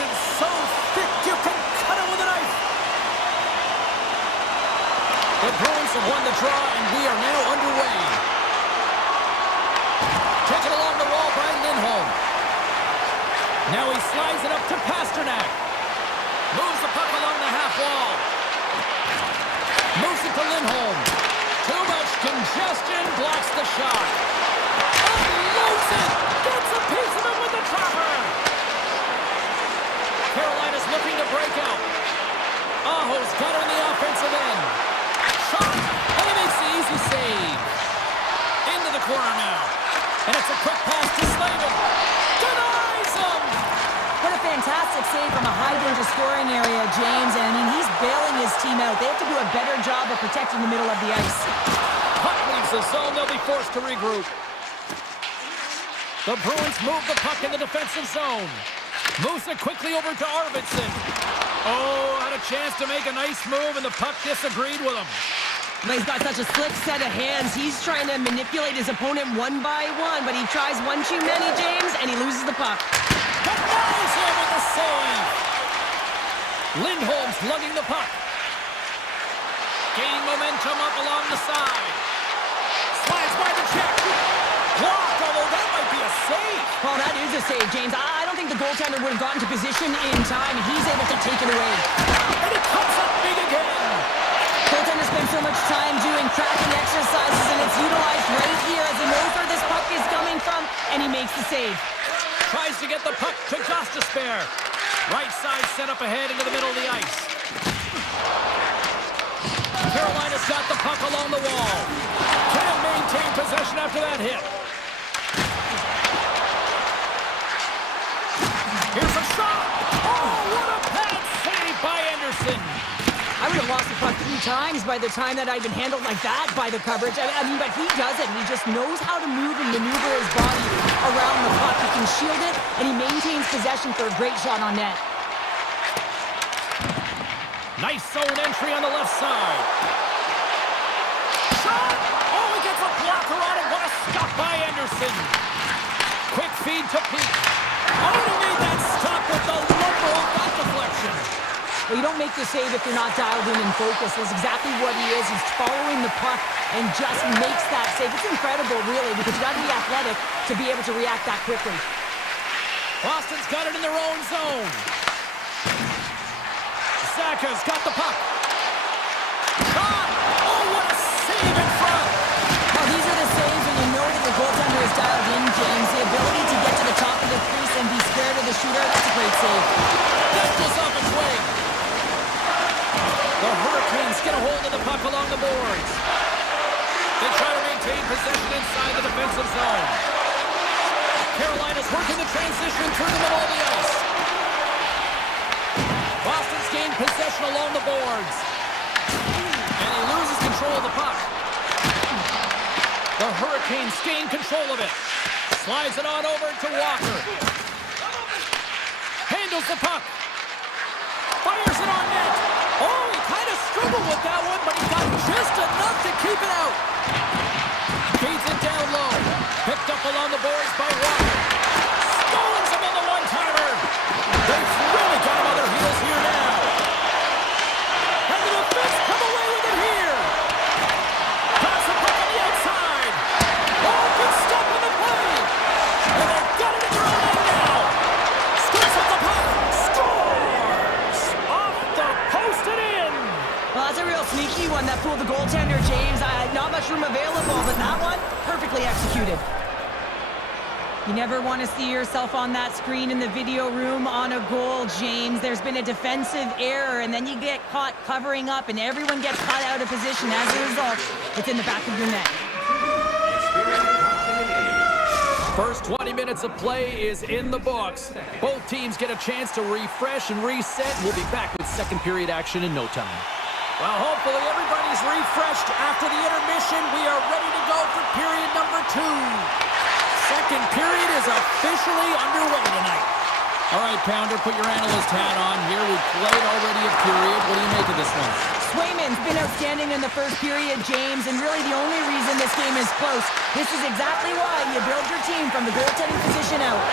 section so thick you can cut it with a knife. The Bruins have won the draw, and we are now underway. Taken along the wall by Lindholm. Now he slides it up to Pasternak. Moves the puck along the half wall. Moves it to Lindholm. Too much congestion, blocks the shot. Unloads it! Gets a piece of it with the trapper! Carolina's looking to break out. Aho's got her in the offensive end. Shot! And he makes the easy save. Into the corner now. And it's a quick pass to Slavin. Denies him! What a fantastic save from a high-danger scoring area, James. And, I mean, he's bailing his team out. They have to do a better job of protecting the middle of the ice. Puck leaves the zone. They'll be forced to regroup. The Bruins move the puck in the defensive zone. Moves it quickly over to Arvidsson. Oh, had a chance to make a nice move, and the puck disagreed with him. But he's got such a slick set of hands. He's trying to manipulate his opponent one by one, but he tries one too many, James, and he loses the puck. Denies him with the save. Lindholm's lugging the puck. Gaining momentum up along the side. Slides by the check. Blocked, although that might be a save. Oh, that is a save, James. I don't think the goaltender would have gotten to position in time, and he's able to take it away. And it comes up big again. Goaltender spends so much time doing tracking exercises, and it's utilized right here as he knows where this puck is coming from, and he makes the save. Tries to get the puck to Gostisbehere. Right side set up ahead into the middle of the ice. Carolina's got the puck along the wall. Can't maintain possession after that hit. Here's a shot! Oh, what a pad save by Anderson! I would have lost the puck 3 times by the time that I'd been handled like that by the coverage. I mean, but he does it. He just knows how to move and maneuver his body around the puck. He can shield it, and he maintains possession for a great shot on net. Nice zone entry on the left side. Shot! Oh, he gets a blocker on it. What a stop by Anderson. Quick feed to Pete. Oh, he made that stop with the lumber off that deflection. Well, you don't make the save if you're not dialed in and focused. That's exactly what he is. He's following the puck and just makes that save. It's incredible, really, because you got to be athletic to be able to react that quickly. Boston's got it in their own zone. Zaka's got the puck. Shot! Oh, what a save in front! Well, these are the saves when you know that the goaltender is dialed in, James. The ability to get to the top of the crease and be scared of the shooter, that's a great save. Gets this off its way. The Hurricanes get a hold of the puck along the boards. They try to maintain possession inside the defensive zone. Carolina's working the transition through the middle of the ice. Boston's gained possession along the boards. And he loses control of the puck. The Hurricanes gain control of it. Slides it on over to Walker. Handles the puck. Fires it on net. Oh, he kind of struggled with that one, but he got just enough to keep it out. Feeds it down low. Picked up along the boards by Walker. Stones him on the one-timer. They've really got him on their heels here now. And the defense come away with it here. Pass the puck on the outside. Oh, good stop on the play. And they've got it in their own end now. Scoops up the puck. Scores! Off the post and in. Well, that's a real sneaky one that fooled the goaltender, James. Not much room available, but that one, perfectly executed. You never want to see yourself on that screen in the video room on a goal, James. There's been a defensive error, and then you get caught covering up, and everyone gets caught out of position. As a result, it's in the back of your net. First 20 minutes of play is in the books. Both teams get a chance to refresh and reset. We'll be back with second period action in no time. Well, hopefully everybody's refreshed after the intermission. We are ready to go for period number 2. Second period is officially underway tonight. All right, Pounder, put your analyst hat on here. We've played already a period. What do you make of this one? Swayman's been outstanding in the first period, James, and really the only reason this game is close. This is exactly why you build your team from the goaltending position out.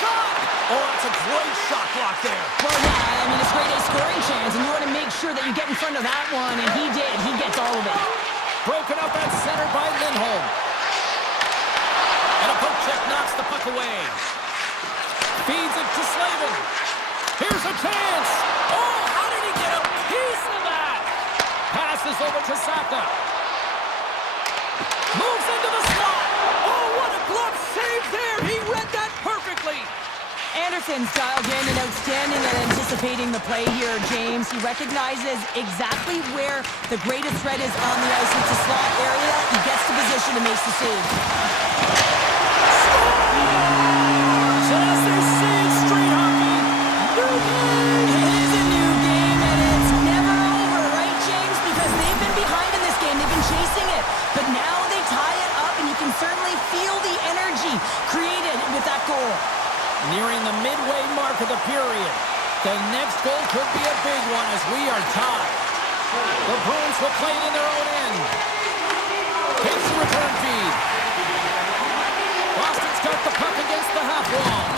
Shot! shot block there. Well, yeah, I mean, it's grade A scoring chance, and you want to make sure that you get in front of that one, and he did. He gets all of it. Broken up at center by Lindholm. And a poke check knocks the puck away. Feeds it to Slavin. Here's a chance. Oh, how did he get a piece of that? Passes over to Saka. Moves into the slot. Oh, what a glove save there. He read that perfectly. Anderson's dialed in and outstanding at anticipating the play here, James. He recognizes exactly where the greatest threat is on the ice. It's a slot area. He gets the position and makes the save. So as they say in street hockey, new game. It is a new game, and it's never over, right, James? Because they've been behind in this game. They've been chasing it. But now they tie it up, and you can certainly feel the energy created with that goal. Nearing the midway mark of the period. The next goal could be a big one as we are tied. The Bruins will play it in their own end. Takes the return feed. Boston's got the puck against the half wall.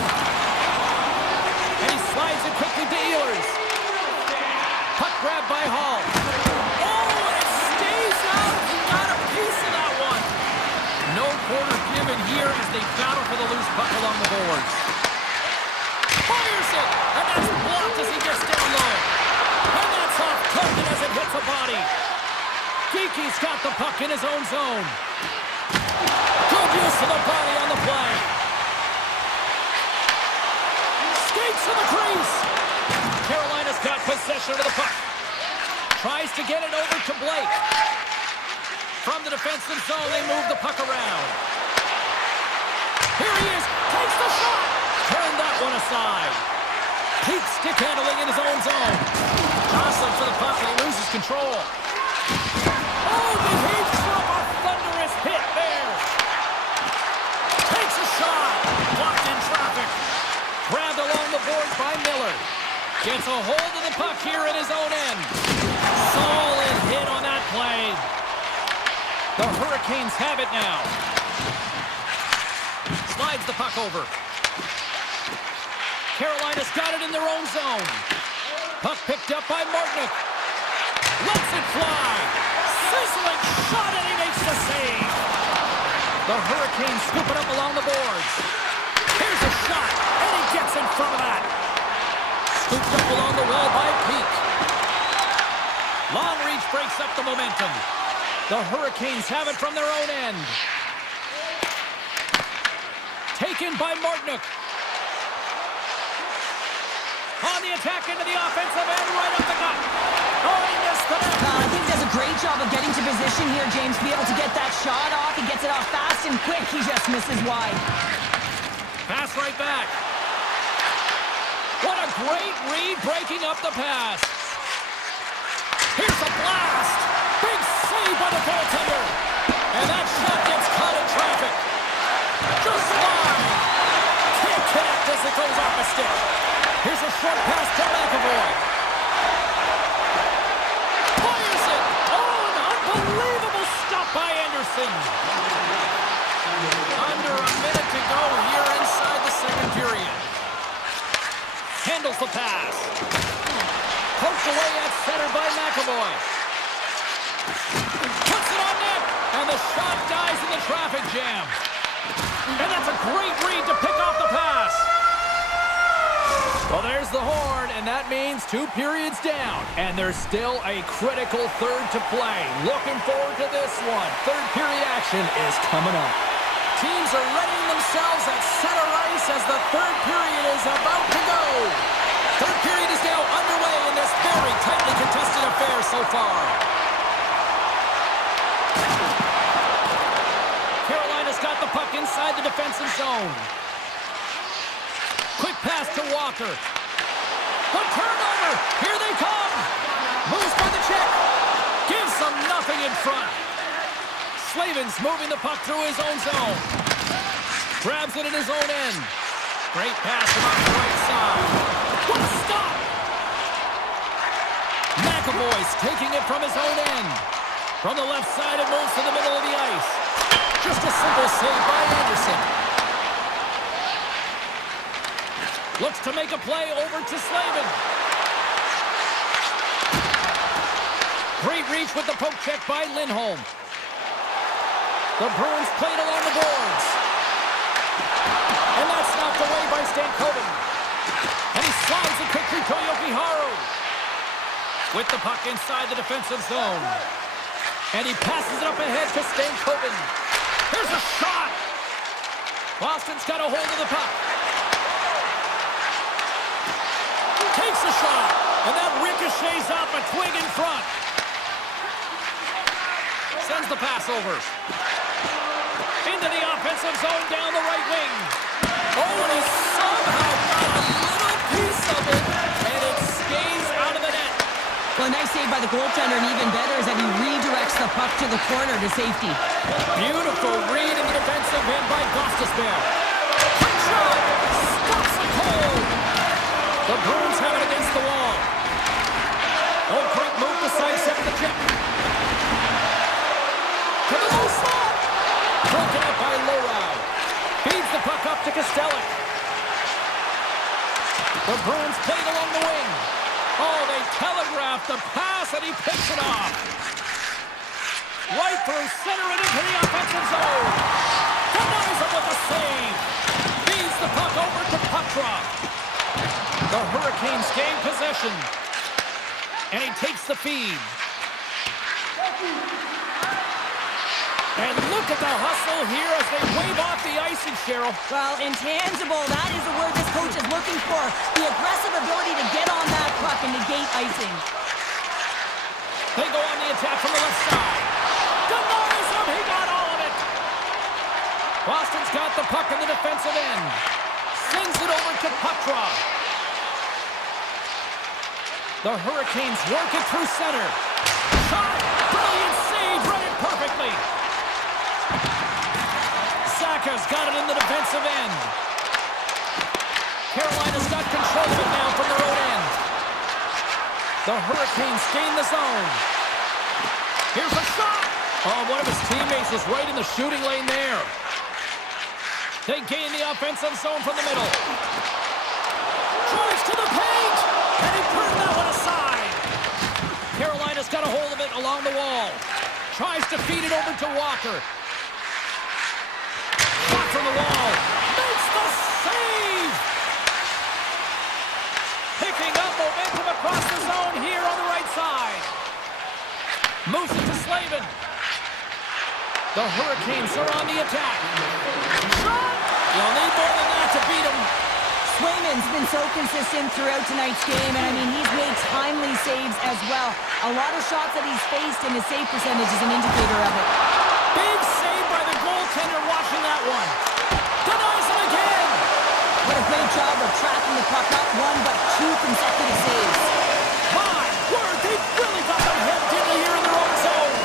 And he slides it quickly to Ehlers. Puck grabbed by Hall. Oh, and it stays out. He got a piece of that one. No quarter given here as they battle for the loose puck along the boards. Fires it, and that's blocked as he gets down low. And that's off target as it hits a body. Geeky's got the puck in his own zone. Good use of the body on the play. Skates to the crease. Carolina's got possession of the puck. Tries to get it over to Blake. From the defensive zone, they move the puck around. Here he is, takes the shot. Turned that one aside. Peak stick handling in his own zone. Jostling for the puck, and he loses control. Oh, did he drop a thunderous hit there? Takes a shot. Blocked in traffic. Grabbed along the boards by Miller. Gets a hold of the puck here in his own end. Solid hit on that play. The Hurricanes have it now. Slides the puck over. Carolina's got it in their own zone. Puck picked up by Martinick. Lets it fly. Sizzling shot, and he makes the save. The Hurricanes scoop it up along the boards. Here's a shot, and he gets in front of that. Scooped up along the wall by Peak. Long reach breaks up the momentum. The Hurricanes have it from their own end. Taken by Martinick. On the attack into the offensive end, right up the gut. Oh, he missed the net. I think he does a great job of getting to position here, James, to be able to get that shot off. He gets it off fast and quick. He just misses wide. Pass right back. What a great read breaking up the pass. Here's a blast. Big save by the goaltender. And that shot gets caught in traffic. Just wide. Can't connect as it goes off the stick. Here's a short pass to McAvoy. Fires it. Oh, an unbelievable stop by Anderson. Under a minute to go here inside the second period. Handles the pass. Poked away at center by McAvoy. Puts it on net. And the shot dies in the traffic jam. And that's a great read to pick off the pass. Well, there's the horn, and that means 2 periods down. And there's still a critical third to play. Looking forward to this one. Third period action is coming up. Teams are readying themselves at center ice as the third period is about to go. Third period is now underway in this very tightly contested affair so far. Carolina's got the puck inside the defensive zone. Quick pass to Walker. The turnover. Here they come. Moves by the check. Gives them nothing in front. Slavin's moving the puck through his own zone. Grabs it in his own end. Great pass from off the right side. What a stop. McAvoy's taking it from his own end. From the left side, it moves to the middle of the ice. Just a simple save by Anderson. Looks to make a play over to Slavin. Great reach with the poke check by Lindholm. The Bruins played along the boards. And that's knocked away by Stankoven. And he slides it quickly to Yokiharu. With the puck inside the defensive zone. And he passes it up ahead to Stankoven. Here's a shot. Boston's got a hold of the puck. Takes a shot. And that ricochets off a twig in front. Sends the pass over. Into the offensive zone down the right wing. Oh, and he somehow got a little piece of it. And it skates out of the net. Well, a nice save by the goaltender, and even better is that he redirects the puck to the corner to safety. Beautiful read in the defensive end by Gostisbehere. Quick shot! Stops the cold! The Bruins have it against the wall. Oh, quick move to sidestep the chip. To the low slot! Broken up by Lowry. Feeds the puck up to Kostelic. The Bruins played along the wing. Oh, they telegraphed the pass, and he picks it off. Right through center and into the offensive zone. Denies him with the save. Feeds the puck over to Petrov. The Hurricanes gain possession. And he takes the feed. And look at the hustle here as they wave off the icing, Cheryl. Well, intangible, that is the word this coach is looking for. The aggressive ability to get on that puck and negate icing. They go on the attack from the left side. Denies him, he got all of it. Boston's got the puck in the defensive end. Sends it over to Petrov. The Hurricanes work it through center. Shot! Brilliant save! Read it perfectly! Saka's got it in the defensive end. Carolina's got control of it now from their own end. The Hurricanes gain the zone. Here's a shot! Oh, one of his teammates is right in the shooting lane there. They gain the offensive zone from the middle. Drives to the paint! And he turned that one aside. Carolina's got a hold of it along the wall. Tries to feed it over to Walker. Shot from the wall. Makes the save! Picking up momentum across the zone here on the right side. Moves it to Slavin. The Hurricanes are on the attack. Shot! You'll need more than that to beat them. Swayman's been so consistent throughout tonight's game, and I mean, he's made timely saves as well. A lot of shots that he's faced, and his save percentage is an indicator of it. Big save by the goaltender watching that one. Denies him again. What a great job of tracking the puck, not one, but two consecutive saves. My word, they've really got them hemmed in here in their own zone.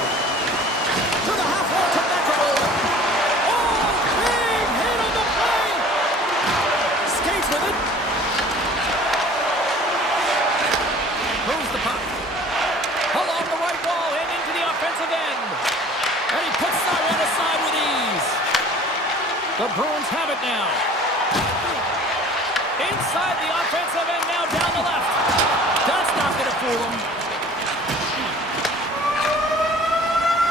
To the half wall to McEvoy. Oh, big hit on the play. Skates with it. Moves the puck. Along the right wall and into the offensive end. And he puts that one aside with ease. The Bruins have it now. Inside the offensive end now down the left. That's not going to fool him.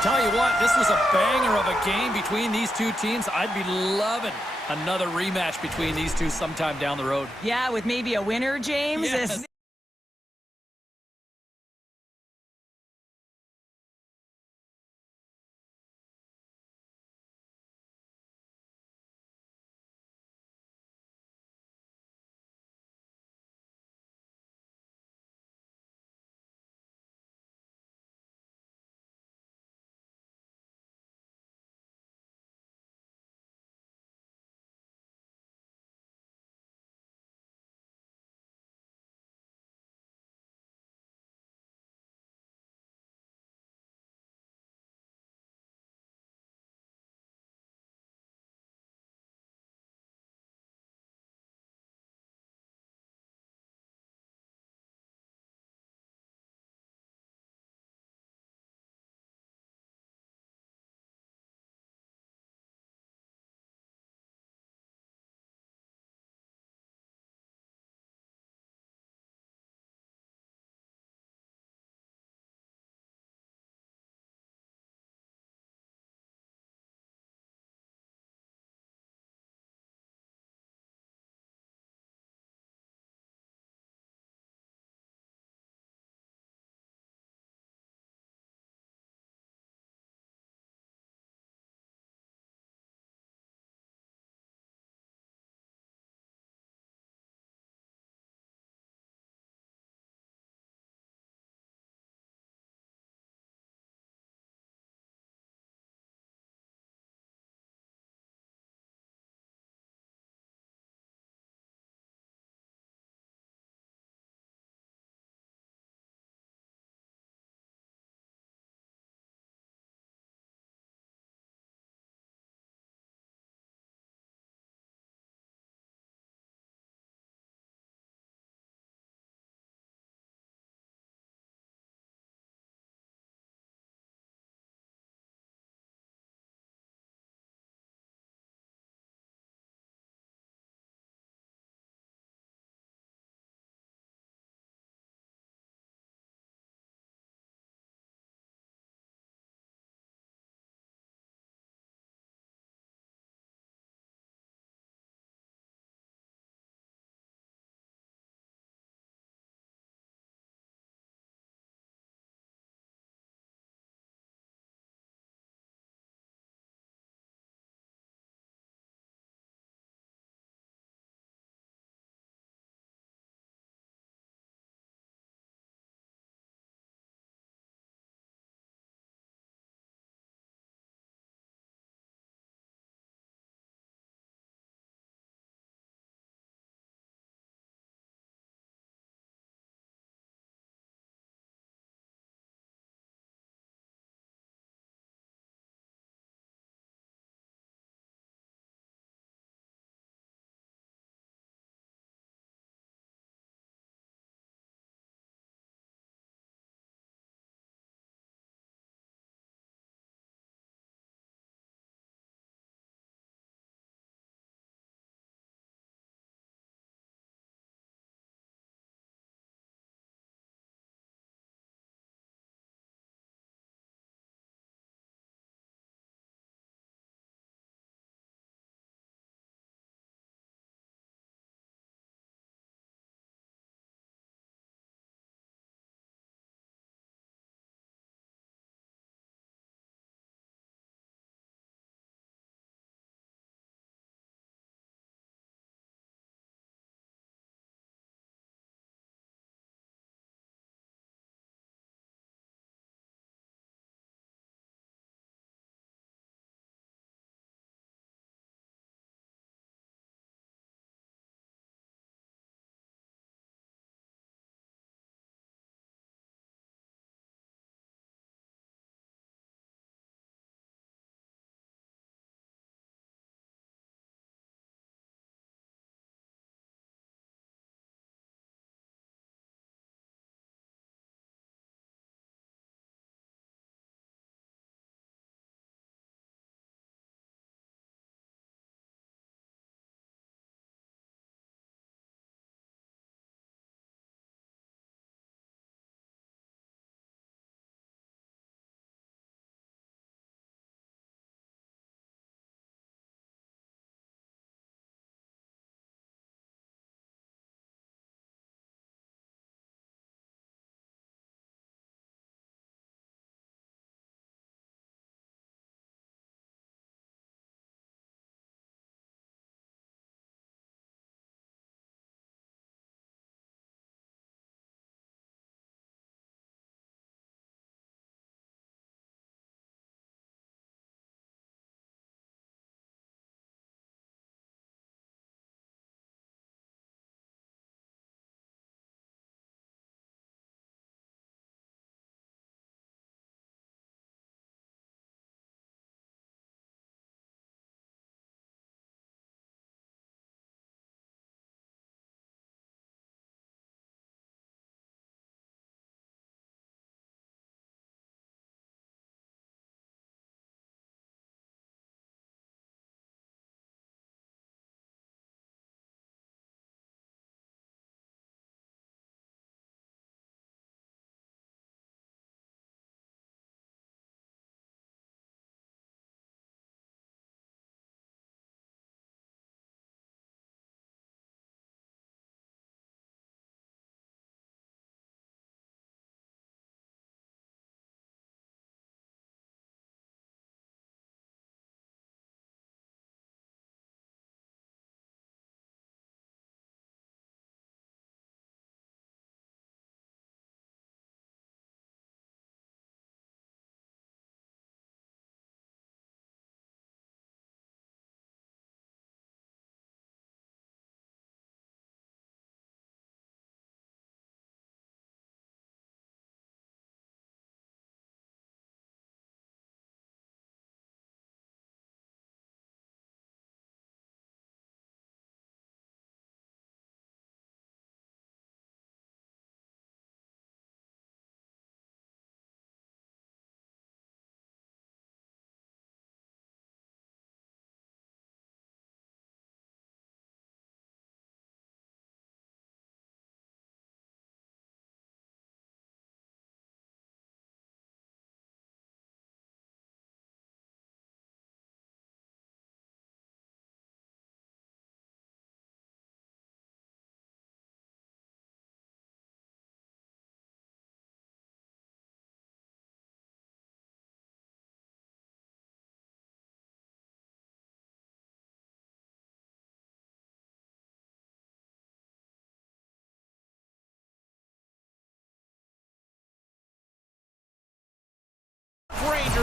Tell you what, this was a banger of a game between these two teams. I'd be loving another rematch between these two sometime down the road. Yeah, with maybe a winner, James. Yes.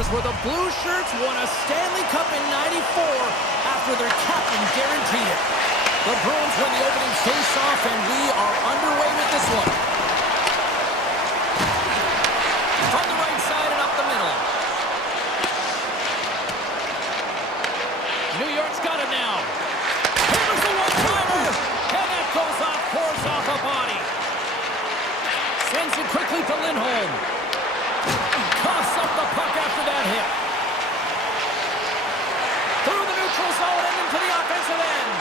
years where the Blue Shirts won a Stanley Cup in '94 after their captain guaranteed it. The Bruins win the opening face-off, and we are underway with this one. From the right side and up the middle. New York's got it now. Here's the one-timer, and that goes off, pours off a body. Sends it quickly to Lindholm. Coughs up the puck after that hit. Through the neutral zone and into the offensive end.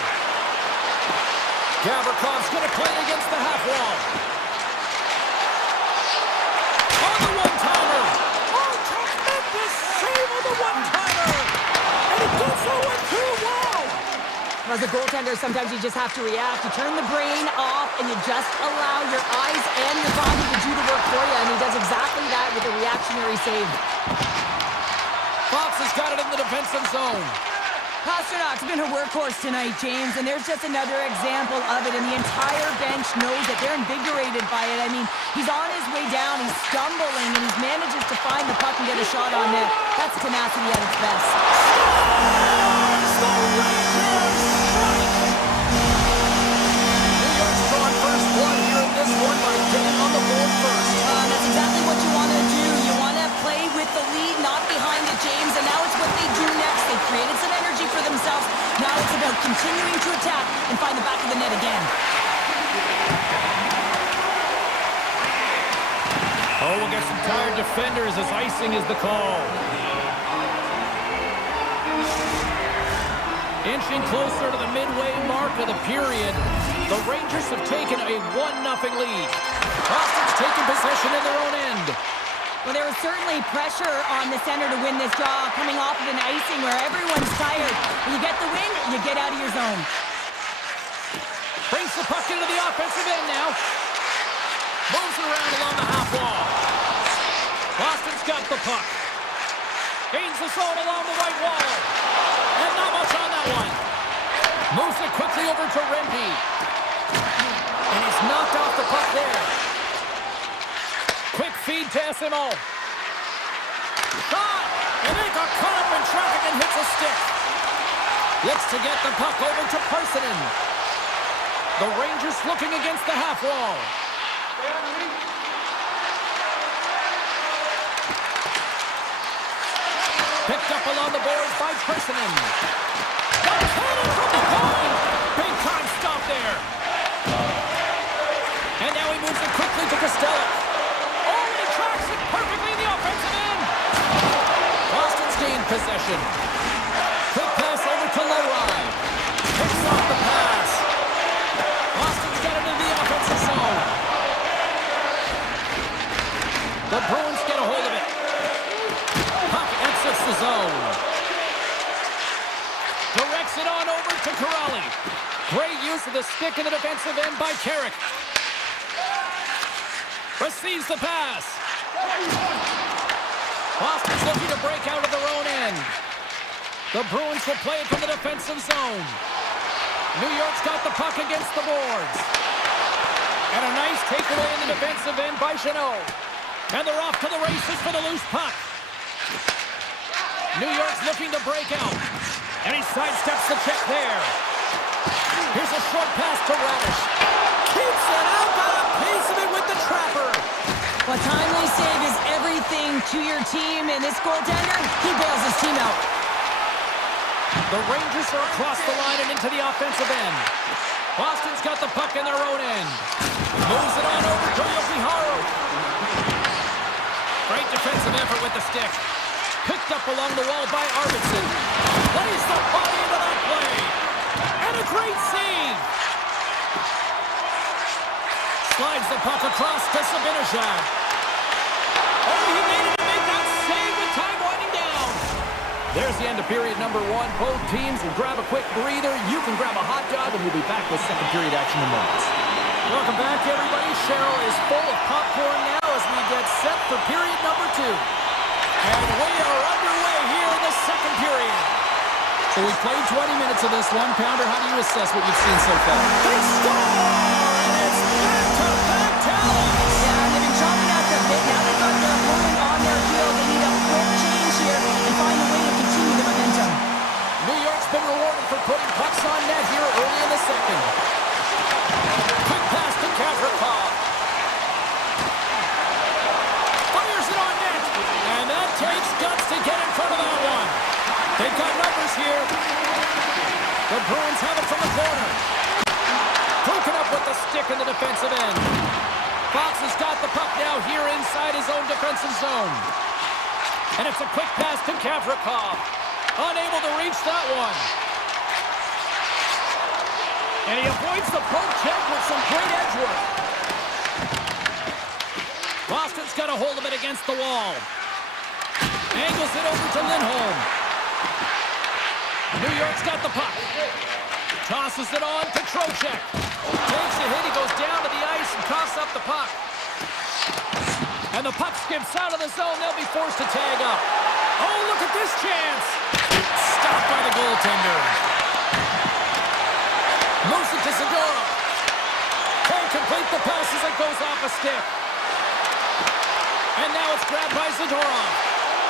Gavrikoff's going to play it against the half wall. On the one-timer. Oh, tremendous save on the one-timer. And he gets that one too. Wow. As a goaltender, sometimes you just have to react. You turn the brain off and you just allow your eyes and your body to do the work for you. And he does exactly that with a reactionary save. Fox has got it in the defensive zone. Pasternak's been a workhorse tonight, James, and there's just another example of it, and the entire bench knows that they're invigorated by it. I mean, he's on his way down, he's stumbling, and he manages to find the puck and get a shot on net. That's tenacity at its best. New York's drawn first blood here in this one by getting on the board first. That's exactly what you want to do. You want to play with the lead, not behind it, James, and now it's what they do next. They created some energy for themselves. Now it's about continuing to attack and find the back of the net again. Oh, we'll get some tired defenders as icing is the call. Inching closer to the midway mark of the period, the Rangers have taken a 1-0 lead. Boston's taken possession in their own end. Well, there was certainly pressure on the center to win this draw, coming off of an icing where everyone's tired. When you get the win, you get out of your zone. Brings the puck into the offensive end now. Moves around along the half wall. Boston's got the puck. Gains the zone along the right wall. And not much on that one. Moves it quickly over to Rempe. And he's knocked off the puck there. Quick feed to SMO. Shot! And they got caught up in traffic and hits a stick. Looks to get the puck over to Parsonen. The Rangers looking against the half wall. Picked up along the boards by Parsonen. The cannon from the point! Big time stop there. And now he moves it quickly to Costello. Oh, and he tracks it perfectly in the offensive end. Boston's gained possession. Quick pass over to Lowry. Picks off the pass. Boston's got it into the offensive zone. The Bruins get a hold of it. Puck exits the zone. Directs it on over to Corrali. Great use of the stick in the defensive end by Carrick. Receives the pass. Boston's looking to break out of their own end. The Bruins will play it from the defensive zone. New York's got the puck against the boards. And a nice takeaway in the defensive end by Jeannot. And they're off to the races for the loose puck. New York's looking to break out. And he sidesteps the check there. Here's a short pass to Radish. Keeps it out, got a piece of it with the trapper. A timely save is everything to your team, and this goaltender, he bails his team out. The Rangers are across the line and into the offensive end. Boston's got the puck in their own end. Moves it on over to Yoshihiro. Great defensive effort with the stick. Picked up along the wall by Arvidsson. Plays the body into that play. And a great save. Slides the puck across to Sabinishad. Oh, he made it to make that save with time winding down. There's the end of period number 1. Both teams will grab a quick breather. You can grab a hot dog, and we'll be back with second period action in moments. Welcome back, everybody. Cheryl is full of popcorn now as we get set for period number 2. And we are underway here in the second period. So we played 20 minutes of this one. Pounder, how do you assess what you've seen so far? They score! And it's back-to-back talents! Yeah, they've been chopping out the bit. Now they've got their opponent on their heel. They need a quick change here. been rewarded for putting pucks on net here early in the second. Quick pass to Kavrikov. Fires it on net. And that takes guts to get in front of that one. They've got numbers here. The Bruins have it from the corner. Broken up with the stick in the defensive end. Fox has got the puck now here inside his own defensive zone. And it's a quick pass to Kavrikov. Unable to reach that one. And he avoids the poke check with some great edge work. Boston's got a hold of it against the wall. Angles it over to Lindholm. New York's got the puck. Tosses it on to Trocheck. Takes a hit, he goes down to the ice and coughs up the puck. And the puck skips out of the zone, they'll be forced to tag up. Oh, look at this chance! Stopped by the goaltender. Moves it to Zadorov. Can't complete the pass as it goes off a stick. And now it's grabbed by Zadorov.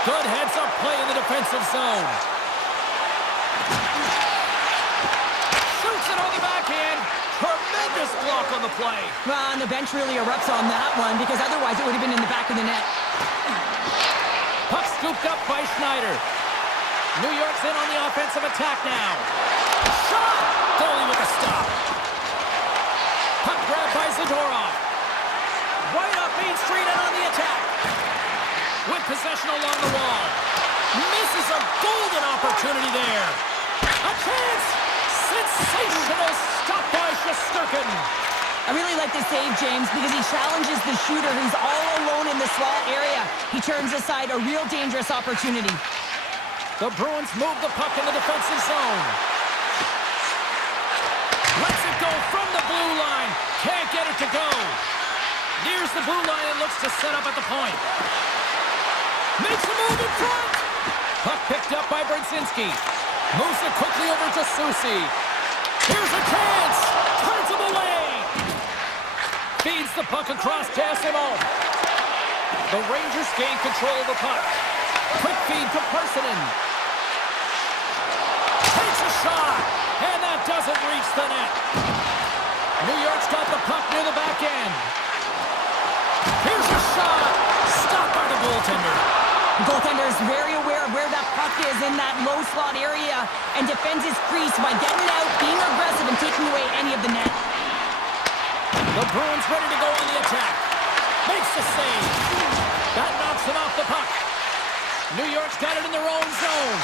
Good heads-up play in the defensive zone. Shoots it on the backhand. Tremendous block on the play. Well, and the bench really erupts on that one because otherwise it would have been in the back of the net. Puck scooped up by Schneider. New York's in on the offensive attack now. Shot! Goalie with a stop. Puck grabbed by Zadorov. Right up Main Street and on the attack. With possession along the wall. Misses a golden opportunity there. A chance! Sensational stop by Shesterkin. I really like this save, James, because he challenges the shooter who's all alone in the slot area. He turns aside a real dangerous opportunity. The Bruins move the puck in the defensive zone. Lets it go from the blue line. Can't get it to go. Nears the blue line and looks to set up at the point. Makes a move in front. Puck picked up by Brzezinski. Moves it quickly over to Susi. Here's a chance. Turns him away. Feeds the puck across to Asimov. The Rangers gain control of the puck. Quick feed to Parsonen. Takes a shot. And that doesn't reach the net. New York's got the puck near the back end. Here's a shot. Stopped by the goaltender. The goaltender is very aware of where that puck is in that low slot area and defends his crease by getting out, being aggressive, and taking away any of the net. The Bruins ready to go on the attack. Makes the save. That knocks it off the puck. New York's got it in their own zone.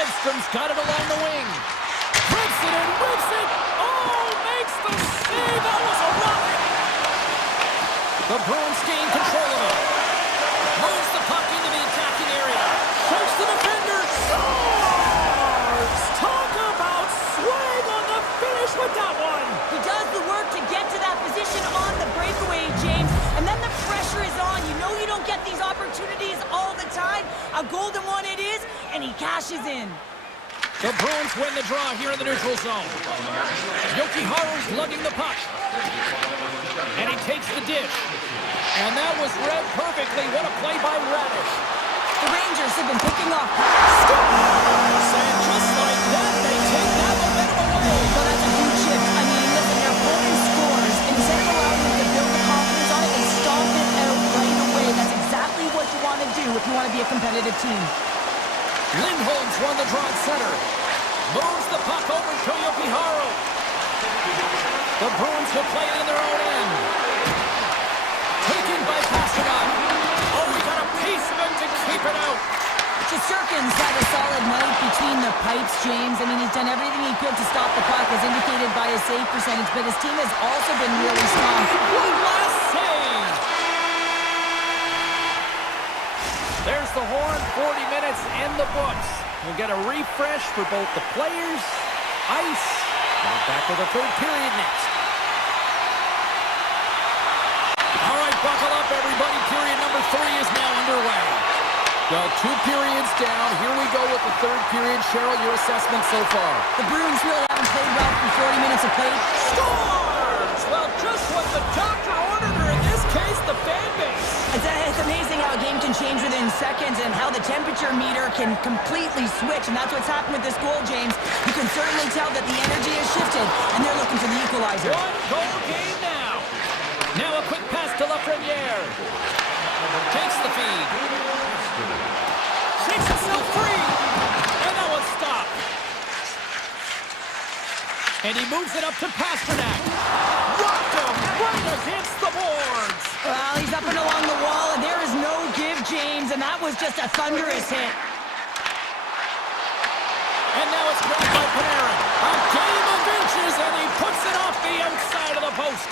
Edstrom's got it along the wing. Rips it and whips it. Oh, makes the save. That was a rocket. The Bruins gain control of it. Moves the puck into the attacking area. Shoots the defender. Scores! Talk about swing on the finish with that one. He does the work to get to that position on the breakaway, James. And then the pressure is on. You know you don't get these opportunities all the time. A golden one it is, and he cashes in. The Bruins win the draw here in the neutral zone. Jokiharju's lugging the puck. And he takes the dish. And that was read perfectly. What a play by Radish. The Rangers have been picking off. And just like that, they take that momentum away. Well, that's a huge shift. I mean, listen, their opponent scores. Instead of allowing them to build the confidence on it, they stomp it out right away. That's exactly what you want to do if you want to be a competitive team. Lindholm's won the draw at center. Moves the puck over to Jokiharju. The Bruins will play it in their own end. Taken by Pasternak. Oh, we got a piece of him to keep it out. Shesterkin's had a solid night between the pipes, James. I mean, he's done everything he could to stop the puck, as indicated by his save percentage, but his team has also been really strong. One last save. There's the horn, 40 minutes in the books. We'll get a refresh for both the players, ice, and back with the third period next. All right, buckle up, everybody. Period number 3 is now underway. Well, 2 periods down. Here we go with the third period. Cheryl, your assessment so far? The Bruins really haven't played well for 40 minutes of play. Scores! Well, just what the doctor ordered, or in this case, the fan base. It's amazing how a game can change within seconds and how the temperature meter can completely switch, and that's what's happened with this goal, James. You can certainly tell that the energy has shifted, and they're looking for the equalizer. One-goal game now. Now a quick pass to Lafreniere. Takes the feed. Shakes himself free. And that one's stopped. And he moves it up to Pasternak. Rocked him right against the boards. Well, he's up and along the wall, and there is no give, James, and that was just a thunderous hit. And now it's grabbed by Panarin. A game of inches, and he puts it off the outside of the post.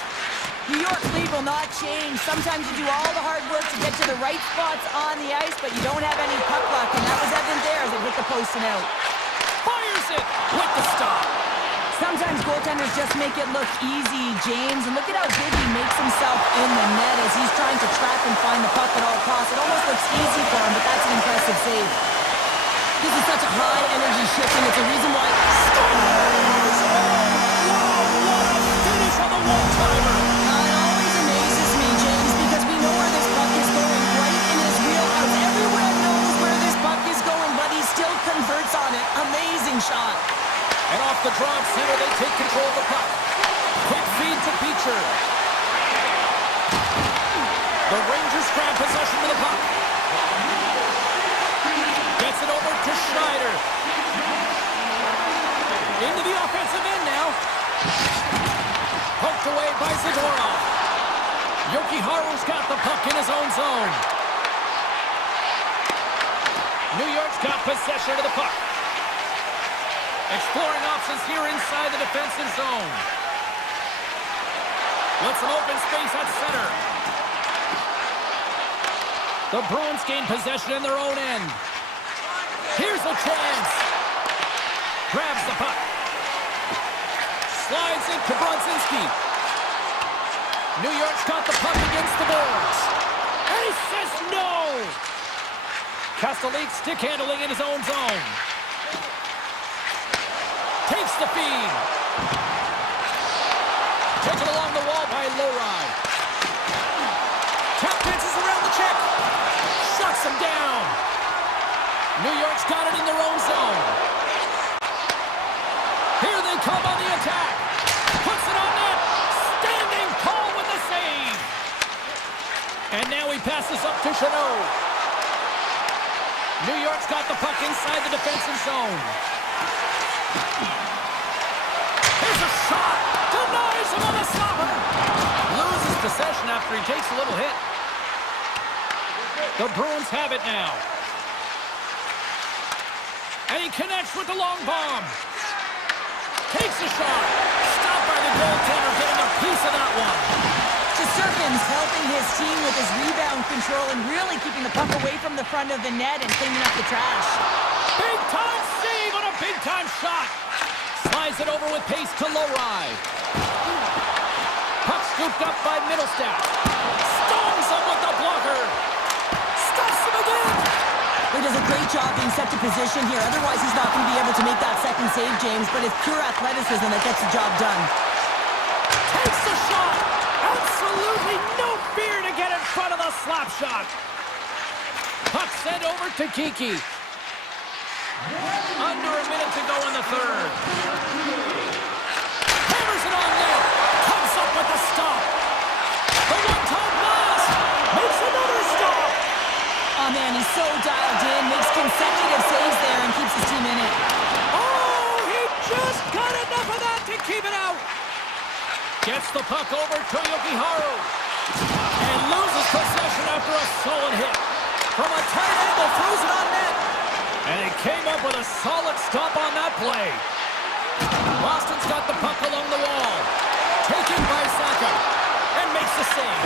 New York's lead will not change. Sometimes you do all the hard work to get to the right spots on the ice, but you don't have any puck luck, and that was evident there as it hit the post and out. Fires it with the stop. Sometimes goaltenders just make it look easy, James, and look at how big he makes himself in the net as he's trying to trap and find the puck at all costs. It almost looks easy for him, but that's an impressive save. This is such a high energy shift, and it's a reason why... Scores! Wow, what a finish on the one-timer! It always amazes me, James, because we know where this puck is going, right in his wheelhouse. Everyone knows where this puck is going, but he still converts on it. Amazing shot. And off the draw center, they take control of the puck. Quick feed to Beecher. The Rangers grab possession of the puck. Gets it over to Schneider. Into the offensive end now. Poked away by Zadorov. Jokiharju's got the puck in his own zone. New York's got possession of the puck. Exploring options here inside the defensive zone. With some open space at center. The Bruins gain possession in their own end. Here's a chance. Grabs the puck. Slides into Brodzinski. New York's got the puck against the boards. And he says no. Kastelik stick handling in his own zone. Takes the feed. Taken along the wall by Lowry. Tap dances around the check. Shuts him down. New York's got it in their own zone. Here they come on the attack. Puts it on net. Standing tall with the save. And now he passes up to Chanot. New York's got the puck inside the defensive zone. Here's a shot. Denies him on the stopper. Loses possession after he takes a little hit. The Bruins have it now. And he connects with the long bomb. Takes a shot. Stopped by the goaltender, getting a piece of that one. Shesterkin's helping his team with his rebound control and really keeping the puck away from the front of the net and cleaning up the trash. Big time save on a big time shot. Slides it over with pace to Lowry. Puck scooped up by Middlestat. Stones him with the blocker. Stuffs him again. He does a great job being set to position here. Otherwise, he's not going to be able to make that second save, James. But it's pure athleticism that gets the job done. Takes the shot. Absolutely no fear to get in front of the slap shot. Puck sent over to Kiki. Under a minute to go in the third. Hammers it on net. Comes up with the stop. The one-time blast. Makes another stop. Oh, man, he's so dialed in. Makes consecutive saves there and keeps his team in it. Oh, he just got enough of that to keep it out. Gets the puck over to Jokiharju. And loses possession after a solid hit. From a tight angle, throws it on net. And he came up with a solid stop on that play. Boston's got the puck along the wall. Taken by Saka. And makes the save.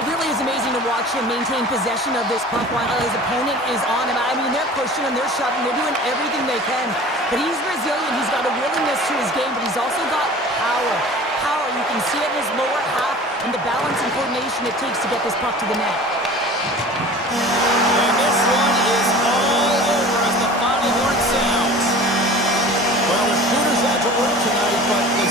It really is amazing to watch him maintain possession of this puck while his opponent is on him. I mean, they're pushing him, they're shoving, they're doing everything they can. But he's resilient, he's got a willingness to his game, but he's also got power. Power, you can see it in his lower half and the balance and coordination it takes to get this puck to the net. And this one is all over as the final horn sounds. Well, the shooters had to work tonight, but the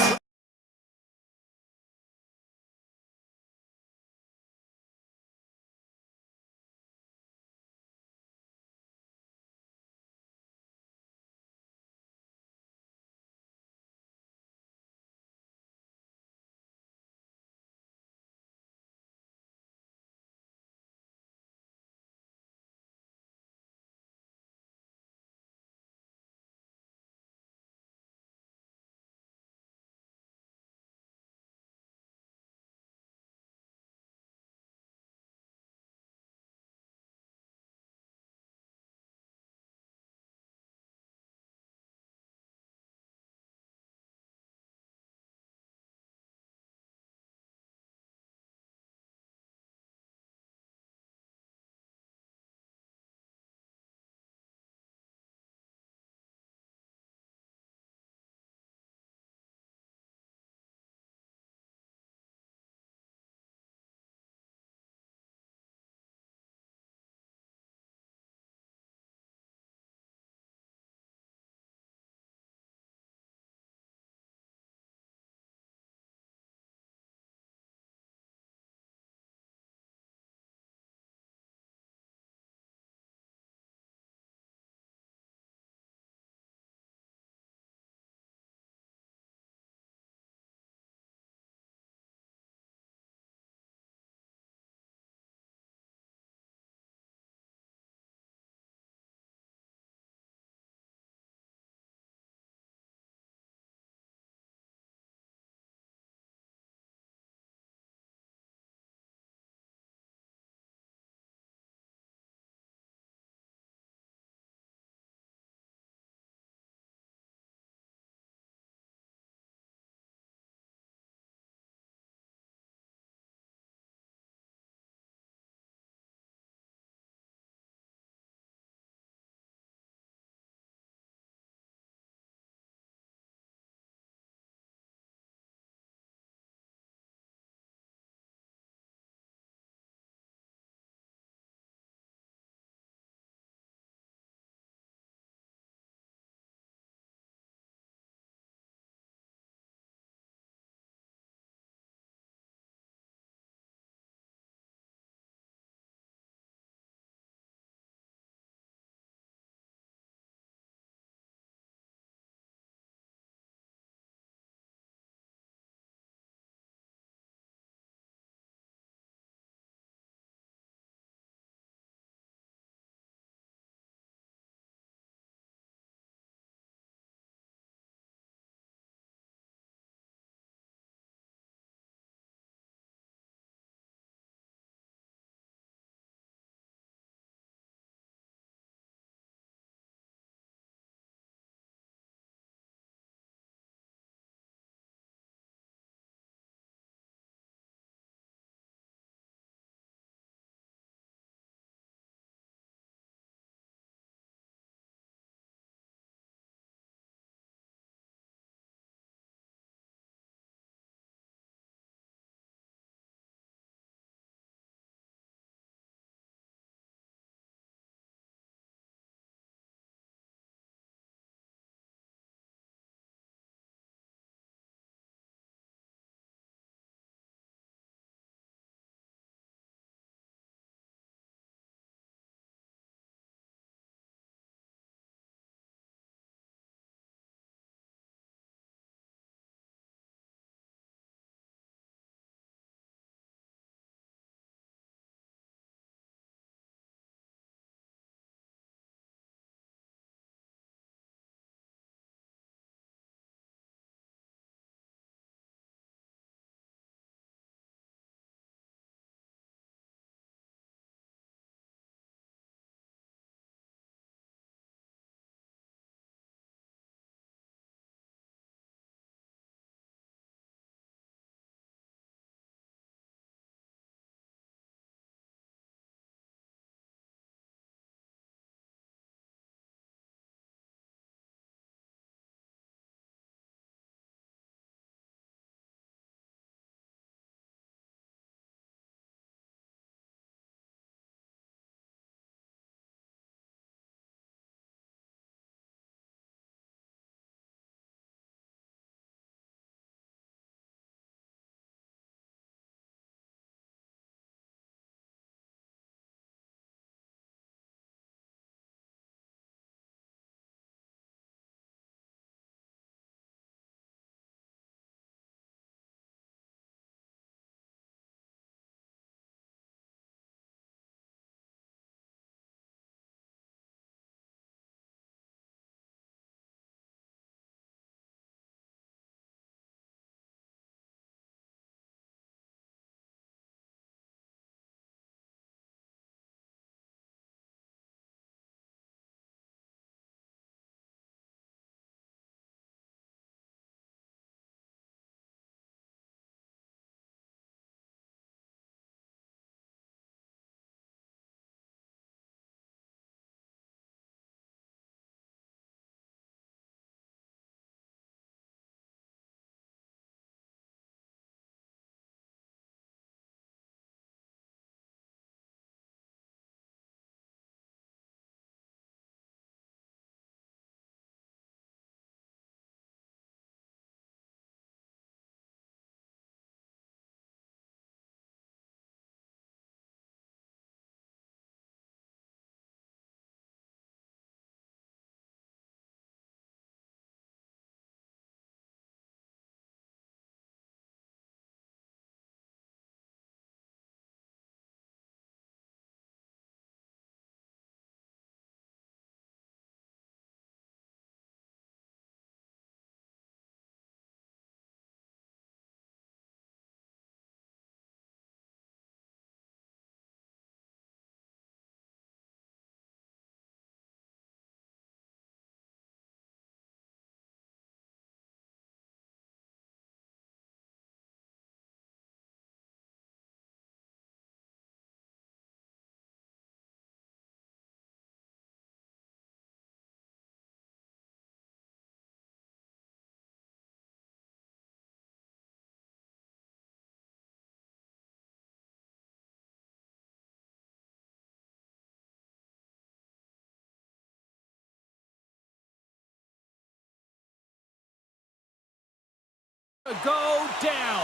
Go down.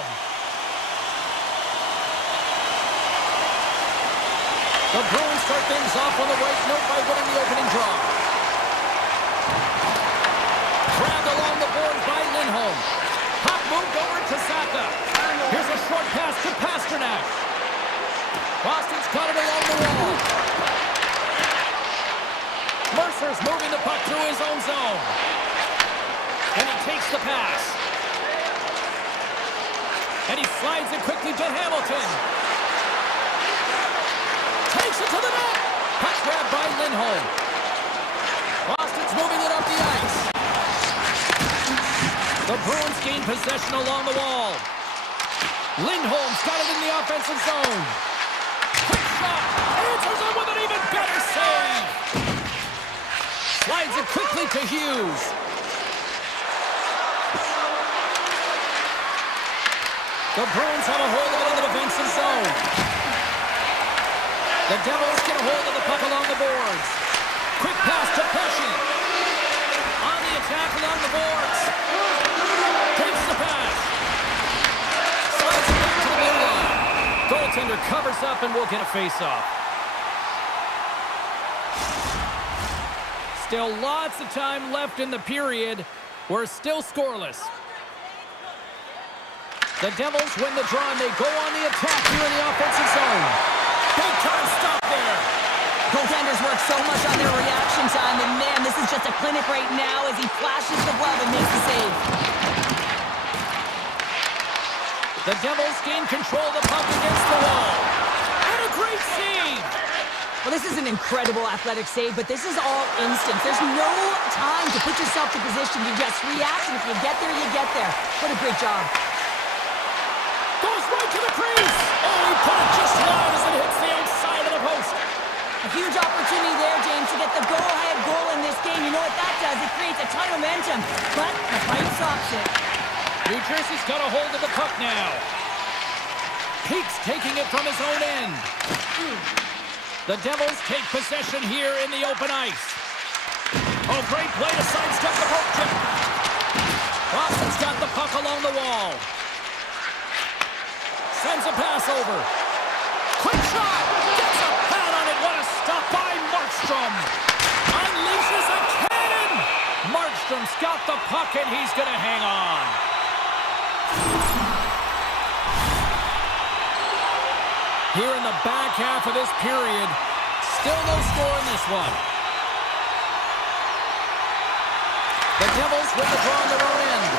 The Bruins start things off on the right note by winning the opening draw. Grabbed along the board by Lindholm. Puck moved over to Saka. Here's a short pass to Pasternak. Boston's got it along the wall. Mercer's moving the puck through his own zone. And he takes the pass. And he slides it quickly to Hamilton. Takes it to the net. Puck grabbed by Lindholm. Boston's moving it up the ice. The Bruins gain possession along the wall. Lindholm's got it in the offensive zone. Quick shot. Answers it with an even better save. Slides it quickly to Hughes. The Bruins have a hold of it in the defensive zone. The Devils get a hold of the puck along the boards. Quick pass to Pesci. On the attack along the boards. Takes the pass. Slides it back to the blue line. Goaltender covers up and will get a face-off. Still lots of time left in the period. We're still scoreless. The Devils win the draw and they go on the attack here in the offensive zone. Big time stop there. Goaltenders work so much on their reaction time, and man, this is just a clinic right now as he flashes the glove and makes the save. The Devils gain control of the puck against the wall. And a great save. Well, this is an incredible athletic save, but this is all instant. There's no time to put yourself in position. You just react, and if you get there, you get there. What a great job. Goes right to the crease. Oh, he put it just wide as it hits the outside of the post. A huge opportunity there, James, to get the go-ahead goal in this game. You know what that does? It creates a ton of momentum, but the fight stops it. New Jersey's got a hold of the puck now. Peaks taking it from his own end. The Devils take possession here in the open ice. Oh, great play to sidestep the poke check. Boston's got the puck along the wall. Sends a pass over. Quick shot. Gets a pad on it. What a stop by Markstrom. Unleashes a cannon. Markstrom's got the puck and he's going to hang on. Here in the back half of this period, still no score in this one. The Devils win the draw on their own end.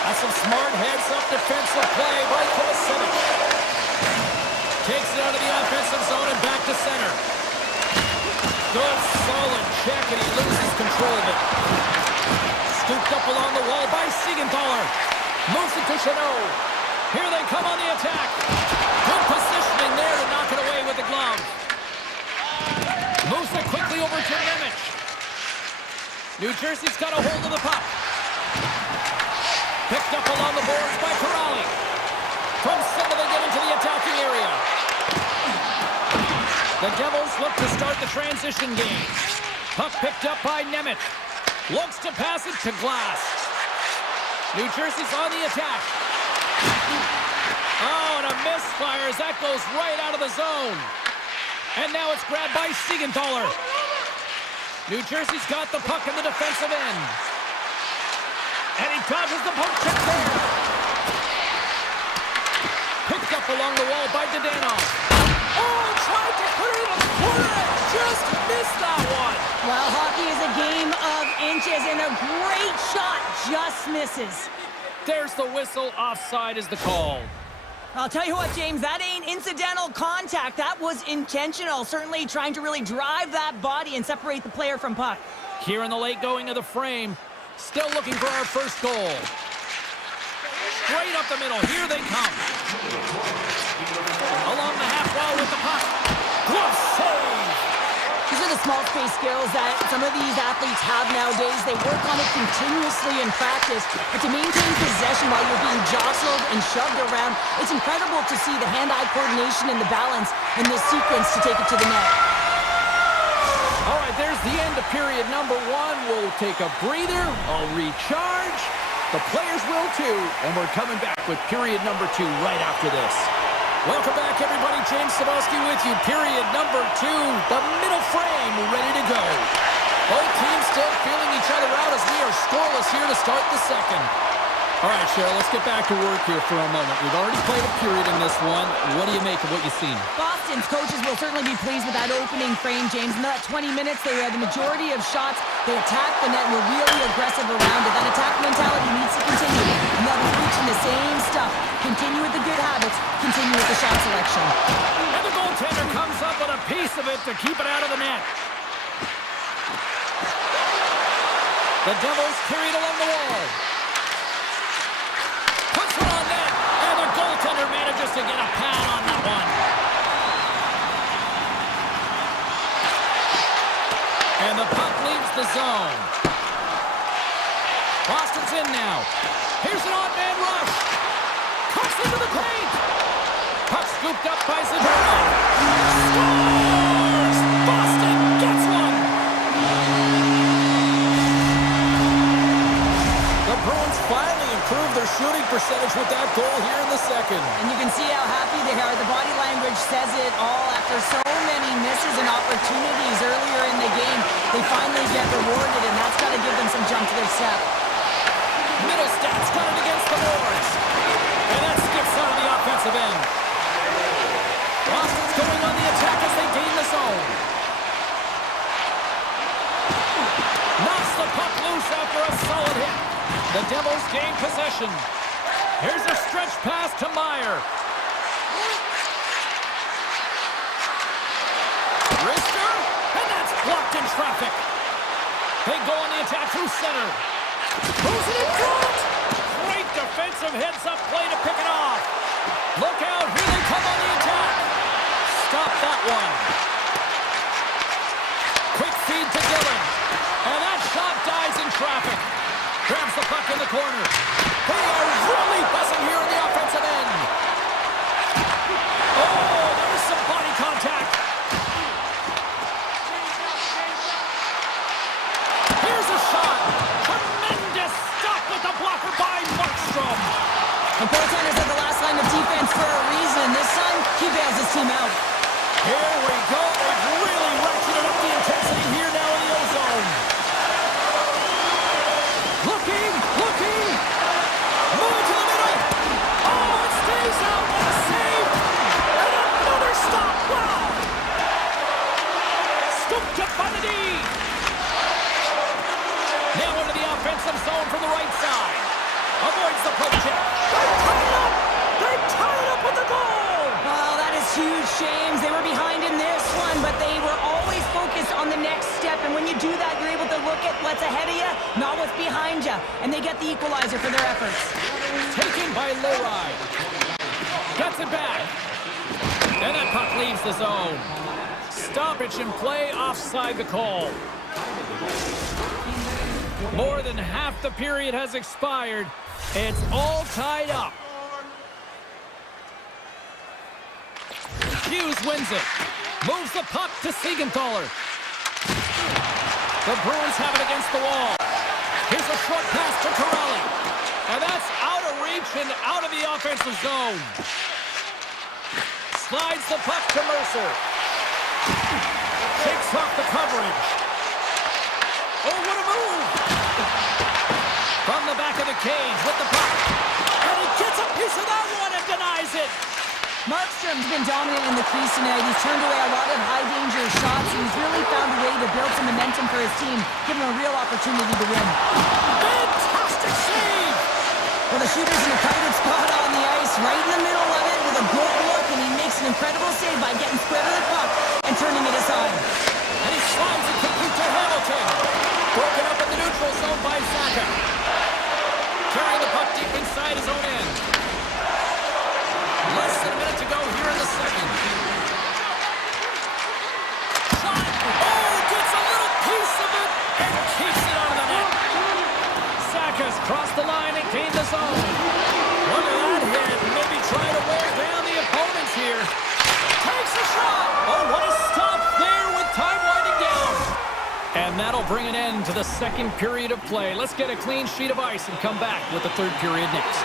That's some smart heads-up defensive play by Kovacevic. Takes it out of the offensive zone and back to center. Good, solid check, and he loses control of it. Scooped up along the wall by Siegenthaler. Moves it to Chanot. Here they come on the attack. Good positioning there to knock it away with the glove. Moves it quickly over to Nemec. New Jersey's got a hold of the puck. Picked up along the boards by Corrali. From center they get into the attacking area. The Devils look to start the transition game. Puck picked up by Nemec. Looks to pass it to Glass. New Jersey's on the attack. Oh, and a misfire as that goes right out of the zone. And now it's grabbed by Siegenthaler. New Jersey's got the puck in the defensive end. And he dodges the poke check there. Picked up along the wall by Dadonov. Oh, tried to put it in the corner. Just missed that one. Well, hockey is a game of inches, and a great shot just misses. There's the whistle. Offside is the call. I'll tell you what, James, that ain't incidental contact. That was intentional, certainly trying to really drive that body and separate the player from puck. Here in the late going of the frame, still looking for our first goal. Straight up the middle, here they come. Along the half wall with the puck. Glove save! These are the small space skills that some of these athletes have nowadays. They work on it continuously in practice, but to maintain possession while you're being jostled and shoved around, it's incredible to see the hand-eye coordination and the balance in this sequence to take it to the net. All right, there's the end of period number one. We'll take a breather, I'll recharge, The players will too, and we're coming back with period number 2 right after this. Welcome back, everybody. James Cebulski with you. Period number 2, the middle frame ready to go. Both teams still feeling each other out as we are scoreless here to start the second. All right, Cheryl, let's get back to work here for a moment. We've already played a period in this one. What do you make of what you've seen? Boston's coaches will certainly be pleased with that opening frame, James. In that 20 minutes, they had the majority of shots. They attacked the net and were really aggressive around it. That attack mentality needs to continue. And they'll be preaching the same stuff. Continue with the good habits. Continue with the shot selection. And the goaltender comes up with a piece of it to keep it out of the net. The Devils carried along the wall. Puts it on net, and the goaltender manages to get a pad on that one. And the puck leaves the zone. Boston's in now. Here's an odd-man rush. Cuts into the paint. Puck scooped up by Zadorov. Scores! Boston gets one! The Bruins finally improved their shooting percentage with that goal here in the second. And you can see how happy they are. The body language says it all. After so many misses and opportunities earlier in the game, they finally get rewarded, and that's got to give them some jump to their step. Middlestad's got it against the boards. And that skips out of the offensive end. Boston's going on the attack as they gain the zone. Knocks the puck loose after a solid hit. The Devils gain possession. Here's a stretch pass to Meyer. Rister, and that's blocked in traffic. They go on the attack through center. Moves it in front. Great defensive heads-up play to pick it off. Look out, here they come on the attack. Stop that one. Quick feed to Dillon. And that shot dies in traffic. Grabs the puck in the corner. They are really buzzing here in the offensive end. Oh, there's some body contact. Here's a shot. Tremendous stop with the blocker by Markstrom. And goaltenders at the last line of defense for a reason. This time, he bails his team out. Here we go. They've really ratcheted up the intensity here now in the O-zone. Looking. Moving to the middle. Oh, it stays out. What a save. And another stop. Wow. Scooped up by the D. Now into the offensive zone from the right side. Avoids the poke check. They tie it up with the goal. Oh, that is huge, James. They were behind in this one, but they were always focused on the next step. And when you do that, you're able to look at what's ahead of you, not what's behind you. And they get the equalizer for their efforts. Taken by Leroy. Gets it back. And that puck leaves the zone. Stoppage in play, offside the call. More than half the period has expired. It's all tied up. Hughes wins it. Moves the puck to Siegenthaler. The Bruins have it against the wall. Here's a short pass to Corelli. And that's out of reach and out of the offensive zone. Slides the puck to Mercer. Shakes off the coverage. Oh, what a move! From the back of the cage with the puck. And he gets a piece of that one and denies it. Markstrom's been dominant in the crease tonight. He's turned away a lot of high-danger shots, and he's really found a way to build some momentum for his team, giving him a real opportunity to win. Fantastic save! Well, the shooter's in a coveted spot on the ice, right in the middle of it, with a good look, and he makes an incredible save by getting square to the puck and turning it aside. And he slides it complete to Hamilton. Broken up in the neutral zone by Saka. Carrying the puck deep inside his own end. Less than a minute to go here in the second. Shot. Oh, gets a little piece of it and keeps it out of the net. Saka's crossed the line and gained the zone. Look at that hit. Maybe trying to wear down the opponents here. Takes a shot. Oh, what a stop there with time winding down. And that'll bring an end to the second period of play. Let's get a clean sheet of ice and come back with the third period next.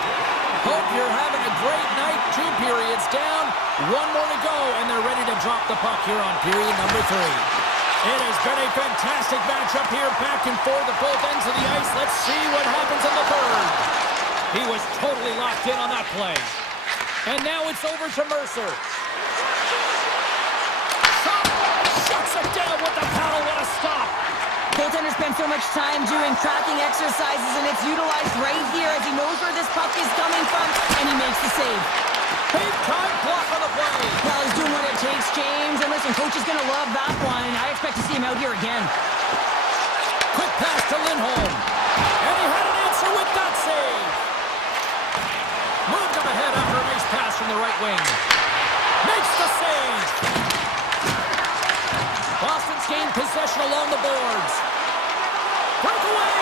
Hope you're having a great night. 2 periods down, 1 more to go, and they're ready to drop the puck here on period number 3. It has been a fantastic matchup here, back and forth at both ends of the ice. Let's see what happens in the third. He was totally locked in on that play. And now it's over to Mercer. Shuts it down with the paddle. What a stop. Goaltender spends so much time doing tracking exercises, and it's utilized right here as he knows where this puck is coming from, and he makes the save. Big time block on the play. Well, he's doing what it takes, James. And listen, coach is going to love that one. I expect to see him out here again. Quick pass to Lindholm. And he had an answer with that save. Moved him ahead after a nice pass from the right wing. Makes the save. Boston's gained possession along the boards. Breakaway.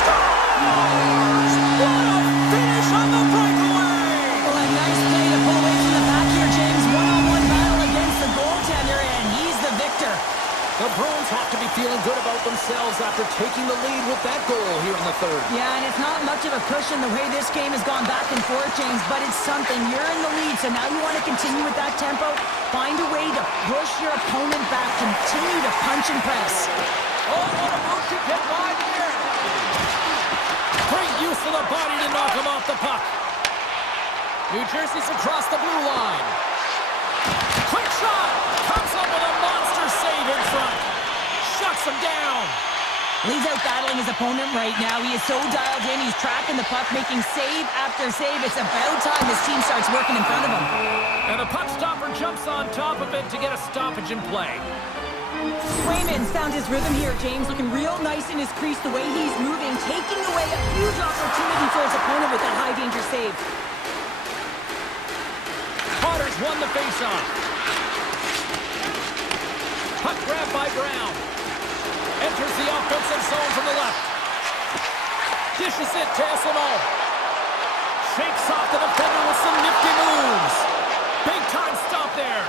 Scores! What a finish on the breakaway! Well, a nice play to pull away from the back here, James. One-on-one battle against the goaltender, and he's the victor. The Bruins have to be feeling good about themselves after taking the lead with that goal here in the third. Yeah, and it's not much of a cushion the way this game has gone back and forth, James, but it's something. You're in the lead, so now you want to continue with that tempo. Find a way to push your opponent back. Continue to punch and press. Oh, what a move to get wide here. Great use of the body to knock him off the puck. New Jersey's across the blue line. Quick shot. Comes up with a monster save in front. Shuts him down. He's out battling his opponent right now. He is so dialed in. He's tracking the puck, making save after save. It's about time his team starts working in front of him. And the puck stopper jumps on top of it to get a stoppage in play. Swayman's found his rhythm here, James. Looking real nice in his crease, the way he's moving, taking away a huge opportunity for his opponent with that high-danger save. Potter's won the faceoff. Puck grab by Brown. Enters the offensive zone from the left. Dishes it to Essenal. Shakes off the defender with some nifty moves. Big time stop there.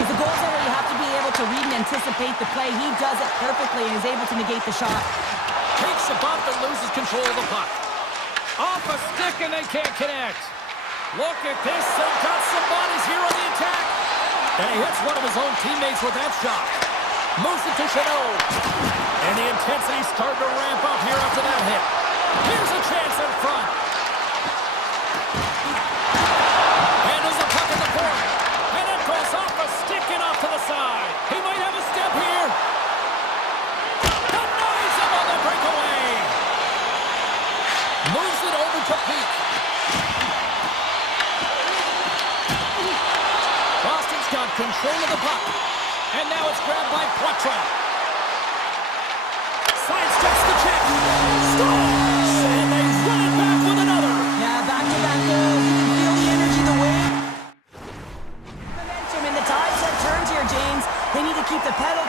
As a goaltender, you have to be able to read and anticipate the play. He does it perfectly and is able to negate the shot. Takes a bump and loses control of the puck. Off a stick and they can't connect. Look at this. They've got some bodies here on the attack. And he hits one of his own teammates with that shot. Moves it to Chanot. And the intensity's starting to ramp up here after that hit. Here's a chance in front. And there's a puck in the corner. And it goes off a stick and off to the side. He might have a step here. Denies him on the breakaway. Moves it over to Peak. Boston's got control of the puck. And now it's grabbed by Poitras. Sidesteps the check. Scores! And they run it back with another. Yeah, back-to-back goals. You can feel the energy, the wave. Momentum, and the tides have turned here, James. They need to keep the pedal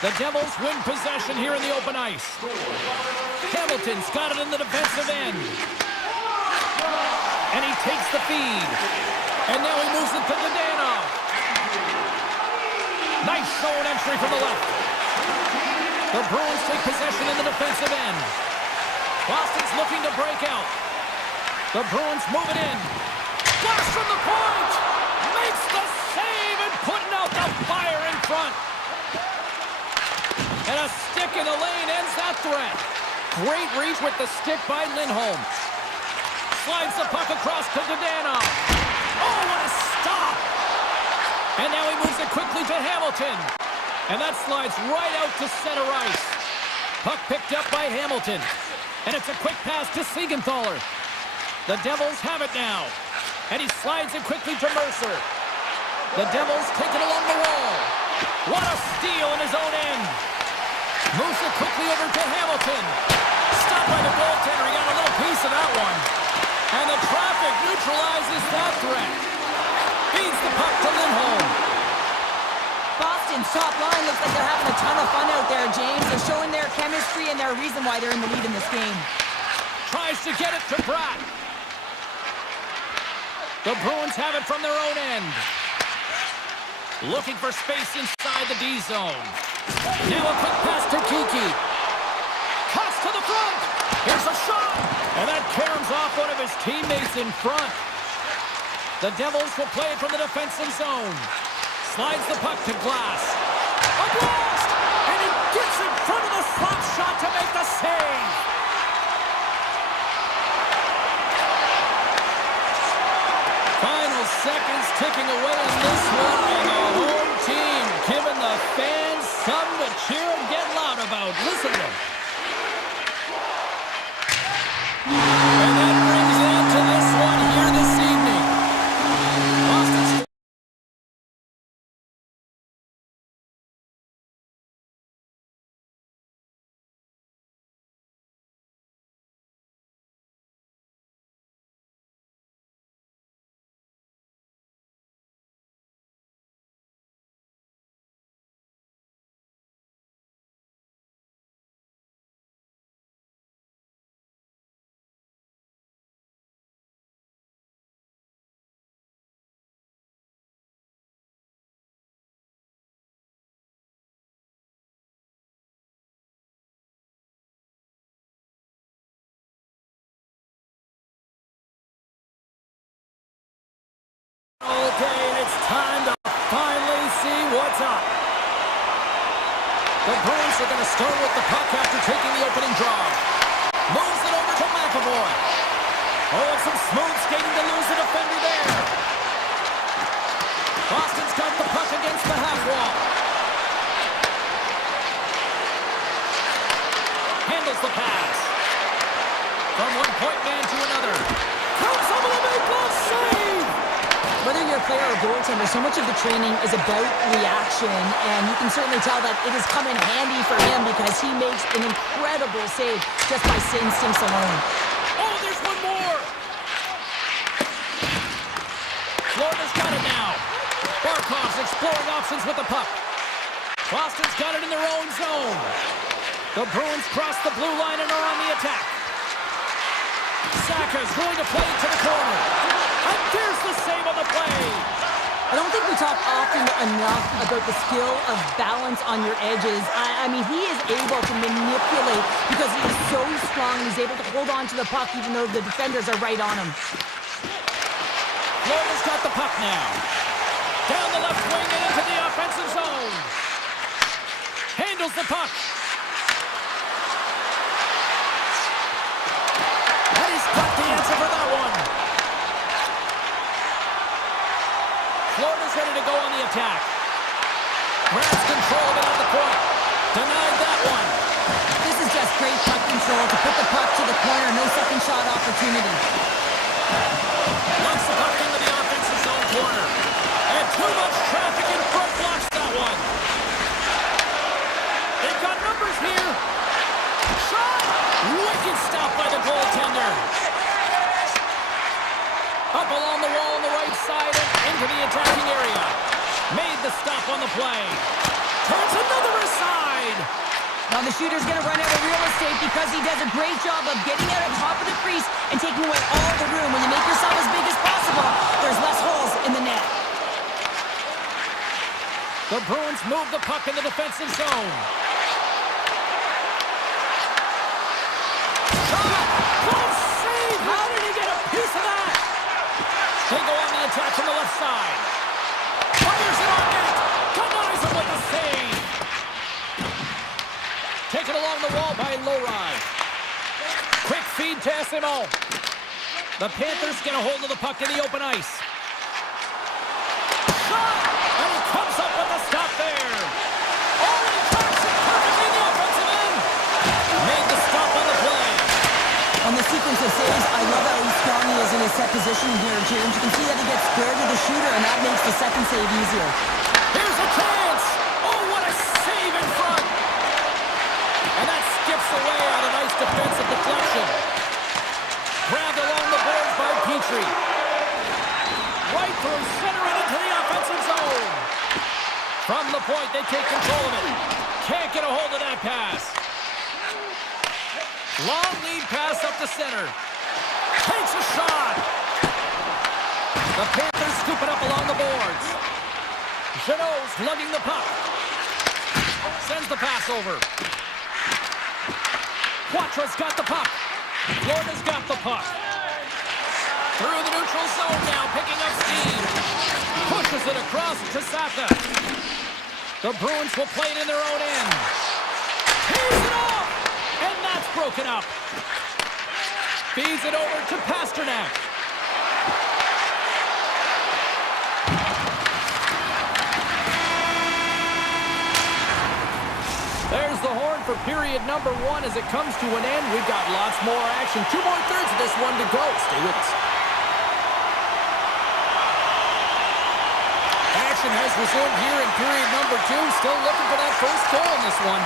The Devils win possession here in the open ice. Hamilton's got it in the defensive end. And he takes the feed. And now he moves it to Dadonov. Nice zone entry from the left. The Bruins take possession in the defensive end. Boston's looking to break out. The Bruins move it in. Flash from the point! Makes the save and putting out the fire in front. And a stick in the lane ends that threat. Great reach with the stick by Lindholm. Slides the puck across to Dadonov. Oh, what a stop! And now he moves it quickly to Hamilton. And that slides right out to center ice. Puck picked up by Hamilton. And it's a quick pass to Siegenthaler. The Devils have it now. And he slides it quickly to Mercer. The Devils take it along the wall. What a steal in his own end. Moves it quickly over to Hamilton. Stopped by the goaltender. He got a little piece of that one. And the traffic neutralizes that threat. Feeds the puck to Lindholm. Boston's top line looks like they're having a ton of fun out there, James. They're showing their chemistry and their reason why they're in the lead in this game. Tries to get it to Pratt. The Bruins have it from their own end. Looking for space inside the D zone. Now a quick pass to Kiki. Cuts to the front. Here's a shot. And that caroms off one of his teammates in front. The Devils will play it from the defensive zone. Slides the puck to Glass. A blast! And he gets in front of the slap shot to make the save. Final seconds ticking away on this one, and the home team giving the fans something to cheer and get loud about. Listen to them. And that brings it up to this one here this evening. Boston. Okay, and it's time to finally see what's up. The Bruins are going to start with the puck after taking the opening draw. Moves it over to McAvoy. Oh, and some smooth skating to lose the defender there. Boston's got the puck against the half wall. Handles the pass. From one point man to another. Comes over the big glove save! Whether you're a player or goaltender, so much of the training is about reaction, and you can certainly tell that it has come in handy for him because he makes an incredible save just by instincts alone. Oh, there's one more! Florida's got it now. Barkov's exploring options with the puck. Boston's got it in their own zone. The Bruins cross the blue line and are on the attack. Saka's going to play to the corner. And there's the save on the play. I don't think we talk often enough about the skill of balance on your edges. I mean, he is able to manipulate because he is so strong. He's able to hold on to the puck even though the defenders are right on him. Florida's got the puck now. Down the left wing and into the offensive zone. Handles the puck. And he's got the answer for that one. Florida's ready to go on the attack. Grabs control of it at the point. Denied that one. This is just great puck control to put the puck to the corner. No second shot opportunity. Knocks the puck into the offensive zone corner. And too much traffic in front blocks that one. They've got numbers here. Shot! Wicked stop by the goaltender. Up along the wall on the right side and into the attacking area. Made the stop on the play. Turns another aside. side. Now the shooter's going to run out of real estate because he does a great job of getting out on top of the crease and taking away all the room. When you make yourself as big as possible, there's less holes in the net. The Bruins move the puck in the defensive zone. Shot! Close save! How did he get a piece of that? They go on the attack from the left side. Fires it on net. Denies him with the save. Taken along the wall by Lowry. Quick feed to SMO. The Panthers get a hold of the puck in the open ice. Shot! And he comes up with a stop there. Oh, and he tracks it perfectly in the offensive end. Made the stop on the play. On the sequence of saves, I love how strong he is in his set position here, James. You can see that he gets squared to the shooter, and that makes the second save easier. Here's a chance. Oh, what a save in front. And that skips away on a nice defensive deflection. Grabbed along the boards by Petrie. Right through center and into the offensive zone. From the point, they take control of it. Can't get a hold of that pass. Long lead pass up the center. Takes a shot. The Panthers scoop it up along the boards. Jeannot's lugging the puck. Sends the pass over. Quatra's got the puck. Florida's got the puck. Through the neutral zone now, picking up steam. Pushes it across to Saka. The Bruins will play it in their own end. Tees it off! And that's broken up. Feeds it over to Pasternak. There's the horn for period number 1 as it comes to an end. We've got lots more action. 2 more thirds of this one to go. Stay with us. Action has resumed here in period number 2. Still looking for that first goal in this one.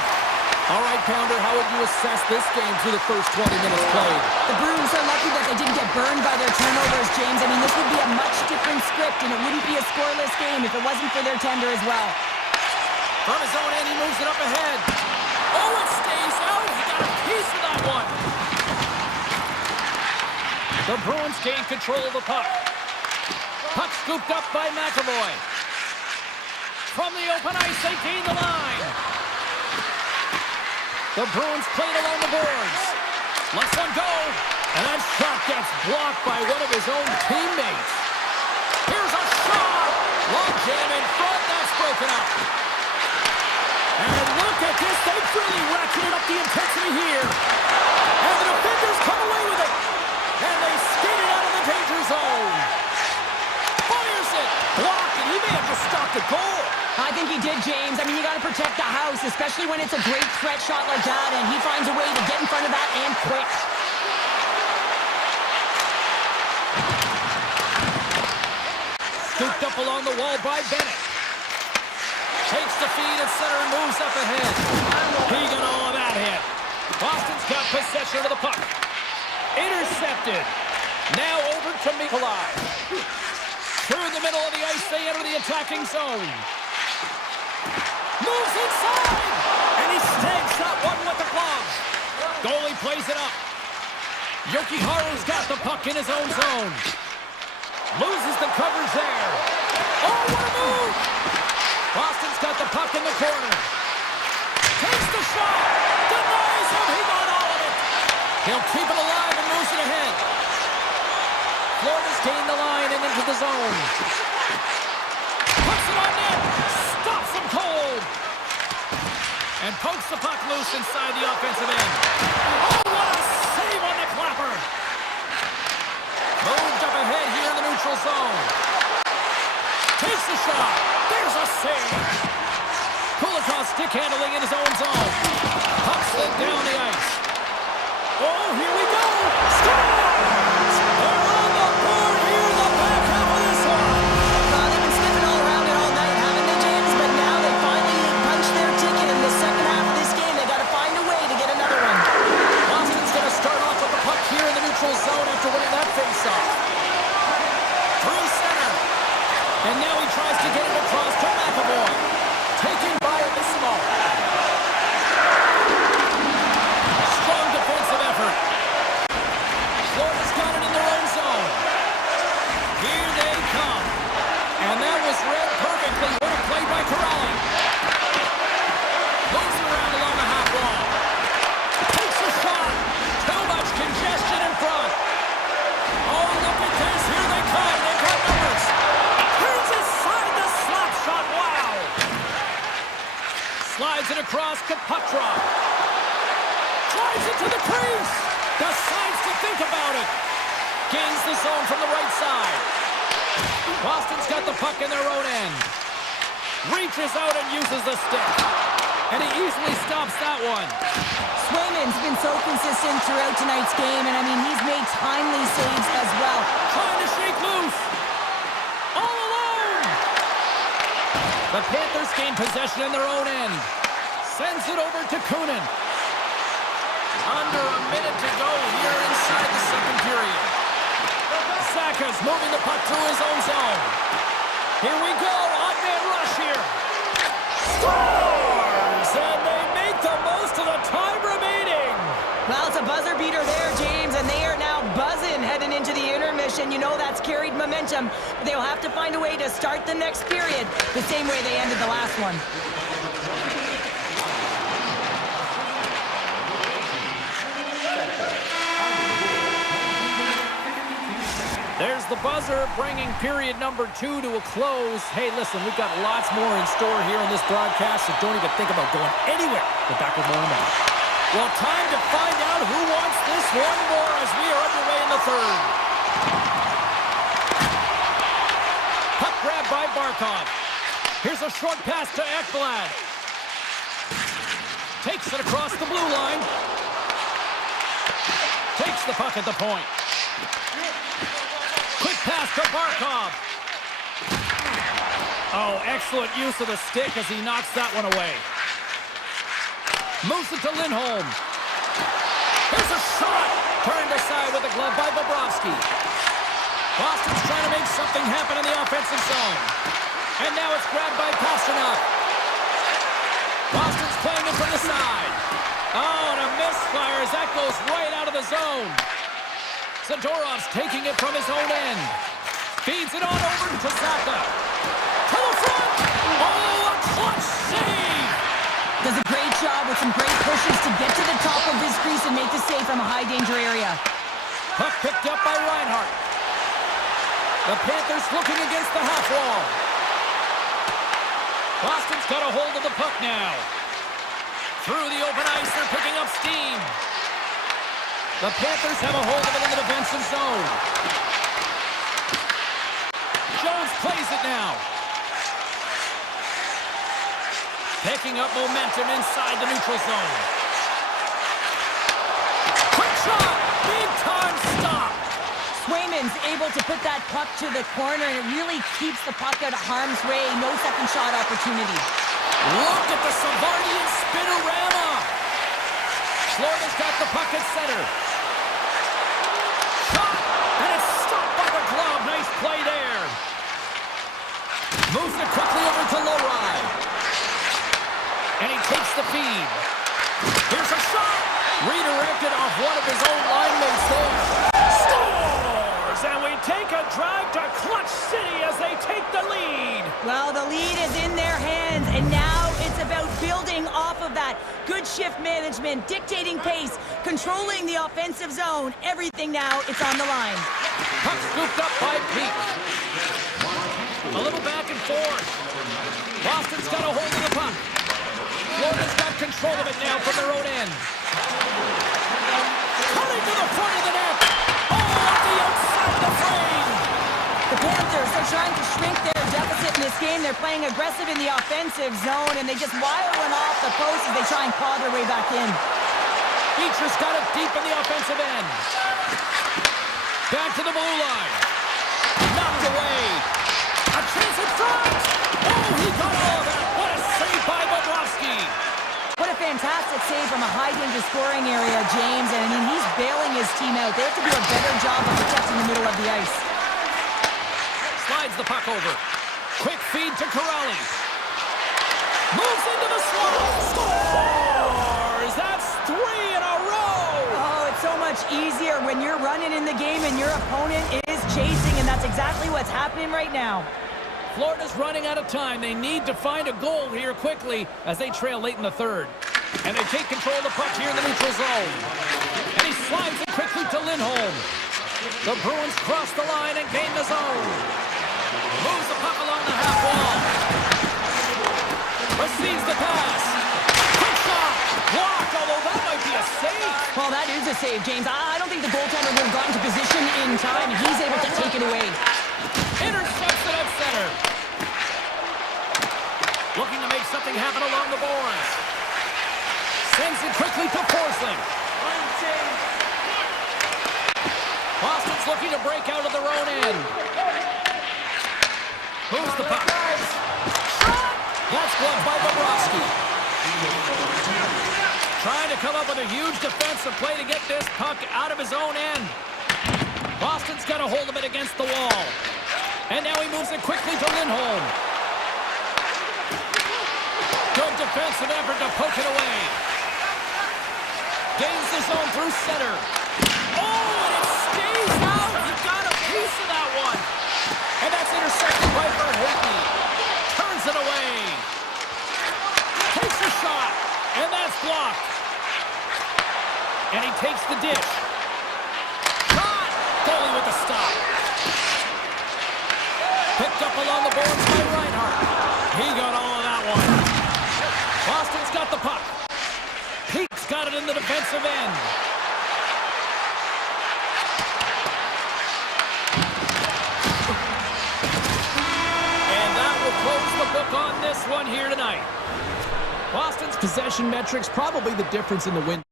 All right, Pounder, how would you assess this game through the first 20 minutes played? The Bruins are lucky that they didn't get burned by their turnovers, James. I mean, this would be a much different script, and it wouldn't be a scoreless game if it wasn't for their tender as well. From his own end, he moves it up ahead. Oh, it stays out. He got a piece of that one. The Bruins gain control of the puck. Puck scooped up by McAvoy. From the open ice, they gain the line. The Bruins played along the boards. Lets one go. And that shot gets blocked by one of his own teammates. Here's a shot. Long jam in front. That's broken up. And look at this. They've really ratcheted up the intensity here. And the defenders come away with it. And they skate it out of the danger zone. Fires it. Blocked, and he may have just stopped the goal. I think he did, James. I mean, you got to protect the house, especially when it's a great threat shot like that, and he finds a way to get in front of that and quick. Scooped up along the wall by Bennett. Takes the feed at center and moves up ahead. He got all of that hit. Boston's got possession of the puck. Intercepted. Now over to Nikolai. Through the middle of the ice, they enter the attacking zone. Moves inside! And he snags that one with the glove. Goalie plays it up. Yokiharu's got the puck in his own zone. Loses the coverage there. Oh, what a move! Boston's got the puck in the corner. Takes the shot. Denies him. He got all of it. He'll keep it alive and moves it ahead. Florida's gained the line and into the zone. Puts it on net. Stops him cold. And pokes the puck loose inside the offensive end. Oh, what a save on the clapper. Moved up ahead here in the neutral zone. Takes the shot. There's a save. Kulikov stick handling in his own zone. Puck slid down the ice. Oh, here we go. Scores! They're on the board here in the back half of this one. They've been sniffing all around it all night, haven't they, James? But now they finally punched their ticket in the second half of this game. They got to find a way to get another one. Boston's going to start off with the puck here in the neutral zone after winning that faceoff. Through center. And now he tries to get it across to McAvoy. Taken by Elisimo. think about it. Gains the zone from the right side. Boston's got the puck in their own end. Reaches out and uses the stick. And he easily stops that one. Swayman's been so consistent throughout tonight's game, and I mean, he's made timely saves as well. Trying to shake loose. All alone. The Panthers gain possession in their own end. Sends it over to Kunin. Under a minute to go here inside the second period. Saka's moving the puck through his own zone. Here we go. Odd man rush here. Scores! And they make the most of the time remaining. Well, it's a buzzer beater there, James, and they are now buzzing heading into the intermission. You know that's carried momentum. They'll have to find a way to start the next period the same way they ended the last one. There's the buzzer, bringing period number 2 to a close. Hey, listen, we've got lots more in store here on this broadcast, so don't even think about going anywhere. We're back with more in a minute. Well, time to find out who wants this one more as we are underway in the third. Puck grab by Barkov. Here's a short pass to Ekblad. Takes it across the blue line. Takes the puck at the point. Quick pass to Barkov. Oh, excellent use of the stick as he knocks that one away. Moves it to Lindholm. Here's a shot. Turned aside with a glove by Bobrovsky. Boston's trying to make something happen in the offensive zone. And now it's grabbed by Pasternak. Boston's playing it from the side. Oh, and a misfire as that goes right out of the zone. Zadorov's taking it from his own end. Feeds it on over to Saka. To the front! Oh, a clutch save! Does a great job with some great pushes to get to the top of his crease and make the save from a high-danger area. Puck picked up by Reinhart. The Panthers looking against the half wall. Boston's got a hold of the puck now. Through the open ice, they're picking up steam. The Panthers have a hold of it in the defensive zone. Jones plays it now. Picking up momentum inside the neutral zone. Quick shot! Big time stop! Swayman's able to put that puck to the corner, and it really keeps the puck out of harm's way. No second shot opportunity. Look at the Savardian spinorama! Florida's got the puck at center. Shot! And it's stopped by the glove. Nice play there. Moves it quickly over to Lowry. And he takes the feed. Here's a shot! Redirected off one of his own line mates there. Scores! And we take a drive to Clutch City as they take the lead. Well, the lead is in their hands, and now it's about building off of that. Good shift management, dictating pace, controlling the offensive zone. Everything now, it's on the line. Puck scooped up by Peak. A little back and forth. Boston's got a hold of the puck. Florida's got control of it now from their own end. Coming to the front of the net. Oh, at the outside of the frame. The Panthers are trying to shrink their deficit in this game. They're playing aggressive in the offensive zone, and they just wire one off the post as they try and claw their way back in. Beecher's got it deep in the offensive end. Back to the blue line. Knocked away. A chance in front. Oh, he got all of that. What a save by Bobrovsky. What a fantastic save from a high-danger scoring area, James. And I mean, he's bailing his team out. They have to do a better job of protecting the middle of the ice. Slides the puck over. Quick feed to Corrali. Moves into the slot. Scores! That's 3 in a row! Oh, it's so much easier when you're running in the game and your opponent is chasing, and that's exactly what's happening right now. Florida's running out of time. They need to find a goal here quickly as they trail late in the third. And they take control of the puck here in the neutral zone. And he slides it quickly to Lindholm. The Bruins cross the line and gain the zone. Moves the puck along the half wall. Receives the pass. Quick shot. Blocked, although that might be a save. Well, that is a save, James. I don't think the goaltender would have gotten to position in time, and he's able to take it away. Intercepts it at center. Looking to make something happen along the boards. Sends it quickly to Forsling. Boston's looking to break out of their own end. Moves the puck. That's blocked by Bobrovsky. Trying to come up with a huge defensive play to get this puck out of his own end. Boston's got a hold of it against the wall. And now he moves it quickly to Lindholm. Good defensive effort to poke it away. Gains the zone through center. Oh, and it stays out. He got a piece of that one. And that's intercepted by Verhaeghe. Turns it away. Takes a shot. And that's blocked. And he takes the dish. Shot! Goalie with the stop. Picked up along the boards by Reinhart. He got all of that one. Boston's got the puck. Peake's got it in the defensive end. And that will close the book on this one here tonight. Boston's possession metrics probably the difference in the win.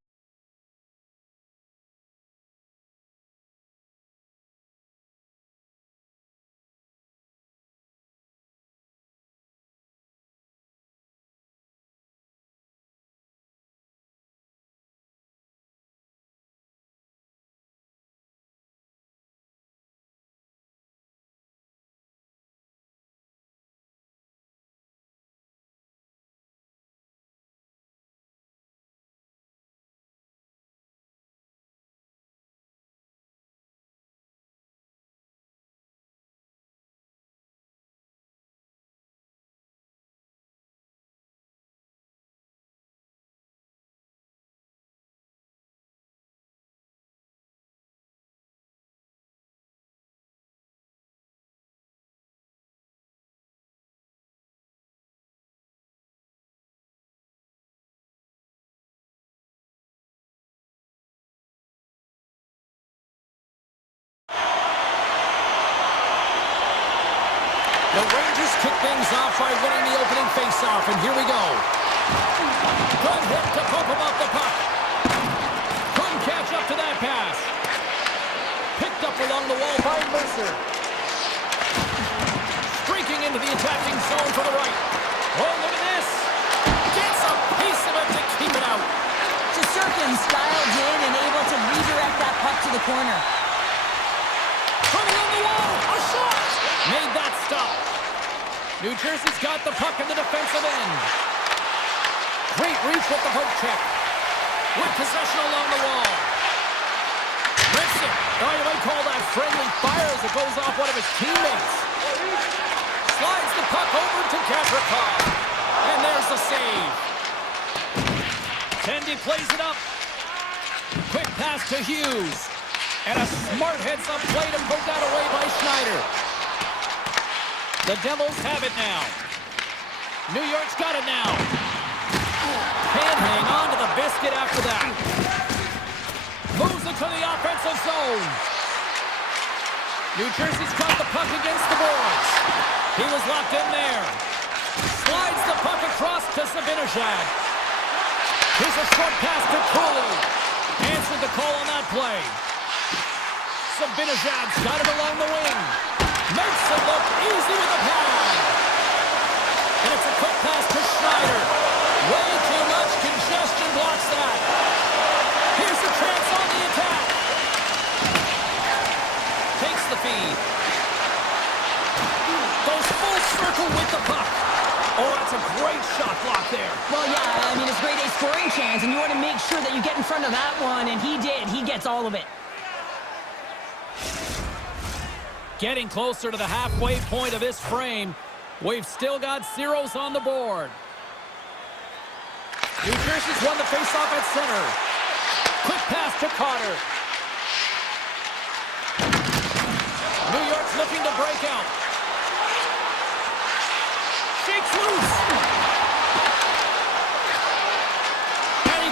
The Rangers kick things off by winning the opening face-off, and here we go. Good hit to pump him up the puck. Couldn't catch up to that pass. Picked up along the wall by Mercer. Streaking into the attacking zone for the right. Oh, look at this. Gets a piece of it to keep it out. Shesterkin's dialed in and able to redirect that puck to the corner. Coming on the wall, a shot! Made that stop. New Jersey's got the puck in the defensive end. Great reach with the poke check. With possession along the wall. Rips it. Oh, you might call that friendly fire as it goes off one of his teammates. Slides the puck over to Gavrikov. And there's the save. Tendy plays it up. Quick pass to Hughes. And a smart heads-up play to poke that away by Schneider. The Devils have it now. New York's got it now. Can't hang on to the biscuit after that. Moves it to the offensive zone. New Jersey's got the puck against the boards. He was locked in there. Slides the puck across to Zibanejad. Here's a short pass to Cooley. Answered the call on that play. Zibanejad's got it along the wing. Makes it look easy with a pad. And it's a quick pass to Schneider. Way too much congestion blocks that. Here's the chance on the attack. Takes the feed. Goes full circle with the puck. Oh, that's a great shot block there. Well, yeah, I mean, it's grade A scoring chance, and you want to make sure that you get in front of that one, and he did. He gets all of it. Getting closer to the halfway point of this frame. We've still got zeros on the board. New Jersey's won the faceoff at center. Quick pass to Carter. New York's looking to break out. Shakes loose. And he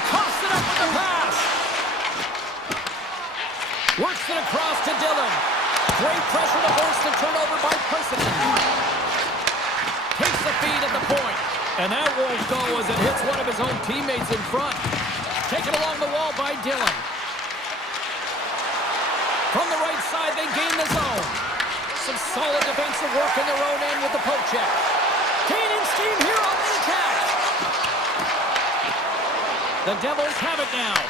Dillon. Great pressure to force the turnover by Person. Takes the feed at the point. And that won't go as it hits one of his own teammates in front. Taken along the wall by Dillon. From the right side, they gain the zone. Some solid defensive work in their own end with the poke check. Gaining steam here on the attack. The Devils have it now.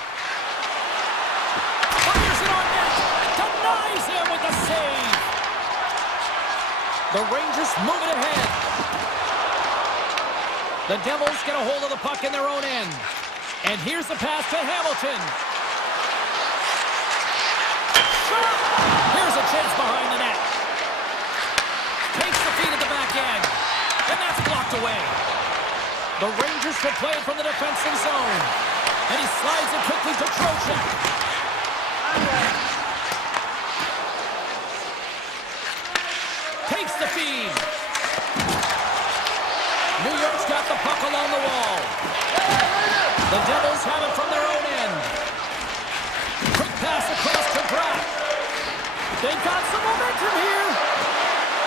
Fires it on net. Denies him with the save. The Rangers move it ahead. The Devils get a hold of the puck in their own end. And here's the pass to Hamilton. Shot! Here's a chance behind the net. Takes the feed at the back end. And that's blocked away. The Rangers will play it from the defensive zone. And he slides it quickly to Trocheck. Takes the feed. New York's got the puck along the wall. The Devils have it from their own end. Quick pass across to Bratt. They've got some momentum here.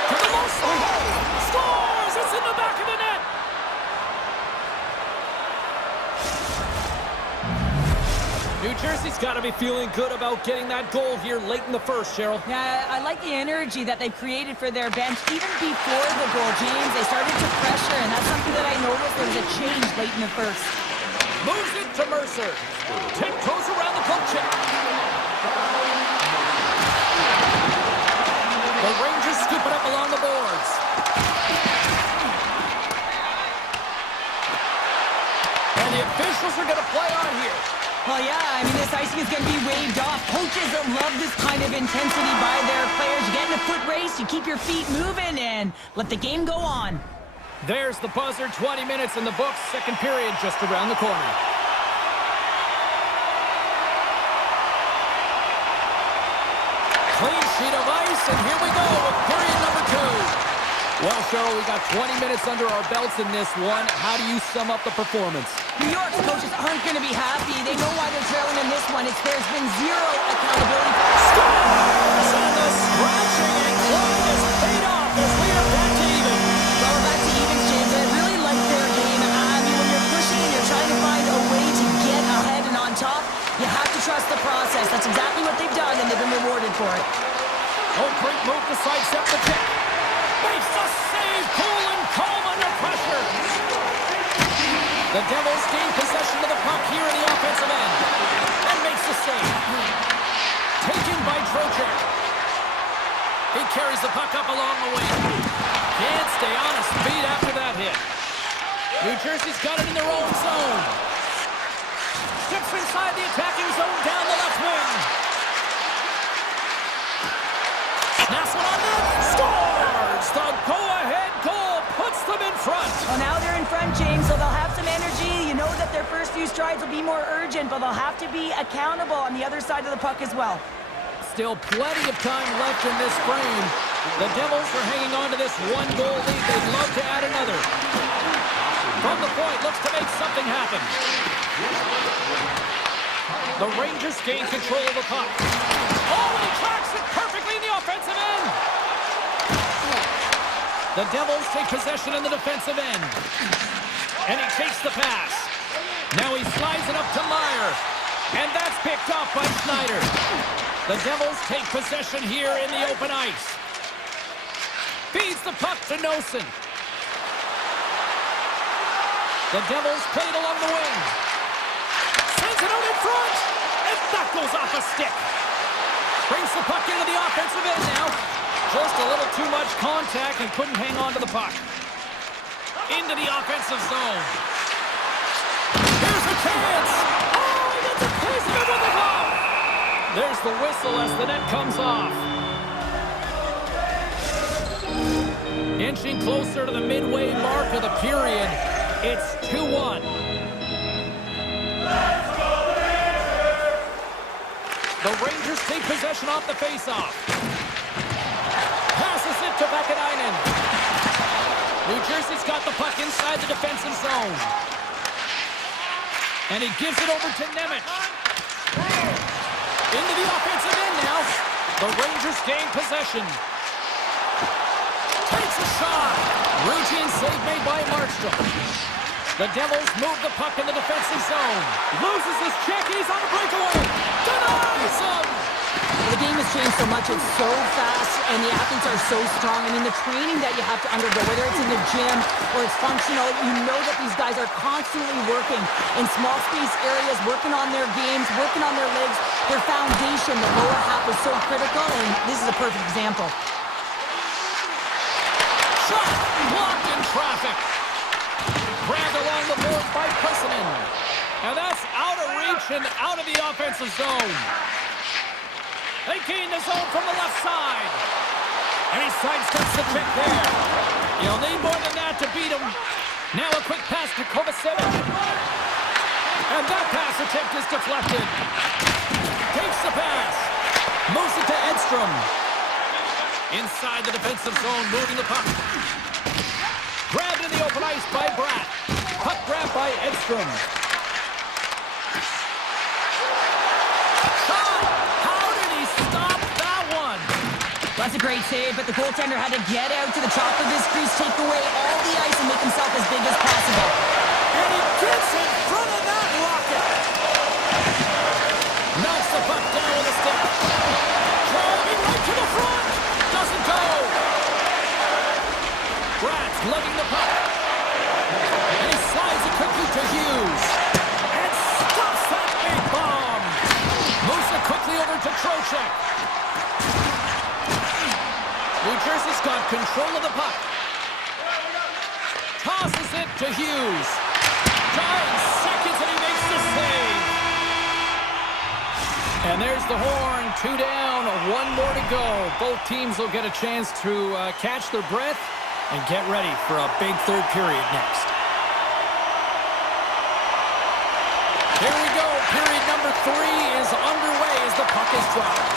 To the low slot. Scores! It's in the back of the net. New Jersey's got to be feeling good about getting that goal here late in the first, Cheryl. Yeah, I like the energy that they've created for their bench. Even before the goal, James, they started to pressure, and that's something that I noticed. There was a change late in the first. Moves it to Mercer. Tiptoes around the poke check. The Rangers scoop it up along the boards. And the officials are going to play on here. Well, yeah, I mean, this icing is going to be waved off. Coaches that love this kind of intensity by their players. You get in a foot race, you keep your feet moving, and let the game go on. There's the buzzer, 20 minutes in the books, second period just around the corner. Clean sheet of ice, and here we go with period number 2. Well, Cheryl, we got 20 minutes under our belts in this one. How do you sum up the performance? New York's coaches aren't going to be happy. They know why they're trailing in this one. There's been zero accountability. Scores! And the scratching and clawing is paid off as we are back to even. Well, back to evens, James. I really like their game. I mean, when you're pushing and you're trying to find a way to get ahead and on top, you have to trust the process. That's exactly what they've done, and they've been rewarded for it. Oh, great move to sidestep the kick. Makes the save, cool and calm under pressure. The Devils gain possession of the puck here in the offensive end. And makes the save. Taken by Trocheck. He carries the puck up along the wing. Can't stay on his feet after that hit. New Jersey's got it in their own zone. Steps inside the attacking zone down the left wing. Snaps one on net. Scores! The go-ahead goal puts them in front. Well, now they're in front, James, so they'll have some energy. You know that their first few strides will be more urgent, but they'll have to be accountable on the other side of the puck as well. Still plenty of time left in this frame. The Devils are hanging on to this one-goal lead. They'd love to add another. From the point, looks to make something happen. The Rangers gain control of the puck. Oh, and he tracks it perfectly in the offensive end. The Devils take possession in the defensive end. And he takes the pass. Now he slides it up to Meyer. And that's picked up by Schneider. The Devils take possession here in the open ice. Feeds the puck to Nosen. The Devils play it along the wing. Sends it out in front. And that goes off a stick. Brings the puck into the offensive end now. Just a little too much contact and couldn't hang on to the puck. Into the offensive zone. Here's a chance. Oh, he gets a piece of it with the glove. There's the whistle as the net comes off. Inching closer to the midway mark of the period. It's 2-1. The Rangers take possession off the faceoff. Passes it to Vakanainen. New Jersey's got the puck inside the defensive zone. And he gives it over to Nemec. Into the offensive end now. The Rangers gain possession. Takes a shot. Routine save made by Markstrom. The Devils move the puck in the defensive zone. Loses his check. He's on a breakaway. Denies him. The game has changed so much. It's so fast, and the athletes are so strong. I mean, the training that you have to undergo, whether it's in the gym or it's functional, you know that these guys are constantly working in small space areas, working on their games, working on their legs. Their foundation, the lower half, is so critical, and this is a perfect example. Shot blocked in traffic. Grabbed along the board by Kussinen. And that's out of reach and out of the offensive zone. They gain the zone from the left side. And he sidesteps the check there. You'll need more than that to beat him. Now a quick pass to Kovacevic. And that pass attempt is deflected. Takes the pass. Moves it to Edstrom. Inside the defensive zone, moving the puck. Grabbed in the open ice by Bratt. Puck grabbed by Edstrom. That's a great save, but the goaltender had to get out to the top of his crease, take away all the ice, and make himself as big as possible. And he gets in front of that rocket. Knocks the puck down with a stick. Driving right to the front. Doesn't go. Bratt's lugging the puck. And he slides it quickly to Hughes. And stops that big bomb. Moves it quickly over to Trocheck. New Jersey's got control of the puck. Tosses it to Hughes. 9 seconds and he makes the save. And there's the horn. 2 down, 1 more to go. Both teams will get a chance to catch their breath and get ready for a big third period next. Here we go. Period number 3 is underway as the puck is dropped.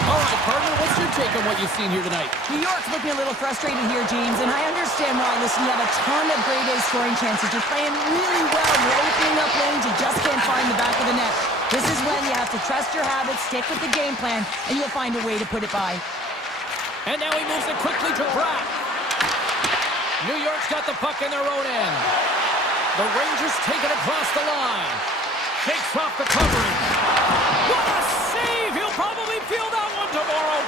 All right, partner, what's your take on what you've seen here tonight? New York's looking a little frustrated here, James, and I understand why. Listen, you have a ton of grade A scoring chances. You're playing really well. You're opening up lanes. You just can't find the back of the net. This is when you have to trust your habits, stick with the game plan, and you'll find a way to put it by. And now he moves it quickly to Bratt. New York's got the puck in their own end. The Rangers take it across the line. Shakes off the covering. What a save! He'll probably feel that one tomorrow.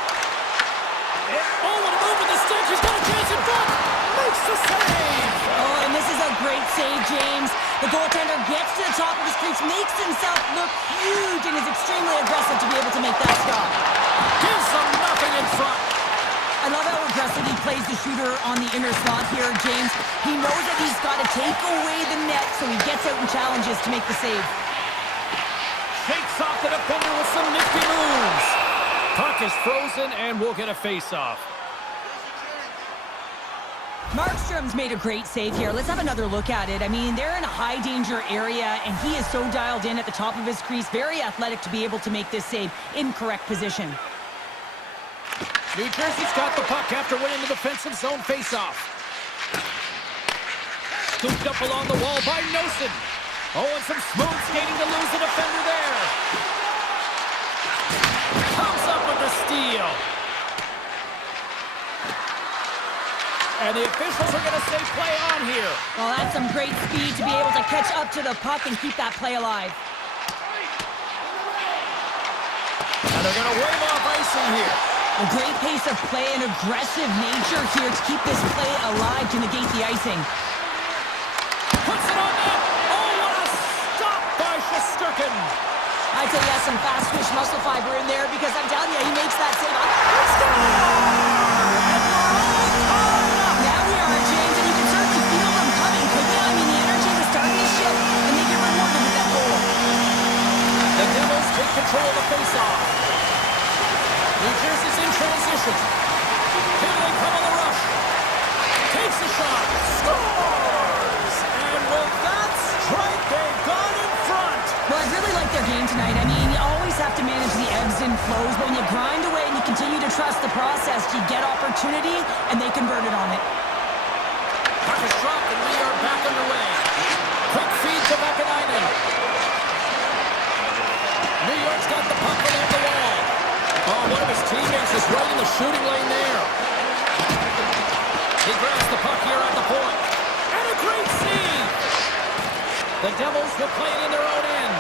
Oh, what a move with the stick. He's got a chance in front. Makes the save. Oh, and this is a great save, James. The goaltender gets to the top of his crease, makes himself look huge, and is extremely aggressive to be able to make that stop. Gives them nothing in front. I love how aggressive he plays the shooter on the inner slot here, James. He knows that he's got to take away the net, so he gets out and challenges to make the save. Shakes off the defender with some nifty moves. Puck is frozen, and we'll get a face-off. Markstrom's made a great save here. Let's have another look at it. I mean, they're in a high-danger area, and he is so dialed in at the top of his crease. Very athletic to be able to make this save in correct position. New Jersey's got the puck after winning the defensive zone face-off. Scooped up along the wall by Nosen. Oh, and some smooth skating to lose the defender there. Comes up with the steal. And the officials are going to say play on here. Well, that's some great speed to be able to catch up to the puck and keep that play alive. And they're going to wave off icing here. A great pace of play and aggressive nature here to keep this play alive to negate the icing. Puts it on net. Shesterkin. I'd say he has some fast twitch muscle fiber in there because I'm telling you, he makes that save. Now we are, James, and you can certainly feel them coming, couldn't you? I mean, the energy is starting to shift, and they get rewarded with that goal. The Devils take control of the faceoff. New Jersey's in transition. Here they come on the rush. Takes a shot. Scores! And with that strike, they've gone in front. Well, I really like their game tonight. I mean, you always have to manage the ebbs and flows, but when you grind away and you continue to trust the process, you get opportunity, and they converted on it. Puck is dropped, and we are back underway. Quick feed to Vakanainen. New York's got the puck along the wall. Oh, one of his teammates is right in the shooting lane there. He grabs the puck here at the point. And a great save. The Devils will play it in their own end.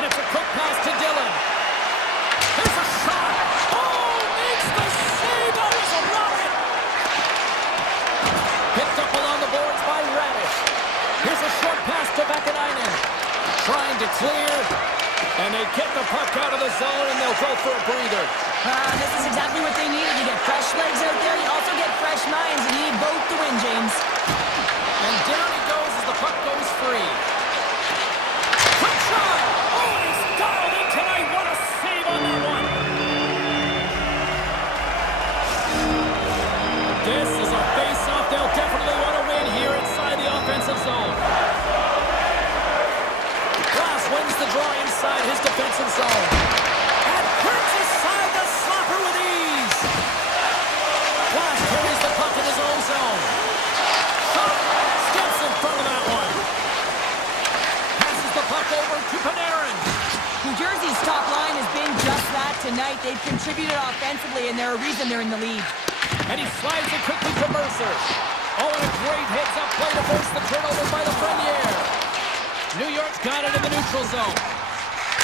And it's a quick pass to Dillon. Here's a shot. Oh, makes the save. That was a rocket. Picked up along the boards by Radish. Here's a short pass to Vakanainen. Trying to clear. And they get the puck out of the zone, and they'll go for a breather. This is exactly what they needed. You get fresh legs out there. You also get fresh minds. You need both to win, James. And down he goes as the puck goes free. Quick shot! Oh, he's dialed in tonight. What a save on that one. This is a face-off they'll definitely want to win here inside the offensive zone. Glass wins the draw inside his defensive zone. And hurts aside the slapper with ease. Glass carries the puck in his own zone. Shot! Steps in front of that one. Passes the puck over to Panarin. New Jersey's top line has been just that tonight. They've contributed offensively, and they're a reason they're in the lead. And he slides it quickly to Mercer. Oh, and a great heads-up play to force the turnover by the Frenier. New York's got it in the neutral zone.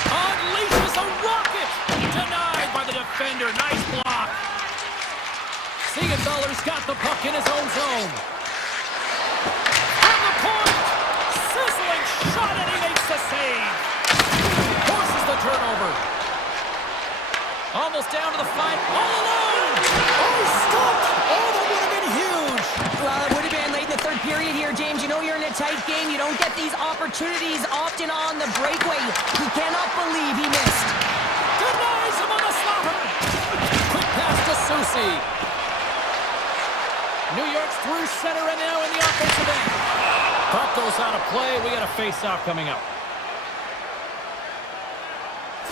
Unleashes a rocket! Denied by the defender. Nice block. Siegenthaler's got the puck in his own zone. From the point! Sizzling shot, and he makes the save. Forces the turnover. Almost down to the fight. All alone! Oh, stopped! Oh, that would have been huge! Well, it would have been late in the third period here, James. You know you're in a tight game. You don't get these opportunities often on the breakaway. He cannot believe he missed. Denies him on the slapper! Quick pass to Soucy. New York's through center and now in the offensive end. Puck goes out of play. We got a face-off coming up.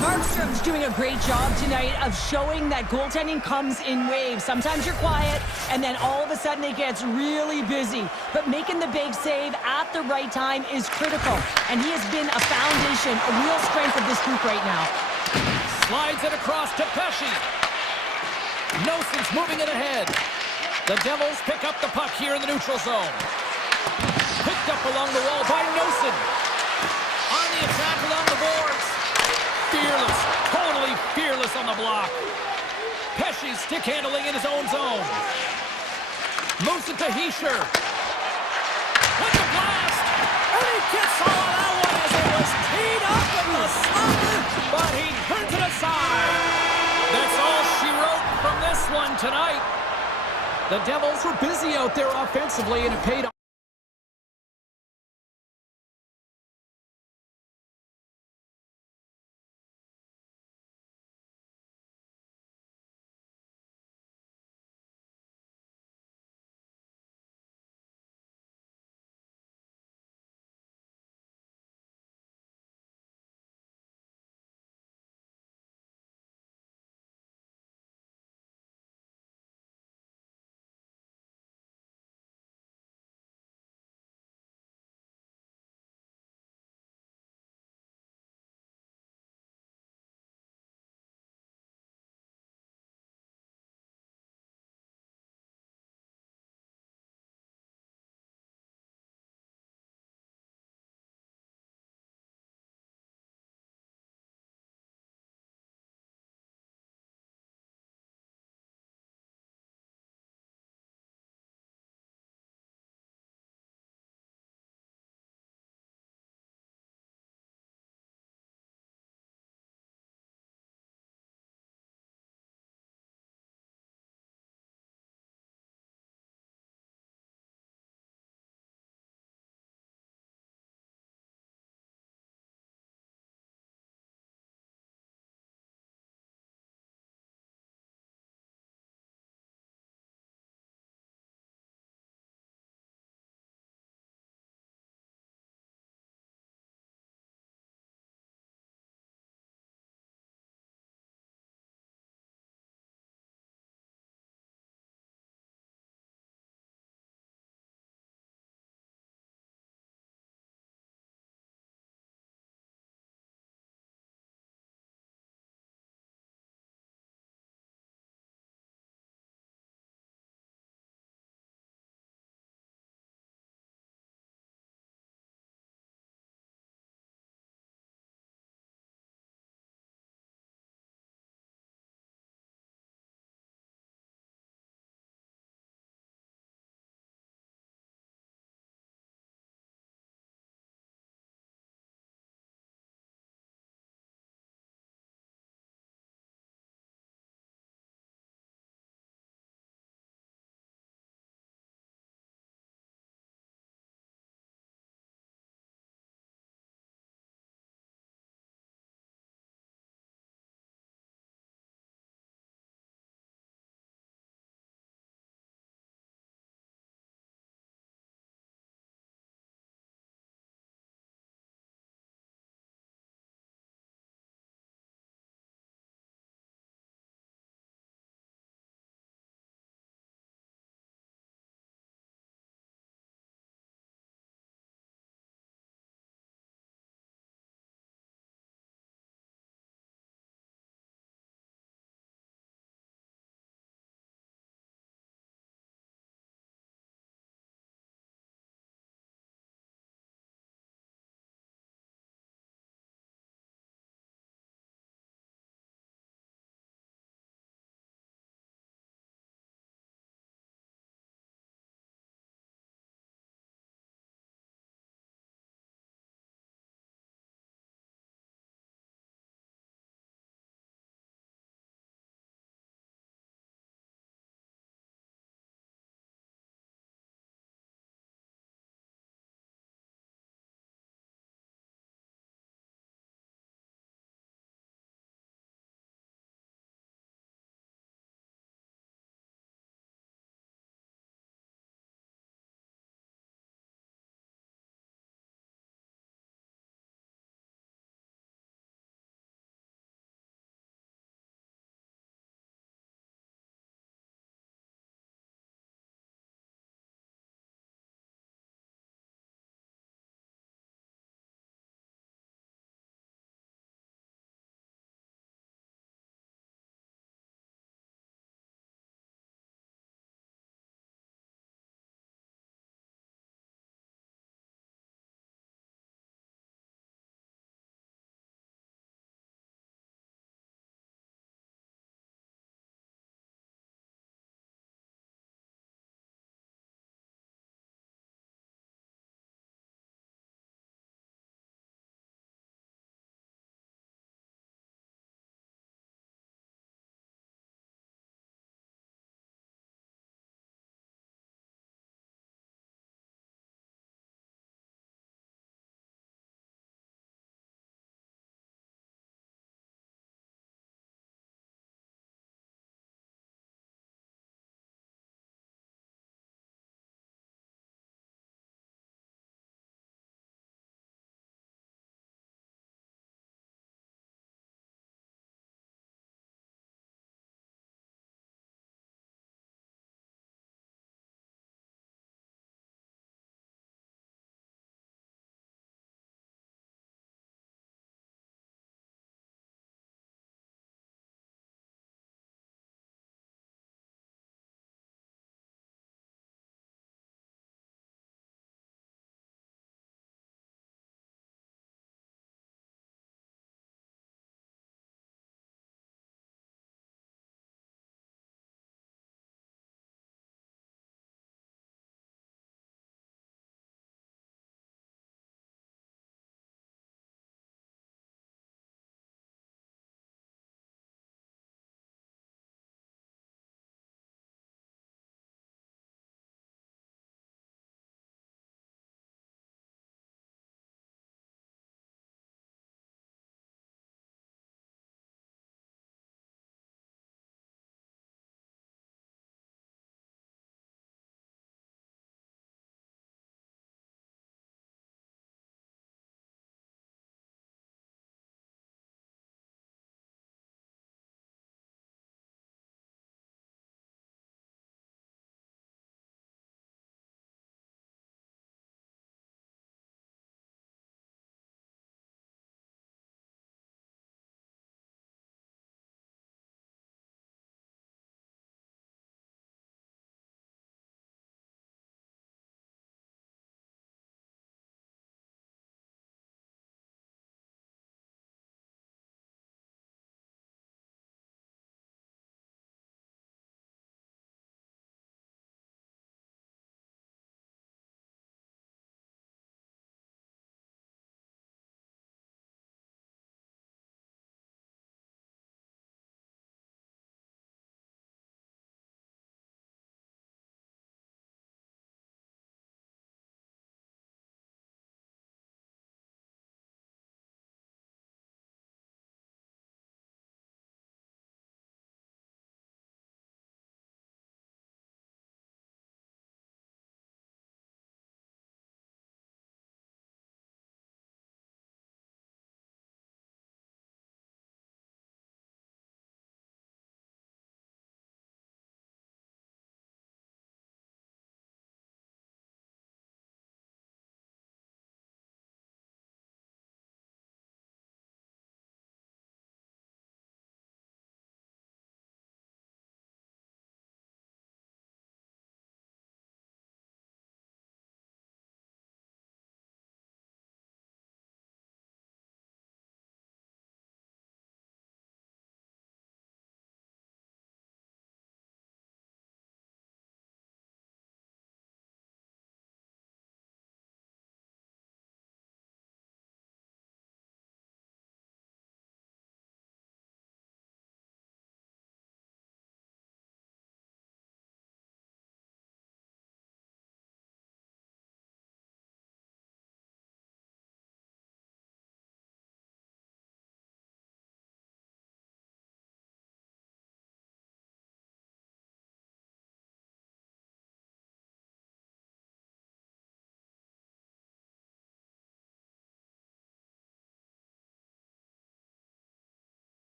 Markstrom's doing a great job tonight of showing that goaltending comes in waves. Sometimes you're quiet, and then all of a sudden it gets really busy. But making the big save at the right time is critical. And he has been a foundation, a real strength of this group right now. Slides it across to Pesci. Noson's moving it ahead. The Devils pick up the puck here in the neutral zone. Picked up along the wall by Noson. On the attack along the boards. Fearless, totally fearless on the block. Pesci stick handling in his own zone. Moves it to Hischier. With the blast. And he gets all of that one as it was teed up in the slapper. But he turns it aside. That's all she wrote from this one tonight. The Devils were busy out there offensively, and it paid off.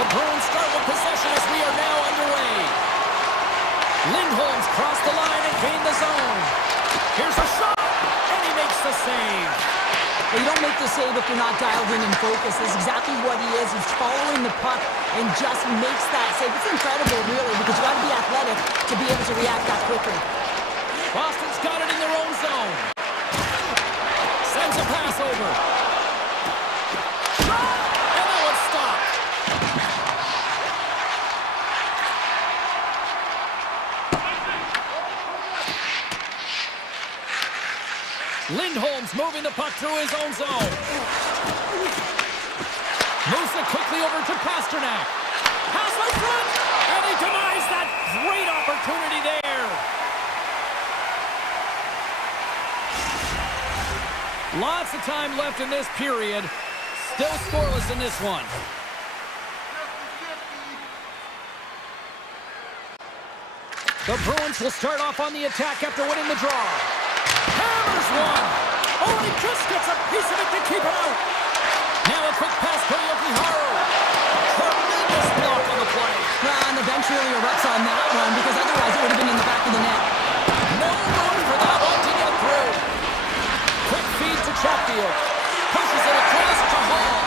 The Bruins start with possession as we are now underway. Lindholm's crossed the line and gained the zone. Here's a shot, and he makes the save. Well, you don't make the save if you're not dialed in and focused. That's exactly what he is. He's following the puck and just makes that save. It's incredible, really, because you got to be athletic to be able to react that quickly. Boston's got it in their own zone. Sends a pass over. Shot! And now it's stopped. Lindholm's moving the puck through his own zone. Moves it quickly over to Pasternak. Pass in front, and he denies that great opportunity there. Lots of time left in this period. Still scoreless in this one. The Bruins will start off on the attack after winning the draw. Hammers one. Oh, and he just gets a piece of it to keep it out. Now a quick pass to Yokiharu. Tremendous block on the play. And the bench really erupts on that one because otherwise it would have been in the back of the net. No room for that one to get through. Quick feed to Chatfield. Pushes it across to Hall.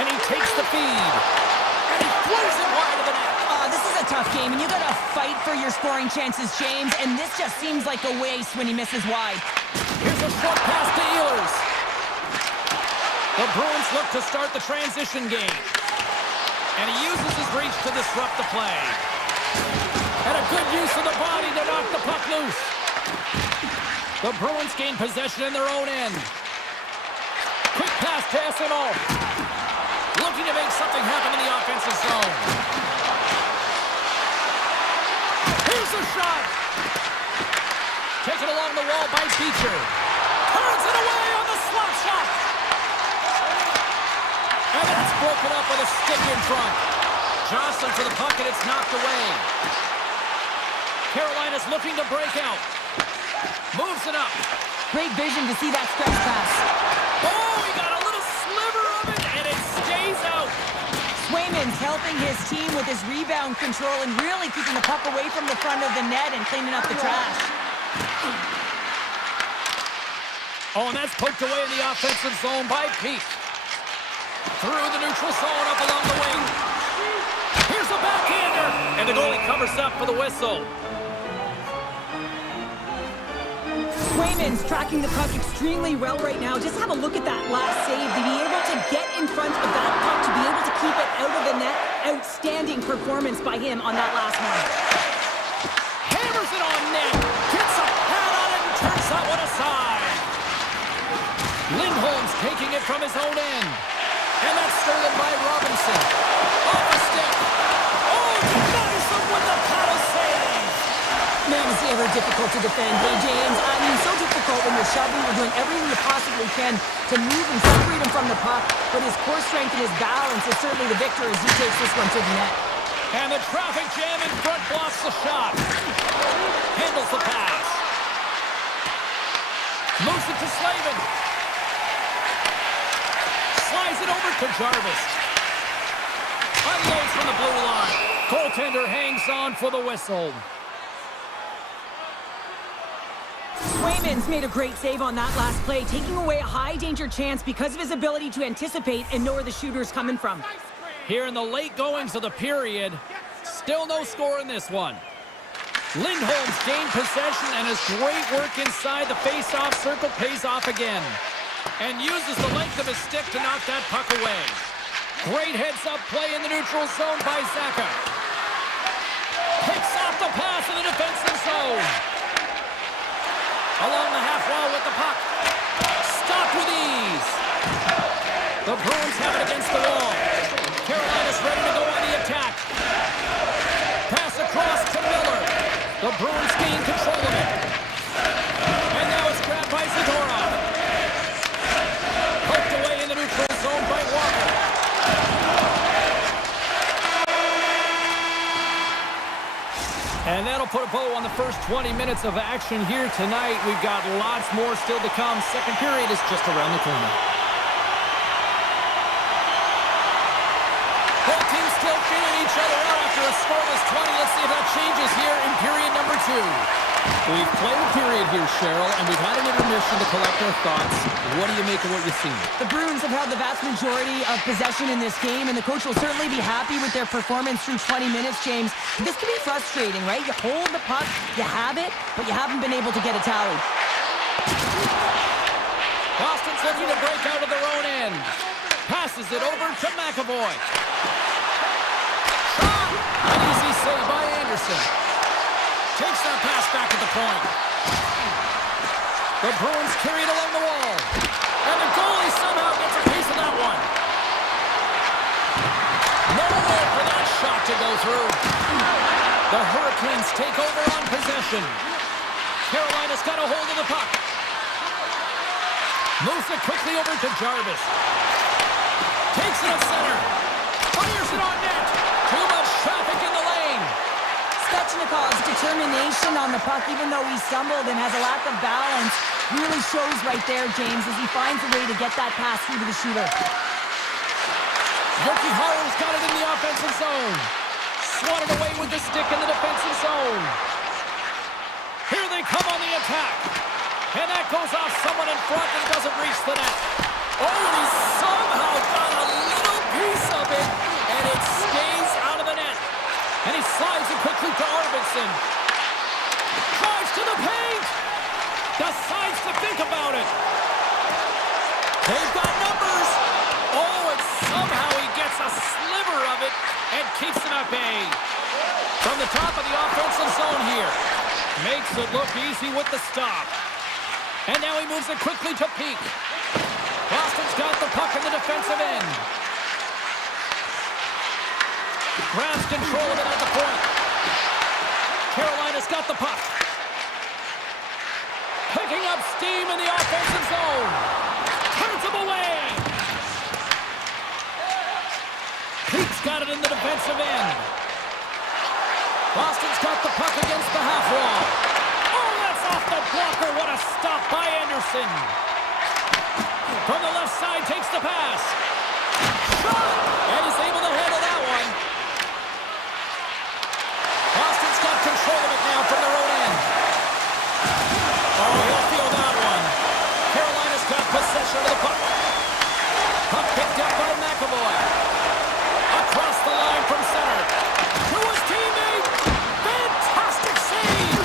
And he takes the feed. And he throws it wide of the net. This is a tough game, and you got to fight for your scoring chances, James, and this just seems like a waste when he misses wide. Here's a short pass to Ehlers. The Bruins look to start the transition game. And he uses his reach to disrupt the play. And a good use of the body to knock the puck loose. The Bruins gain possession in their own end. Quick pass to SMO. Looking to make something happen in the offensive zone. Here's a shot. Taken along the wall by Beecher. Turns it away on the slot shot. And that's broken up with a stick in front. Johnson to the puck, and it's knocked away. Carolina's looking to break out. Moves it up. Great vision to see that stretch pass. Oh, he got a little sliver of it, and it stays out. Swayman's helping his team with his rebound control and really keeping the puck away from the front of the net and cleaning up the trash. Oh, and that's poked away in the offensive zone by Pete. Through the neutral zone, up along the wing. Here's a backhander, and the goalie covers up for the whistle. Swayman's tracking the puck extremely well right now. Just have a look at that last save. To be able to get in front of that puck, to be able to keep it out of the net. Outstanding performance by him on that last one. Hammers it on net. Gets a pad on it and turns that one aside. Lindholm's taking it from his own end. And that's stolen by Robinson. Off the stick. Oh, denies him with the paddle save. Man, is he ever difficult to defend. Hey, James, I mean, so difficult when you're shoving. You're doing everything you possibly can to move and separate him from the puck. But his core strength and his balance is certainly the victor as he takes this one to the net. And the traffic jam in front blocks the shot. Handles the pass. Moves it to Slavin. Slides it over to Jarvis. Unloads from the blue line. Goaltender hangs on for the whistle. Swayman's made a great save on that last play, taking away a high-danger chance because of his ability to anticipate and know where the shooter's coming from. Here in the late goings of the period, still no score in this one. Lindholm's gained possession, and his great work inside the face-off circle pays off again. And uses the length of his stick to knock that puck away. Great heads-up play in the neutral zone by Zaka. Picks off the pass in the defensive zone. Along the half wall with the puck. Stopped with ease. The Bruins have it against the wall. Carolina's ready to go on the attack. Pass across to Miller. The Bruins gain control of it. And now it's grabbed by Zadorov. Poked away in the neutral zone by Walker. And that'll put a bow on the first 20 minutes of action here tonight. We've got lots more still to come. Second period is just around the corner. Both teams still feeling each other out after a scoreless 20. Let's see if that changes here in period number 2. We've played a period here, Cheryl, and we've had an intermission to collect our thoughts. What do you make of what you've seen? The Bruins have held the vast majority of possession in this game, and the coach will certainly be happy with their performance through 20 minutes, James. This can be frustrating, right? You hold the puck, you have it, but you haven't been able to get it tallied. Boston's looking to break out of their own end. Passes it over to McAvoy. Shot! An easy save by Anderson. Takes that pass back at the point. The Bruins carry it along the wall. And the goalie somehow gets a piece of that one. No way for that shot to go through. The Hurricanes take over on possession. Carolina's got a hold of the puck. Moves it quickly over to Jarvis. Takes it at center. Fires it on net. Too much traffic in the lane. Svechnikov's determination on the puck, even though he stumbled and has a lack of balance, really shows right there, James, as he finds a way to get that pass through to the shooter. Jokiharju's got it in the offensive zone. Swatted away with the stick in the defensive zone. Here they come on the attack. And that goes off someone in front and doesn't reach the net. Oh, and he somehow got a little piece of it, and it stays out of the net. And he slides it quickly to Arvidsson. Drives to the paint. Decides to think about it. They've got numbers. Oh, and somehow he gets a sliver of it and keeps them at bay. From the top of the offensive zone here. Makes it look easy with the stop. And now he moves it quickly to Peak. Boston's got the puck in the defensive end. Grabs control of it at the point. Carolina's got the puck. Picking up steam in the offensive zone. Turns him away. Peak's got it in the defensive end. Boston's got the puck against the half wall. Oh, that's off the blocker. What a stop by Anderson. From the left side, takes the pass. Shot! And is able to handle that one. Boston's got control of it now from their own end. Oh, he'll feel that one. Carolina's got possession of the puck. Puck picked up by McAvoy. Across the line from center. To his teammate. Fantastic save.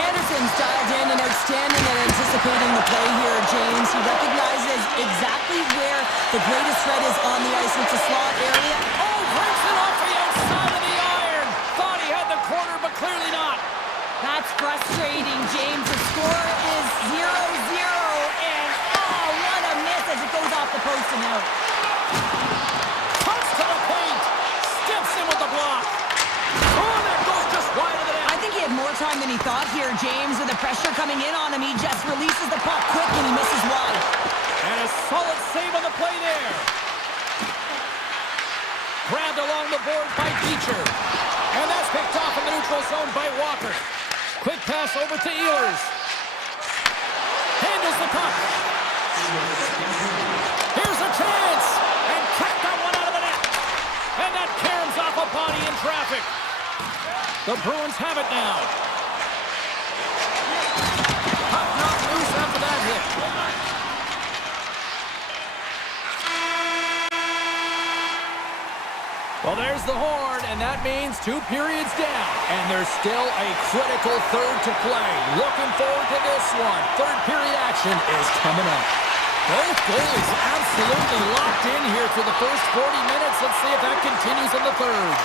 Anderson's dialed in and outstanding at anticipating the play here, James. He recognizes exactly where the greatest threat is on the ice. It's a slot area. Oh, breaks it off the outside of the iron. Thought he had the corner, but clearly not. That's frustrating, James. The score is 0-0, and oh, what a miss as it goes off the post and out. Comes to the paint. Steps in with the block. Oh, that goes just wide of the net. I think he had more time than he thought here, James. With the pressure coming in on him, he just releases the puck quick and he misses wide. And a solid save on the play there. Grabbed along the board by Beecher. And that's picked off in the neutral zone by Walker. Quick pass over to Ehlers. Handles the puck. Here's a chance. And kicked that one out of the net. And that caroms off a body in traffic. The Bruins have it now. Puck knocked loose after that hit. Well, there's the horn, and that means 2 periods down. And there's still a critical third to play. Looking forward to this one. Third period action is coming up. Both goalies absolutely locked in here for the first 40 minutes. Let's see if that continues in the third.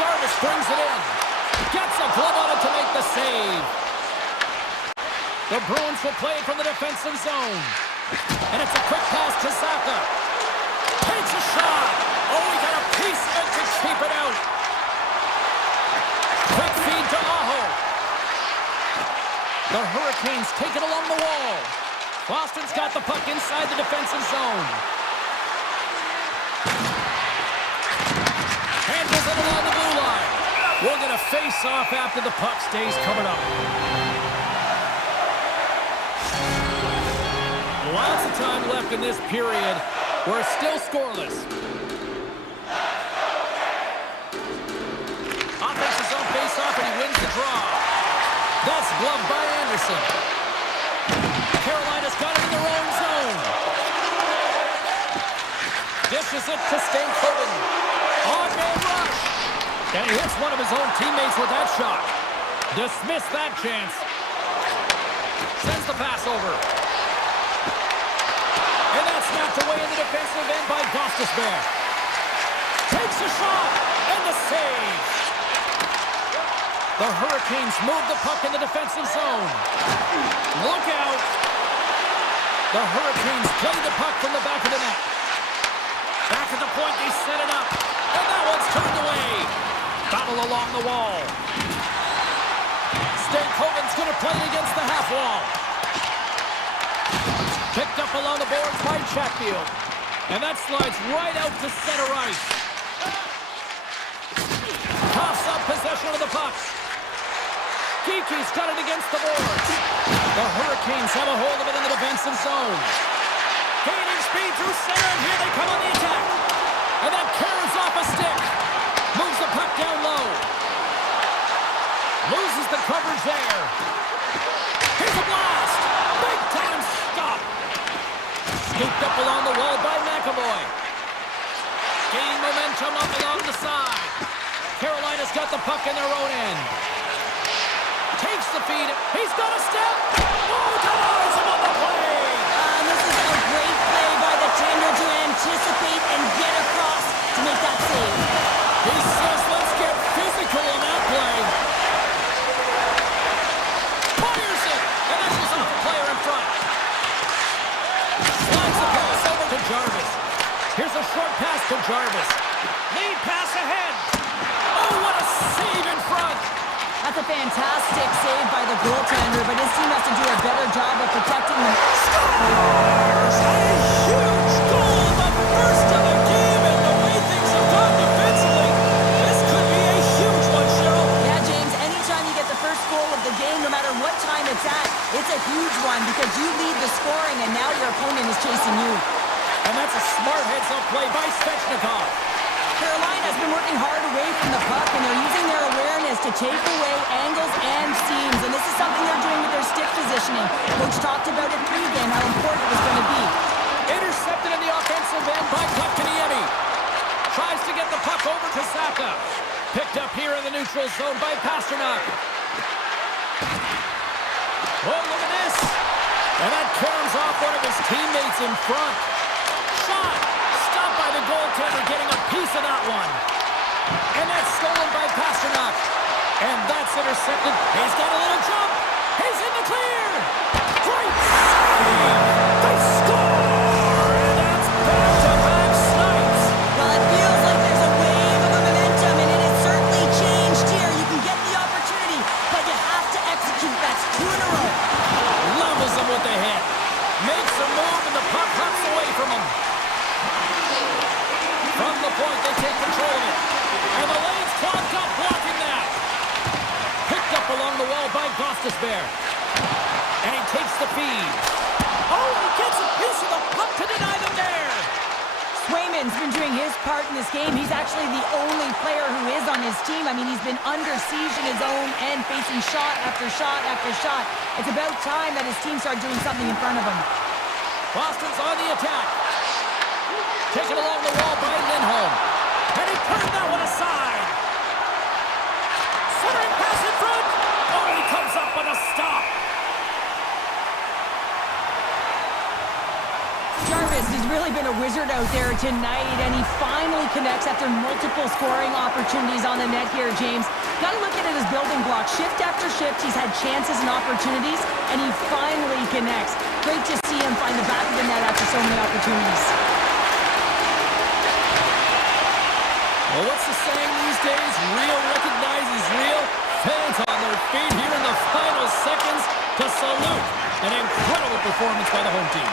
Jarvis brings it in. Gets a glove on it to make the save. The Bruins will play it from the defensive zone. And it's a quick pass to Zappa. Takes a shot. Oh, he got a piece of it to keep it out. Quick feed to Aho. The Hurricanes take it along the wall. Boston's got the puck inside the defensive zone. Handles it along the blue line. We'll get a face-off after the puck stays coming up. Lots of time left in this period. We're still scoreless. glove by Anderson. Carolina's got it in their own zone. Dishes it to Stankoven. On-man rush. And he hits one of his own teammates with that shot. Dismissed that chance. Sends the pass over. And that's snapped away in the defensive end by Gostisbehere. Takes a shot. And the save. The Hurricanes move the puck in the defensive zone. Look out. The Hurricanes play the puck from the back of the net. Back at the point, they set it up. And that one's turned away. Battle along the wall. Stankoven's going to play it against the half wall. Picked up along the boards by Chatfield. And that slides right out to center ice. Coughs up possession of the puck. Geeky's got it against the boards. The Hurricanes have a hold of it in the defensive zone. Gaining speed through center, and here they come on the attack. And that carries off a stick. Moves the puck down low. Loses the coverage there. Here's a blast. Big time stop. Scooped up along the wall by McAvoy. Gaining momentum up along the side. Carolina's got the puck in their own end. Takes the feed. He's got a step. Oh, denies him on the play. This is a great play by the tender to anticipate and get across to make that save. He says, let's get physical on that play. Fires it. And that was off the player in front. Slides the pass over to Jarvis. Here's a short pass to Jarvis. Lead pass ahead. Oh, what a save in front. That's a fantastic save by the goaltender, but his team has to do a better job of protecting him. Scores! A huge goal, the first of the game, and the way things have gone defensively, this could be a huge one, Cheryl. Yeah, James, anytime you get the first goal of the game, no matter what time it's at, it's a huge one because you lead the scoring and now your opponent is chasing you. And that's a smart heads-up play by Svechnikov. Carolina has been working hard away from the puck, and they're using their awareness to take away angles and seams, and this is something they're doing with their stick positioning. Coach talked about it pregame, how important it was going to be. Intercepted in the offensive end by Kotkaniemi. Tries to get the puck over to Saka. Picked up here in the neutral zone by Pasternak. Oh, look at this. And that caroms off one of his teammates in front. Shot. Stopped by the goaltender, getting a piece of that one. And that's stolen by Pasternak. And that's intercepted. He's got a little jump. He's in the clear. Great save. They score. And that's back-to-back snipes. Well, it feels like there's a wave of momentum, and it has certainly changed here. You can get the opportunity, but you have to execute. That's 2 in a row. Levels him with the hit. Makes a move, and the puck hops away from him. From the point, they take control of it. And the lane's clogged up, blocking that. Picked up along the wall by Gostisbehere. And he takes the feed. Oh, he gets a piece of the puck to deny them there. Swayman's been doing his part in this game. He's actually the only player who is on his team. I mean, he's been under siege in his own end, facing shot after shot after shot. It's about time that his team start doing something in front of him. Boston's on the attack. Taken along the wall by Lindholm. And he turned that one aside. Centering pass in front. Oh, he comes up with a stop. Jarvis has really been a wizard out there tonight, and he finally connects after multiple scoring opportunities on the net here, James. Got to look at it as building blocks. Shift after shift, he's had chances and opportunities, and he finally connects. Great to see him find the back of the net after so many opportunities. Well, what's the saying these days? Real recognizes real. Fans on their feet here in the final seconds to salute an incredible performance by the home team.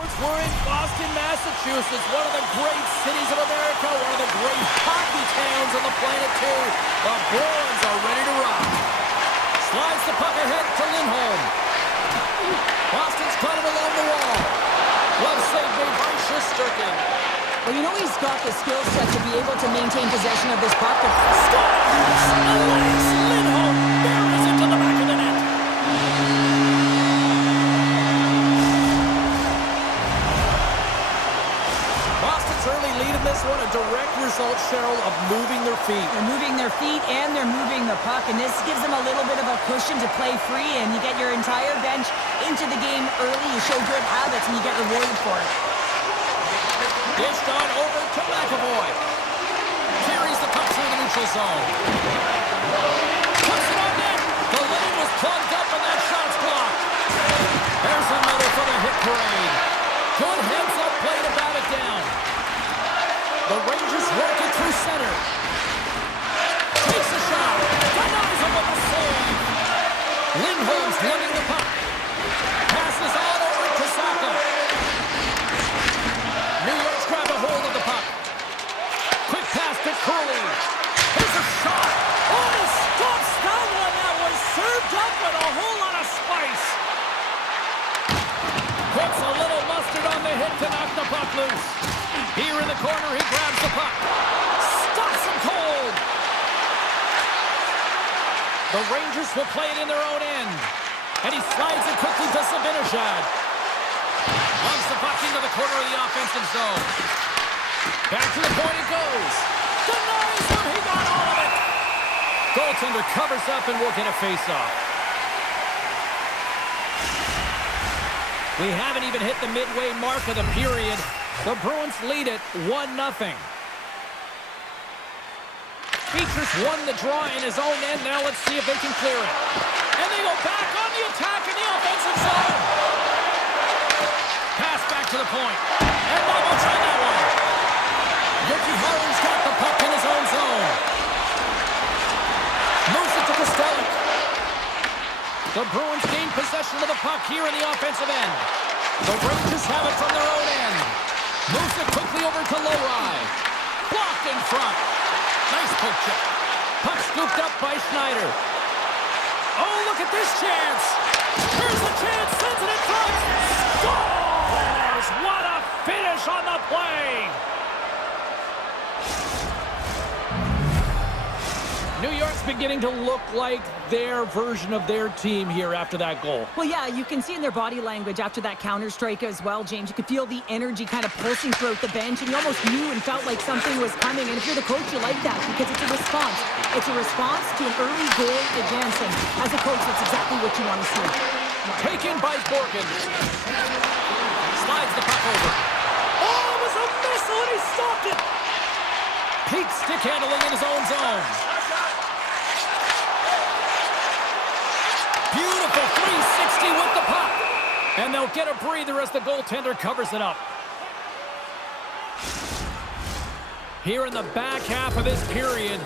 We're in Boston, Massachusetts, one of the great cities of America, one of the great hockey towns on the planet, too. The Bruins are ready to rock. Slides the puck ahead to Lindholm. Boston's cut him along the wall. Glove save made by Shesterkin. Well, you know he's got the skill set to be able to maintain possession of this puck. Scores! Elias Lindholm buries it to the back of the net. Boston's early lead in this one, a direct result, Cheryl, of moving their feet. They're moving their feet and they're moving the puck, and this gives them a little bit of a cushion to play free, and you get your entire bench into the game early. You show good habits, and you get rewarded for it. Dished on over to McAvoy. Carries the puck through the neutral zone. Puts it on net. The lane was plugged up and that shot's blocked. There's another for the hit parade. Good heads-up play to bat it down. The Rangers work it through center. Takes a shot. Denies him with a save. Lindholm's winning the puck. Passes on over to Saka. New York's grabbed a hold of the puck. Quick pass to Curley. Here's a shot. Oh, he stops that one. That was served up with a whole lot of spice. Puts a little mustard on the hit to knock the puck loose. Here in the corner, he grabs the puck. Stops him cold. The Rangers will play it in their own end. And he slides it quickly to Zibanejad. Runs the puck into the corner of the offensive zone. Back to the point it goes. Denies him. He got all of it. Goaltender covers up and will get a face-off. We haven't even hit the midway mark of the period. The Bruins lead it 1-0. Features won the draw in his own end. Now let's see if they can clear it. And they go back on the attack in the offensive zone. Pass back to the point. And Bobo tried that one. Ricky Harlan's got the puck in his own zone. Moves it to Costelli. The Bruins gain possession of the puck here in the offensive end. The Rangers have it from their own end. Moves it quickly over to Lowry. Blocked in front. Nice poke check. Puck scooped up by Schneider. Oh, look at this chance. Here's the chance. Sends it in front. Scores! What a finish on the play. New York's beginning to look like their version of their team here after that goal. Well, yeah, you can see in their body language after that counter-strike as well, James. You could feel the energy kind of pulsing throughout the bench, and you almost knew and felt like something was coming. And if you're the coach, you like that because it's a response. It's a response to an early goal against, and as a coach, that's exactly what you want to see. Taken by Borgen. Slides the puck over. Oh, it was a missile, and he stopped it. Peak stick handling in his own zone. Beautiful 360 with the puck. And they'll get a breather as the goaltender covers it up. Here in the back half of this period,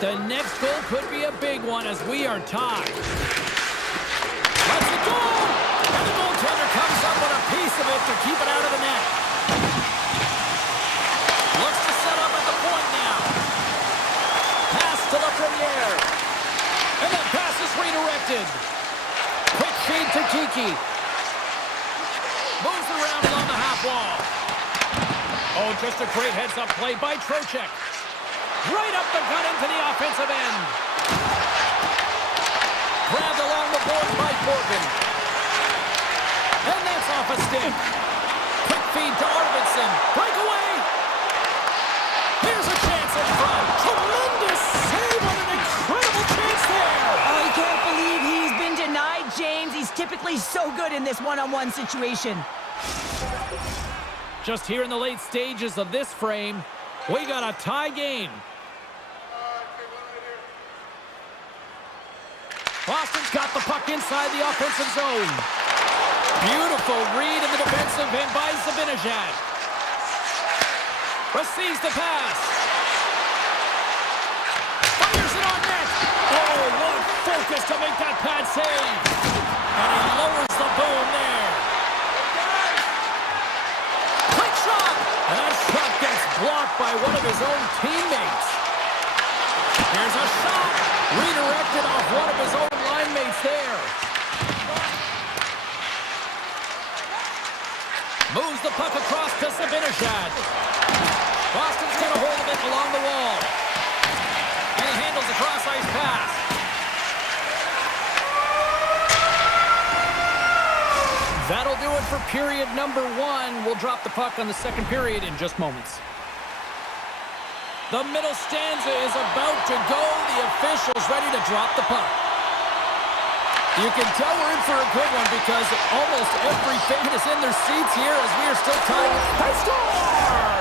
the next goal could be a big one as we are tied. That's the goal! And the goaltender comes up with a piece of it to keep it out of the net. Looks to set up at the point now. Pass to Lafreniere. And that pass is redirected. Quick feed to Kiki. Moves around along the half wall. Oh, just a great heads-up play by Trocheck. Right up the gut into the offensive end. Grabbed along the board by Borgen. And that's off a stick. Quick feed to Arvidsson. Breakaway. Here's a chance in front. Tremendous save on an incredible chance there. Oh, I can't believe he's been denied, James. He's typically so good in this one-on-one situation. Just here in the late stages of this frame, we got a tie game. Boston's got the puck inside the offensive zone. Beautiful read in the defensive end by Zibanejad. Receives the pass. Fires it on net. Oh, what focus to make that pad save. And he lowers the boom there. by one of his own teammates. Here's a shot. Redirected off one of his own line mates there. Moves the puck across to Zibanejad. Boston's got a hold of it along the wall. And he handles a cross-ice pass. That'll do it for period number 1. We'll drop the puck on the second period in just moments. The middle stanza is about to go. The officials ready to drop the puck. You can tell we're in for a good one because almost every fan is in their seats here as we are still tied. They score!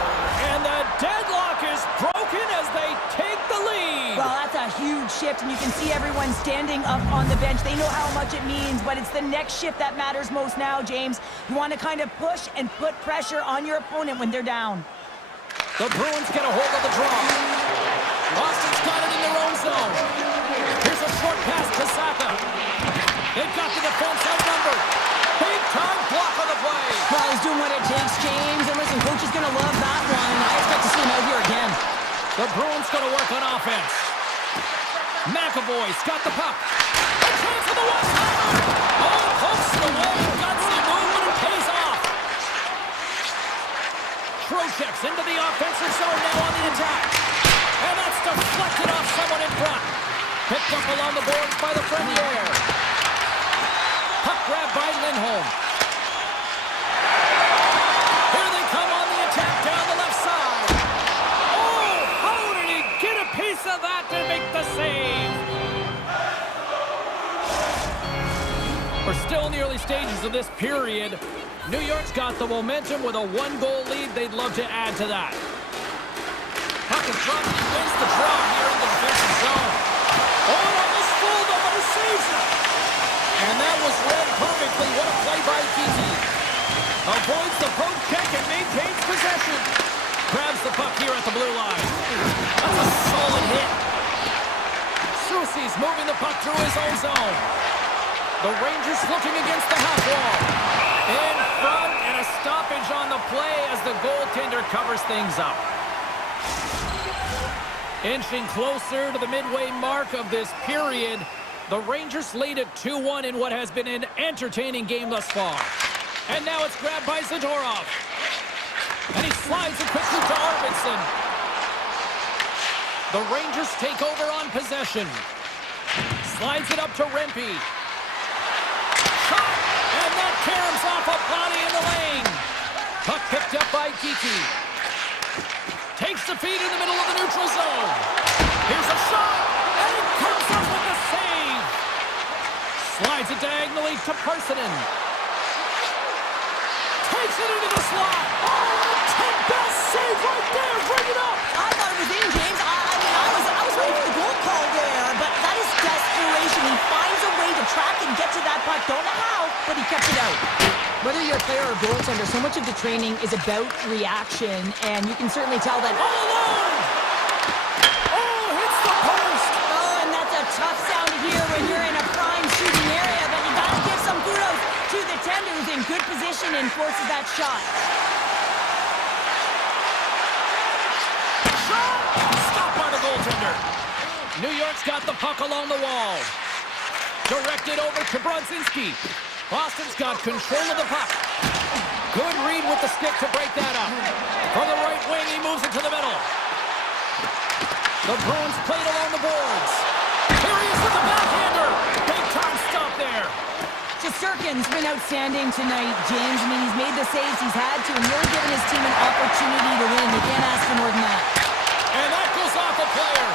And the deadlock is broken as they take the lead. Well, that's a huge shift, and you can see everyone standing up on the bench. They know how much it means, but it's the next shift that matters most now, James. You want to kind of push and put pressure on your opponent when they're down. The Bruins get a hold of the draw. Boston's got it in their own zone. Here's a short pass to Saka. They've got the defense outnumbered. Big time block on the play. Well, he's doing what it takes, James. And listen, coach is going to love that one. I expect to see him out here again. The Bruins going to work on offense. McAvoy's got the puck. A chance for the one-timer. Oh, pokes it away. Gutsy move, and it pays off. Trocheck's into the offensive zone now on the attack. And that's deflected off someone in front. Picked up along the boards by the Frenier. Puck grab by Lindholm. Here they come on the attack down the left side. Oh, how did he get a piece of that to make the save? We're still in the early stages of this period. New York's got the momentum with a 1-goal lead. They'd love to add to that. Puck is dropped. He wins the draw here in the defensive zone. Oh, almost fooled him, but he saves it. And that was read perfectly. What a play by Kiki. Avoids the poke check and maintains possession. Grabs the puck here at the blue line. That's a solid hit. Soucy's moving the puck through his own zone. The Rangers looking against the half wall. In front, and a stoppage on the play as the goaltender covers things up. Inching closer to the midway mark of this period, the Rangers lead at 2-1 in what has been an entertaining game thus far. And now it's grabbed by Zadorov. And he slides it quickly to Arvidsson. The Rangers take over on possession. Slides it up to Rempe. Shot! And that caroms off a body in the lane. Puck picked up by Geeky. Takes the feed in the middle of the neutral zone. Here's a shot! And it comes up with the save! Slides it diagonally to Parsonen. Takes it into the slot. Oh, 10-best save right there. Bring it up. I thought it was in, James. I was ready for the goal call there, but that is desperation. He finds a way to track and get to that puck. Don't know how, but he kept it out. Whether you're a player or goaltender, so much of the training is about reaction, and you can certainly tell that. All alone. Oh, hits the post. Oh, and that's a tough sound to hear when you're in a prime shooting area, but you gotta give some kudos to the tender who's in good position and forces that shot. Shot! Stopped by the goaltender. New York's got the puck along the wall. Directed over to Brodzinski. Boston's got control of the puck. Good read with the stick to break that up. From the right wing, he moves it to the middle. The Bruins played along the boards. Here he is with the backhander. Big time stop there. Shesterkin's been outstanding tonight, James. I mean, he's made the saves he's had to and really given his team an opportunity to win. You can't ask for more than that. And that goes off a player.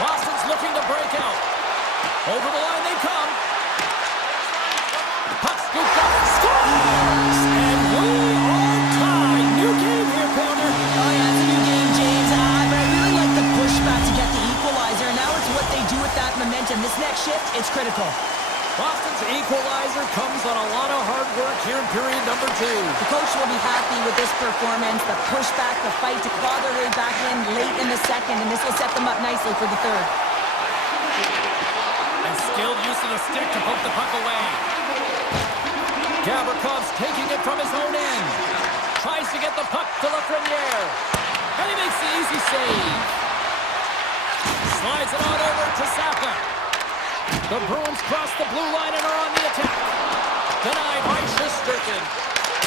Boston's looking to break out. Over the line they come. Puck scooped up. Scores! And we are tied. New game here, Pounder. Oh, yeah, it's a new game, James. But I really like the pushback to get the equalizer. Now it's what they do with that momentum. This next shift, it's critical. Boston's equalizer comes on a lot of hard work here in period number 2. The coach will be happy with this performance, the pushback, the fight to claw their way back in late in the second, and this will set them up nicely for the third. And skilled use of the stick to poke the puck away. Gavrikoff's taking it from his own end. Tries to get the puck to Lafreniere. And he makes the easy save. Slides it on over to Saka. The Bruins cross the blue line and are on the attack. Denied by Shesterkin.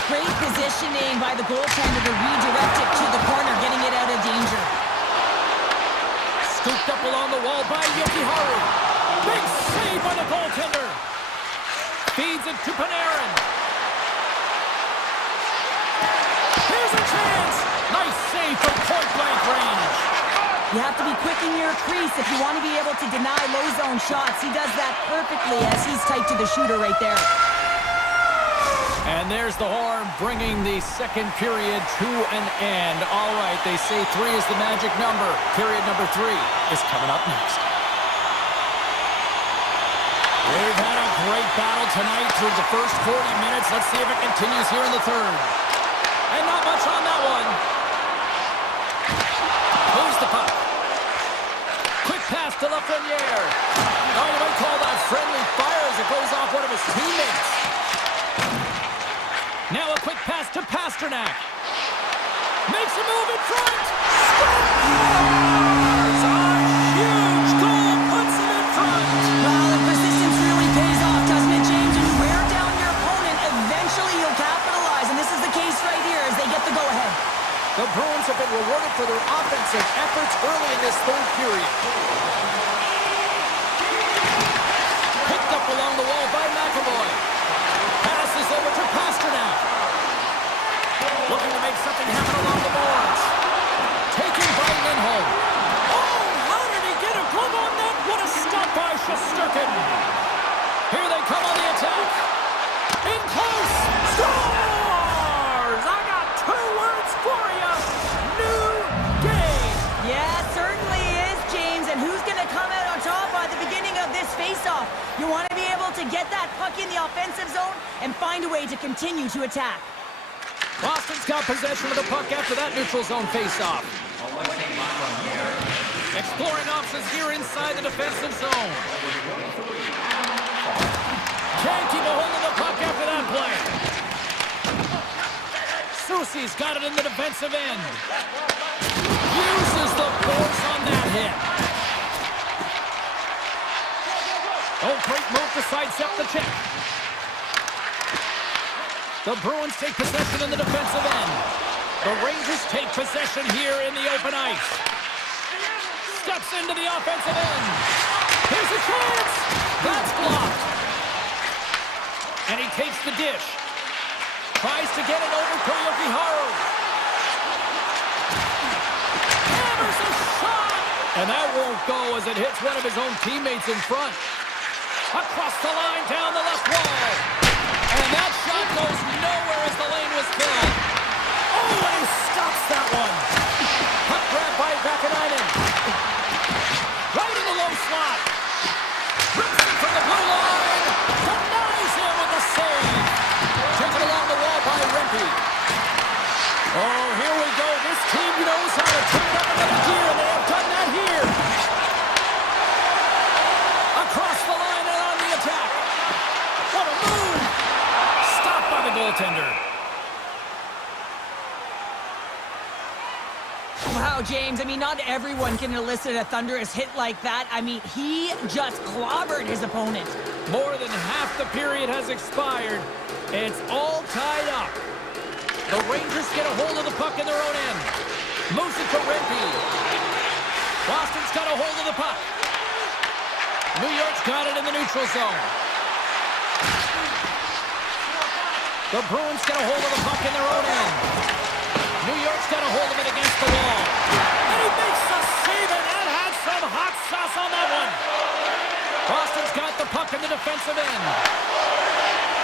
Great positioning by the goaltender to redirect it to the corner, getting it out of danger. Scooped up along the wall by Yokiharu. Big save by the goaltender. Feeds it to Panarin. Here's a chance. Nice save from point-blank range. You have to be quick in your crease if you want to be able to deny low zone shots. He does that perfectly as he's tight to the shooter right there. And there's the horn, bringing the second period to an end. All right, they say 3 is the magic number. Period number 3 is coming up next. We've had a great battle tonight through the first 40 minutes. Let's see if it continues here in the third. And not much on that one. Moves the puck. Quick pass to Lafreniere. Oh, you might call that friendly fire as it goes off one of his teammates. Now a quick pass to Pasternak. Makes a move in front. Scores! A huge goal puts him in front. Well, the persistence really pays off, doesn't it, James? When you wear down your opponent, eventually you'll capitalize. And this is the case right here as they get the go-ahead. The Bruins have been rewarded for their offensive efforts early in this third period. Picked up along the wall by McAvoy. Passes over to Pasternak. Looking to make something happen along the boards. Taken by Lindholm. Oh, how did he get a glove on that? What a stop by Shesterkin. Here they come on the attack. In close. Scores! I got 2 words for you. New game. Yeah, it certainly is, James. And who's going to come out on top by the beginning of this face-off? You want to be able to get that puck in the offensive zone and find a way to continue to attack. Boston's got possession of the puck after that neutral zone face-off. Exploring options here inside the defensive zone. Can't keep a hold of the puck after that play. Soucy's got it in the defensive end. Uses the force on that hit. Oh, great move to sidestep the check. The Bruins take possession in the defensive end. The Rangers take possession here in the open ice. Steps into the offensive end. Here's a chance. That's blocked. And he takes the dish. Tries to get it over to Yokiharu. Hammers a shot. And that won't go as it hits one of his own teammates in front. Across the line, down the left wall. And that shot goes nowhere as the lane was filled. Oh, and he stops that one. Puck grab by Vakanainen. Right in the low slot. Rips it from the blue line. Denies him with the save. Taken along the wall by Rempe. Oh, here we go. This team knows how to turn up another gear, and they have done that here. Across the line and on the attack. What a move. Stopped by the goaltender. Wow, James, I mean, not everyone can elicit a thunderous hit like that. I mean, he just clobbered his opponent. More than half the period has expired. It's all tied up. The Rangers get a hold of the puck in their own end. Moves it to Rempe. Boston's got a hold of the puck. New York's got it in the neutral zone. The Bruins get a hold of the puck in their own end. New York's got a hold of it against the wall. And he makes the save, and that had some hot sauce on that one. Boston's got the puck in the defensive end.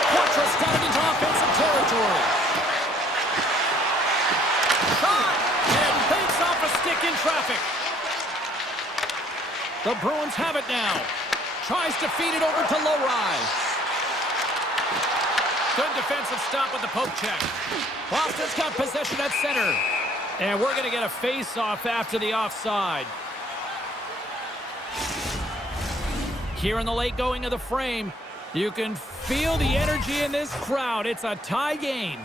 Quattros got it into offensive territory. Shot! And banks off a stick in traffic. The Bruins have it now. Tries to feed it over to Lowry. Good defensive stop with the poke check. Boston's got possession at center. And we're going to get a face-off after the offside. Here in the late going of the frame, you can feel the energy in this crowd. It's a tie game.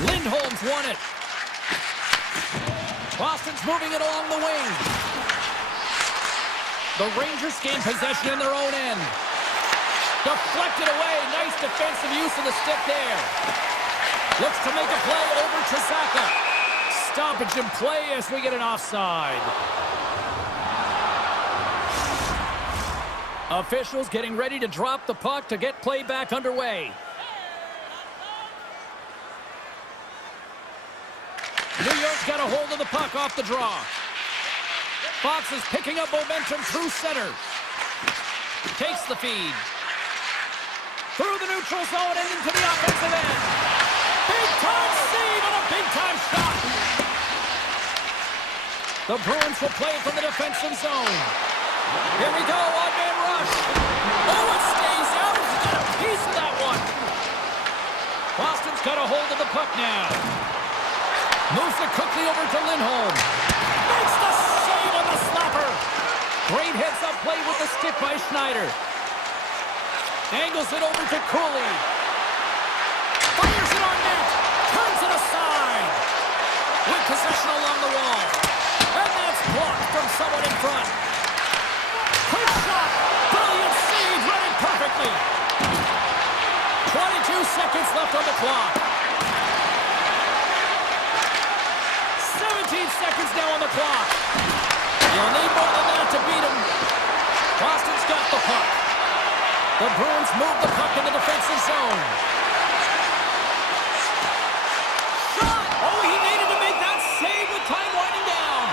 Lindholm's won it. Boston's moving it along the wing. The Rangers gain possession in their own end. Deflected away. Nice defensive use of the stick there. Looks to make a play over to Saka. Stoppage in play as we get an offside. Officials getting ready to drop the puck to get play back underway. New York's got a hold of the puck off the draw. Fox is picking up momentum through center. Takes the feed. Through the neutral zone and into the offensive end. Big-time save and a big-time shot. The Bruins will play from the defensive zone. Here we go, one-man rush. Oh, it stays out. He's got a piece of that one. Boston's got a hold of the puck now. Moves it quickly over to Lindholm. Makes the save on the slapper. Great heads-up play with the stick by Schneider. Angles it over to Cooley. Fires it on net. Turns it aside. With possession along the wall. And that's blocked from someone in front. Quick shot. Brilliant save. Read it perfectly. 22 seconds left on the clock. 17 seconds now on the clock. You'll need more than that to beat him. Boston's got the puck. The Bruins move the puck in the defensive zone. Shot! Oh, he needed to make that save with time winding down.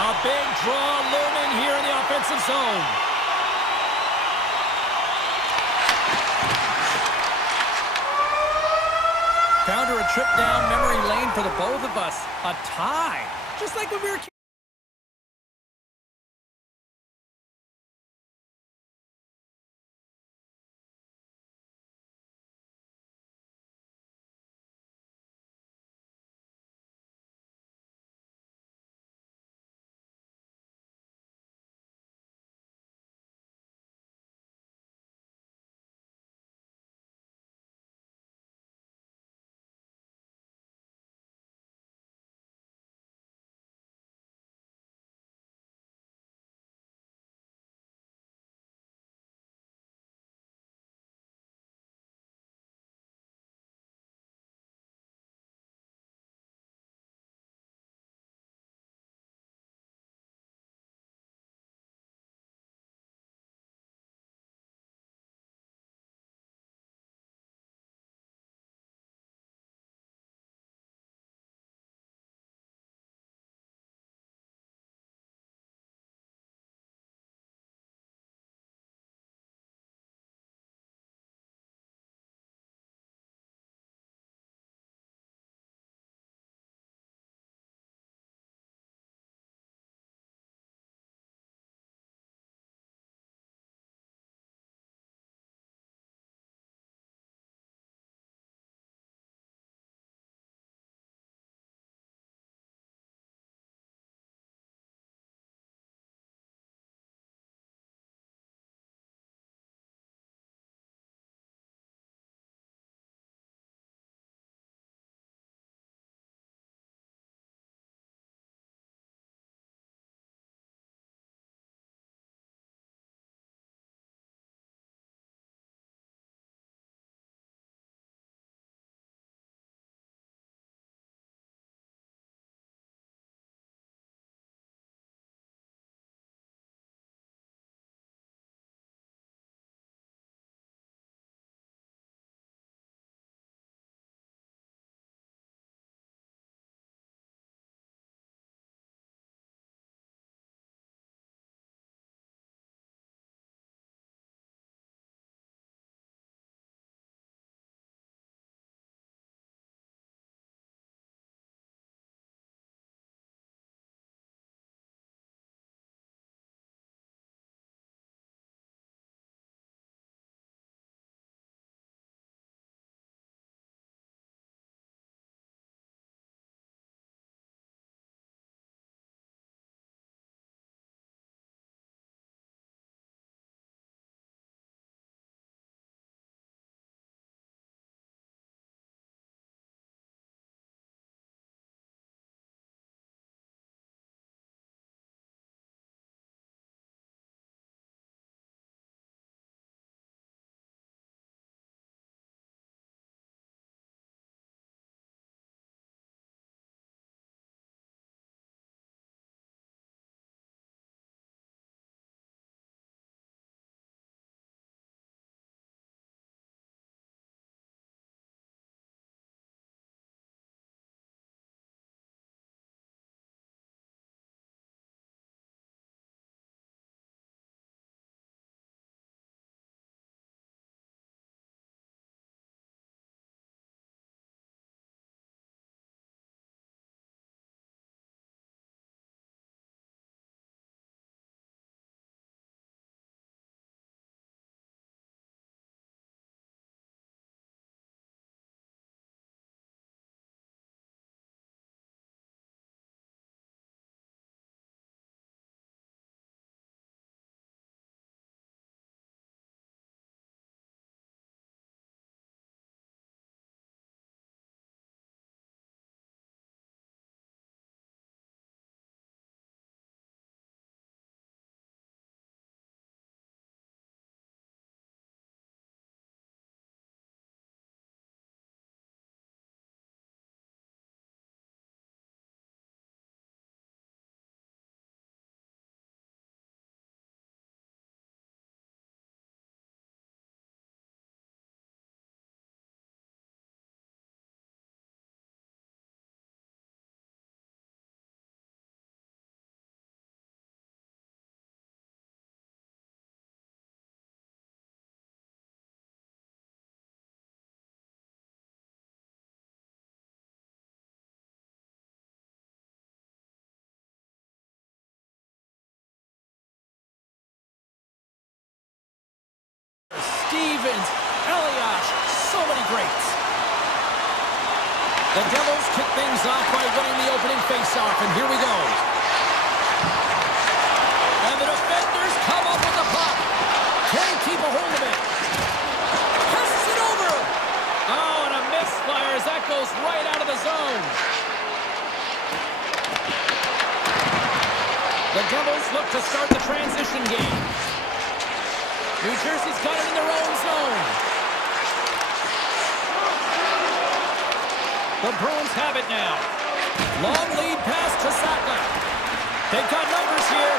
A big draw looming here in the offensive zone. Found her a trip down memory lane for the both of us. A tie. Just like when we were Stevens, Elias, so many greats. The Devils kick things off by winning the opening faceoff, and here we go. And the defenders come up with the puck. Can't keep a hold of it. Passes it over. Oh, and a misfire as that goes right out of the zone. The Devils look to start the transition game. New Jersey's got it in their own zone. The Bruins have it now. Long lead pass to Saka. They've got numbers here.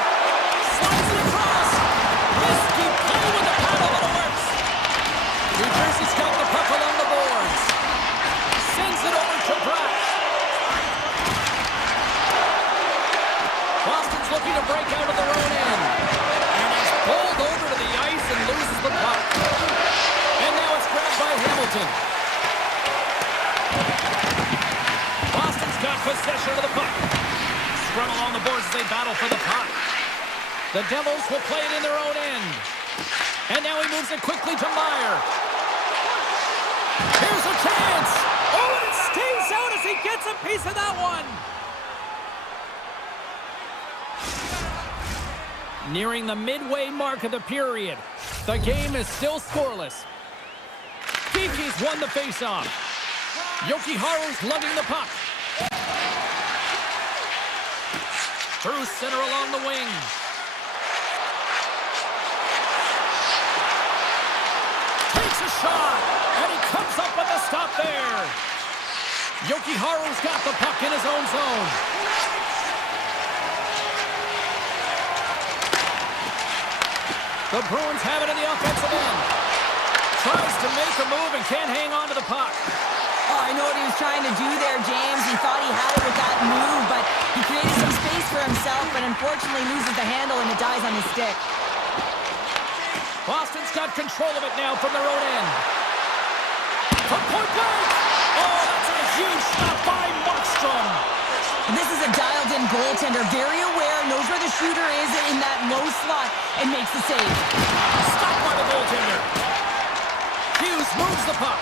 Slides it across. Risky play with the paddle, but it works. New Jersey's got the puck along the boards. Sends it over to Bratt. Boston's looking to break out of their own end. And he's pulled over to the ice and loses the puck. And now it's grabbed by Hamilton. Boston's got possession of the puck. Scrum along the boards as they battle for the puck. The Devils will play it in their own end. And now he moves it quickly to Meyer. Here's a chance. Oh, and it stays out as he gets a piece of that one. Nearing the midway mark of the period. The game is still scoreless. Geeky's won the faceoff. Yokiharu's lugging the puck. Through center along the wing. Takes a shot, and he comes up with a stop there. Yokiharu's got the puck in his own zone. The Bruins have it in the offensive end. Tries to make a move and can't hang on to the puck. Oh, I know what he was trying to do there, James. He thought he had it with that move, but he created some space for himself, but unfortunately loses the handle and it dies on his stick. Boston's got control of it now from their own end. From point blank! Oh, that's a huge stop by Markstrom. This is a dialed-in goaltender, very aware, knows where the shooter is in that low slot, and makes the save. Stopped by the goaltender. Hughes moves the puck.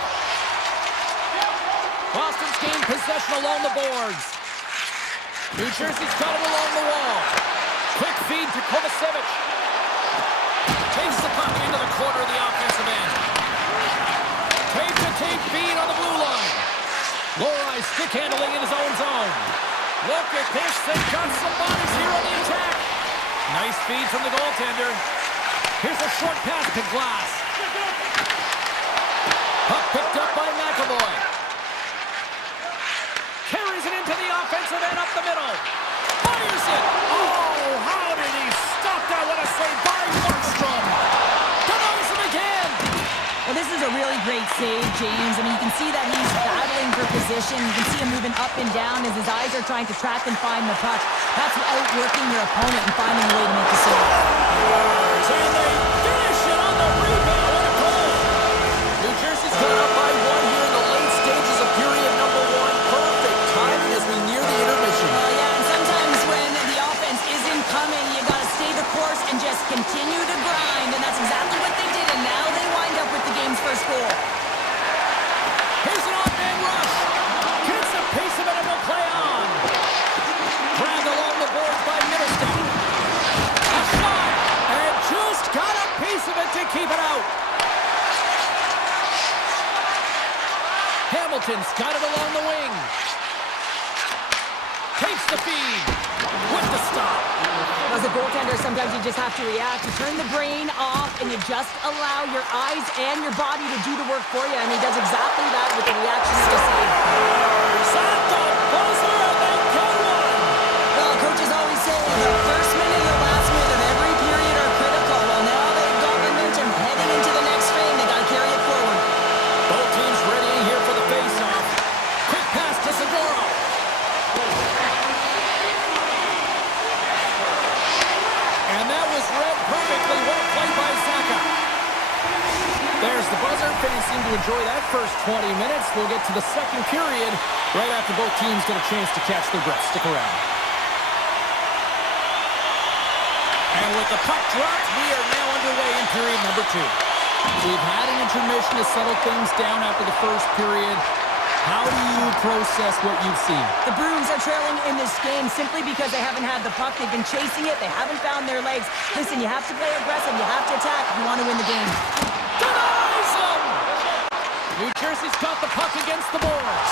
Boston's gained possession along the boards. New Jersey's got it along the wall. Quick feed to Kovacevic. Takes the puck into the corner of the offensive end. Tape-to-tape feed on the blue line. Lohrei stick handling in his own zone. Look at this. They've got some bodies here on the attack. Nice feed from the goaltender. Here's a short pass to Glass. Puck picked up by McAvoy. Carries it into the offensive end up the middle. Fires it. Oh, how did he stop that? What a save by Markstrom. Denies him again. Well, this is a really great save, James. I mean, you can see that he's battling for position. You can see him moving up and down as his eyes are trying to track and find the puck. That's outworking your opponent and finding a way to make the save. And they finish it on the rebound. What a goal. New Jersey's got up by one here in the late stages of period number one. Perfect timing as we near the intermission. Yeah, and sometimes when the offense isn't coming, you got to stay the course and just continue to grind. And that's exactly what they did. And now they wind up with the game's first goal. Here's an off-man rush. Gets a piece of it and will play on. Dragged along the boards by Middleston. A shot. And just got a piece of it to keep it out. Hamilton's got it along the wing. Takes the feed. With the stop. As a goaltender, sometimes you just have to react. You turn the brain off and you just allow your eyes and your body to do the work for you. And he does exactly that with the reaction to the save. At the buzzer, and they get one. Well, coaches always say the first minute and the last minute of every period are critical. Well, now they've got momentum heading into the next frame. They got to carry it forward. Both teams readying here for the face-off. Quick pass to Segura. And that was read perfectly. Well played by Saka. There's the buzzer. Fans seem to enjoy that first 20 minutes. We'll get to the second period right after both teams get a chance to catch their breath. Stick around. And with the puck dropped, we are now underway in period number two. We've had an intermission to settle things down after the first period. How do you process what you've seen? The Bruins are trailing in this game simply because they haven't had the puck. They've been chasing it. They haven't found their legs. Listen, you have to play aggressive. You have to attack if you want to win the game. Denies him! New Jersey's got the puck against the boards.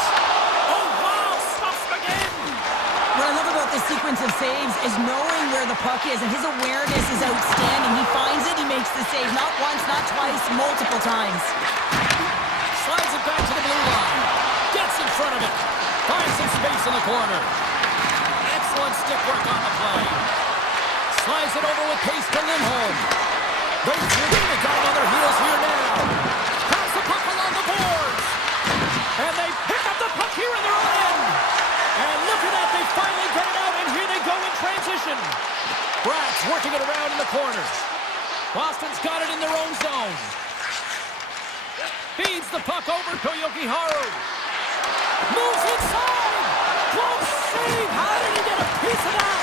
Oh, wow! Stuffs him again! What I love about this sequence of saves is knowing where the puck is, and his awareness is outstanding. He finds it, he makes the save. Not once, not twice, multiple times. Slides it back to the blue line. Gets in front of it. Finds some space in the corner. Excellent stick work on the play. Slides it over with pace to Lindholm. They got him on their heels here now. Pass the puck along the boards. And they pick up the puck here in their own end. And look at that, they finally get it out, and here they go in transition. Bratz working it around in the corner. Boston's got it in their own zone. Feeds the puck over to Yokiharu. Moves inside! Close save! How did he get a piece of that?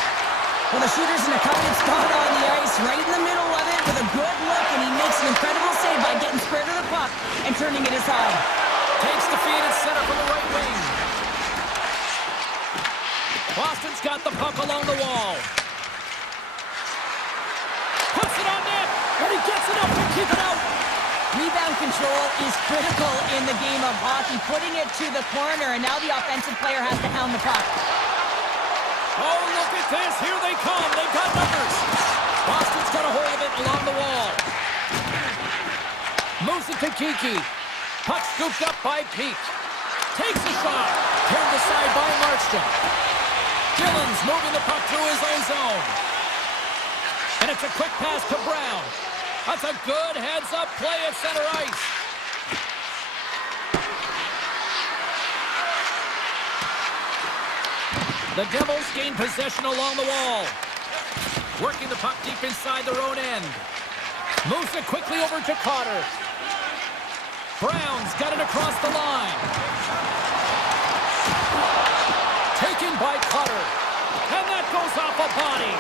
Well, the shooter's in a coveted spot on the ice, right in the middle of it with a good look, and he makes an incredible save by getting spread to the puck and turning it aside. Takes the feed and center from the right wing. Boston's got the puck along the wall. Puts it on net, and he gets it up to keep it out. Rebound control is critical in the game of hockey, putting it to the corner, and now the offensive player has to hound the puck. Oh, look at this. Here they come. They've got numbers. Boston's got a hold of it along the wall. Moves it to Kiki. Puck scooped up by Peak. Takes a shot. Turned aside by Markstrom. Dillon's moving the puck through his own zone. And it's a quick pass to Brown. That's a good heads-up play at center ice. The Devils gain possession along the wall. Working the puck deep inside their own end. Moves it quickly over to Cotter. Brown's got it across the line. Taken by Cotter. And that goes off a body.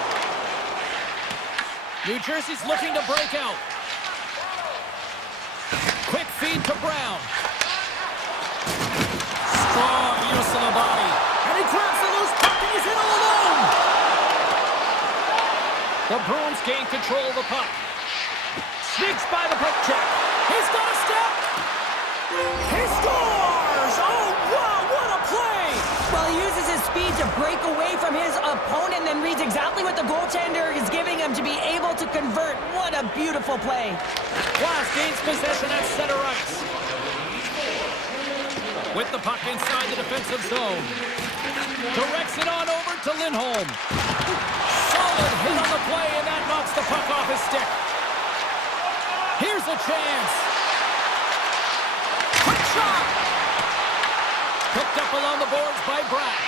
New Jersey's looking to break out. Quick feed to Brown. Strong use of the body. And he grabs the loose puck and he's in all alone. The Bruins gain control of the puck. Sneaks by the puck check. He's got a step. He scores! Oh, wow, what a play! Well, he uses his speed to break away from his opponent, then reads exactly what the goaltender is giving him to be able to convert. What a beautiful play. Glass gains possession at center ice. With the puck inside the defensive zone. Directs it on over to Lindholm. Solid hit on the play, and that knocks the puck off his stick. Here's a chance. Quick shot. Picked up along the boards by Bratt.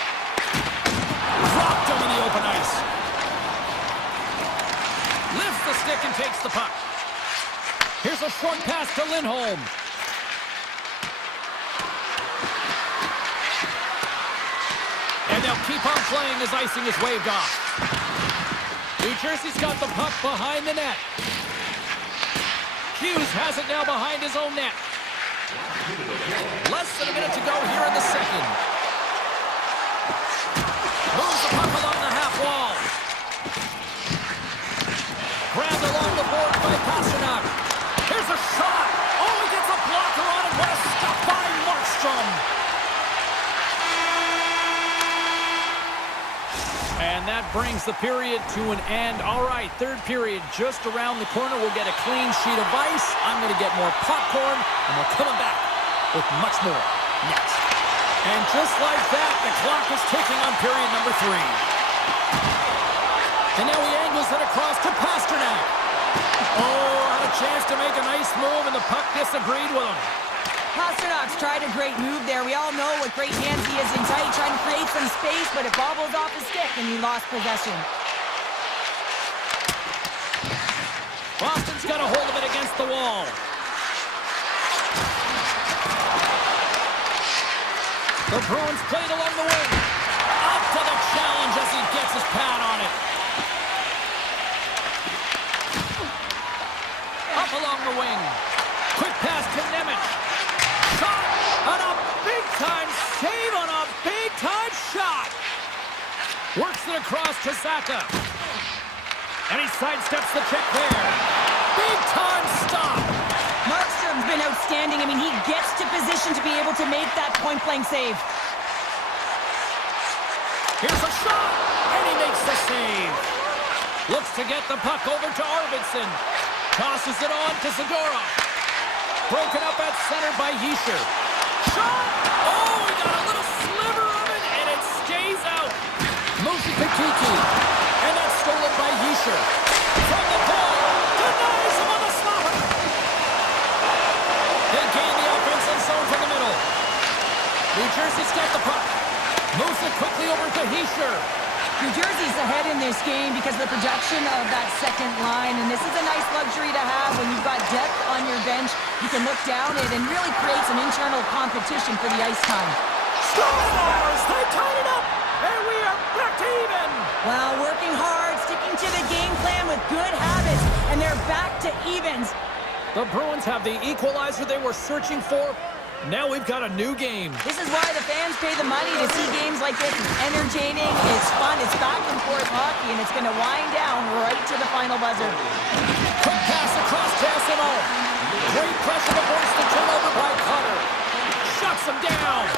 Dropped him in the open ice. Lifts the stick and takes the puck. Here's a short pass to Lindholm. And they'll keep on playing as icing is waved off. New Jersey's got the puck behind the net. Hughes has it now behind his own net. Less than a minute to go here in the second. Moves the puck along the half wall. Grabbed along the board by Pasternak. Here's a shot. Oh, he gets a blocker on it. What a stop by Markstrom. And that brings the period to an end. All right, third period just around the corner. We'll get a clean sheet of ice. I'm going to get more popcorn, and we're coming back with much more next. And just like that, the clock is ticking on period number 3. And now he angles it across to Pasternak. Oh, had a chance to make a nice move, and the puck disagreed with him. Pasternak's tried a great move there. We all know what great hands he is in tight, trying to create some space, but it bobbles off his stick, and he lost possession. Boston's got a hold of it against the wall. The Bruins played along the wing. Up to the challenge as he gets his pad on it. Up along the wing. Works it across to Saka. And he sidesteps the check there. Big time stop. Markstrom's been outstanding. I mean, he gets to position to be able to make that point-blank save. Here's a shot, and he makes the save. Looks to get the puck over to Arvidsson. Tosses it on to Zadorov. Broken up at center by Hischier. Shot! Oh, he got a little sliver of it, and it stays out. Moves to Kiki, and that's stolen by Hischier. From the point, denies him on the slapper. They gain the offensive zone from the middle. New Jersey's got the puck. Moves it quickly over to Hischier. New Jersey's ahead in this game because of the production of that second line, and this is a nice luxury to have when you've got depth on your bench. You can look down it and really create some internal competition for the ice time. Scores! They tied it up, and we are back to even. Well, working hard, sticking to the game plan with good habits, and they're back to evens. The Bruins have the equalizer they were searching for. Now we've got a new game. This is why the fans pay the money to see games like this. It's entertaining, it's fun, it's back and forth hockey, and it's going to wind down right to the final buzzer. Quick pass across to SMO. Great pressure to force the turnover by Cutter. Shuts him down.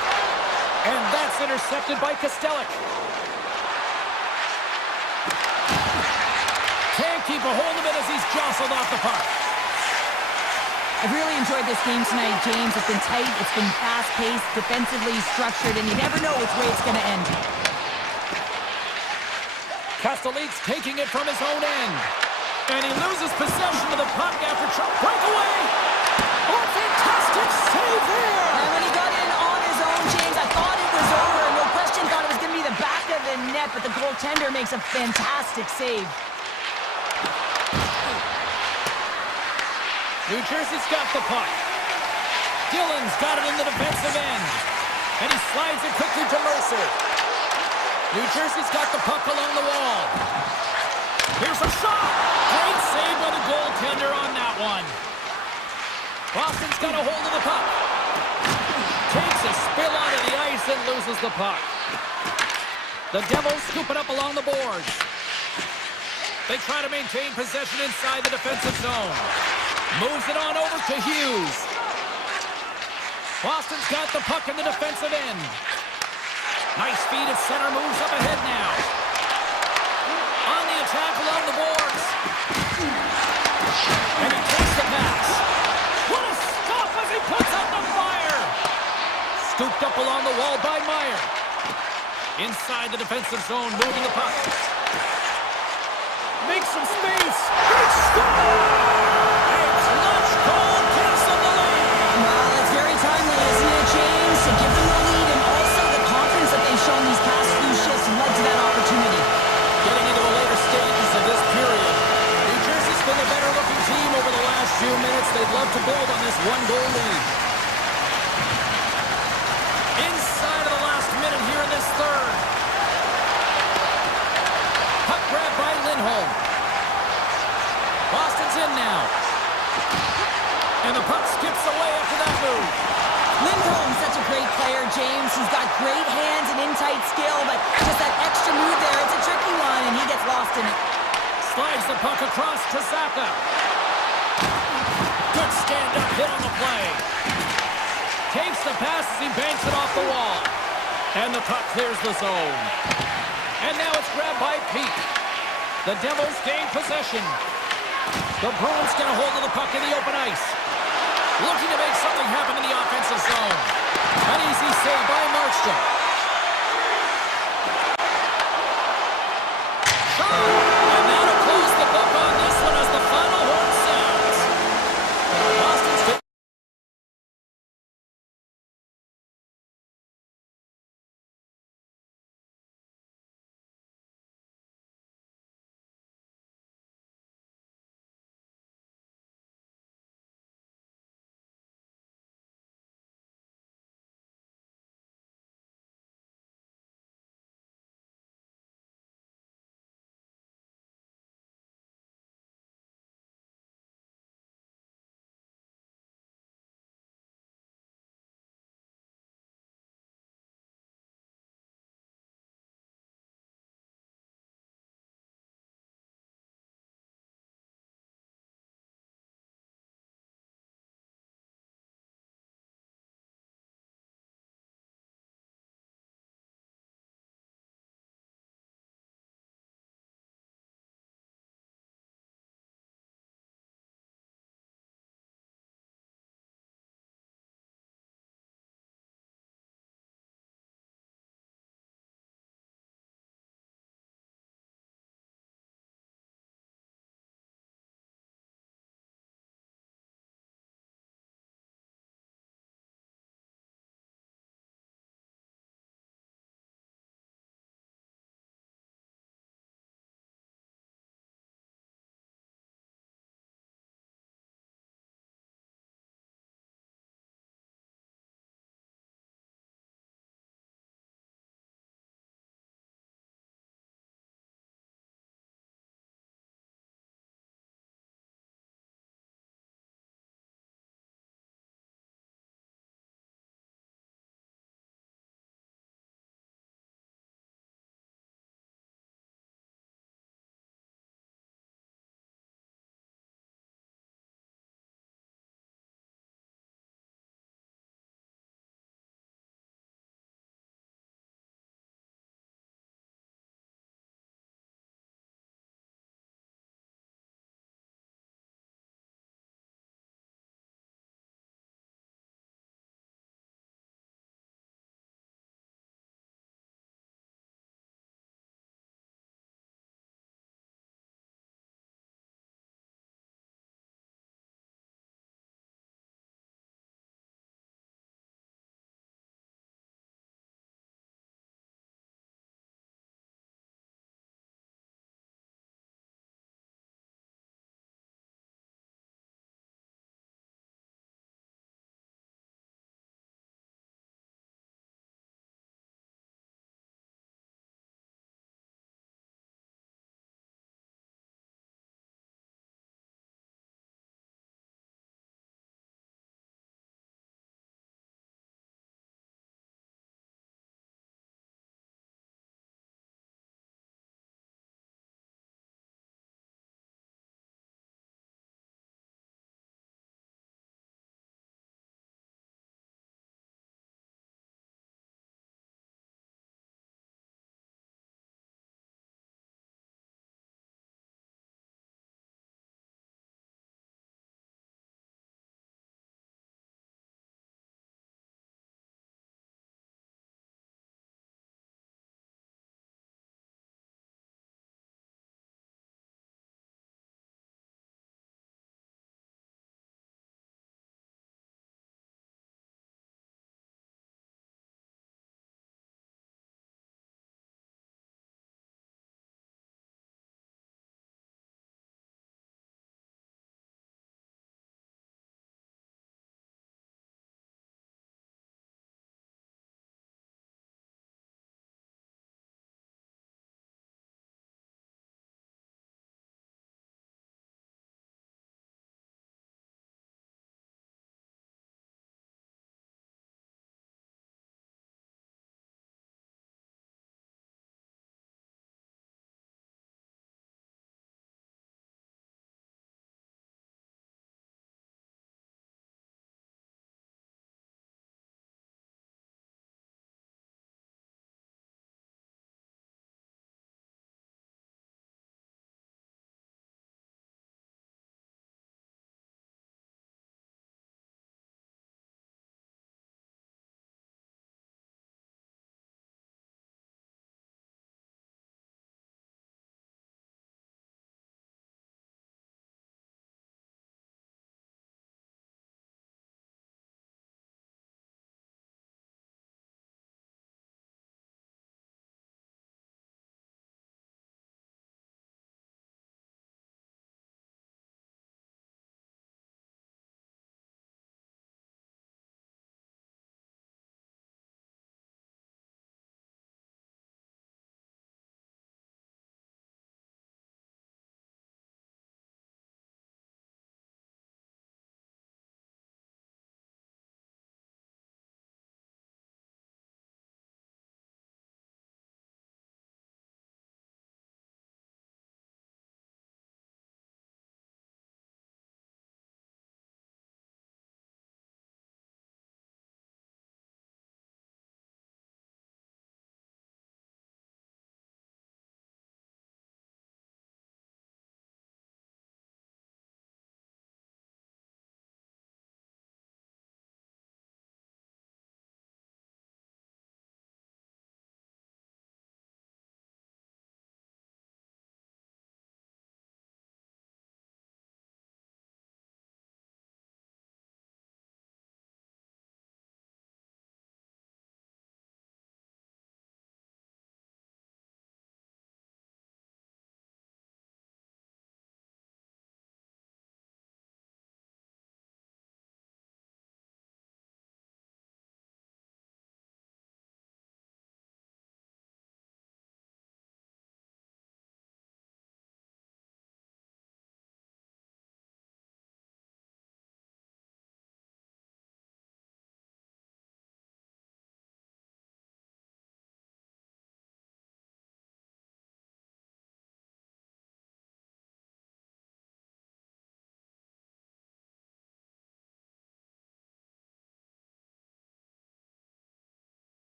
And that's intercepted by Kostelic. Can't keep a hold of it as he's jostled off the puck. I've really enjoyed this game tonight, James. It's been tight, it's been fast-paced, defensively structured, and you never know which way it's going to end. Kostelik's taking it from his own end. And he loses possession of the puck after breakaway. Oh, fantastic save there! And when he got in on his own, James, I thought it was over. No question, thought it was going to be the back of the net, but the goaltender makes a fantastic save. New Jersey's got the puck. Dillon's got it in the defensive end. And he slides it quickly to Mercer. New Jersey's got the puck along the wall. Here's a shot. Great save by the goaltender on that one. Boston's got a hold of the puck. Takes a spill onto the ice and loses the puck. The Devils scoop it up along the boards. They try to maintain possession inside the defensive zone. Moves it on over to Hughes. Boston's got the puck in the defensive end. Nice feed at center, moves up ahead now. On the attack along the boards. And he takes the pass. What a stop as he puts out the fire. Scooped up along the wall by Meyer. Inside the defensive zone, moving the puck. Makes some space. Big score! Few minutes, they'd love to build on this one-goal lead. Inside of the last minute here in this third. Puck grab by Lindholm. Boston's in now. And the puck skips away after that move. Lindholm's such a great player, James. He's got great hands and in-tight skill, but just that extra move there, it's a tricky one, and he gets lost in it. Slides the puck across to Saka. Good stand-up hit on the play. Takes the pass as he banks it off the wall. And the puck clears the zone. And now it's grabbed by Peak. The Devils gain possession. The Bruins get a hold of the puck in the open ice. Looking to make something happen in the offensive zone. An easy save by Markstrom.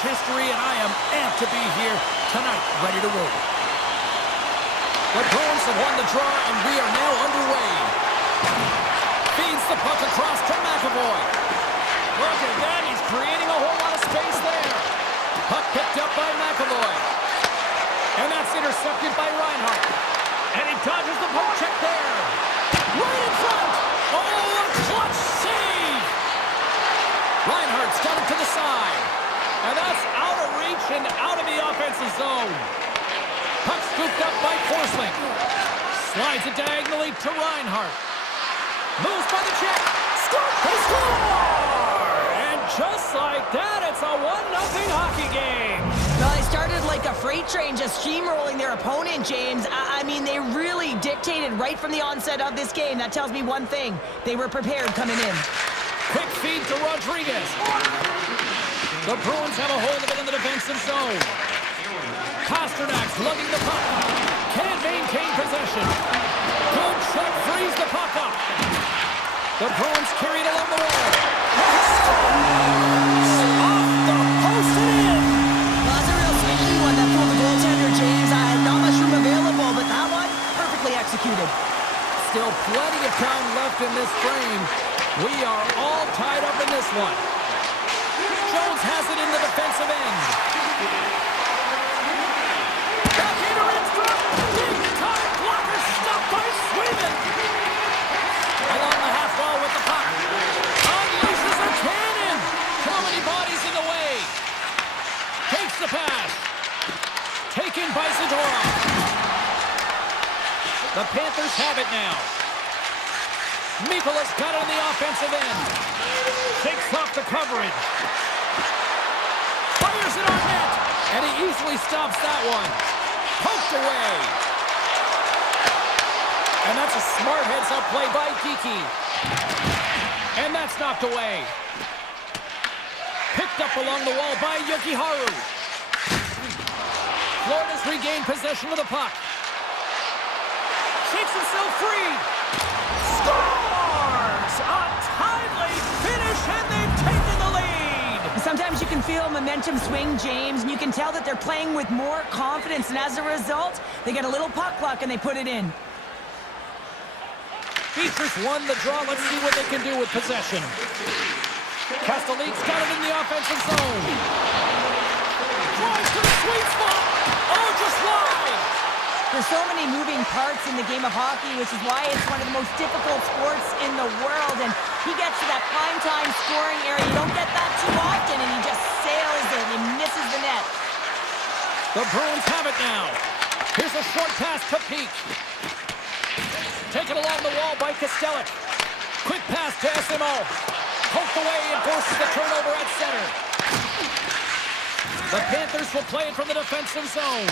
much history, and I am amped to be here tonight, ready to roll. The Bruins have won the draw, and we are now underway. Feeds the puck across to McAvoy. Look at that, he's creating a whole lot of space there. Puck picked up by McAvoy. And that's intercepted by Reinhart. And he dodges the poke check there. Right in front. Oh, a clutch save. Reinhart's got it to the side. And that's out of reach and out of the offensive zone. Puck scooped up by Forsling. Slides it diagonally to Reinhart. Moves by the check. Score! They score! And just like that, it's a 1-0 hockey game. Well, they started like a freight train, just steamrolling their opponent, James. I mean, they really dictated right from the onset of this game. That tells me one thing. They were prepared coming in. Quick feed to Rodriguez. The Bruins have a hold of it in the defensive zone. Pasternak's lugging the puck. Can't maintain possession. Good check, frees the puck up. The Bruins carry it along the wall. Off the post and in. Well, that's a real sneaky one that pulled the goaltender, James. Not much room available, but that one, perfectly executed. Still plenty of time left in this frame. We are all tied up in this one. Jones has it in the defensive end. Backhander in front. Big time blocker stopped by Sweden. Along the half wall with the puck. Unleashes a cannon. So many bodies in the way. Takes the pass. Taken by Zadorov. The Panthers have it now. Mikola's got it on the offensive end. Takes off the coverage. Fires it on net. And he easily stops that one. Poked away. And that's a smart heads-up play by Geeky. And that's knocked away. Picked up along the wall by Yokiharu. Florida's regained possession of the puck. Shakes himself free. Scores! A timely finish, and they've taken the lead. Sometimes you can feel momentum swing, James, and you can tell that they're playing with more confidence, and as a result, they get a little puck luck and they put it in. Beatrice won the draw. Let's see what they can do with possession. Castellique's got it in the offensive zone. Drives to the sweet spot. Oh, just wide. There's so many moving parts in the game of hockey, which is why it's one of the most difficult sports in the world. And he gets to that prime-time scoring area. You don't get that too often, and he just sails it and misses the net. The Bruins have it now. Here's a short pass to Peak. Taken along the wall by Kostelic. Quick pass to SMO. Poked away and forces the turnover at center. The Panthers will play it from the defensive zone.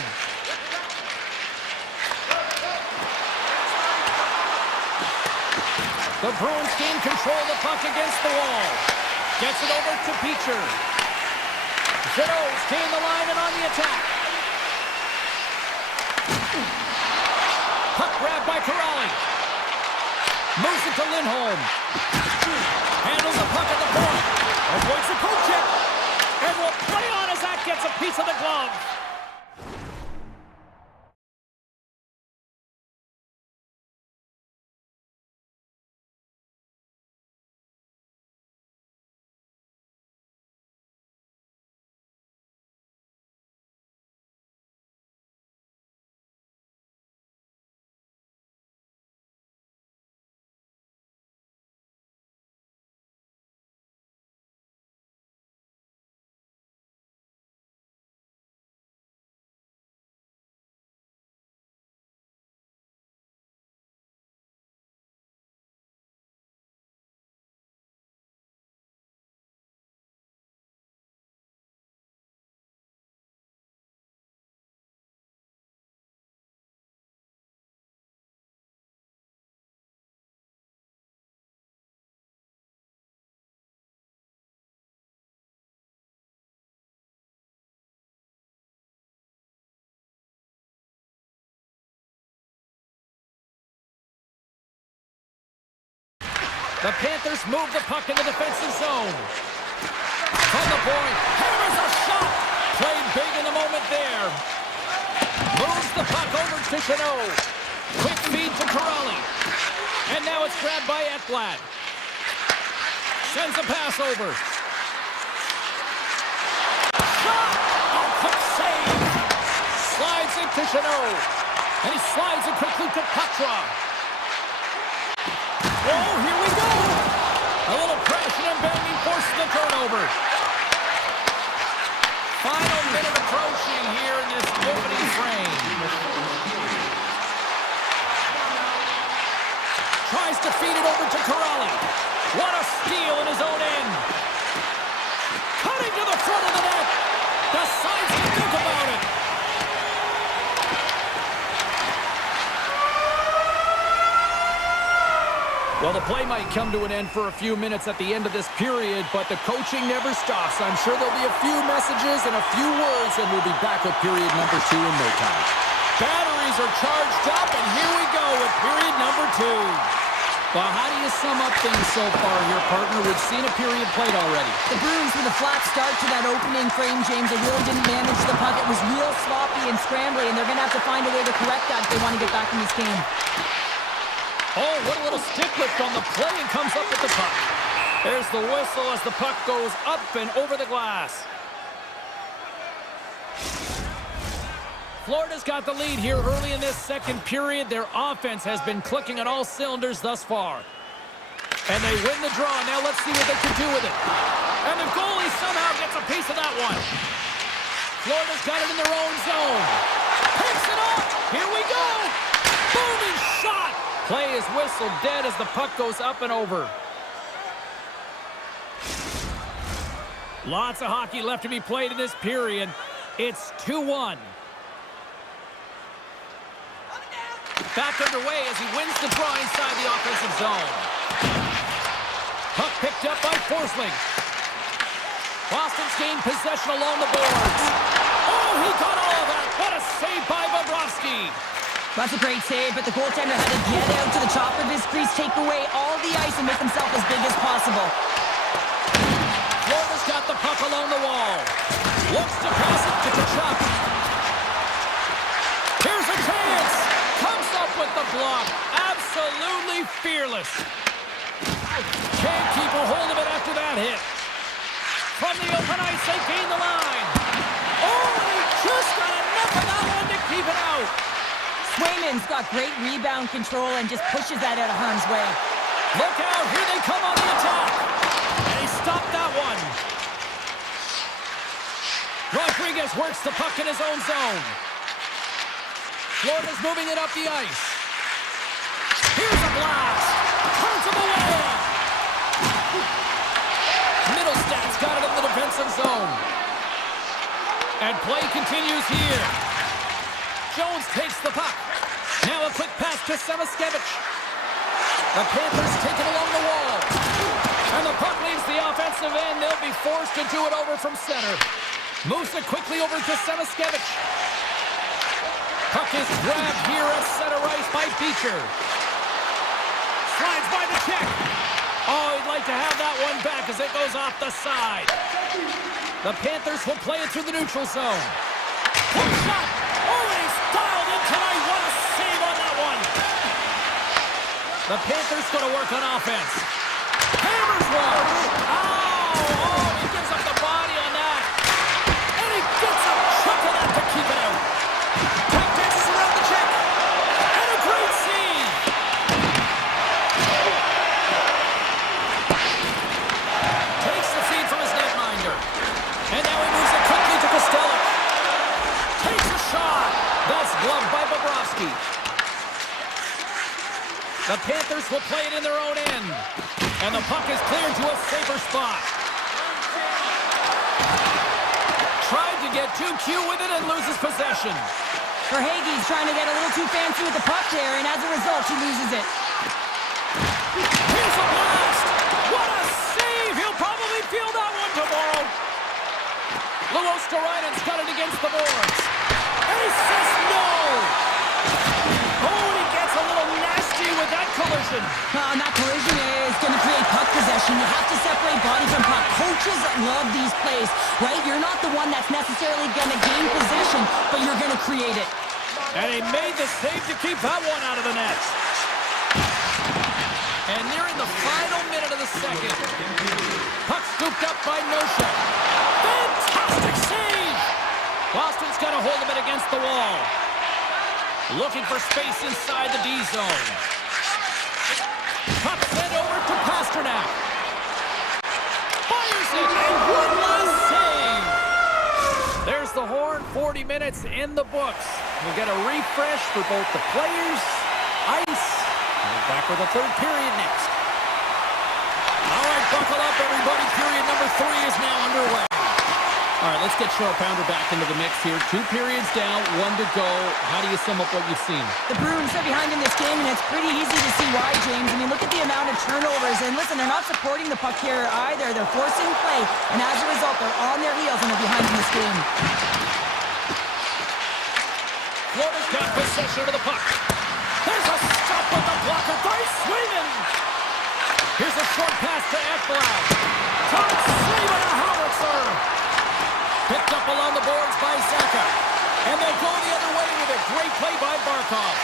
The Bruins gain control of the puck against the wall. Gets it over to Beecher. Zero's gain the line and on the attack. Puck grabbed by Corrali. Moves it to Lindholm. Handles the puck at the point. Avoids the poke check. And will play on as that gets a piece of the glove. The Panthers move the puck in the defensive zone. From the point, hammers a shot. Moves the puck over to Chanot. Quick feed to Corrali. And now it's grabbed by Ekblad. Sends a pass over. Shot! Oh, quick save! Slides it to Chanot. And he slides it quickly to Patra. Oh, here we go! A little crashing and banging forces the turnover. Final minute approaching here in this opening frame. Tries to feed it over to Corrali. What a steal in his own end. Cutting to the front of the net. Decides to think about it. Well, the play might come to an end for a few minutes at the end of this period, but the coaching never stops. I'm sure there'll be a few messages and a few words, and we'll be back with period number 2 in no time. Batteries are charged up, and here we go with period number 2. Well, how do you sum up things so far here, partner? We've seen a period played already. The Bruins with a flat start to that opening frame, James. They really didn't manage the puck. It was real sloppy and scrambly, and they're going to have to find a way to correct that if they want to get back in this game. Oh, what a little stick lift on the play, and comes up with the puck. There's the whistle as the puck goes up and over the glass. Florida's got the lead here early in this second period. Their offense has been clicking on all cylinders thus far. And they win the draw. Now let's see what they can do with it. And the goalie somehow gets a piece of that one. Florida's got it in their own zone. Picks it up. Here we go. Booming shot. Play is whistled dead as the puck goes up and over. Lots of hockey left to be played in this period. It's 2-1. Back underway as he wins the draw inside the offensive zone. Puck picked up by Forsling. Boston's gained possession along the boards. Oh, he got all of that. What a save by Bobrovsky. That's a great save, but the goaltender had to get out to the top of his crease, take away all the ice, and make himself as big as possible. Florida's got the puck along the wall. Looks to pass it to Kachuk. Here's a chance. Comes up with the block. Absolutely fearless. Can't keep a hold of it after that hit. From the open ice, they gain the line. Oh, he just got enough of that one to keep it out. Swayman's got great rebound control and just pushes that out of harm's way. Look out, here they come on the attack. And he stopped that one. Rodriguez works the puck in his own zone. Florida's moving it up the ice. Here's a blast. Turns him away. Middlestad's got it in the defensive zone. And play continues here. Jones takes the puck. Now a quick pass to Samaskevich. The Panthers take it along the wall. And the puck leaves the offensive end. They'll be forced to do it over from center. Moves it quickly over to Samaskevich. Puck is grabbed here at center ice by Beecher. Slides by the check. Oh, he'd like to have that one back as it goes off the side. The Panthers will play it through the neutral zone. Hook shot. Oh, and he's dialed in tonight. What a save on that one. The Panthers going to work on offense. Hammers one. Oh, he gives up the body on that. And he gets a chunk of that to keep it out. Puck dances around the check. And a great save. Takes the feed from his netminder. And now he moves it quickly to Costello. Takes a shot. That's gloved by Bobrovsky. The Panthers will play it in their own end. And the puck is cleared to a safer spot. Tried to get too cute with it and loses possession. Verhaeghe's trying to get a little too fancy with the puck there, and as a result, he loses it. Here's a blast! What a save! He'll probably feel that one tomorrow. Luosterainen's got it against the boards. And he says no! Oh, he gets a little nasty with that collision. And that collision is going to create puck possession. You have to separate body from puck. Coaches love these plays, right? You're not the one that's necessarily going to gain possession, but you're going to create it. And he made the save to keep that one out of the net. And nearing the final minute of the second. Puck scooped up by Nosha. Fantastic save! Boston's got a hold of it against the wall. Looking for space inside the D zone. Puck sent over to Pasternak. Fires it, and one last save! There's the horn, 40 minutes in the books. We'll get a refresh for both the players, ice, and we're back with a third period next. All right, buckle up, everybody. Period number 3 is now underway. All right, let's get Cheryl Pounder back into the mix here. 2 periods down, 1 to go. How do you sum up what you've seen? The Bruins are behind in this game, and it's pretty easy to see why, James. I mean, look at the amount of turnovers. And listen, they're not supporting the puck here either. They're forcing play, and as a result, they're on their heels and they're behind in this game. Florida's got possession of the puck. There's a stop with the blocker. Bryce Swayman. Here's a short pass to Ekblad. Top save and a howitzer. Picked up along the boards by Saka. And they'll go the other way with a great play by Barkov.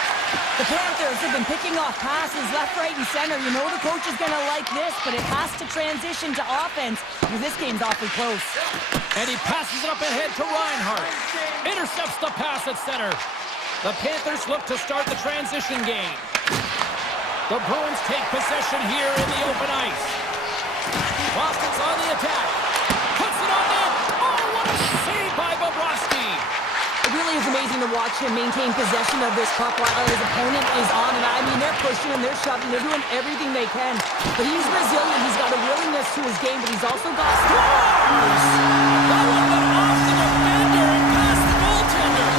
The Panthers have been picking off passes left, right, and center. You know the coach is going to like this, but it has to transition to offense because this game's awfully close. And he passes it up ahead to Reinhart. Intercepts the pass at center. The Panthers look to start the transition game. The Bruins take possession here in the open ice. Boston's on the attack. Puts it on net. Oh, what a save by Bobrovsky. It really is amazing to watch him maintain possession of this puck while his opponent is on it. I mean, they're pushing him, they're shoving, they're doing everything they can. But he's resilient, he's got a willingness to his game, but he's also got scores! That one went off the defender and past the goaltender.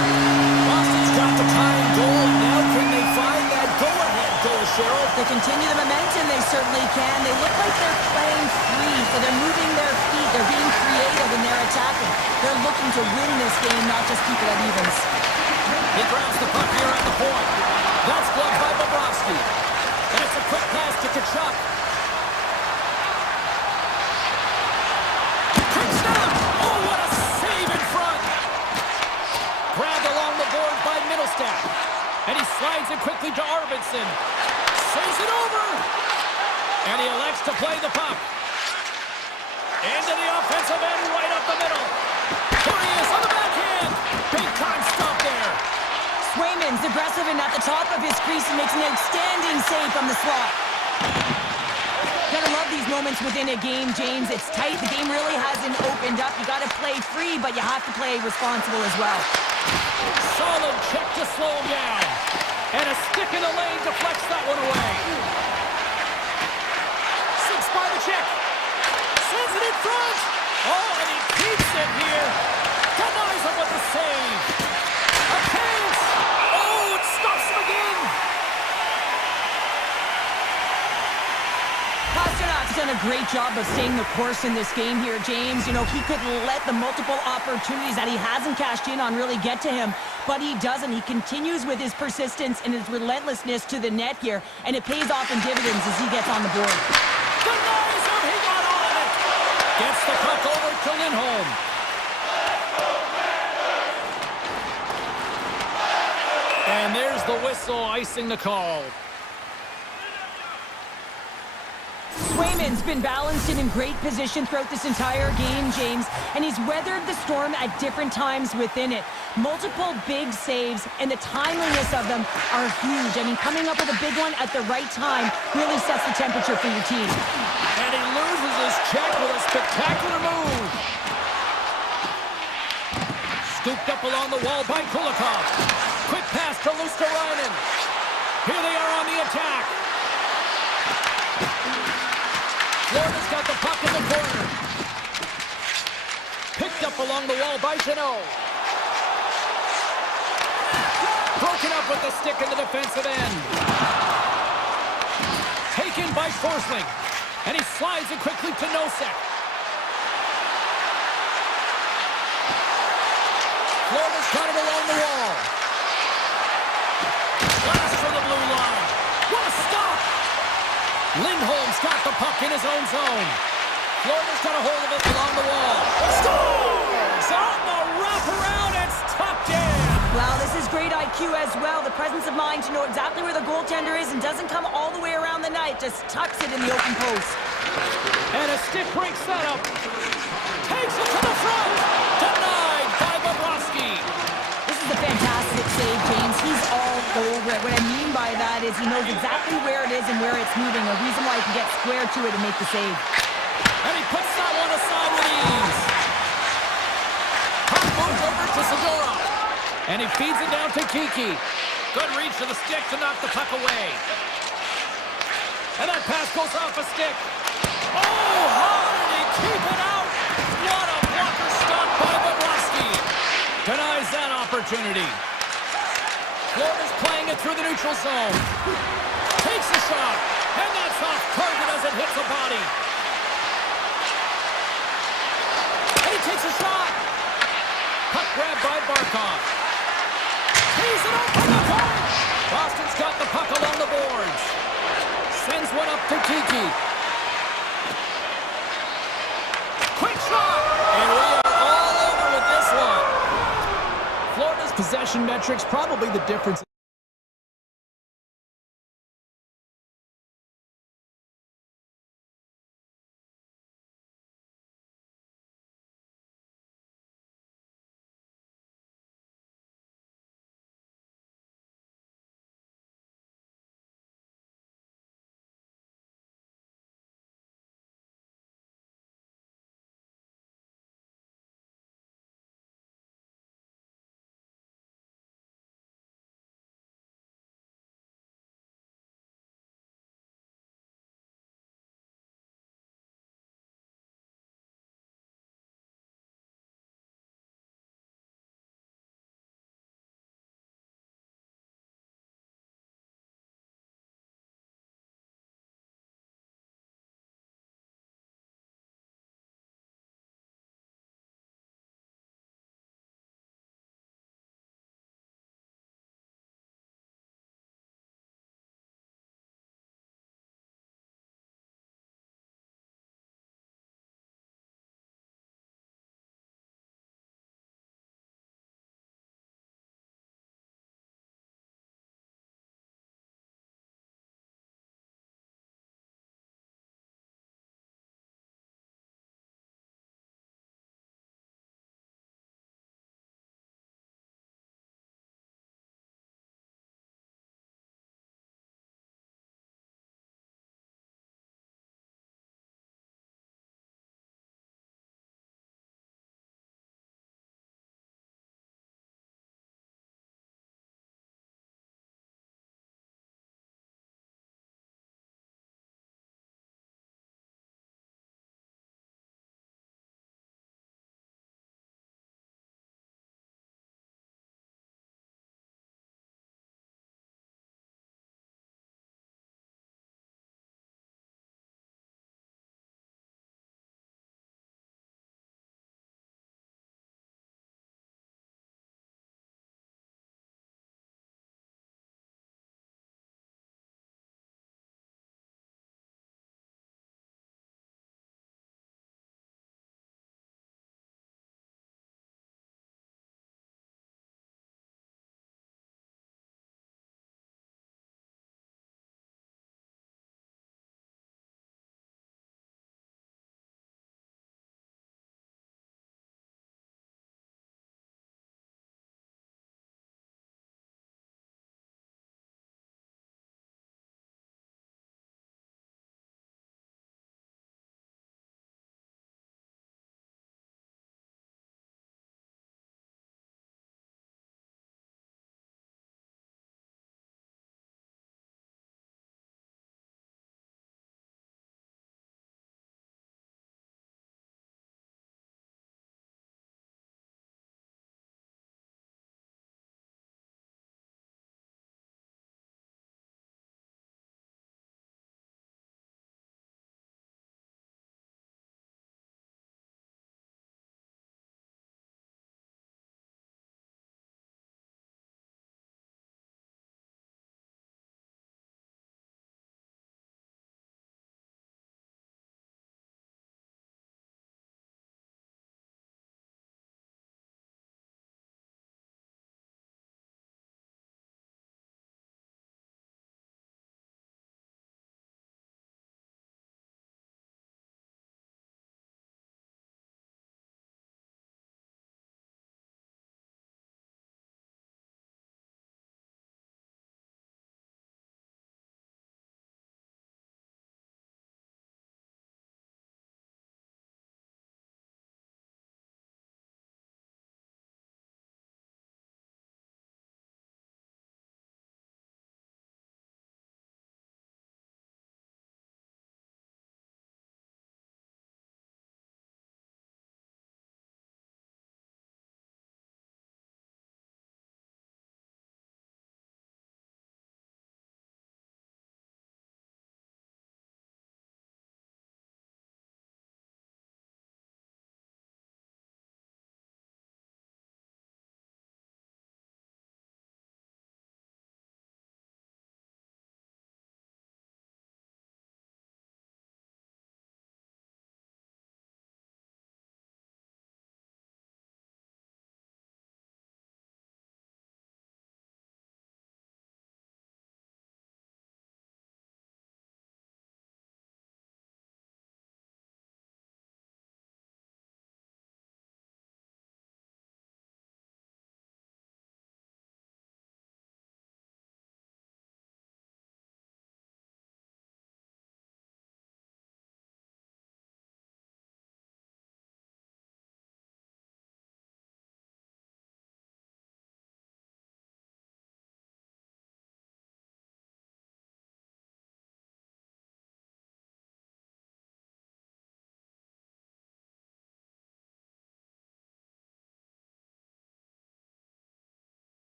Boston's got the tying goal. Now can they find that go-ahead goal, Cheryl? They continue the momentum, they certainly can. They look like they're playing free, so they're moving their feet, they're being creative, and they're attacking. They're looking to win this game, not just keep it at evens. He grabs the puck here at the point. That's blocked by Bobrovsky. And it's a quick pass to Tkachuk. Quick stop! Oh, what a save in front! Grabbed along the board by Middlestat. And he slides it quickly to Arvidsson. Saves it over! And he elects to play the puck. Into the offensive end, right up the middle. Here he is on the backhand. Big time stop there. Swayman's aggressive and at the top of his crease and makes an outstanding save from the slot. Gotta love these moments within a game, James. It's tight. The game really hasn't opened up. You gotta play free, but you have to play responsible as well. Solid check to slow him down. And a stick in the lane deflects that one away. 6 by the check. Sends it in front. Oh, and he keeps it here. Denies him with the save. A chance. Oh, it stops him again. Pasternak's done a great job of staying the course in this game here, James. You know, he could let the multiple opportunities that he hasn't cashed in on really get to him, but he doesn't. He continues with his persistence and his relentlessness to the net here, and it pays off in dividends as he gets on the board. Denies him. He got all of it. Gets the puck over to Lindholm. And there's the whistle, icing the call. Swayman's been balanced and in great position throughout this entire game, James, and he's weathered the storm at different times within it. Multiple big saves, and the timeliness of them are huge. I mean, coming up with a big one at the right time really sets the temperature for your team. And he loses his check with a spectacular move. Scooped up along the wall by Kulikov. Quick pass to Luosterainen. Here they are on the attack. Florida's got the puck in the corner. Picked up along the wall by Jeannot. Broken up with the stick in the defensive end. Taken by Forsling. And he slides it quickly to Nosek. Florida's got it along the wall. Blast from the blue line. What a stop! Lindholm's got the puck in his own zone. Florida's got a hold of it along the wall. Scores! On the wraparound, it's tucked in. Wow, this is great IQ as well. The presence of mind to know exactly where the goaltender is and doesn't come all the way around the net. Just tucks it in the open post. And a stick break setup. Takes it to the front. Denied by Bobrovsky. This is a fantastic save, James. He's all over it. What I mean by that is he knows exactly where it is and where it's moving. A reason why he can get square to it and make the save. And he puts that one aside with ease. Puck moves over to Segura. And he feeds it down to Kiki. Good reach to the stick to knock the puck away. And that pass goes off a stick. Oh, how did he keep it out? What a blocker stop by Bobrovsky. Denies that opportunity. Florida's playing it through the neutral zone. Takes a shot. And that's off target as it hits a body. And he takes a shot. Puck grabbed by Barkov. Tees it up from the corner. Boston's got the puck along the boards. Sends one up to Kiki. Quick shot! And we are all over with this one. Florida's possession metrics probably the difference.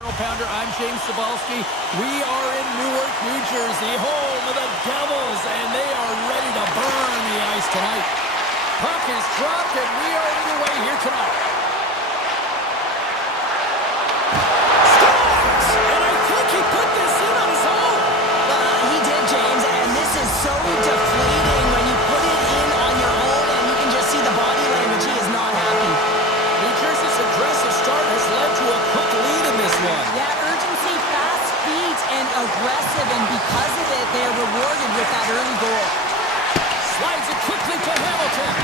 Pounder, I'm James Cybulski. We are in Newark, New Jersey, home of the Devils, and they are ready to burn the ice tonight. Puck is dropped, and we are underway here tonight. Scores! And I think he put this in on his own. He did, James, and this is so deflating when you put it in on your own, and you can just see the body language. He is not happy. New Jersey's aggressive start has led to a quick lead in this one. Yeah, urgency, fast feet, and aggressive, and because of it, they are rewarded with that early goal. Slides it quickly to Hamilton.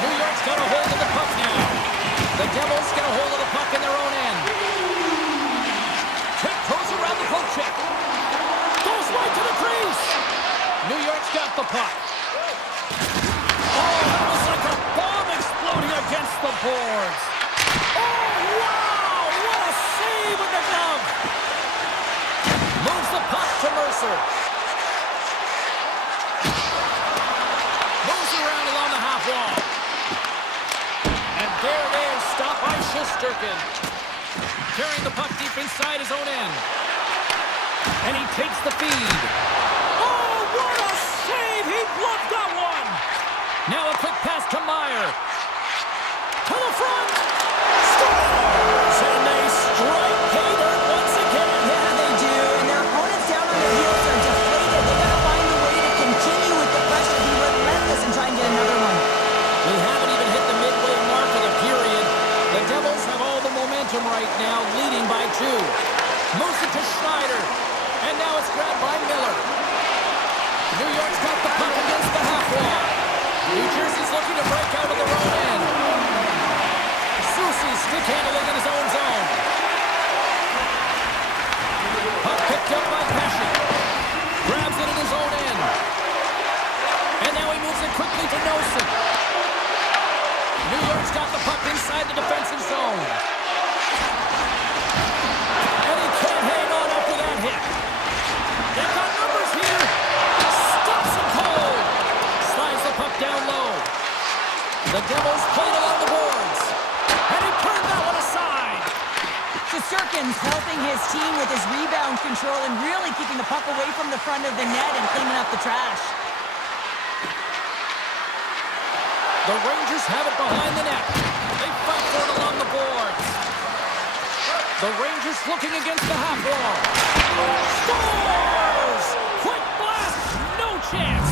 New York's got a hold of the puck now. The Devils get a hold of the puck in their own end. Check goes around the poke check. Goes right to the crease. New York's got the puck. Oh, that was like a bomb exploding against the boards. Oh, wow! What a save with the glove. Moves the puck to Mercer. Moves around along the half wall. And there it is, stopped by Shesterkin. Carrying the puck deep inside his own end. And he takes the feed. Oh, what a save! He bluffed that one! Now a quick pass to Meyer. To the front! Scores! And they strike pay dirt once again. Yeah, they do, and their opponents down on their heels are deflated. They got to find a way to continue with the pressure, be relentless, and try and get another one. We haven't even hit the midway mark of the period. The Devils have all the momentum right now, leading by 2. Moves it to Schneider. And now it's grabbed by Miller. New York's got the puck against the half wall. New Jersey's looking to break out of their own end. Susi stick handling in his own zone. Puck picked up by Pesci. Grabs it in his own end. And now he moves it quickly to Nosen. New York's got the puck inside the defensive zone. And he can't hang on after that hit. They've got numbers here. Stops him cold. Slides the puck down low. The Devils played along the boards. And he turned that one aside. Shesterkin's helping his team with his rebound control and really keeping the puck away from the front of the net and cleaning up the trash. The Rangers have it behind the net. They fight for it along the boards. The Rangers looking against the half wall. Scores! Quick blast! No chance!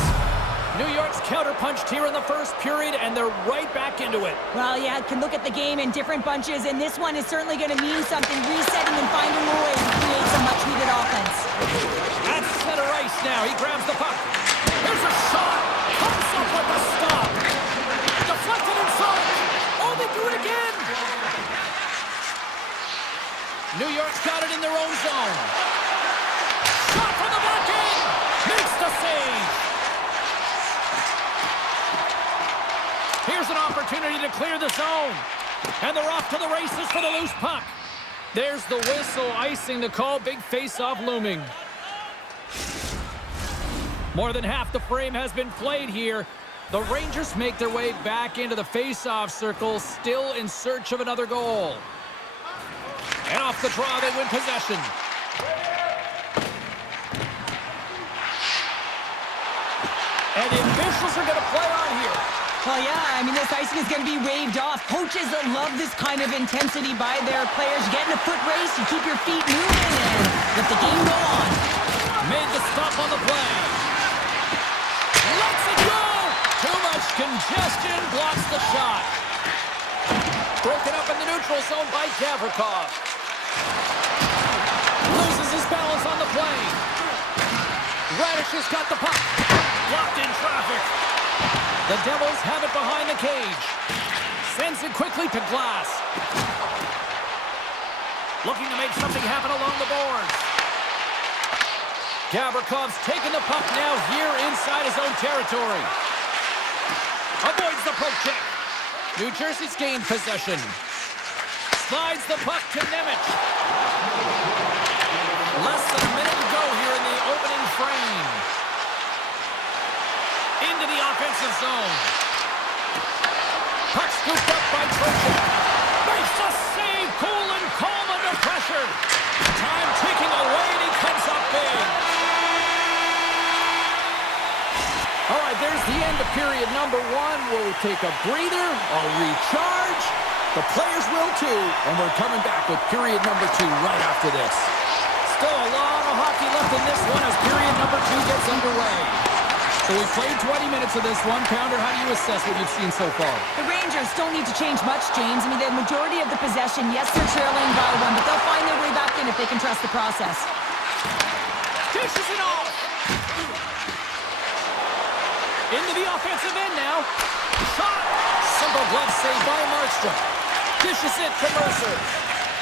New York's counterpunched here in the first period, and they're right back into it. Well, yeah, can look at the game in different bunches, and this one is certainly going to mean something, resetting and finding a way to create some much-needed offense. At center ice now, he grabs the puck. There's a shot! Comes up with a stop! Deflected in front! Oh, they do it again! New York's got it in their own zone. Shot from the back end! Makes the save! Here's an opportunity to clear the zone. And they're off to the races for the loose puck. There's the whistle, icing the call. Big face-off looming. More than half the frame has been played here. The Rangers make their way back into the face-off circle, still in search of another goal. And off the draw, they win possession. And the officials are going to play on here. Well, yeah, I mean, this icing is going to be waved off. Coaches that love this kind of intensity by their players. You get in a foot race, you keep your feet moving, and let the game go on. Made the stop on the play. Lets it go! Too much congestion, blocks the shot. Broken up in the neutral zone by Gavrikov. Loses his balance on the play. Radish has got the puck. Blocked in traffic. The Devils have it behind the cage. Sends it quickly to Glass. Looking to make something happen along the boards. Gavrikov's taking the puck now here inside his own territory. Avoids the poke check. New Jersey's gained possession. Slides the puck to Nemec. Less than a minute to go here in the opening frame. Into the offensive zone. Puck scooped up by Trocheck. Makes a save, cool and period number one. We'll take a breather, a recharge. The players will too, and we're coming back with period number two right after this. Still a lot of hockey left in this one as period number two gets underway. So we played 20 minutes of this one. Pounder, how do you assess what you've seen so far? The Rangers don't need to change much, James. I mean, the majority of the possession, yes, they're trailing by one, but they'll find their way back in if they can trust the process. Dishes it off. Into the offensive end now. Shot. Simple glove save by Markstrom. Dishes it to Mercer.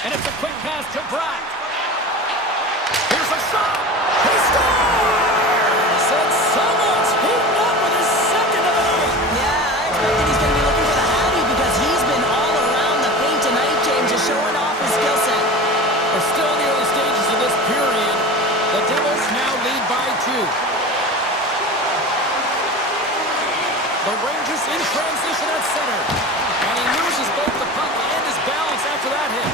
And it's a quick pass to Bratt. Here's a shot. He scores! And someone's heating up with his second of the night. Yeah, I expect that he's going to be looking for the hattie because he's been all around the paint tonight, James, just showing off his skill set. We're still in the early stages of this period. The Devils now lead by 2. The Rangers in transition at center. And he loses both the puck and his balance after that hit.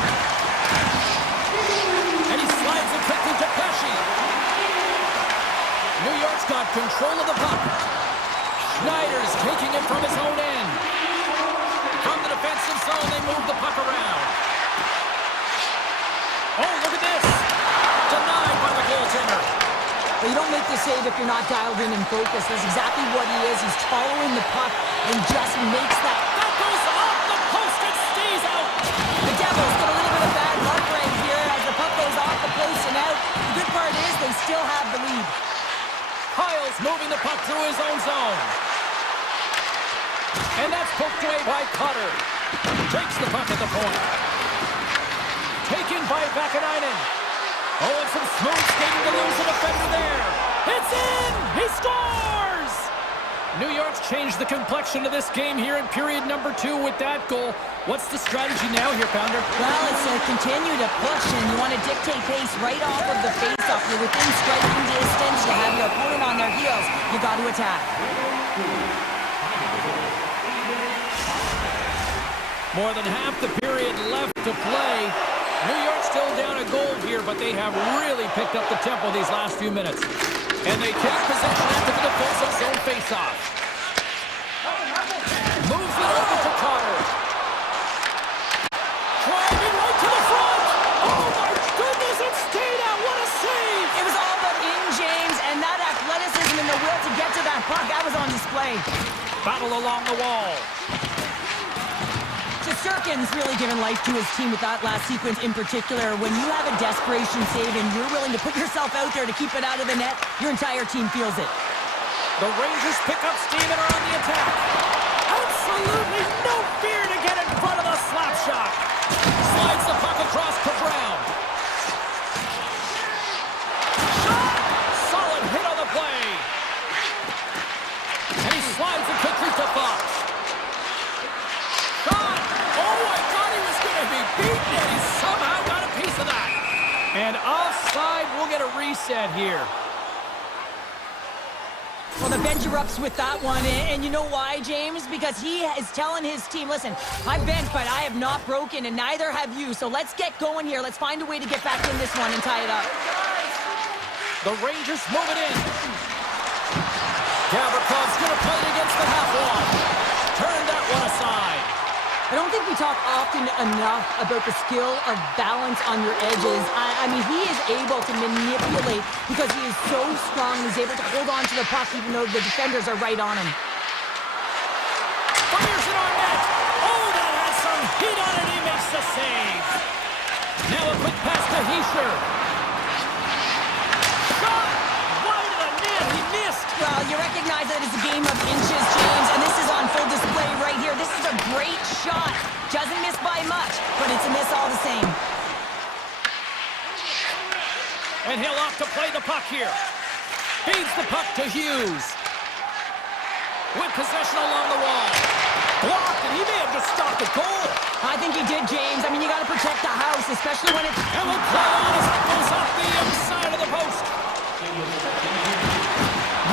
And he slides it quickly to Pesci. New York's got control of the puck. Schneider's taking it from his own end. From the defensive zone, they move the puck around. Oh, look at this. Denied by the goaltender. Well, you don't make the save if you're not dialed in and focused. That's exactly what he is. He's following the puck and just makes that. That goes off the post and stays out. The Devils get a little bit of bad luck right here as the puck goes off the post and out. The good part is they still have the lead. Kyle's moving the puck through his own zone. And that's poked away by Cutter. Takes the puck at the point. Taken by Vakanainen. Oh, and some smooth skating to lose a defender there. It's in! He scores! New York's changed the complexion of this game here in period number 2 with that goal. What's the strategy now here, Pounder? Well, it's to continue to push, and you want to dictate pace right off of the face-off. You're within striking distance. You have your opponent on their heels. You got to attack. More than half the period left to play. New York still down a goal here, but they have really picked up the tempo these last few minutes. And they take possession after the defensive zone face-off. Moves it over to Carter. Driving right to the front. Oh, my goodness, it stayed out. What a save. It was all but in, James, and that athleticism and the will to get to that puck, that was on display. Battle along the wall. Sturkin's really given life to his team with that last sequence in particular. When you have a desperation save and you're willing to put yourself out there to keep it out of the net, your entire team feels it. The Rangers pick up steam and are on the attack. Absolutely no fear to get in front of the slap shot. Slides the puck across to Brown. Shot! Solid hit on the play. And he slides it quickly to Fox. Shot! Oh, I thought he was going to be beaten, and he somehow got a piece of that. And offside, we'll get a reset here. Well, the bench erupts with that one, and you know why, James? Because he is telling his team, listen, I'm benched, but I have not broken, and neither have you. So let's get going here. Let's find a way to get back in this one and tie it up. The Rangers move it in. Gavrikhov's going to play it against the half wall. Turn that one aside. I don't think we talk often enough about the skill of balance on your edges. I mean, he is able to manipulate because he is so strong. He's able to hold on to the puck even though the defenders are right on him. Fires it on net. Oh, that has some heat on it. He makes the save. Now a quick pass to Hischier. Shot! Wide of the net. He missed. Well, you recognize that it's a game of inches, James, and this is on full display right here. This is a great shot. Doesn't miss by much, but it's a miss all the same. And he'll opt to play the puck here. Feeds the puck to Hughes. With possession along the wall. Blocked, and he may have just stopped the goal. I think he did, James. I mean, you got to protect the house, especially when it's... And we'll play on as it goes off the outside of the post.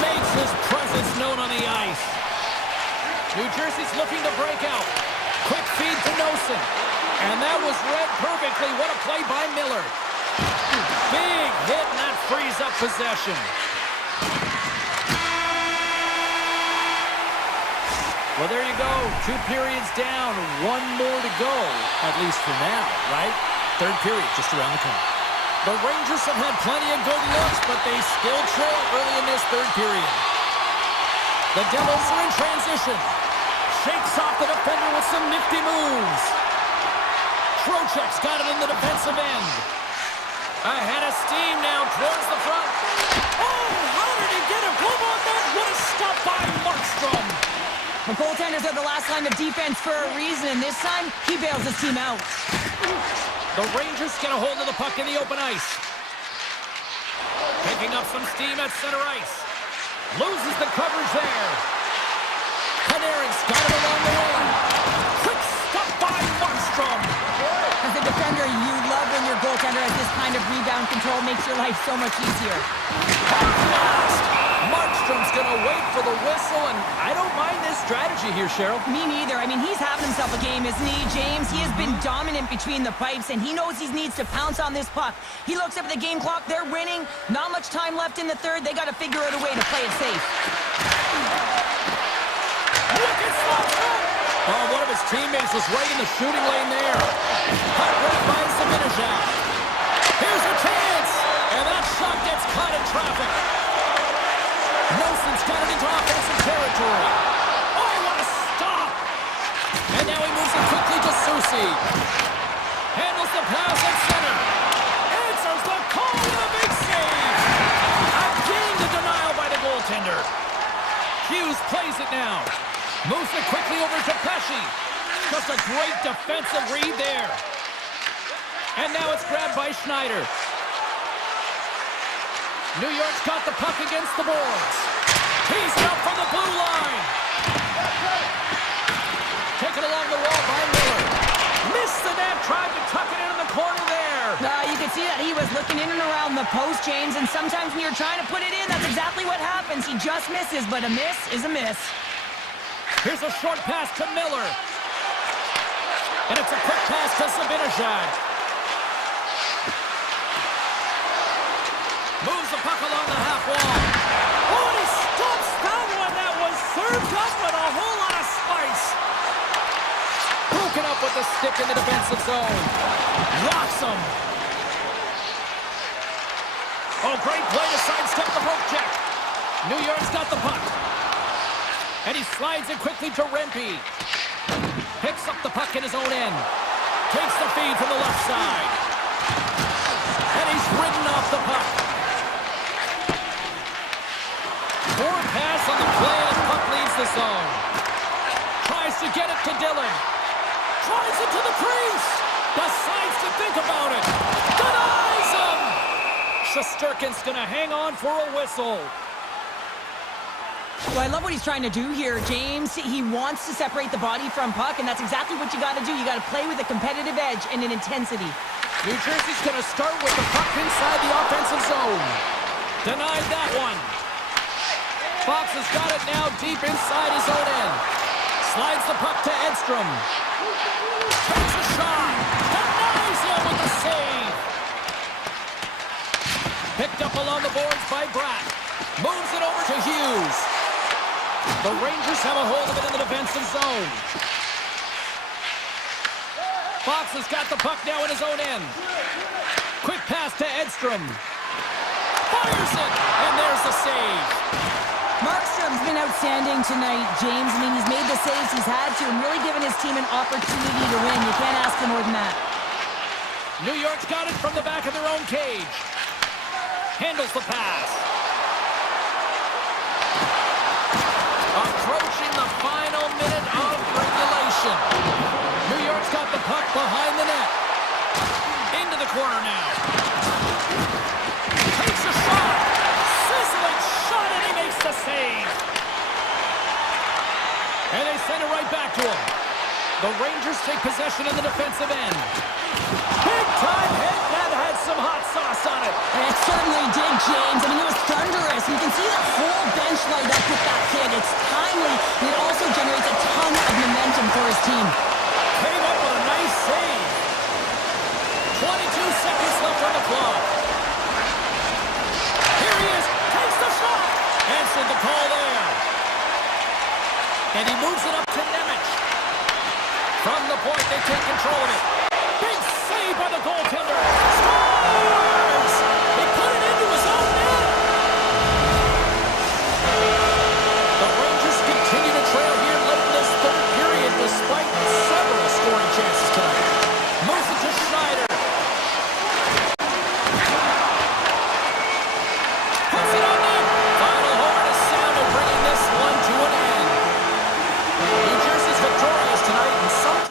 Makes his presence known on the ice. New Jersey's looking to break out. Quick feed to Nosen. And that was read perfectly. What a play by Miller. Big hit, and that frees up possession. Well, there you go. 2 periods down, 1 more to go, at least for now, right? Third period just around the corner. The Rangers have had plenty of good looks, but they still trail early in this third period. The Devils are in transition. Shakes off the defender with some nifty moves. Trocheck's got it in the defensive end. Ahead of steam now towards the front. Oh, how did he get a glove on that? What a stop by Markstrom. The goaltenders are the last line of defense for a reason, and this time, he bails his team out. The Rangers get a hold of the puck in the open ice. Picking up some steam at center ice. Loses the coverage there. Panarin's got it along the wing. Quick stop by Markstrom. As a defender, you love when your goaltender has this kind of rebound control. Makes your life so much easier. Fast. Markstrom's going to wait for the whistle, and I don't mind this strategy here, Cheryl. Me neither. I mean, he's having himself a game, isn't he, James? He has been dominant between the pipes, and he knows he needs to pounce on this puck. He looks up at the game clock. They're winning. Not much time left in the third. They got to figure out a way to play it safe. Wicked slap shot. Oh, one of his teammates was right in the shooting lane there. Puck right by Zibanejad. Here's a chance, and that shot gets caught in traffic. Nelson's got it into offensive territory. Oh, what a stop! And now he moves it quickly to Soucy. Handles the pass at center. Answers the call with a big save. Again, the denial by the goaltender. Hughes plays it now. Moves it quickly over to Pesci. Just a great defensive read there. And now it's grabbed by Schneider. New York's got the puck against the boards. He's up from the blue line. Taken along the wall by Miller. Missed the net, tried to tuck it in the corner there. You can see that he was looking in and around the post, James, and sometimes when you're trying to put it in, that's exactly what happens. He just misses, but a miss is a miss. Here's a short pass to Miller. And it's a quick pass to Zibanejad. Moves the puck along the half wall. Oh, and he stops that one. That was served up with a whole lot of spice. Broken up with the stick in the defensive zone. Rocks him. Oh, great play to sidestep the poke check. New York's got the puck. And he slides it quickly to Rempe. Picks up the puck in his own end. Takes the feed from the left side. And he's ridden off the puck. Poor pass on the play as puck leaves the zone. Tries to get it to Dillon. Tries it to the crease. Decides to think about it. Denies him. Shesterkin's going to hang on for a whistle. Well, I love what he's trying to do here, James. He wants to separate the body from puck, and that's exactly what you got to do. You got to play with a competitive edge and an intensity. New Jersey's going to start with the puck inside the offensive zone. Denied that one. Fox has got it now deep inside his own end. Slides the puck to Edstrom. Takes a shot. Denies him with the save. Picked up along the boards by Bratt. Moves it over to Hughes. The Rangers have a hold of it in the defensive zone. Fox has got the puck now in his own end. Quick pass to Edstrom. Fires it, and there's the save. Markstrom's been outstanding tonight, James. I mean, he's made the saves he's had to and really given his team an opportunity to win. You can't ask for more than that. New York's got it from the back of their own cage. Handles the pass. Approaching the final minute of regulation. New York's got the puck behind the net. Into the corner now. Takes a shot. Sizzling shot, and he makes the save. And they send it right back to him. The Rangers take possession in the defensive end. Big time hit that had some hot sauce on it. It certainly did, James. I mean, it was thunderous. You can see the whole bench light up with that hit. It's timely, and it also generates a ton of momentum for his team. Came up with a nice save. 22 seconds left on the clock. Here he is. Takes the shot. Answered the call there. And he moves it up They take control of it. Big save by the goaltender. Scores! He put it into his own net. The Rangers continue to trail here late in this third period despite several scoring chances tonight. Moves it to Schneider. Puts it on net. Final horn is sounded, bringing this one to an end. New Jersey's victorious tonight, and some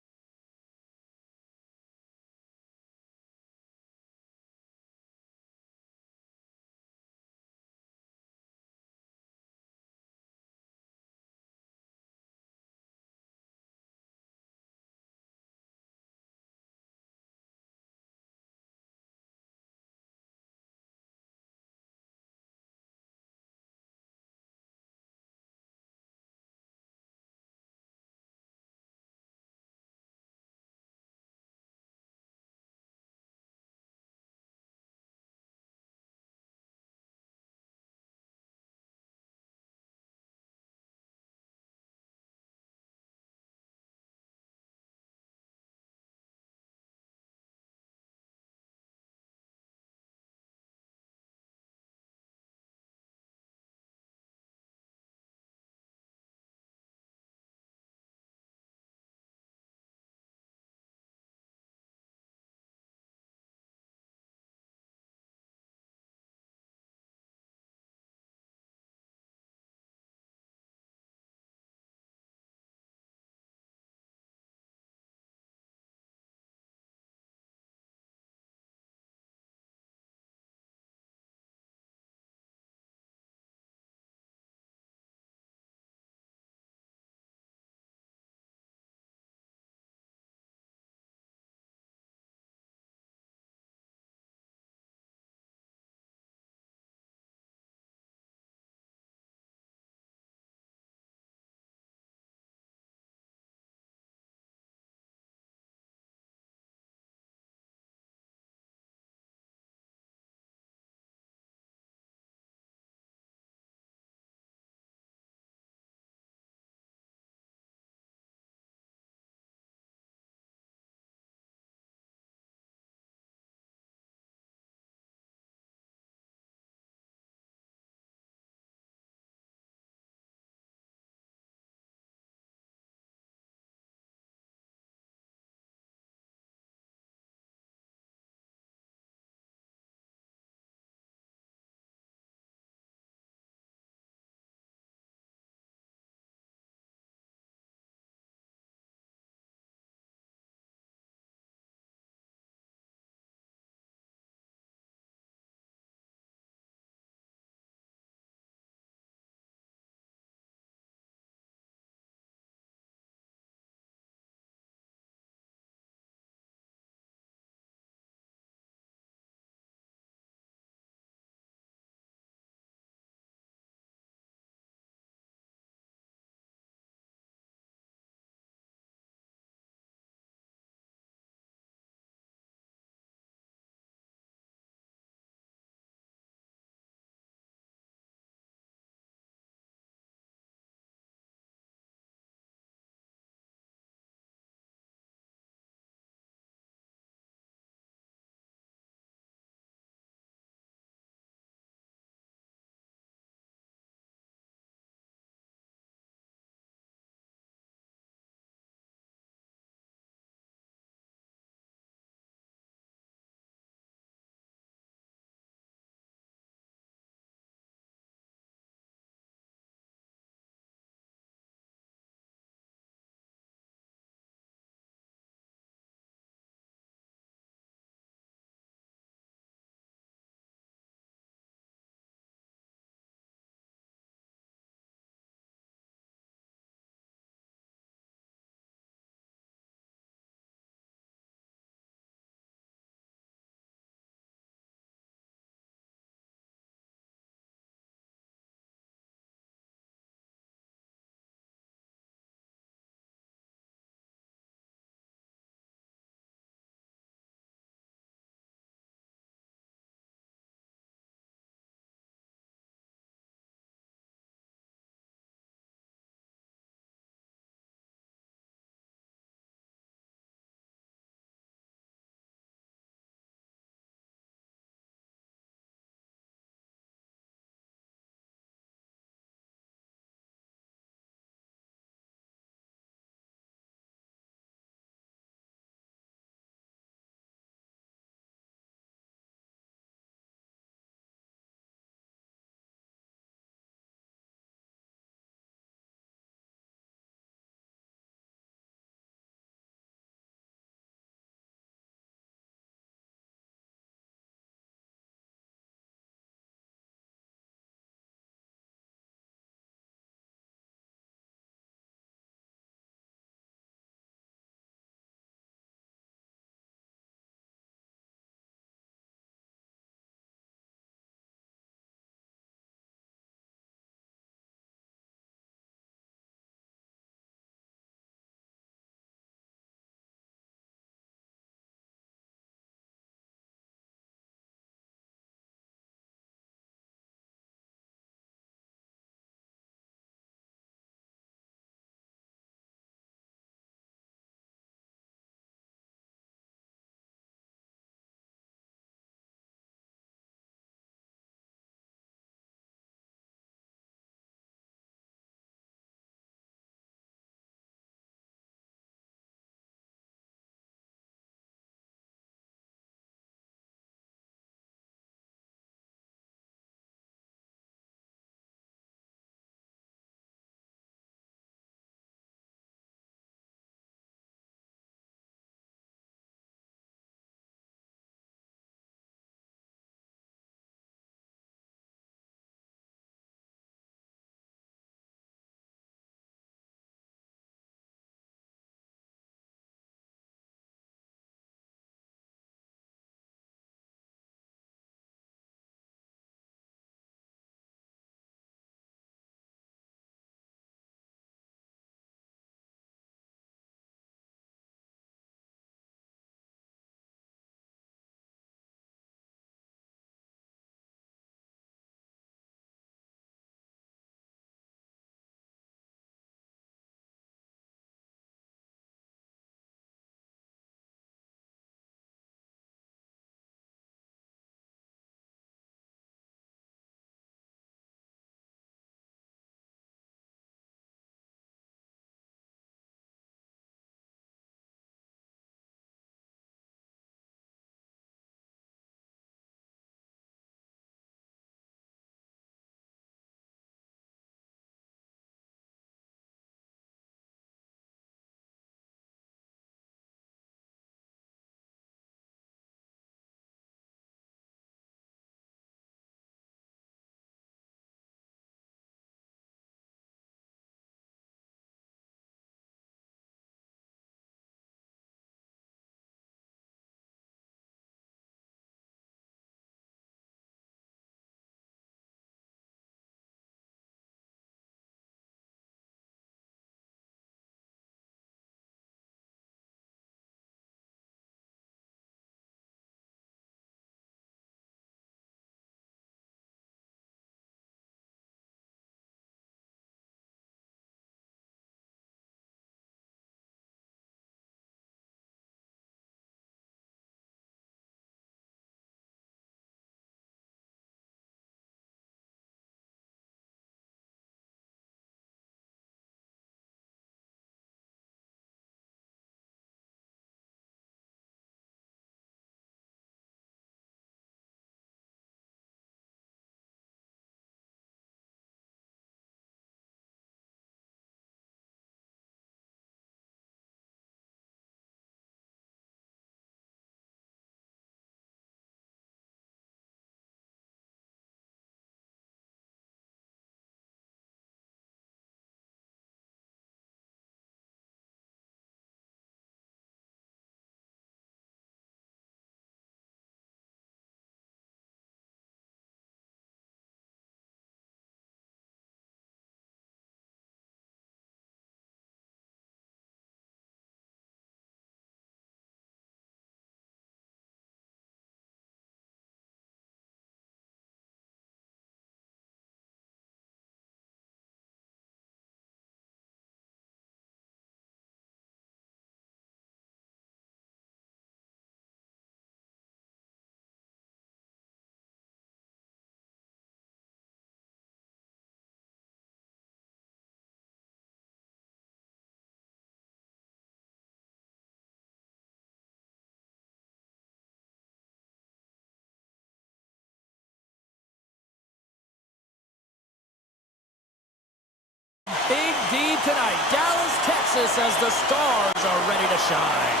Big D tonight. Dallas, Texas, as the Stars are ready to shine.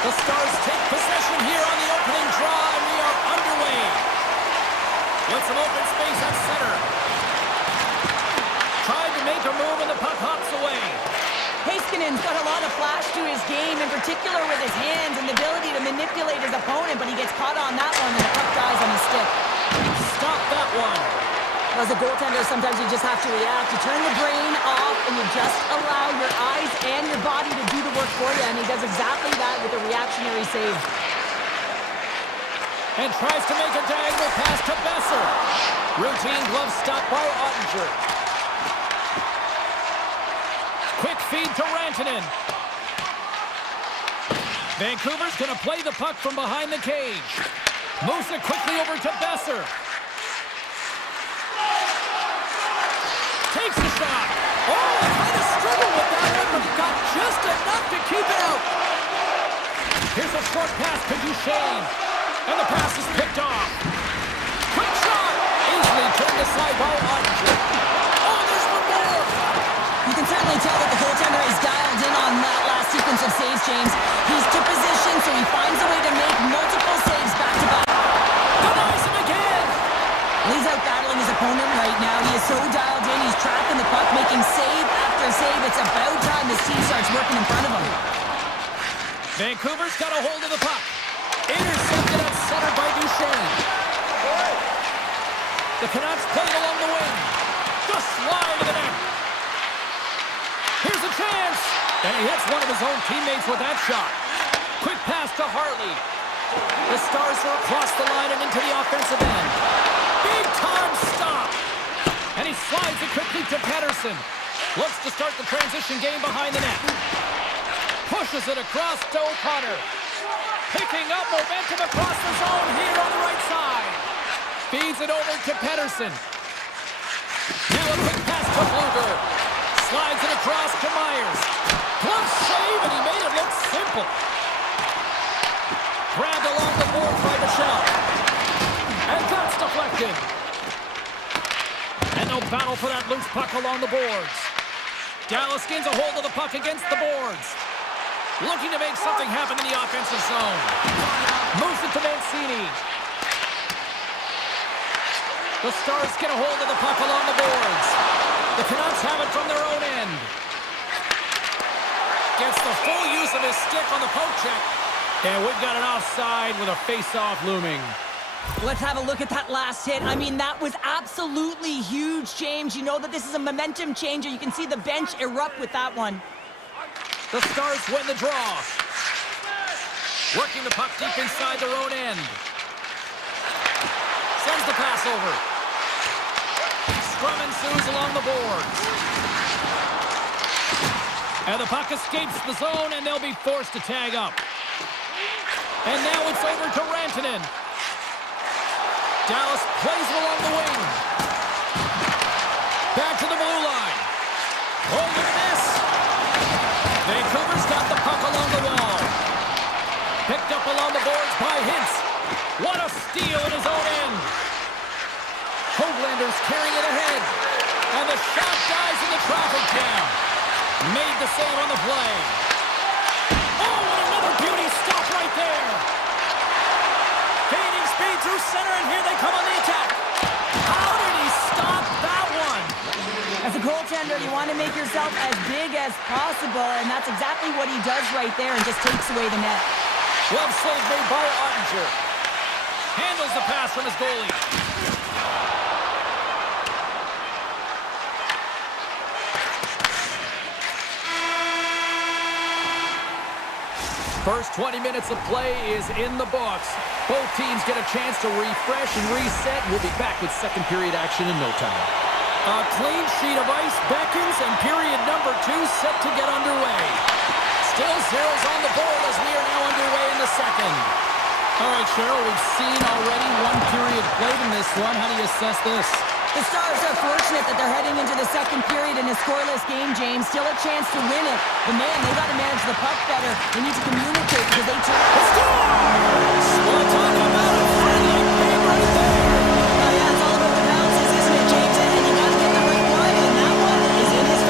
The Stars take possession here on the opening draw, and we are underway. With some open space at center. Tried to make a move, and the puck hops away. Heiskanen's got a lot of flash to his game, in particular with his hands and the ability to manipulate his opponent, but he gets caught on that one, and the puck dies on his stick. Stop that one. As a goaltender, sometimes you just have to react. You turn the brain off, and you just allow your eyes and your body to do the work for you, and he does exactly that with a reactionary save. And tries to make a diagonal pass to Besser. Routine glove stop by Ottinger. Quick feed to Rantanen. Vancouver's going to play the puck from behind the cage. Moves it quickly over to Besser. Takes the shot. Oh, he kind of struggled with that one, but he got just enough to keep it out. Here's a short pass to Duchesne. And the pass is picked off. Quick shot. Easily turned aside by Ottinger. Oh, there's one more. You can certainly tell that the goaltender is dialed in on that last sequence of saves, James. He's to position, so he finds a way to make multiple saves back-to-back. Denies him again. He's out battling his opponent right now. He is so dialed in. He's tracking the puck, making save after save. It's about time this team starts working in front of him. Vancouver's got a hold of the puck. Intercepted at center by Duchesne. The Canucks play it along the wing. The slide to the net. Here's a chance. And he hits one of his own teammates with that shot. Quick pass to Hartley. The Stars are across the line and into the offensive end. Big time stop. And he slides it quickly to Pettersson. Looks to start the transition game behind the net. Pushes it across to O'Connor. Picking up momentum across the zone here on the right side. Feeds it over to Pettersson. Now a quick pass to Bluger. Slides it across to Myers. Glove save, and he made it look simple. Grabbed along the boards by Michelle. And that's deflected. And no battle for that loose puck along the boards. Dallas gains a hold of the puck against the boards. Looking to make something happen in the offensive zone. Moves it to Mancini. The Stars get a hold of the puck along the boards. The Canucks have it from their own end. Gets the full use of his stick on the poke check. And we've got an offside with a face-off looming. Let's have a look at that last hit. I mean, that was absolutely huge, James. You know that this is a momentum changer. You can see the bench erupt with that one. The Stars win the draw. Working the puck deep inside their own end. Sends the pass over. Scrum ensues along the boards. And the puck escapes the zone, and they'll be forced to tag up. And now it's over to Rantanen. Dallas plays it along the wing. Back to the blue line. Oh, look at this. Vancouver's got the puck along the wall. Picked up along the boards by Hintz. What a steal in his own end. Hoaglander's carrying it ahead. And the shot dies in the traffic jam. Made the save on the play. Oh, and another beauty stop right there. Gaining speed through center, and here they come on the attack. How did he stop that one? As a goaltender, you want to make yourself as big as possible, and that's exactly what he does right there and just takes away the net. Glove save made by Ottinger. Handles the pass from his goalie. First 20 minutes of play is in the books. Both teams get a chance to refresh and reset. We'll be back with second period action in no time. A clean sheet of ice beckons, and period number 2 set to get underway. Still zeros on the board as we are now underway in the second. All right, Cheryl, we've seen already one period played in this one. How do you assess this? The Stars are fortunate that they're heading into the second period in a scoreless game, James. Still a chance to win it. But man, they got to manage the puck better. They need to communicate because they turn. Well, talking about a friendly game right there. Oh, yeah, it's all about the bounces, isn't it, James? And you got to get the right one, and that one is in his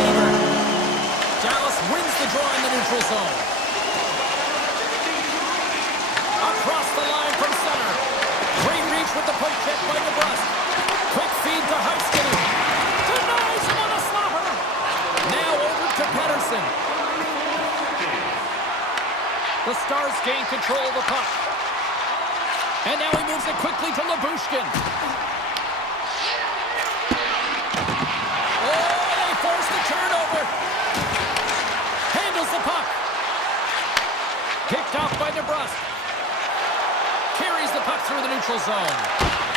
The Stars gain control of the puck. And now he moves it quickly to Labushkin. Oh, they force the turnover. Handles the puck. Picked off by DeBrusque. Carries the puck through the neutral zone.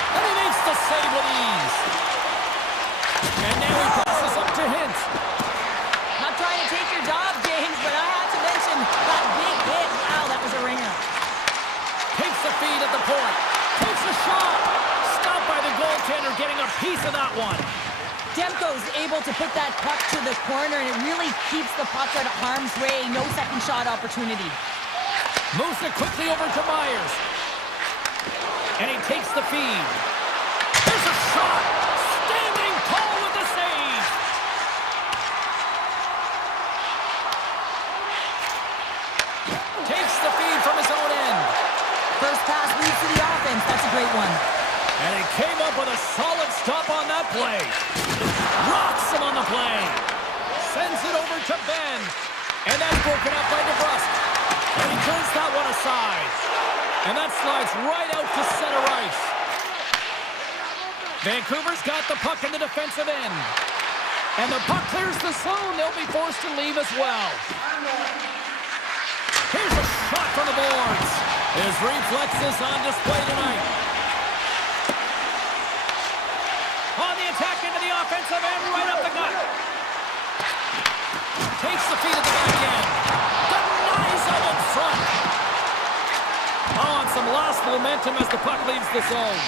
And he makes the save with ease. And now he passes up to Hint. Not trying to take your job, James, but I have to mention that big hit. Wow, that was a ringer. Takes the feed at the point. Takes the shot. Stopped by the goaltender, getting a piece of that one. Demko's able to put that puck to the corner, and it really keeps the puck out of harm's way. No second shot opportunity. Moves it quickly over to Myers. And he takes the feed. There's a shot. Standing tall with the save. Takes the feed from his own end. First pass leads to the offense. That's a great one. And he came up with a solid stop on that play. Rocks him on the play. Sends it over to Ben. And that's broken up by DeBrusque. And he turns that one aside. And that slides right out to center ice. Vancouver's got the puck in the defensive end. And the puck clears the zone. They'll be forced to leave as well. Here's a shot from the boards. His reflexes on display tonight. On the attack into the offensive end, right up the gut. Takes the feed at the back end. Denies him in front. Oh, and some lost momentum as the puck leaves the zone.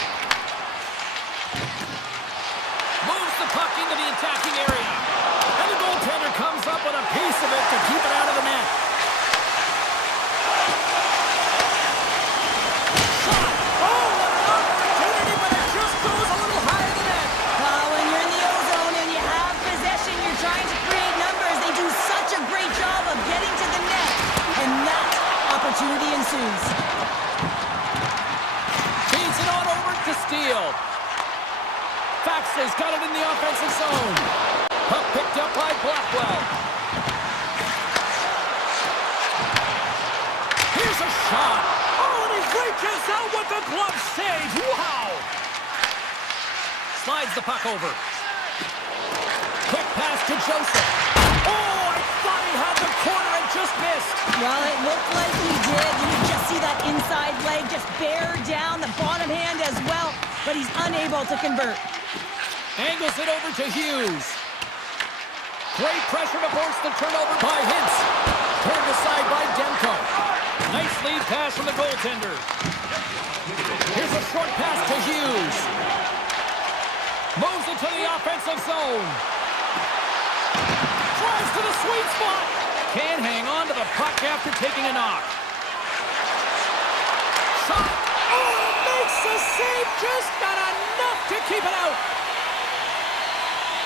Moves the puck into the attacking area. And the goaltender comes up with a piece of it to keep it out of the net. Shot! Oh, what an opportunity, but it just goes a little higher than that. When you're in the O-zone and you have possession, you're trying to create numbers. They do such a great job of getting to the net. And that opportunity ensues. Feeds it on over to Steele. Faxes got it in the offensive zone. Puck picked up by Blackwell. Here's a shot. Oh, and he reaches out with the glove save. Wow! Slides the puck over. Quick pass to Joseph. Oh, I thought he had the corner and just missed. Well, it looked like he did. You can just see that inside leg just bear down, the bottom hand as well, but he's unable to convert. Angles it over to Hughes. Great pressure to force the turnover by Hintz. Turned aside by Demko. Nice lead pass from the goaltender. Here's a short pass to Hughes. Moves it to the offensive zone. Drives to the sweet spot. Can't hang on to the puck after taking a knock. Shot. Oh, makes the save. Just not enough to keep it out.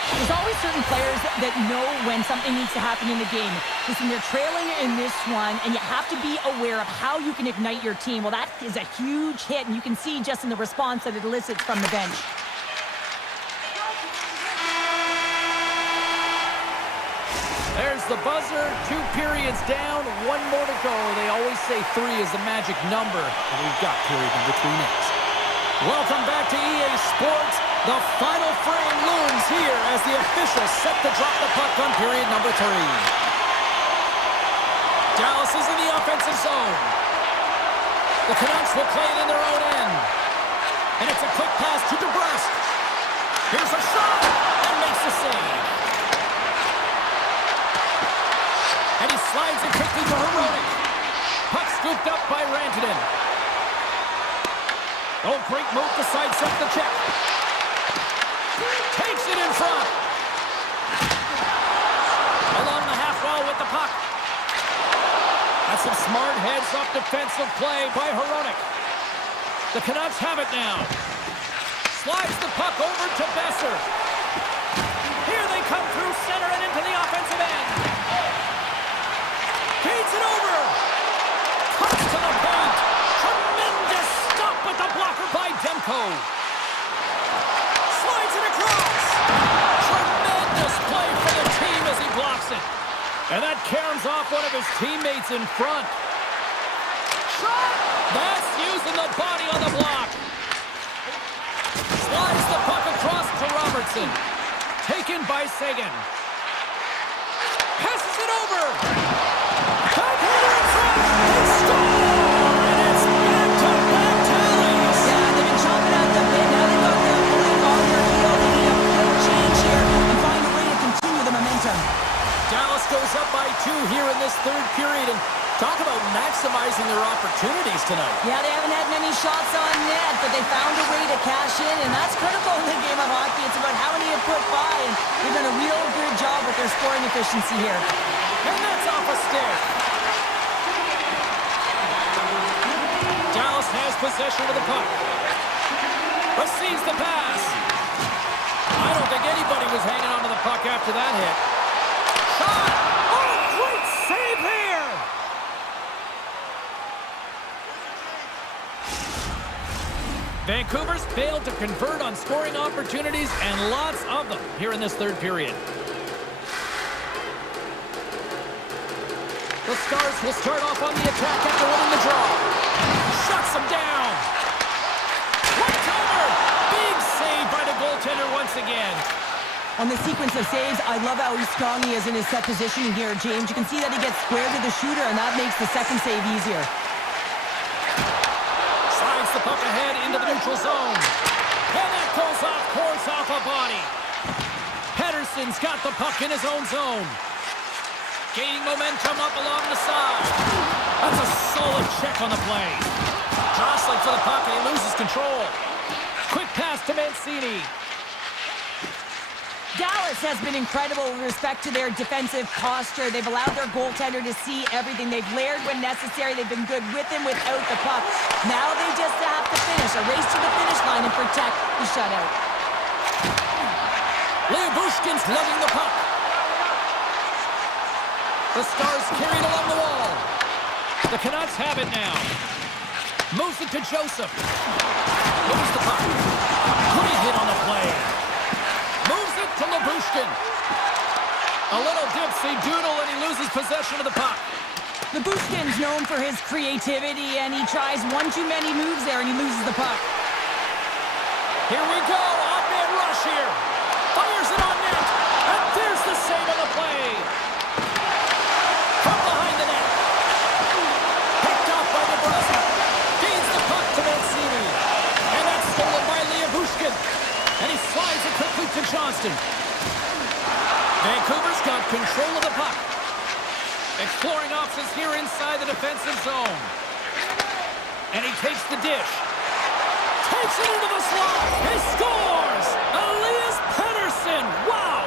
There's always certain players that know when something needs to happen in the game. Listen, you're trailing in this one, and you have to be aware of how you can ignite your team. Well, that is a huge hit, and you can see just in the response that it elicits from the bench. There's the buzzer. 2 periods down, 1 more to go. They always say 3 is the magic number, and we've got period number 3 next. Welcome back to EA Sports. The final frame looms here as the officials set to drop the puck on period number 3. Dallas is in the offensive zone. The Canucks will play it in their own end. And it's a quick pass to DeBrusque. Here's a shot and makes the save. And he slides it quickly to Heronic. Puck scooped up by Rantanen. Oh, great move to sidestep the check. Takes it in front. Along the half wall with the puck. That's some smart heads-up defensive play by Heronic. The Canucks have it now. Slides the puck over to Besser. Here they come through center and into the offensive end. Feeds it over. Cuts to the paint. Tremendous stop with the blocker by Demko. Slides it across. Tremendous play for the team as he blocks it. And that caroms off one of his teammates in front. shot! That's using the body on the block. Slides the puck across to Robertson. Taken by Sagan. Passes it over. Backhander in front. They score! And it's back-to-back tallies. Yeah, they've been chomping at the bit. Now they've got their opponent on their heel. They need a quick change here and find a way to continue the momentum. Dallas goes up by 2 here in this third period, and talk about maximizing their opportunities tonight. Yeah, they haven't had many shots on net, but they found a way to cash in, and that's critical in the game of hockey. It's about how many you put by, and they've done a real good job with their scoring efficiency here. And that's off a stick. Dallas has possession of the puck. Receives the pass. I don't think anybody was hanging on to the puck after that hit. Shot! Oh, great save here! Vancouver's failed to convert on scoring opportunities, and lots of them here in this third period. The Stars will start off on the attack after winning the draw. Shuts them down. One-timer! Big save by the goaltender once again. On the sequence of saves, I love how strong he is in his set positioning here, James. You can see that he gets square to the shooter, and that makes the second save easier. Slides the puck ahead into the neutral zone. And that goes off, course off a body. Pettersson's got the puck in his own zone. Gaining momentum up along the side. That's a solid check on the play. Jostling for the puck, and he loses control. Quick pass to Mancini. Dallas has been incredible with respect to their defensive posture. They've allowed their goaltender to see everything. They've layered when necessary. They've been good with and without the puck. Now they just have to finish. A race to the finish line and protect the shutout. Bushkin's lugging the puck. The Stars carry it along the wall. The Canucks have it now. Moves it to Joseph. Moves the puck. Great hit on the play. Moves it to Lyubushkin. A little dipsy doodle, and he loses possession of the puck. Lyubushkin's known for his creativity, and he tries one too many moves there, and he loses the puck. Here we go. Off-man rush here. Fires it on net. And there's the save on the play. From behind the net. Picked off by Nebraska. Gains the puck to Mancini. And that's stolen by Lyubushkin. And he slides it quickly to Johnston. Vancouver's got control of the puck. Exploring options here inside the defensive zone. And he takes the dish. Takes it into the slot. He scores! Elias Pettersson! Wow!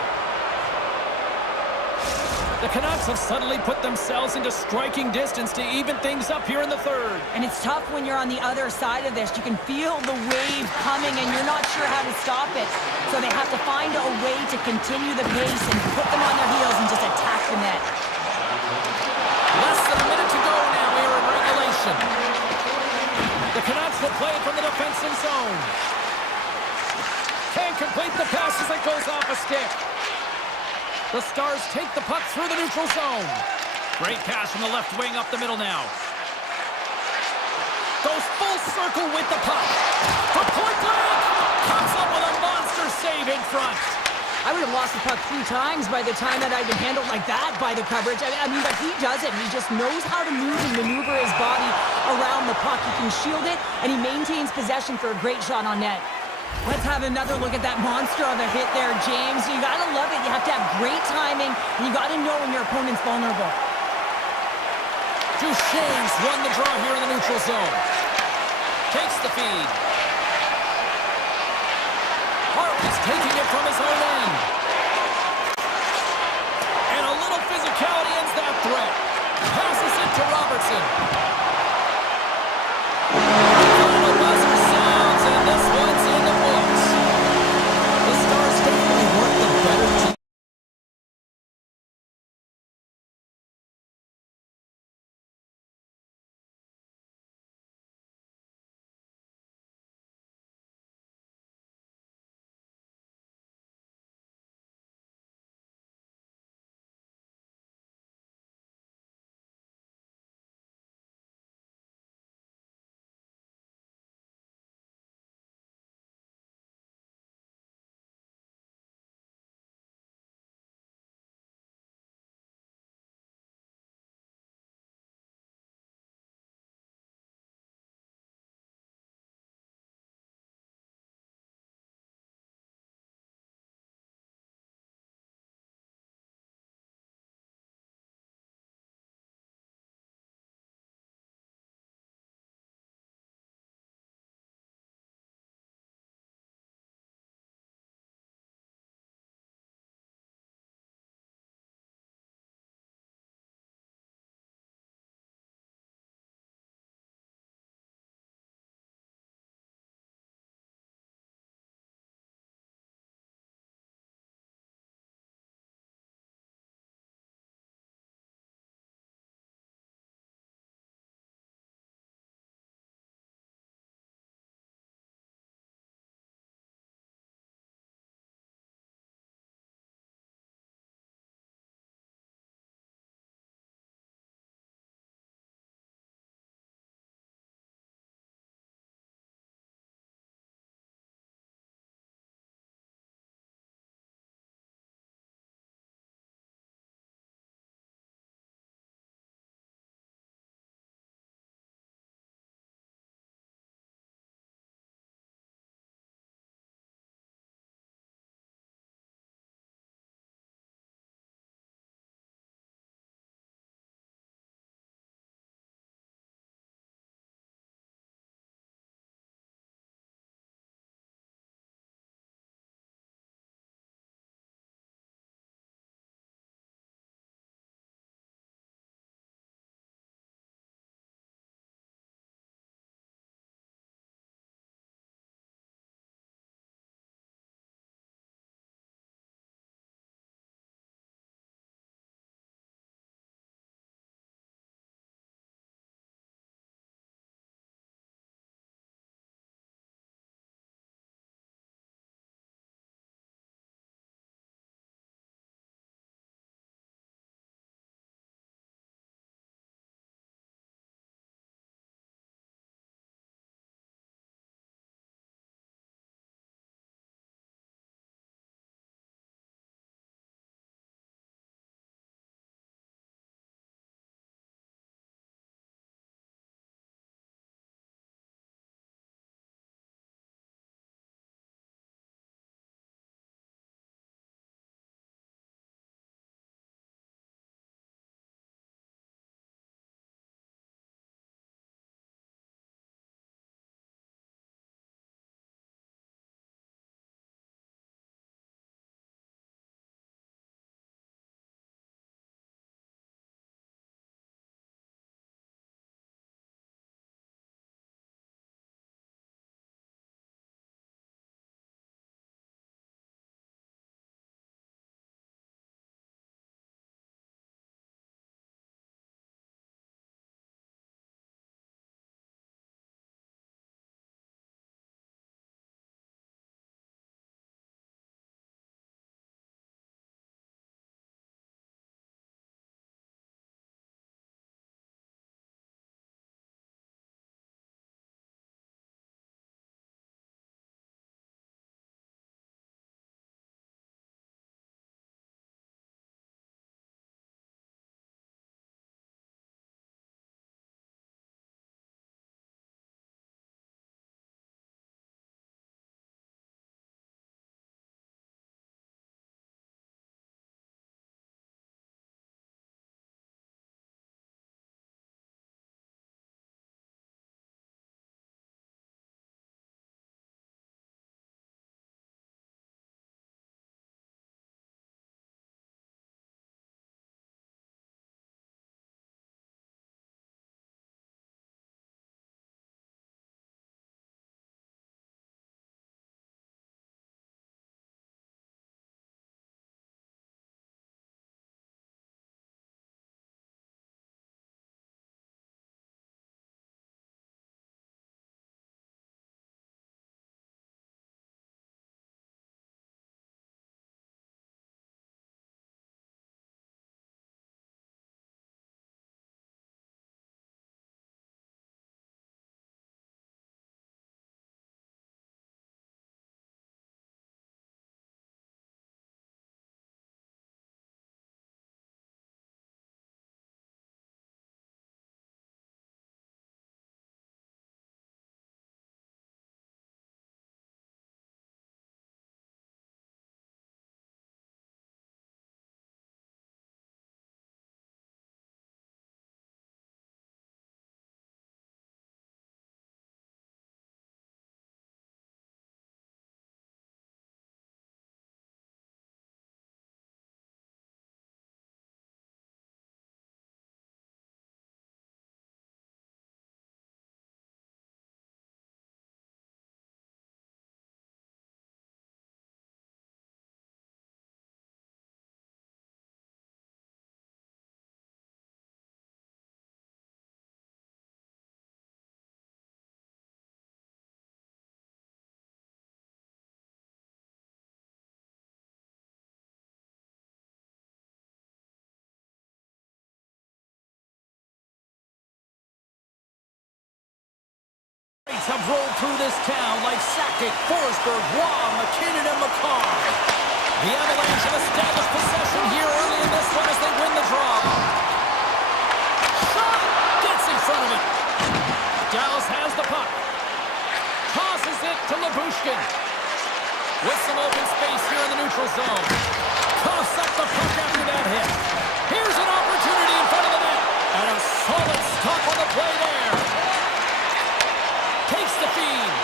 The Canucks have suddenly put themselves into striking distance to even things up here in the third. And it's tough when you're on the other side of this. You can feel the wave coming, and you're not sure how to stop it. So they have to find a way to continue the pace and put them on their heels and just attack the net. Less than a minute to go now here in regulation. The Canucks will play it from the defensive zone. Can't complete the pass as it goes off a stick. The Stars take the puck through the neutral zone. Great pass from the left wing up the middle now. Goes full circle with the puck. For point blank. Comes up with a monster save in front. I would have lost the puck 3 times by the time that I'd been handled like that by the coverage. I mean, but he does it. He just knows how to move and maneuver his body around the puck. He can shield it, and he maintains possession for a great shot on net. Let's have another look at that monster of a hit there, James. You gotta love it. You have to have great timing, and you gotta know when your opponent's vulnerable. Duchesne's won the draw here in the neutral zone. Takes the feed. Hartley's taking it from his own end. And a little physicality ends that threat. Passes it to Robertson. have rolled through this town like Sakic, Forsberg, Waugh, McKinnon, and McCarr. The Avalanche have established possession here early in this one as they win the draw. Shot! Gets in front of it. Dallas has the puck. Tosses it to Lyubushkin. With some open space here in the neutral zone. Coughs up the puck after that hit. Here's an opportunity in front of the net. And a solid stop on the play there. Takes the feed.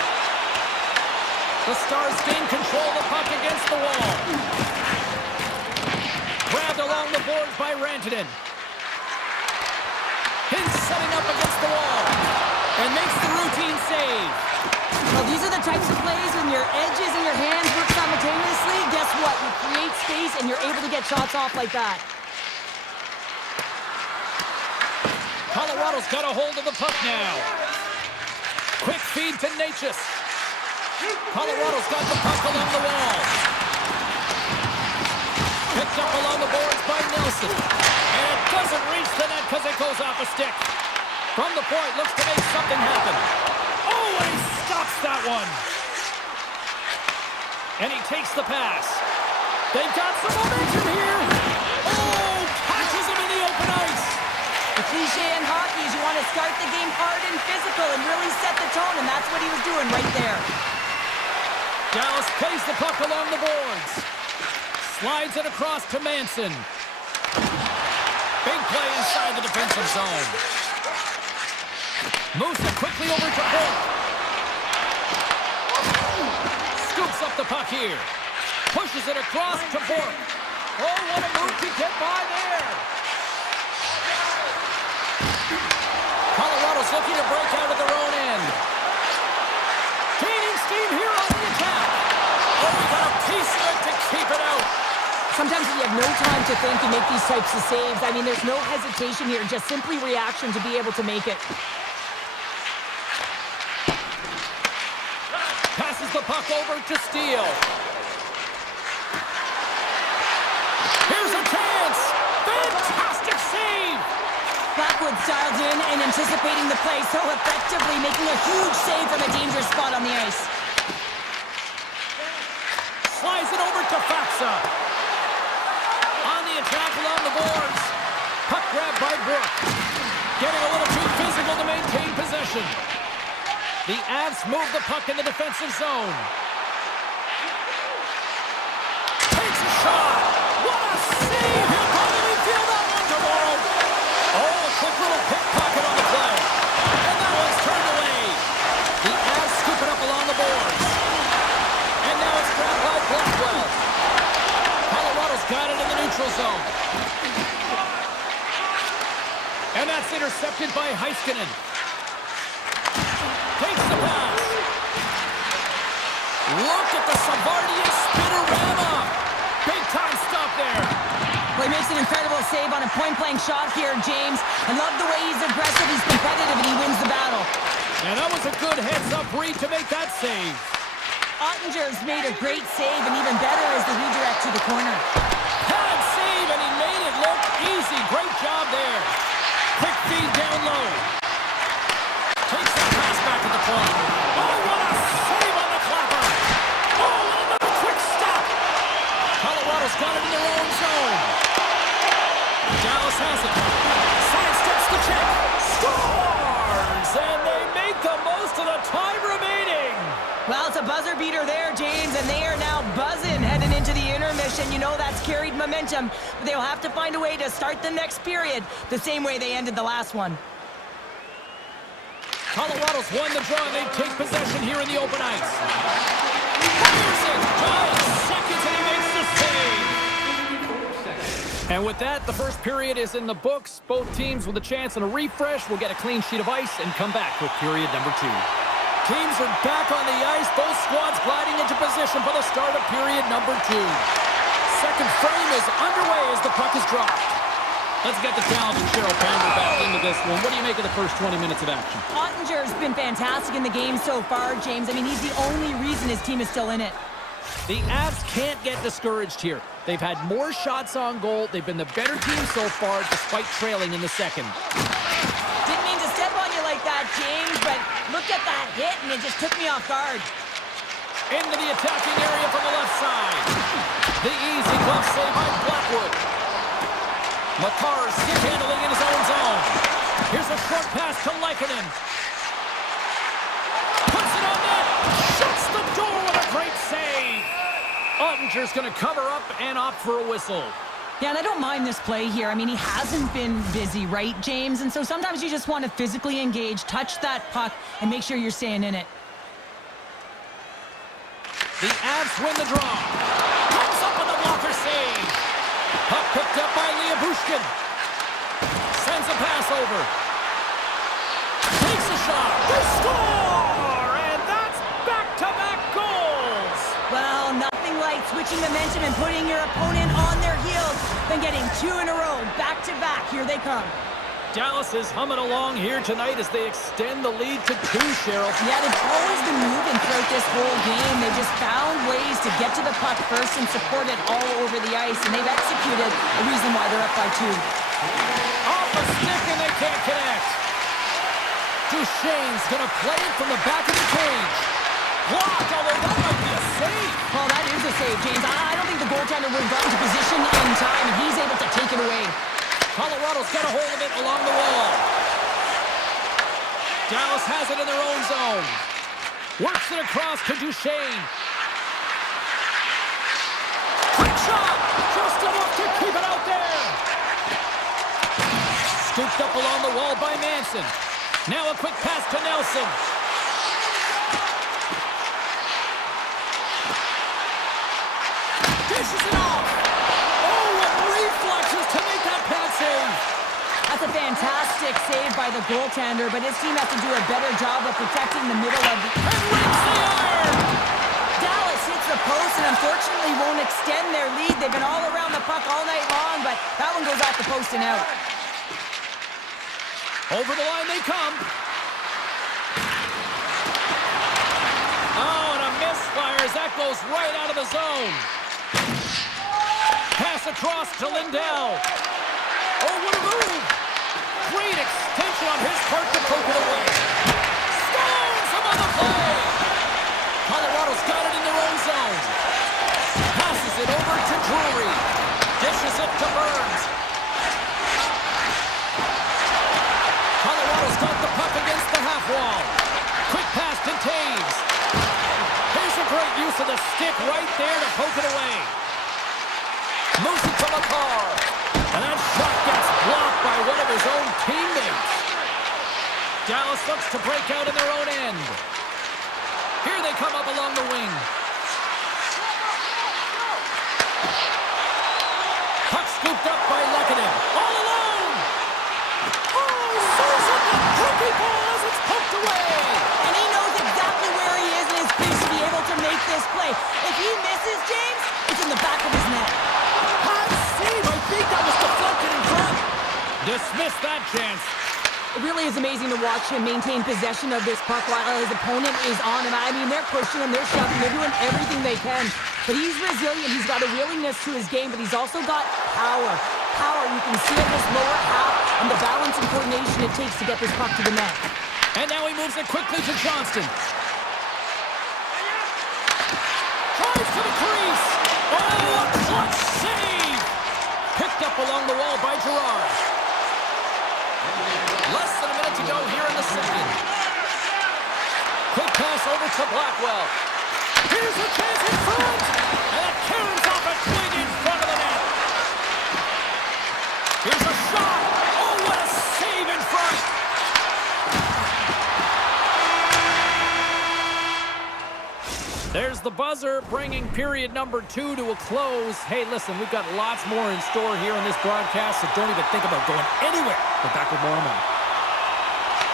The Stars gain control of the puck against the wall. Grabbed along the boards by Rantanen. Hintz setting up against the wall. And makes the routine save. Well, these are the types of plays when your edges and your hands work simultaneously. Guess what? You create space and you're able to get shots off like that. Colorado's got a hold of the puck now. Quick feed to Natchez. Colorado's got the puck along the wall. Picked up along the boards by Nelson. And it doesn't reach the net because it goes off a stick. From the point, looks to make something happen. Oh, and he stops that one. And he takes the pass. They've got some momentum here. Oh, catches him in the open ice. The cliche in hockey is you want to start the game hard and physical and really set the tone, and that's what he was doing right there. Dallas plays the puck along the boards. Slides it across to Manson. Big play inside the defensive zone. Moves it quickly over to Bourque. Scoops up the puck here. Pushes it across to Bourque. Oh, what a move to get by there. Colorado's looking to break out of their own end. Gaining steam here on the attack. Oh, we got a piece of it to keep it out. Sometimes you have no time to think and make these types of saves. I mean, there's no hesitation here, just simply reaction to be able to make it. Passes the puck over to Steele. Here's a chance. Fantastic save. Blackwood's dialed in and anticipating the play so effectively, making a huge save from a dangerous spot on the ice. Slides it over to Faksa. On the attack along the boards. Puck grab by Bourque. Getting a little too physical to maintain possession. The Avs move the puck in the defensive zone. Takes a shot. What a save! He'll probably feel that one tomorrow. Oh, a quick little pickpocket on the play. And that one's turned away. The Avs scoop it up along the boards. And now it's grabbed by Blackwell. Colorado's got it in the neutral zone. And that's intercepted by Heiskanen. Takes the pass. Look at the Savardian spinorama. Big time stop there. Well, he makes an incredible save on a point-blank shot here, James. I love the way he's aggressive, he's competitive, and he wins the battle. And that was a good heads-up read to make that save. Ottinger's made a great save, and even better is the redirect to the corner. Pad save, and he made it look easy. Great job there. Quick feed down low. Takes the pass back to the point. Oh, what a save on the clapper. Oh, and another quick stop. Colorado's got it in their own zone. Dallas has it. Sidesteps the check. Scores! And they make the most of the time remaining. Well, it's a buzzer beater there, James, and they are now buzzing heading into the intermission. You know that's carried momentum, but they'll have to find a way to start the next period the same way they ended the last one. Colorado's won the draw, and they take possession here in the open ice. Peterson, 5 seconds, and he makes the save. And with that, the first period is in the books. Both teams with a chance and a refresh will get a clean sheet of ice and come back with period number 2. Teams are back on the ice, both squads gliding into position for the start of period number 2. Second frame is underway as the puck is dropped. Let's get the talented Cheryl Pander back into this one. What do you make of the first 20 minutes of action? Ottinger's been fantastic in the game so far, James. I mean, he's the only reason his team is still in it. The Avs can't get discouraged here. They've had more shots on goal. They've been the better team so far, despite trailing in the second. Didn't mean to step on you like that, James, but look look at that hit, and it just took me off guard. Into the attacking area from the left side. The easy glove save by Blackwood. Makar stick handling in his own zone. Here's a short pass to Leikonen. Puts it on net. Shuts the door with a great save. Ottinger's going to cover up and opt for a whistle. Yeah, and I don't mind this play here. I mean, he hasn't been busy, right, James? And so sometimes you just want to physically engage, touch that puck, and make sure you're staying in it. The Avs win the draw. Comes up with a blocker save. Puck picked up by Liabushkin. Sends a pass over. Takes a shot. They score! And that's back-to-back goals. Well, nothing like switching momentum and putting your opponent on their heels than getting two in a row, back-to-back. Here they come. Dallas is humming along here tonight as they extend the lead to 2, Cheryl. Yeah, they've always been moving throughout this whole game. They just found ways to get to the puck first and support it all over the ice, and they've executed the reason why they're up by 2. Off a stick, and they can't connect. Duchesne's going to play it from the back of the cage. Blocked, although that might be a save. Well, that is a save, James. I don't think the goaltender would have gotten to position in time, and he's able to take it away. Colorado's got a hold of it along the wall. Dallas has it in their own zone. Works it across to Duchesne. Quick shot! Just enough to keep it out there. Scooped up along the wall by Manson. Now a quick pass to Nelson. Dishes it off. Oh, with reflexes to make that pass save. That's a fantastic save by the goaltender, but his team has to do a better job of protecting the middle of the... And rings the iron! Dallas hits the post and unfortunately won't extend their lead. They've been all around the puck all night long, but that one goes off the post and out. Over the line they come. Oh, and a misfire as that goes right out of the zone. Pass across to Lindell. Oh, what a move! Great extension on his part to poke it away. Stones him on the play! Colorado's got it in their own zone. Passes it over to Drury. Dishes it to Burns. Colorado's got the puck against the half wall. Quick pass to Taves. Here's a great use of the stick right there to poke it away. Moves it to Makar. And that shot gets blocked by one of his own teammates. Dallas looks to break out in their own end. Here they come up along the wing. Puck scooped up by Leikonen. All alone! Oh, serves up the hockey ball as it's poked away. And he knows exactly where he is in his crease to be able to make this play. If he misses, James, it's in the back of his net. I think that was deflected in front. Dismiss that chance. It really is amazing to watch him maintain possession of this puck while his opponent is on him. I mean, they're pushing him, they're shoving, they're doing everything they can. But he's resilient, he's got a willingness to his game, but he's also got power. Power, you can see in this lower half and the balance and coordination it takes to get this puck to the net. And now he moves it quickly to Johnston. Drives to the crease. Oh, a clutch save! Picked up along the wall by Gerard. Less than a minute to go here in the second. Quick pass over to Blackwell. Here's a chance in front! And it carries off a twig in front of the net. Here's a shot! Oh, what a save in front! There's the buzzer, bringing period number 2 to a close. Hey, listen, we've got lots more in store here on this broadcast, so don't even think about going anywhere. We're back with more in a moment.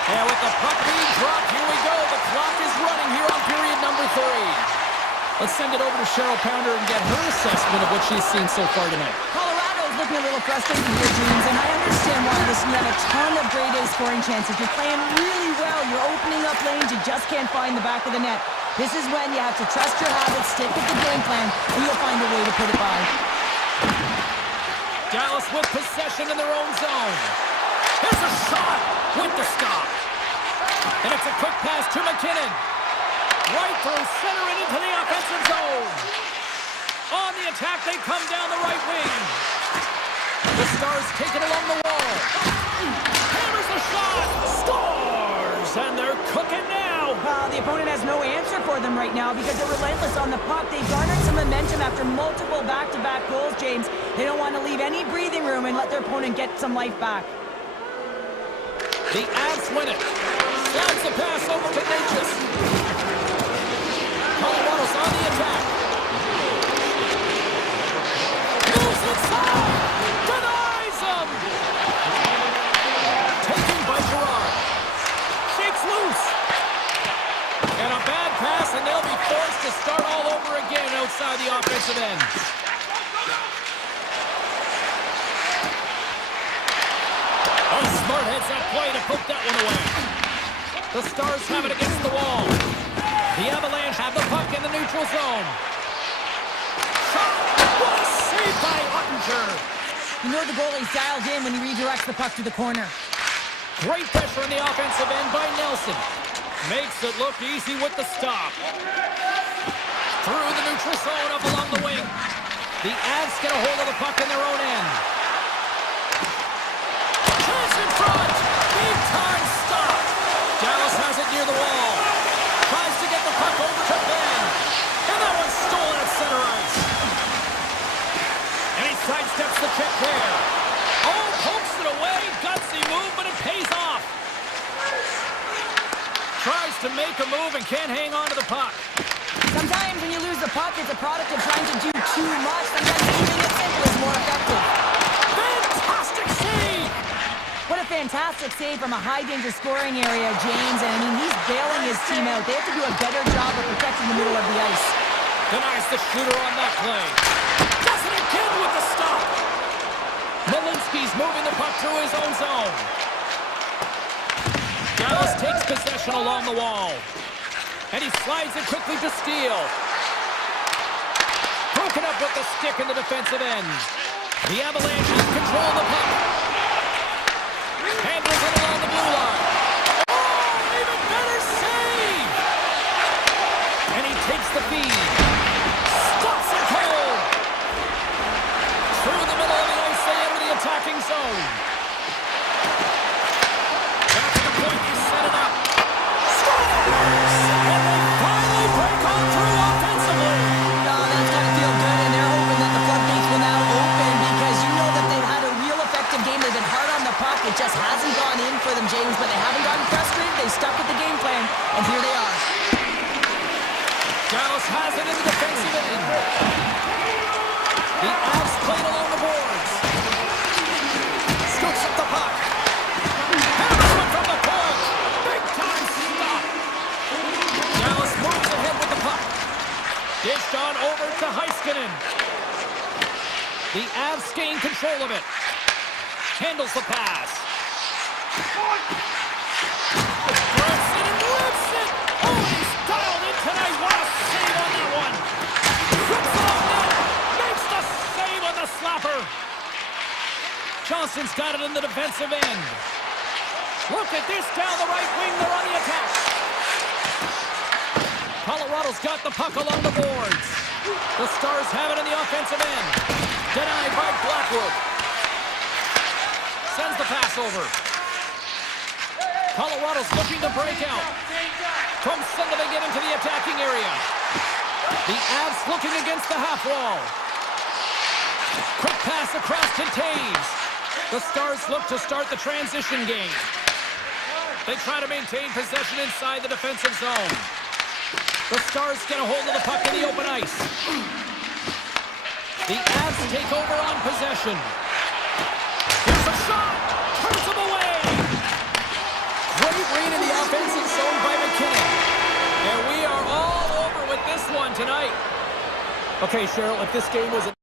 Yeah, with the puck being dropped, here we go. The clock is running here on period number 3. Let's send it over to Cheryl Pounder and get her assessment of what she's seen so far tonight. Colorado is looking a little frustrated here, James, and I understand why. Listen, you have a ton of grade A scoring chances. You're playing really well. You're opening up lanes. You just can't find the back of the net. This is when you have to trust your habits, stick with the game plan, and you'll find a way to put it by. Dallas with possession in their own zone. Here's a shot with the stop. And it's a quick pass to McKinnon. Right through center and into the offensive zone. On the attack, they come down the right wing. The Stars take it along the wall. Hammers the shot. Scores! And they're cooking now. The opponent has no answer for them right now because they're relentless on the puck. They've garnered some momentum after multiple back-to-back goals, James. They don't want to leave any breathing room and let their opponent get some life back. The Avs win it. Slides the pass over to Natchez. Colorado's on the attack. Moves inside. Denies him. Taken by Gerard. Shakes loose. And a bad pass, and they'll be forced to start all over again outside the offensive end. Oh, smart heads-up play to poke that one away. The Stars have it against the wall. The Avalanche have the puck in the neutral zone. Shot! What a save by Ottinger! You know the goalie's dialed in when he redirects the puck to the corner. Great pressure on the offensive end by Nelson. Makes it look easy with the stop. Through the neutral zone up along the wing. The Avs get a hold of the puck in their own end. Chance in front! Big time stop! Dallas has it near the wall. Tries to get the puck over to Ben. And that one's stolen at center ice. And he sidesteps the check there. Oh, pokes it away. Gutsy move, but it pays off. Tries to make a move and can't hang on to the puck. Sometimes when you lose the puck, it's a product of trying to do too much. Sometimes keeping it simple is more effective. Fantastic save! What a fantastic save from a high-danger scoring area, James. And, I mean, he's bailing his team out. They have to do a better job of protecting the middle of the ice. Denies the shooter on that play. Does it again with the stop. Malinsky's moving the puck through his own zone. Dallas takes possession along the wall. And he slides it quickly to Steele. Broken up with the stick in the defensive end. The Avalanche has control of the puck. Handles it along the blue line. Oh, even better save! And he takes the feed. Stops it cold. Through the middle of the ice, they enter the attacking zone. Back at the point, he set it up. Scores! And they finally break on through offensively. Oh, that's got to feel good, and they're hoping that the floodgates will now open because you know that they've had a real effective game. They've been hard on the puck. It just hasn't gone in for them, James, but they haven't gotten frustrated. They've stuck with the game plan, and here they are. Dallas has it in the defensive end. The Avs played along the boards. Scoops up the puck. Hammers one from the point. Big time stop. Dallas moves ahead with the puck. Dished on over to Heiskanen. The Avs gain control of it. Handles the pass. Grips it and lifts it. Oh, he's dialed in tonight. What a save on that one. Trips it on net. Makes the save on the slapper. Johnson's got it in the defensive end. Look at this down the right wing. They're on the attack. Colorado's got the puck along the boards. The Stars have it in the offensive end. Denied by Blackwood. Sends the pass over. Colorado's looking to break out. From center they get into the attacking area. The Avs looking against the half wall. Quick pass across to Taves. The Stars look to start the transition game. They try to maintain possession inside the defensive zone. The Stars get a hold of the puck in the open ice. The Avs take over on possession. Here's a shot! Turns him away! Great read in the offensive zone by McKinnon. And we are all over with this one tonight. Okay, Cheryl, if this game was a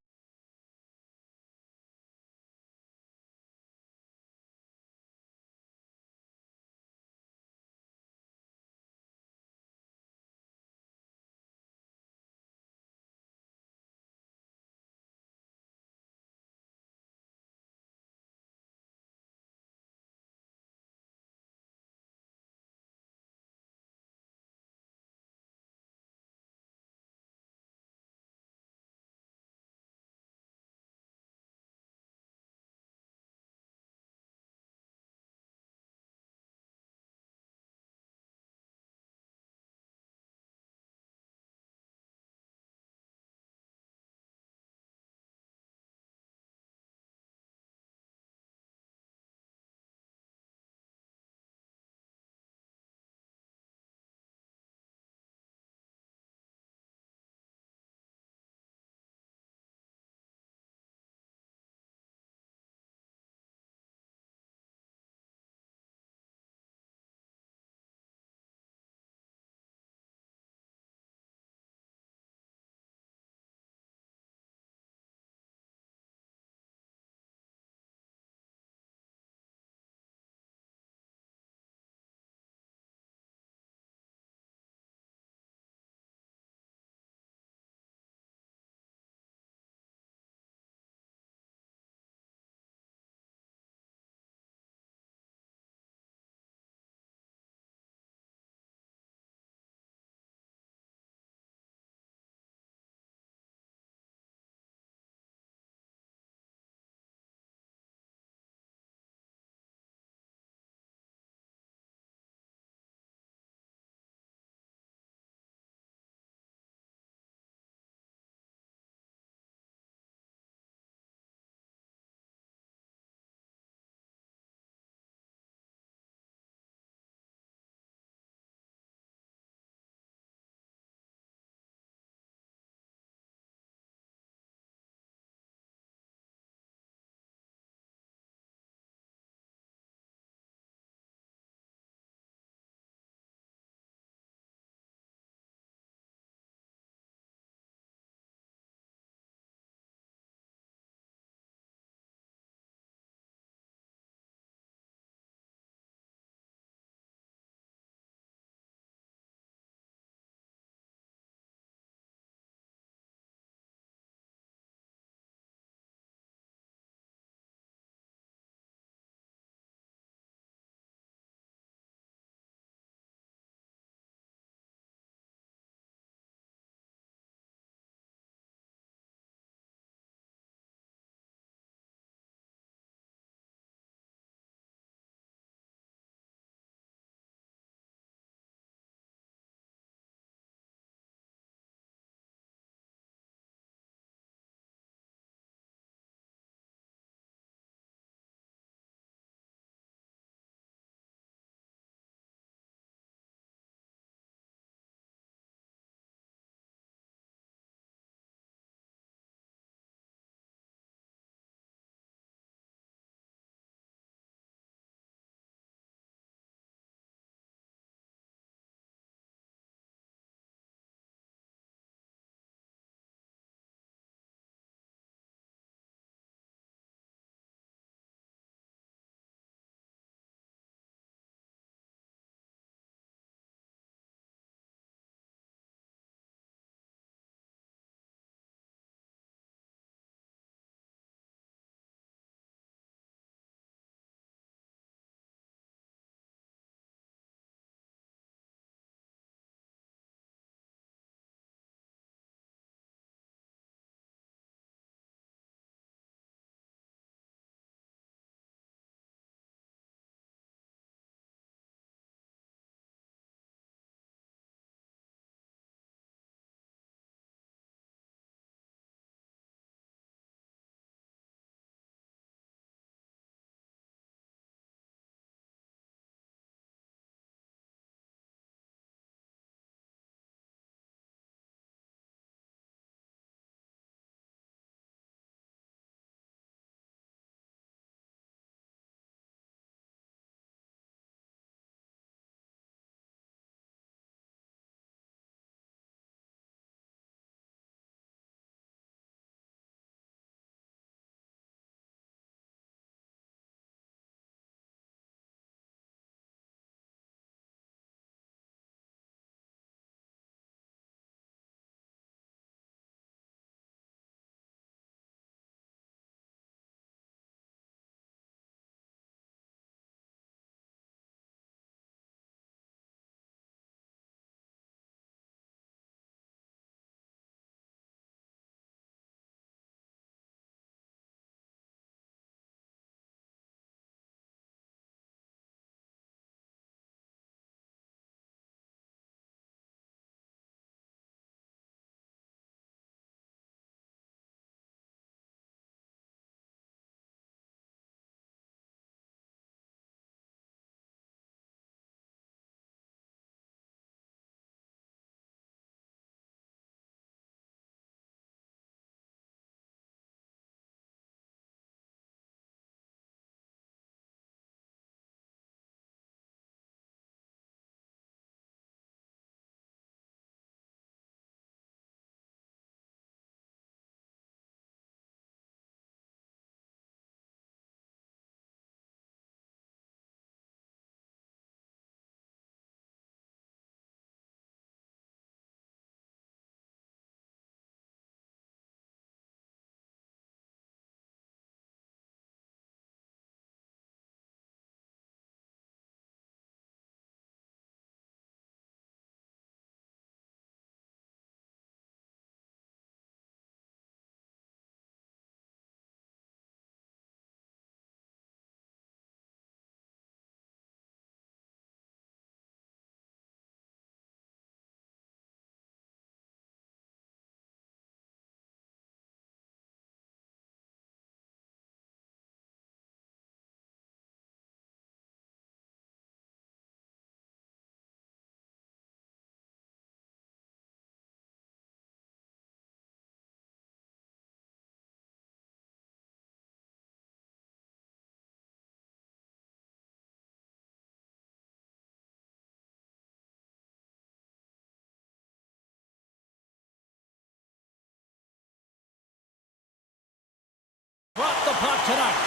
tonight.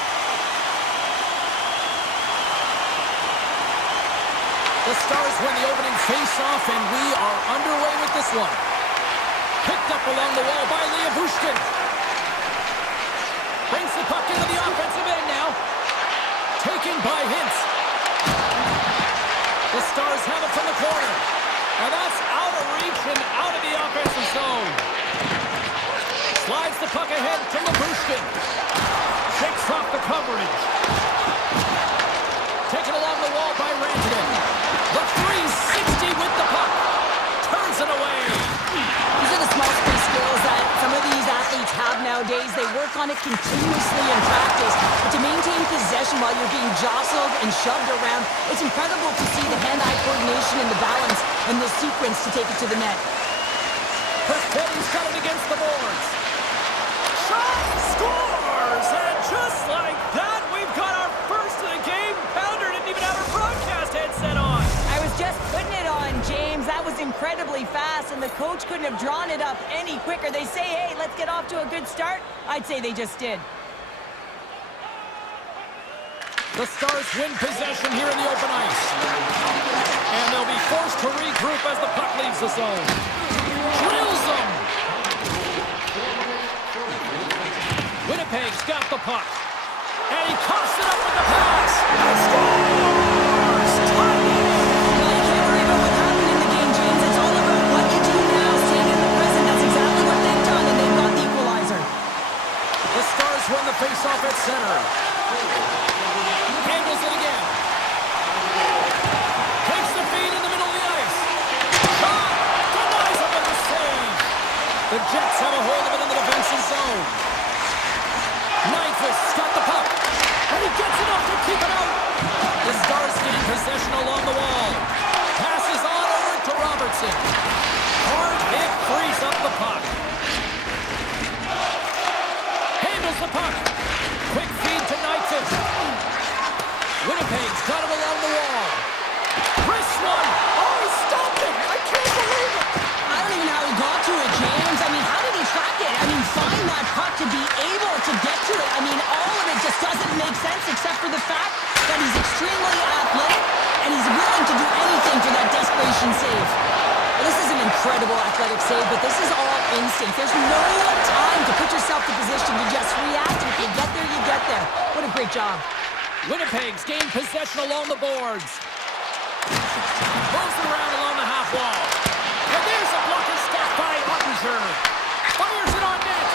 The Stars win the opening face-off, and we are underway with this one. Picked up along the wall by Bushkin. Brings the puck into the offensive end now. Taken by Hintz. The Stars have it from the corner. And that's out of reach and out of the offensive zone. Slides the puck ahead to Bushkin. Shakes off the coverage. Taken along the wall by Rantanen. The 360 with the puck. Turns it away. These are the small space skills that some of these athletes have nowadays. They work on it continuously in practice. But to maintain possession while you're being jostled and shoved around, it's incredible to see the hand-eye coordination and the balance and the sequence to take it to the net. Perfetti's got it against the boards. Shot scores! And just like that, we've got our first of the game. Pounder didn't even have her broadcast headset on. I was just putting it on, James. That was incredibly fast, and the coach couldn't have drawn it up any quicker. They say, hey, let's get off to a good start. I'd say they just did. The Stars win possession here in the open ice. And they'll be forced to regroup as the puck leaves the zone. Drills them! Winnipeg's got the puck. And he coughs it up with the pass. Scores! Tied it! Well, you can't worry about what happened in the game, James. It's all about what you do now, staying in the present. That's exactly what they've done, and they've got the equalizer. The Stars win the faceoff at center. Handles it again. Takes the feed in the middle of the ice. Shot! Denies him with the save. The Jets have a hold of it in the defensive zone. Nyquist's got the puck. And he gets enough to keep it out. The Stars gain possession along the wall. Passes on over to Robertson. Hard hit frees up the puck. Handles the puck. Quick feed to Nyquist. Winnipeg's got him along the wall. Chris one. Oh, he stopped it. I can't believe it. I don't even know how he got to it, James. I mean, how did he track it? I mean, find that puck to be able to get to it. I mean, all of it just doesn't make sense except for the fact that he's extremely athletic and he's willing to do anything for that desperation save. Well, this is an incredible athletic save, but this is all instinct. There's no time to put yourself in position to just react. If you get there, you get there. What a great job. Winnipeg's gained possession along the boards. Moves it around along the half wall. And there's a blocker stop by Ottinger. Fires it on net.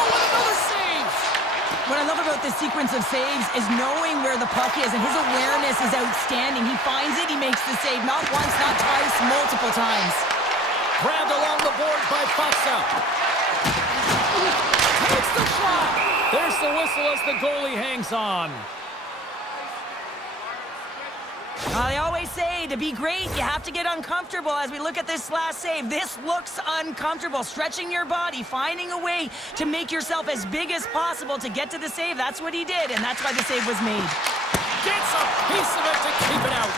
Oh, and another save. What I love about this sequence of saves is knowing where the puck is, and his awareness is outstanding. He finds it, he makes the save. Not once, not twice, multiple times. Grabbed along the boards by Faksa. Takes the shot. There's the whistle as the goalie hangs on. They always say to be great, you have to get uncomfortable. As we look at this last save, this looks uncomfortable. Stretching your body, finding a way to make yourself as big as possible to get to the save. That's what he did, and that's why the save was made. Gets a piece of it to keep it out.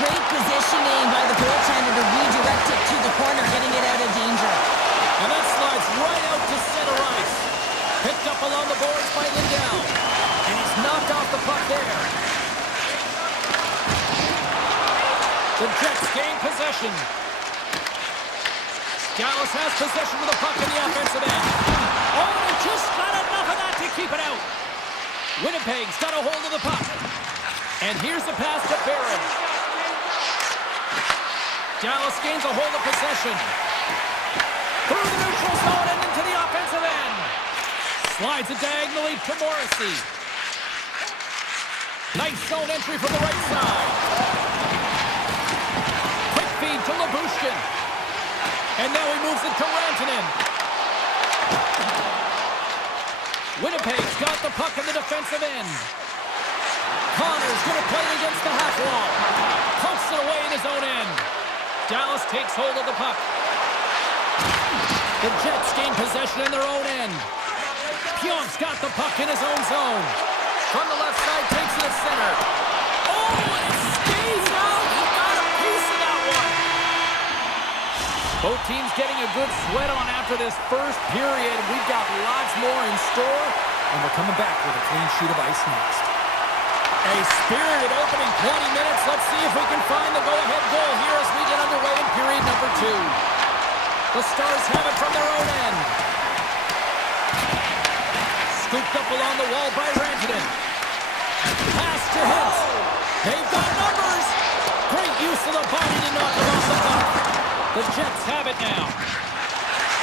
Great positioning by the goaltender to redirect it to the corner, getting it out of danger. And that slides right out to center ice. Picked up along the boards by Lindell. And he's knocked off the puck there. The Jets gain possession. Dallas has possession with the puck in the offensive end. Oh, and just not enough of that to keep it out. Winnipeg's got a hold of the puck. And here's the pass to Barron. Dallas gains a hold of possession. Through the neutral zone and into the offensive end. Slides it diagonally to Morrissey. Nice zone entry from the right side. Feed to Bushkin. And now he moves it to Rantanen. Winnipeg's got the puck in the defensive end. Connor's going to play it against the half wall. Pumps it away in his own end. Dallas takes hold of the puck. The Jets gain possession in their own end. Pionk's got the puck in his own zone. From the left side, takes it to center. Oh, and it stays out. He got a piece of that one. Both teams getting a good sweat on after this first period. We've got lots more in store. And we're coming back with a clean sheet of ice next. A spirited opening 20 minutes. Let's see if we can find the go-ahead goal here as we get underway in period number 2. The Stars have it from their own end. Scooped up along the wall by Rantanen. Pass to Hintz. They've got numbers. Great use of the body to knock him off the puck. The Jets have it now.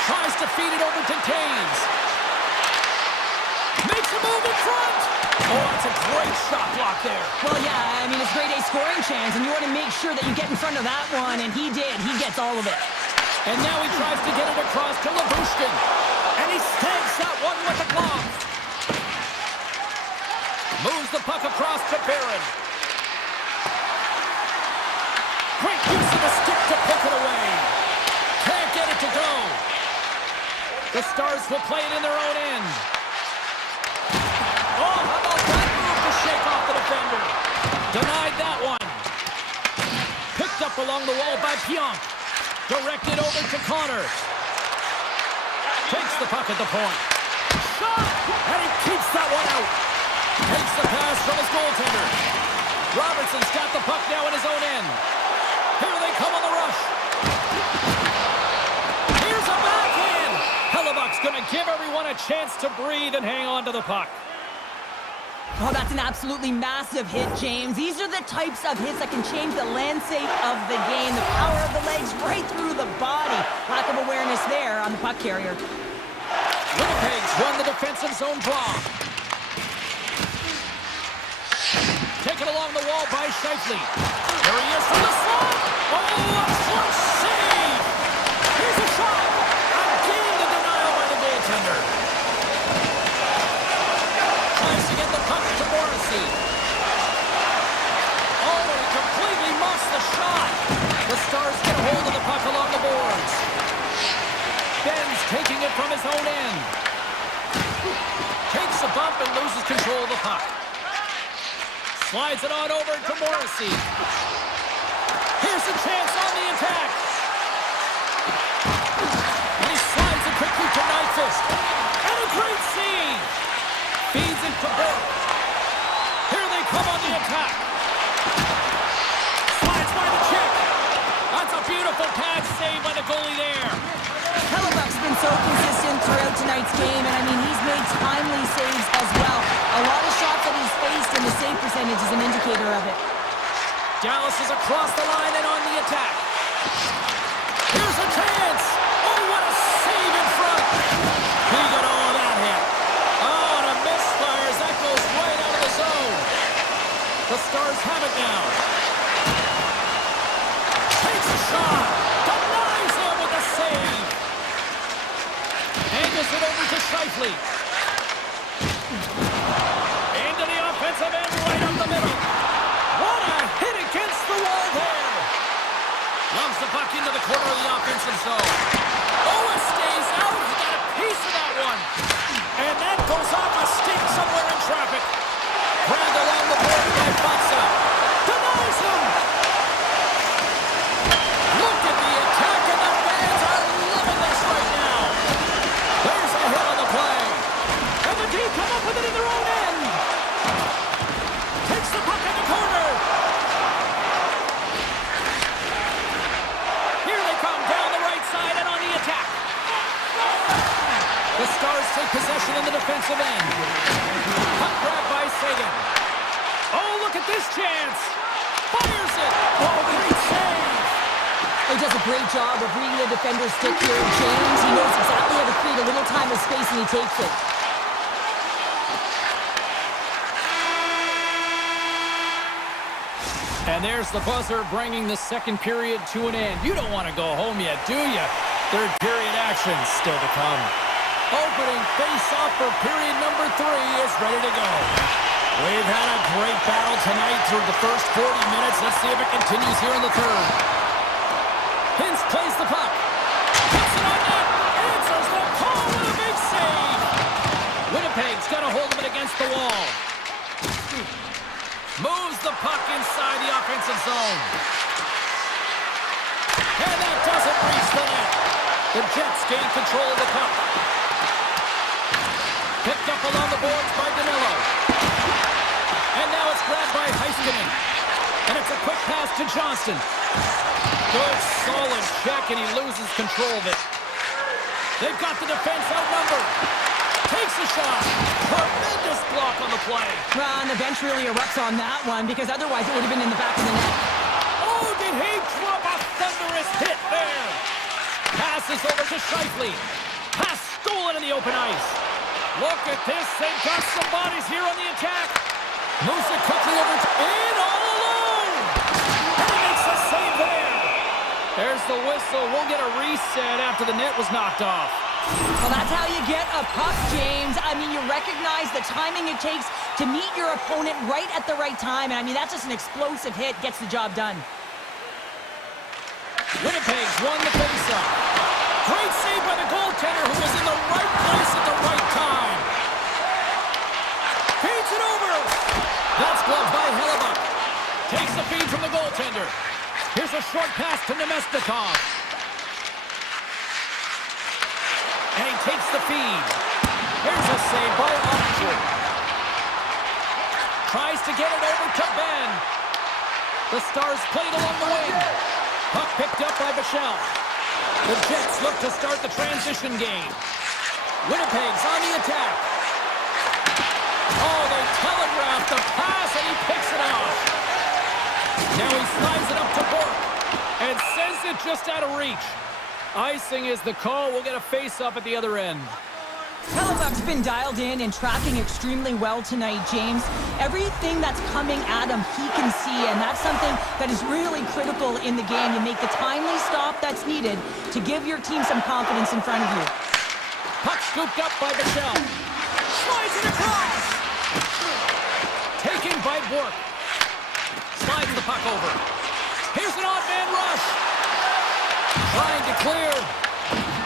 Tries to feed it over to Taves. Makes a move in front. Oh, that's a great shot block there. Well, yeah, I mean, it's grade A scoring chance, and you want to make sure that you get in front of that one, and he did. He gets all of it. And now he tries to get it across to Labushkin. And he snags that one with the glove. Moves the puck across to Barron. Great use of the stick to pick it away. Can't get it to go. The Stars will play it in their own end. Oh, how about that move to shake off the defender? Denied that one. Picked up along the wall by Pionk. Directed over to Connor. Takes the puck at the point. Shot! And he keeps that one out. Takes the pass from his goaltender. Robertson's got the puck now in his own end. Here they come on the rush. Here's a backhand. Hellebuck's going to give everyone a chance to breathe and hang on to the puck. Oh, that's an absolutely massive hit, James. These are the types of hits that can change the landscape of the game. The power of the legs right through the body. Lack of awareness there on the puck carrier. Winnipeg's won the defensive zone draw. Taken along the wall by Scheifele. There he is from the slot. Oh, a close save. Here's a shot. Again, the denial by the goaltender. Tries to get the puck to Morrissey. Oh, he completely muffs the shot. The Stars get a hold of the puck along the boards. Ben's taking it from his own end. Takes a bump and loses control of the puck. Slides it on over to Morrissey. Here's a chance on the attack. And he slides it quickly to Nyquist. And a great save. Feeds it to Burke. Here they come on the attack. Slides by the check. That's a beautiful pad save by the goalie there. Hellebuck's been so consistent throughout tonight's game, and I mean, he's made timely saves as well. A lot of shots that he's faced, and the save percentage is an indicator of it. Dallas is across the line and on the attack. Here's a chance. Oh, what a save in front. He got all of that hit. Oh, and a misfire as that goes right out of the zone. The Stars have it now. Takes a shot. Denies him with a save. Angles it over to Scheifele. Into the offensive end right up the middle. What a hit against the wall there. Loves the puck into the corner of the offensive zone. Oh, it stays out. He got a piece of that one. And that goes off a stick somewhere in traffic. Grabbed along the board by Fatsa. Denies him. Look at the attack, and the fans are loving this right now. There's a hit on the play. And the D come up with it in their own end. Takes the puck in the corner. Here they come down the right side and on the attack. The Stars take possession in the defensive end. Puck grab by Sagan. Oh, look at this chance. Fires it. Oh, great save. He does a great job of reading the defender's stick here. James, he knows exactly how to create a little time and space, and he takes it. And there's the buzzer bringing the second period to an end. You don't want to go home yet, do you? Third period action still to come. Opening face-off for period number 3 is ready to go. We've had a great battle tonight through the first 40 minutes. Let's see if it continues here in the third. Hintz plays the puck. Puts it on net. Answers the call with a big save. Winnipeg's got a hold of it against the wall. Moves the puck inside the offensive zone. And that doesn't reach the net. The Jets gain control of the puck. Picked up along the boards by Danilo. And now it's grabbed by Heiskanen. And it's a quick pass to Johnston. Good, solid check, and he loses control of it. They've got the defense outnumbered. Takes a shot. Tremendous block on the play. Well, and the bench really erupts on that one, because otherwise it would have been in the back of the net. Oh, did he drop a thunderous hit there? Passes over to Scheifele. Pass stolen in the open ice. Look at this. They've got some bodies here on the attack. Moves it quickly over to in all alone. And he makes a save there. There's the whistle. We'll get a reset after the net was knocked off. Well, that's how you get a puck, James. I mean, you recognize the timing it takes to meet your opponent right at the right time. And I mean, that's just an explosive hit. Gets the job done. Winnipeg's won the faceoff. Great save by the goaltender, who was in the right place at the right time. Feeds it over. That's gloved by Hellebuyck. Takes the feed from the goaltender. Here's a short pass to Nemestikov. And he takes the feed. Here's a save by Ottinger. Tries to get it over to Ben. The Stars played along the wing. Puck picked up by Bichelle. The Jets look to start the transition game. Winnipeg's on the attack. Oh, they telegraphed the pass, and he picks it off. Now he slides it up to Bourque and sends it just out of reach. Icing is the call. We'll get a face-up at the other end. Hellebuyck's been dialed in and tracking extremely well tonight, James. Everything that's coming at him, he can see, and that's something that is really critical in the game. You make the timely stop that's needed to give your team some confidence in front of you. Puck scooped up by Bichelle. Slides it across. Taken by Bourque. Slides the puck over. Here's an odd man rush. Trying to clear.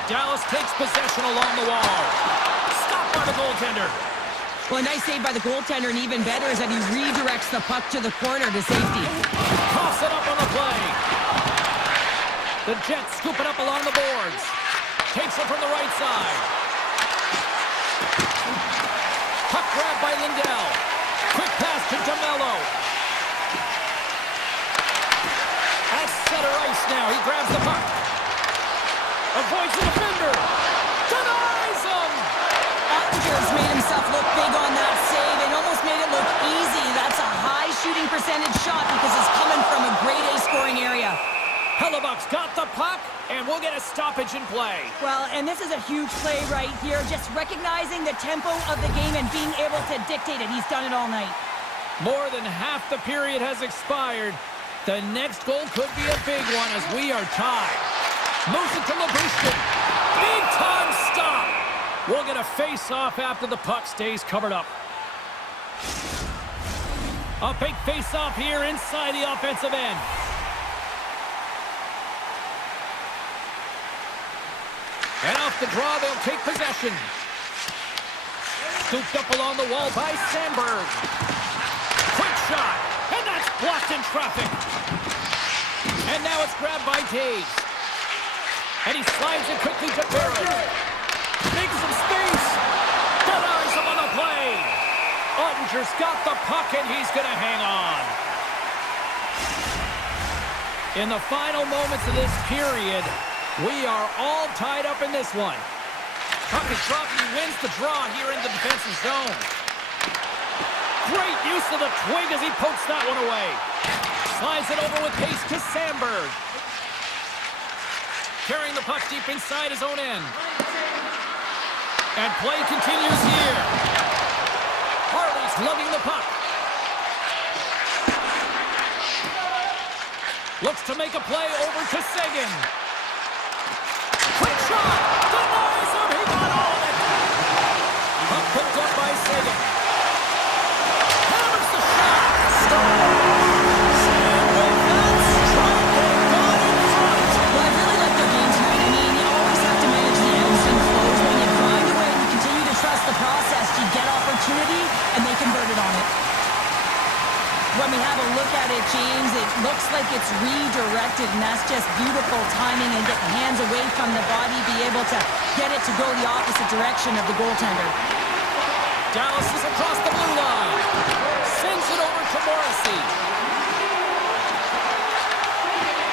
Dallas takes possession along the wall. Stopped by the goaltender. Well, a nice save by the goaltender, and even better is that he redirects the puck to the corner to safety. Toss it up on the play. The Jets scoop it up along the boards. Takes it from the right side. Puck grab by Lindell. Quick pass to DeMello. At center ice now. He grabs the puck. Avoids the defender. Denies him. Ottinger's made himself look big on that save and almost made it look easy. That's a high shooting percentage shot because it's coming from a grade A scoring area. Hellebuyck's got the puck, and we'll get a stoppage in play. Well, and this is a huge play right here. Just recognizing the tempo of the game and being able to dictate it. He's done it all night. More than half the period has expired. The next goal could be a big one as we are tied. Moves it to Labushkin. Big time stop. We'll get a face-off after the puck stays covered up. A big face-off here inside the offensive end. And off the draw, they'll take possession. Scooped up along the wall by Sandberg. Quick shot. And that's blocked in traffic. And now it's grabbed by Taves. And he slides it quickly to Barrett. Makes some space. Denies him on the play. Ottinger's got the puck, and he's going to hang on. In the final moments of this period, we are all tied up in this one. Puck is dropped, and he wins the draw here in the defensive zone. Great use of the twig as he pokes that one away. Slides it over with pace to Sandberg. Carrying the puck deep inside his own end. And play continues here. Harley's lugging the puck. Looks to make a play over to Seguin. Quick shot! Denies him! He got all of it! Puck picked up by Seguin. Hammers the shot! Stop! The process, you get opportunity and they converted on it. When we have a look at it, James, it looks like it's redirected, and that's just beautiful timing and get hands away from the body, be able to get it to go the opposite direction of the goaltender. Dallas is across the blue line. Sends it over to Morrissey.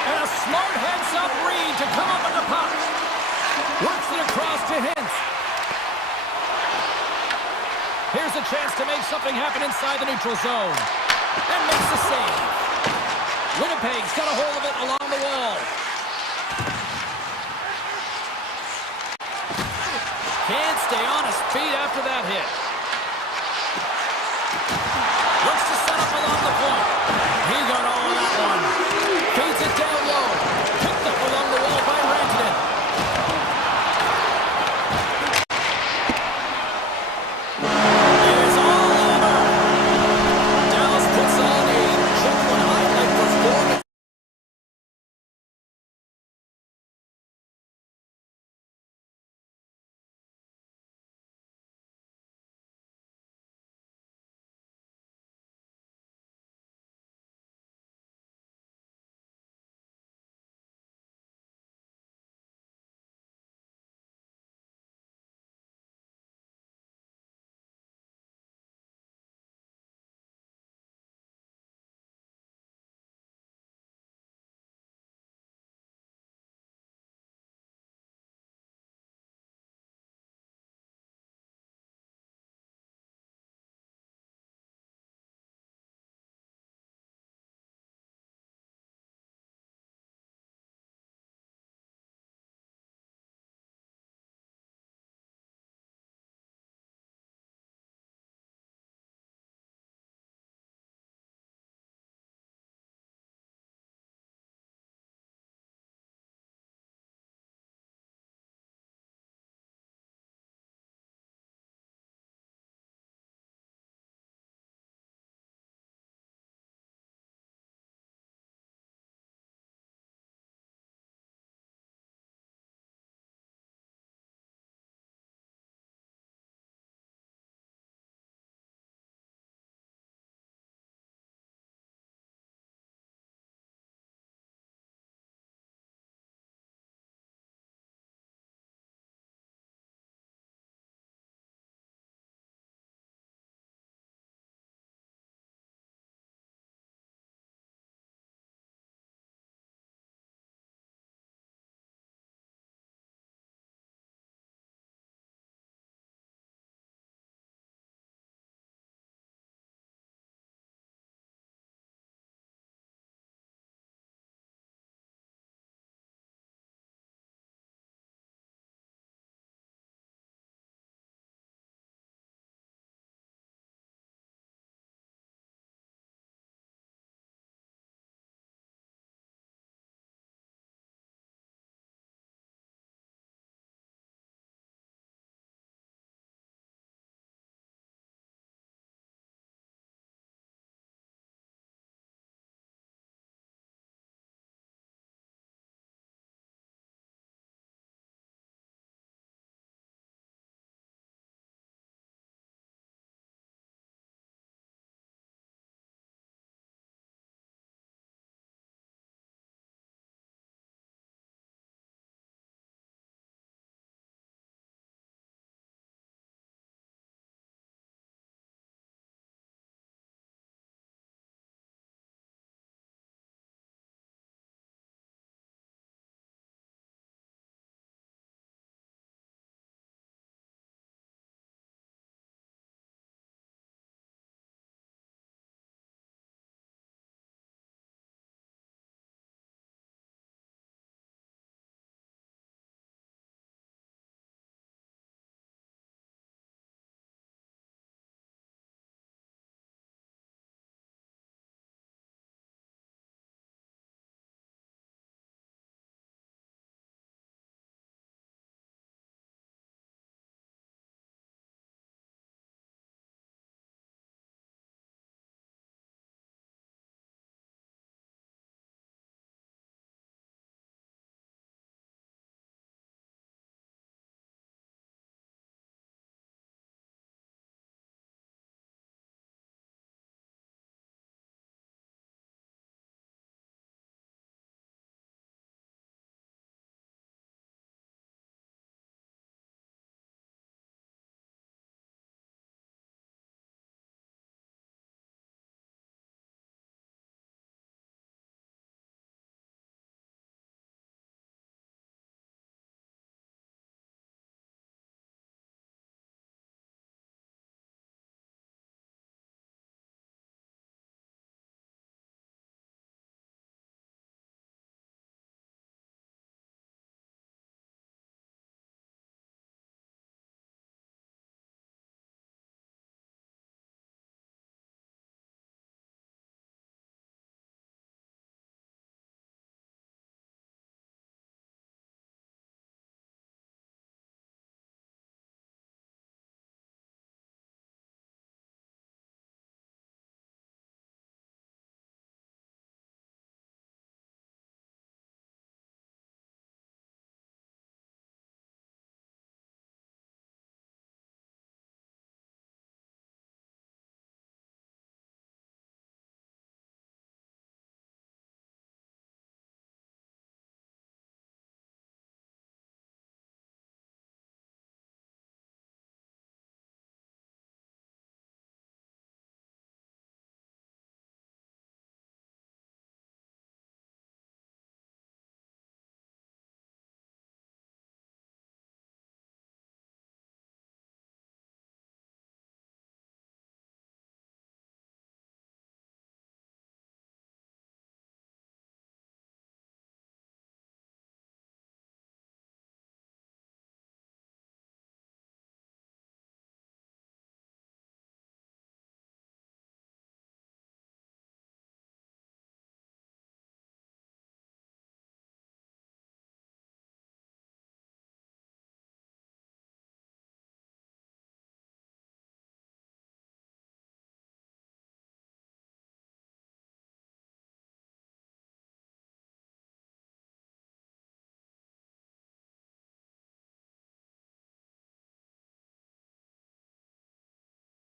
And a smart heads-up read to come up with the puck. Works it across to Hintz. Here's a chance to make something happen inside the neutral zone. And makes the save. Winnipeg's got a hold of it along the wall. Can't stay on his feet after that hit. Looks to set up along the point. He got all of that one. Feeds it down low. Picked up along the wall by Rantanen.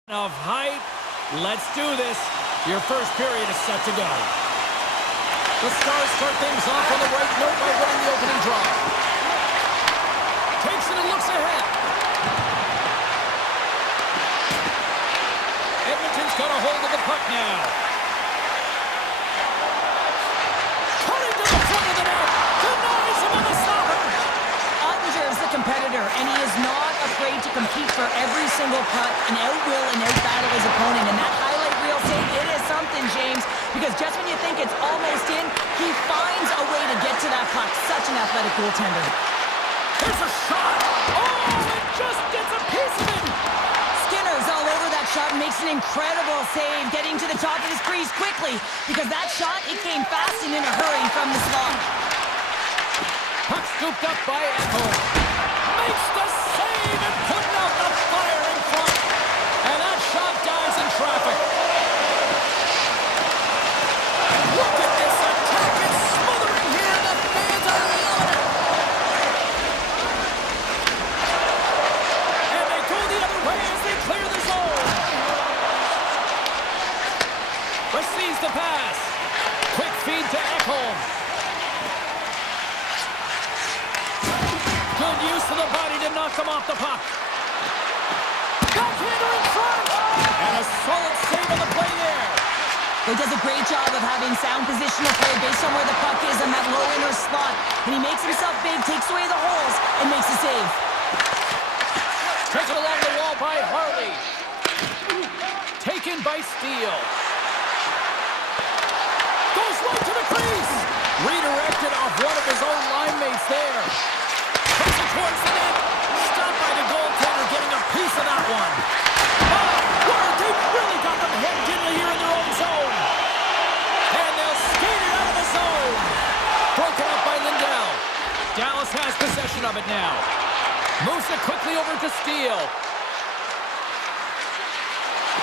Of hype. Let's do this. Your first period is set to go. The Stars start things off on the right note by winning the opening draw. Takes it and looks ahead. Edmonton's got a hold of the puck now. Cutting to the front of the net. Denies him on the stopper. Ottinger is the competitor, and he is not afraid to compete for every single puck and outwill and outbattle his opponent. And that highlight reel save, it is something, James, because just when you think it's almost in, he finds a way to get to that puck. Such an athletic goaltender. Here's a shot. Oh, it just gets a piece of it. Skinner's all over that shot and makes an incredible save, getting to the top of his crease quickly, because that shot, it came fast and in a hurry from the slot. Puck scooped up by Ekholm. Makes the save and putting out the fire in front. And that shot dies in traffic. Look at this attack. It's smothering here. The fans are yelling it. And they go the other way as they clear the zone. Receives the pass. Quick feed to Ekholm. Good use of the body to knock them off the puck. Backhander in front! And a solid save on the play there. He does a great job of having sound positional play based on where the puck is in that low inner slot. And he makes himself big, takes away the holes, and makes a save. Taken along the wall by Harley. Taken by Steele. Goes right to the crease. Redirected off one of his own line mates there. Puts it towards the net. Stopped by the goaltender, getting a piece of that one. Oh, word, they've really got them hemmed in here in their own zone. And they'll skate it out of the zone. Broken up by Lindell. Dallas has possession of it now. Moves it quickly over to Steele.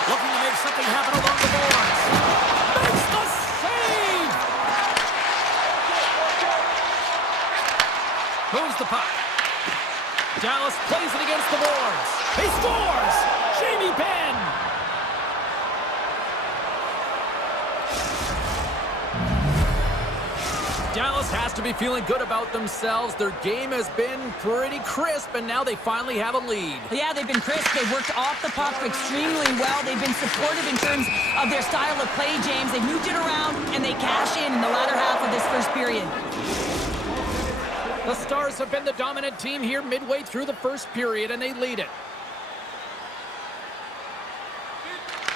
Looking to make something happen along the boards. Makes the save! Moves the puck. Dallas plays it against the boards. He scores! Jamie Benn! Dallas has to be feeling good about themselves. Their game has been pretty crisp, and now they finally have a lead. Yeah, they've been crisp. They've worked off the puck extremely well. They've been supportive in terms of their style of play, James. They've moved it around, and they cash in the latter half of this first period. The Stars have been the dominant team here midway through the first period, and they lead it.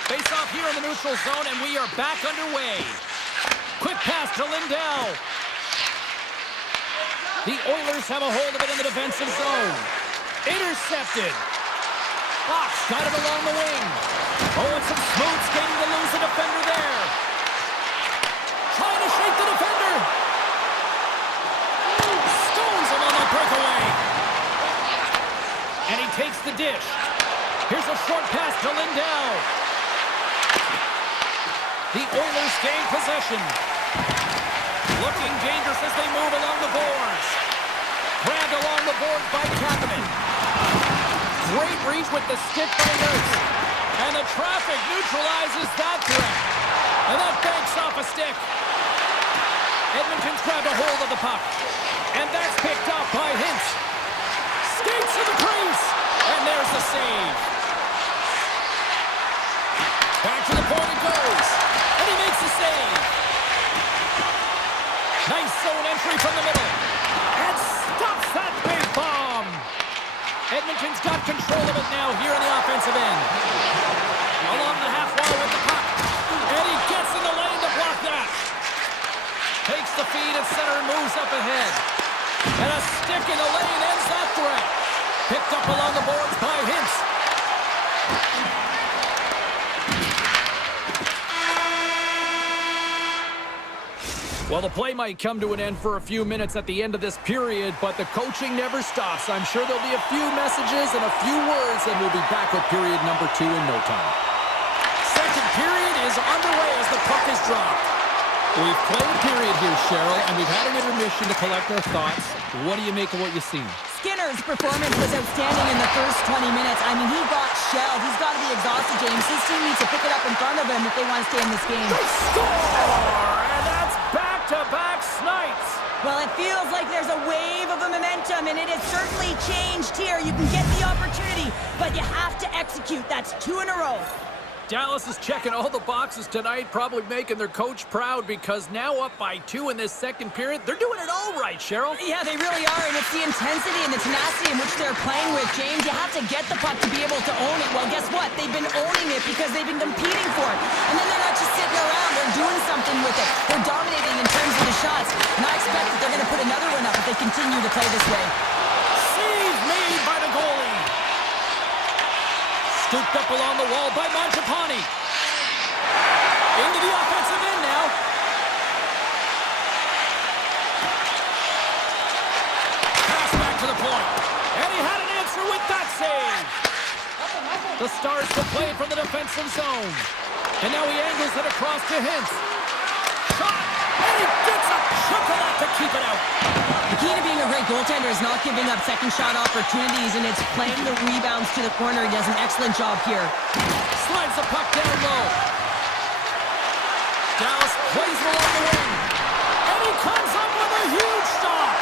Face off here in the neutral zone, and we are back underway. Quick pass to Lindell. The Oilers have a hold of it in the defensive zone. Intercepted. Fox got it along the wing. Oh, and some smooth skating to lose the defender there. Trying to shake the defender. Stones him on the breakaway. And he takes the dish. Here's a short pass to Lindell. The Oilers gain possession. Looking dangerous as they move along the boards. Grabbed along the boards by Kapanen. Great reach with the stick by Nurse. And the traffic neutralizes that threat. And that banks off a stick. Edmonton's grabbed a hold of the puck. And that's picked up by Hintz. Skates to the crease. And there's the save. Back to the point it goes. And he makes the save. Nice zone entry from the middle. And stops that big bomb. Edmonton's got control of it now here in the offensive end. Along the half wall with the puck. And he gets in the lane to block that. Takes the feed at center and moves up ahead. And a stick in the lane ends that threat. Picked up along the boards by Hintz. Well, the play might come to an end for a few minutes at the end of this period, but the coaching never stops. I'm sure there'll be a few messages and a few words, and we'll be back with period number 2 in no time. Second period is underway as the puck is dropped. We've played a period here, Cheryl, and we've had an intermission to collect our thoughts. What do you make of what you've seen? Skinner Skinner's performance was outstanding in the first 20 minutes. I mean, he got shelled. He's got to be exhausted, James. His team needs to pick it up in front of him if they want to stay in this game. They score! And that's back-to-back snipes. Well, it feels like there's a wave of momentum, and it has certainly changed here. You can get the opportunity, but you have to execute. That's 2 in a row. Dallas is checking all the boxes tonight, probably making their coach proud because now up by 2 in this second period. They're doing it all right, Cheryl. Yeah, they really are, and it's the intensity and the tenacity in which they're playing with, James. You have to get the puck to be able to own it. Well, guess what? They've been owning it because they've been competing for it. And then they're not just sitting around. They're doing something with it. They're dominating in terms of the shots. And I expect that they're going to put another one up if they continue to play this way. Save made by the goalie. Scooped up along the wall by Mangiapane. Into the offensive end now. Pass back to the point. And he had an answer with that save. The Stars to play from the defensive zone. And now he angles it across to Hintz. Shot! And he gets a chunk of that to keep it out. The key to being a great goaltender is not giving up second shot opportunities, and it's playing the rebounds to the corner. He does an excellent job here. Slides the puck down low. Dallas plays it along the wing. And he comes up with a huge stop.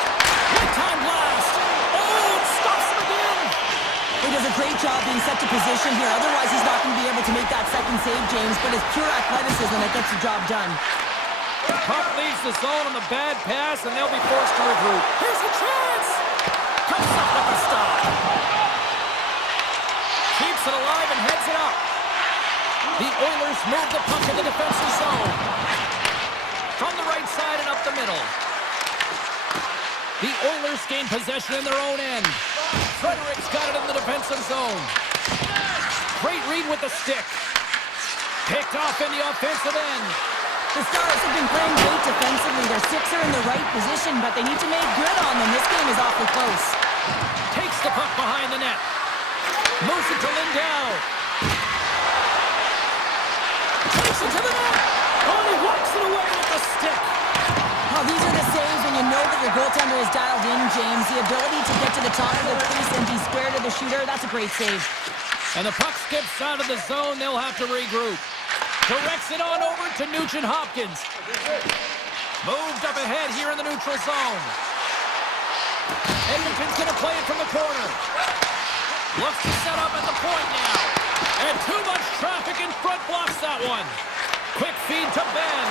Big time blast. Oh, it stops him again. He does a great job being set to position here. Otherwise, he's not going to be able to make that second save, James. But it's pure athleticism that gets the job done. Puck leaves the zone on the bad pass, and they'll be forced to regroup. Here's a chance. Comes up with a stop. Keeps it alive and heads it up. The Oilers move the puck in the defensive zone. From the right side and up the middle. The Oilers gain possession in their own end. Frederick's got it in the defensive zone. Great read with the stick. Picked off in the offensive end. The Stars have been playing great defensively. Their sticks are in the right position, but they need to make good on them. This game is awfully close. Takes the puck behind the net. Moves it to Lindell. Takes it to the net. Oh, he walks it away with the stick. Oh, these are the saves when you know that your goaltender is dialed in, James. The ability to get to the top of the crease and be square to the shooter, that's a great save. And the puck skips out of the zone. They'll have to regroup. Directs it on over to Nugent-Hopkins. Moved up ahead here in the neutral zone. Edmonton's going to play it from the corner. Looks to set up at the point now. And too much traffic in front blocks that one. Quick feed to Ben.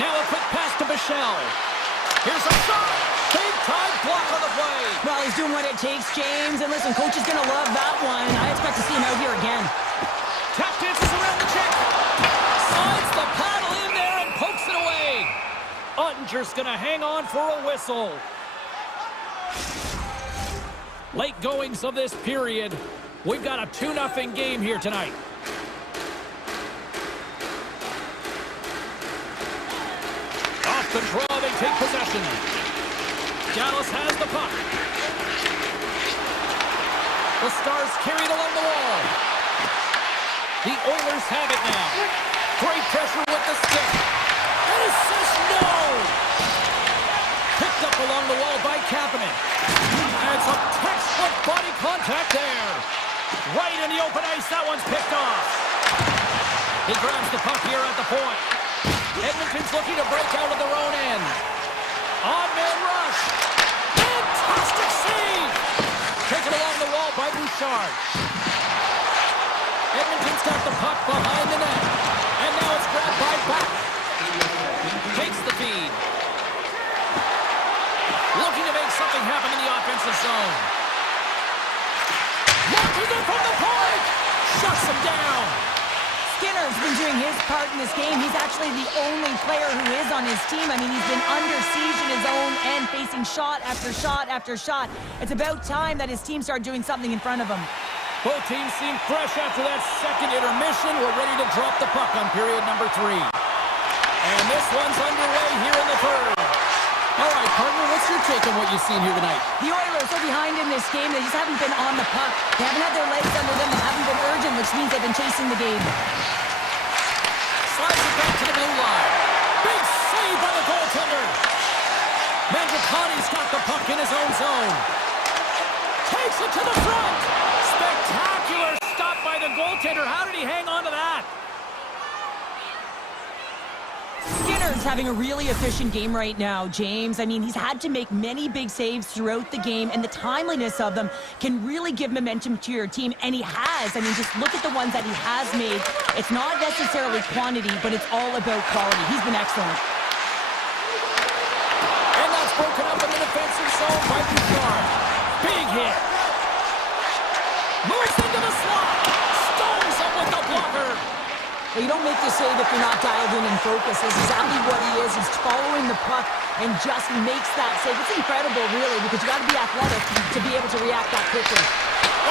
Now a quick pass to Bichelle. Here's a shot. Big time block on the play. Well, he's doing what it takes, James. And listen, coach is going to love that one. I expect to see him out here again. Tap dances around the check. Slides the paddle in there and pokes it away. Ottinger's going to hang on for a whistle. Late goings of this period. We've got a 2-0 game here tonight. Off the draw, they take possession. Dallas has the puck. The Stars carried along the wall. The Oilers have it now. Great pressure with the stick. And he says no! Picked up along the wall by Kapanen. And some textbook body contact there. Right in the open ice, that one's picked off. He grabs the puck here at the point. Edmonton's looking to break out of their own end. On-man rush. Fantastic save! Taken along the wall by Bouchard. Edmonton's got the puck behind the net. And now it's grabbed by Back. Takes the feed. Looking to make something happen in the offensive zone. Locking it from the point! Shuts him down! Skinner's been doing his part in this game. He's actually the only player who is on his team. I mean, he's been under siege in his own end, facing shot after shot after shot. It's about time that his team started doing something in front of him. Both teams seem fresh after that second intermission. We're ready to drop the puck on period number 3. And this one's underway here in the third. All right, partner, what's your take on what you've seen here tonight? The Oilers are behind in this game. They just haven't been on the puck. They haven't had their legs under them. They haven't been urgent, which means they've been chasing the game. Slides it back to the blue line. Big save by the goaltender. Mangiapane's got the puck in his own zone. to the front. Spectacular stop by the goaltender. How did he hang on to that? Skinner's having a really efficient game right now, James. I mean, he's had to make many big saves throughout the game, and the timeliness of them can really give momentum to your team, and he has. I mean, just look at the ones that he has made. It's not necessarily quantity, but it's all about quality. He's been excellent. And that's broken up in the defensive zone by Bouchard. Big hit. Moves into the slot. Stones him with the blocker. Well, you don't make the save if you're not dialed in and focused. That's exactly what he is. He's following the puck and just makes that save. It's incredible, really, because you got to be athletic to be able to react that quickly.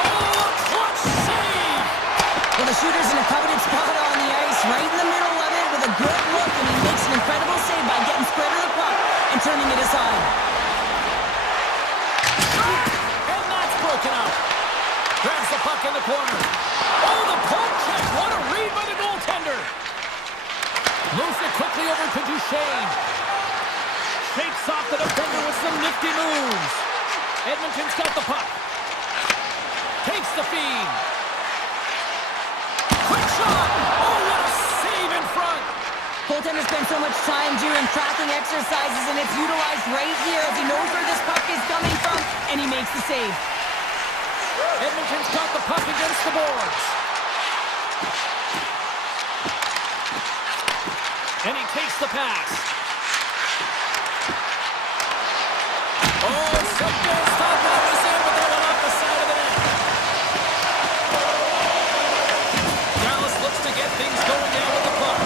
Oh, clutch save! Well, the shooter's in a coveted spot on the ice, right in the middle of it with a good look, and he makes an incredible save by getting square to the puck and turning it aside. And that's broken up. Grabs the puck in the corner. Oh, the poke check. What a read by the goaltender. Moves it quickly over to Duchesne. Shakes off the defender with some nifty moves. Edmonton's got the puck. Takes the feed. Quick shot. Oh, what a save in front. Goaltender spends so much time doing tracking exercises, and it's utilized right here as he knows where this puck is coming from, and he makes the save. Edmonton's got the puck against the boards. And he takes the pass. Oh, Sutton's thought that was in, but that went off the side of the net. Dallas looks to get things going down with the puck.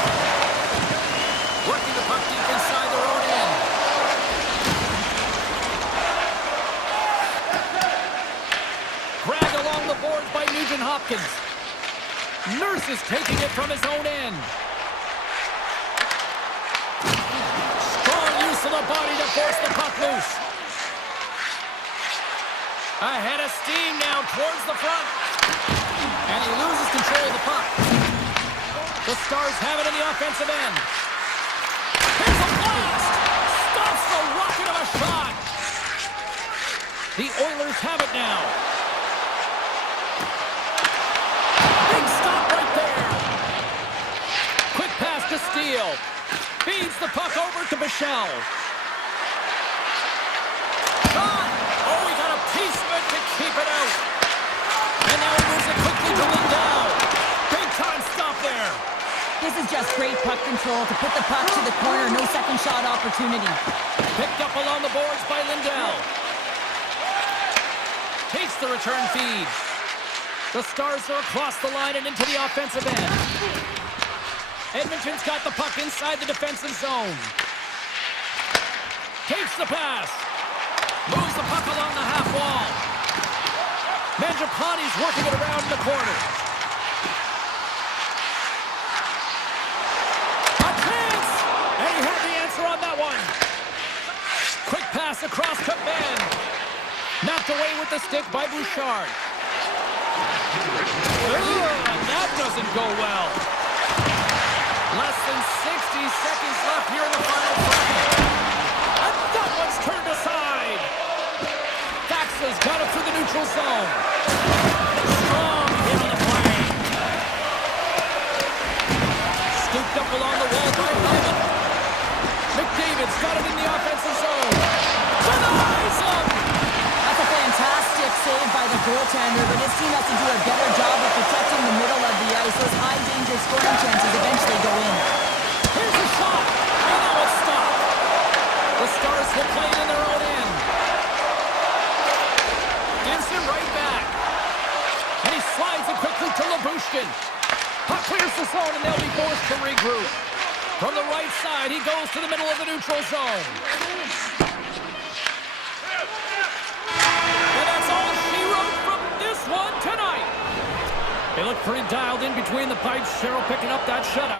Working the puck deep inside their own end. Grabbed along the boards by Nugent Hopkins. Nurse is taking it from his own end. Strong use of the body to force the puck loose. Ahead of steam now towards the front. And he loses control of the puck. The Stars have it in the offensive end. Here's a blast! Stops the rocket of a shot. The Oilers have it now. Big stop right there. Quick pass to Steele. Feeds the puck over to Bichelle. Shot! Oh, he got a piece of it to keep it out. And now he moves it quickly to Lindell. Big time stop there. This is just great puck control to put the puck to the corner. No second shot opportunity. Picked up along the boards by Lindell. Takes the return feed. The Stars are across the line and into the offensive end. Edmonton's got the puck inside the defensive zone. Takes the pass. Moves the puck along the half wall. Mangiapane's working it around the corner. A chance! And he had the answer on that one. Quick pass across to Ben. Knocked away with the stick by Bouchard. And that doesn't go well. Less than 60 seconds left here in the final frame. And that one's turned aside. Faxa's got it through the neutral zone. Strong hit on the play. Scooped up along the wall by Bowman. McDavid's got it in the offensive zone. Denies him! That's a fantastic save by the goaltender, but his team has to do a better job of protecting the middle of the ice. Those high-danger scoring chances eventually go in. Here's a shot, and now it's stopped. The Stars will play it in their own end. Gives him right back. And he slides it quickly to Labushkin. Puck clears the zone, and they'll be forced to regroup. From the right side, he goes to the middle of the neutral zone. And that's all she wrote from this one tonight. They look pretty dialed in between the pipes. Cheryl picking up that shutout.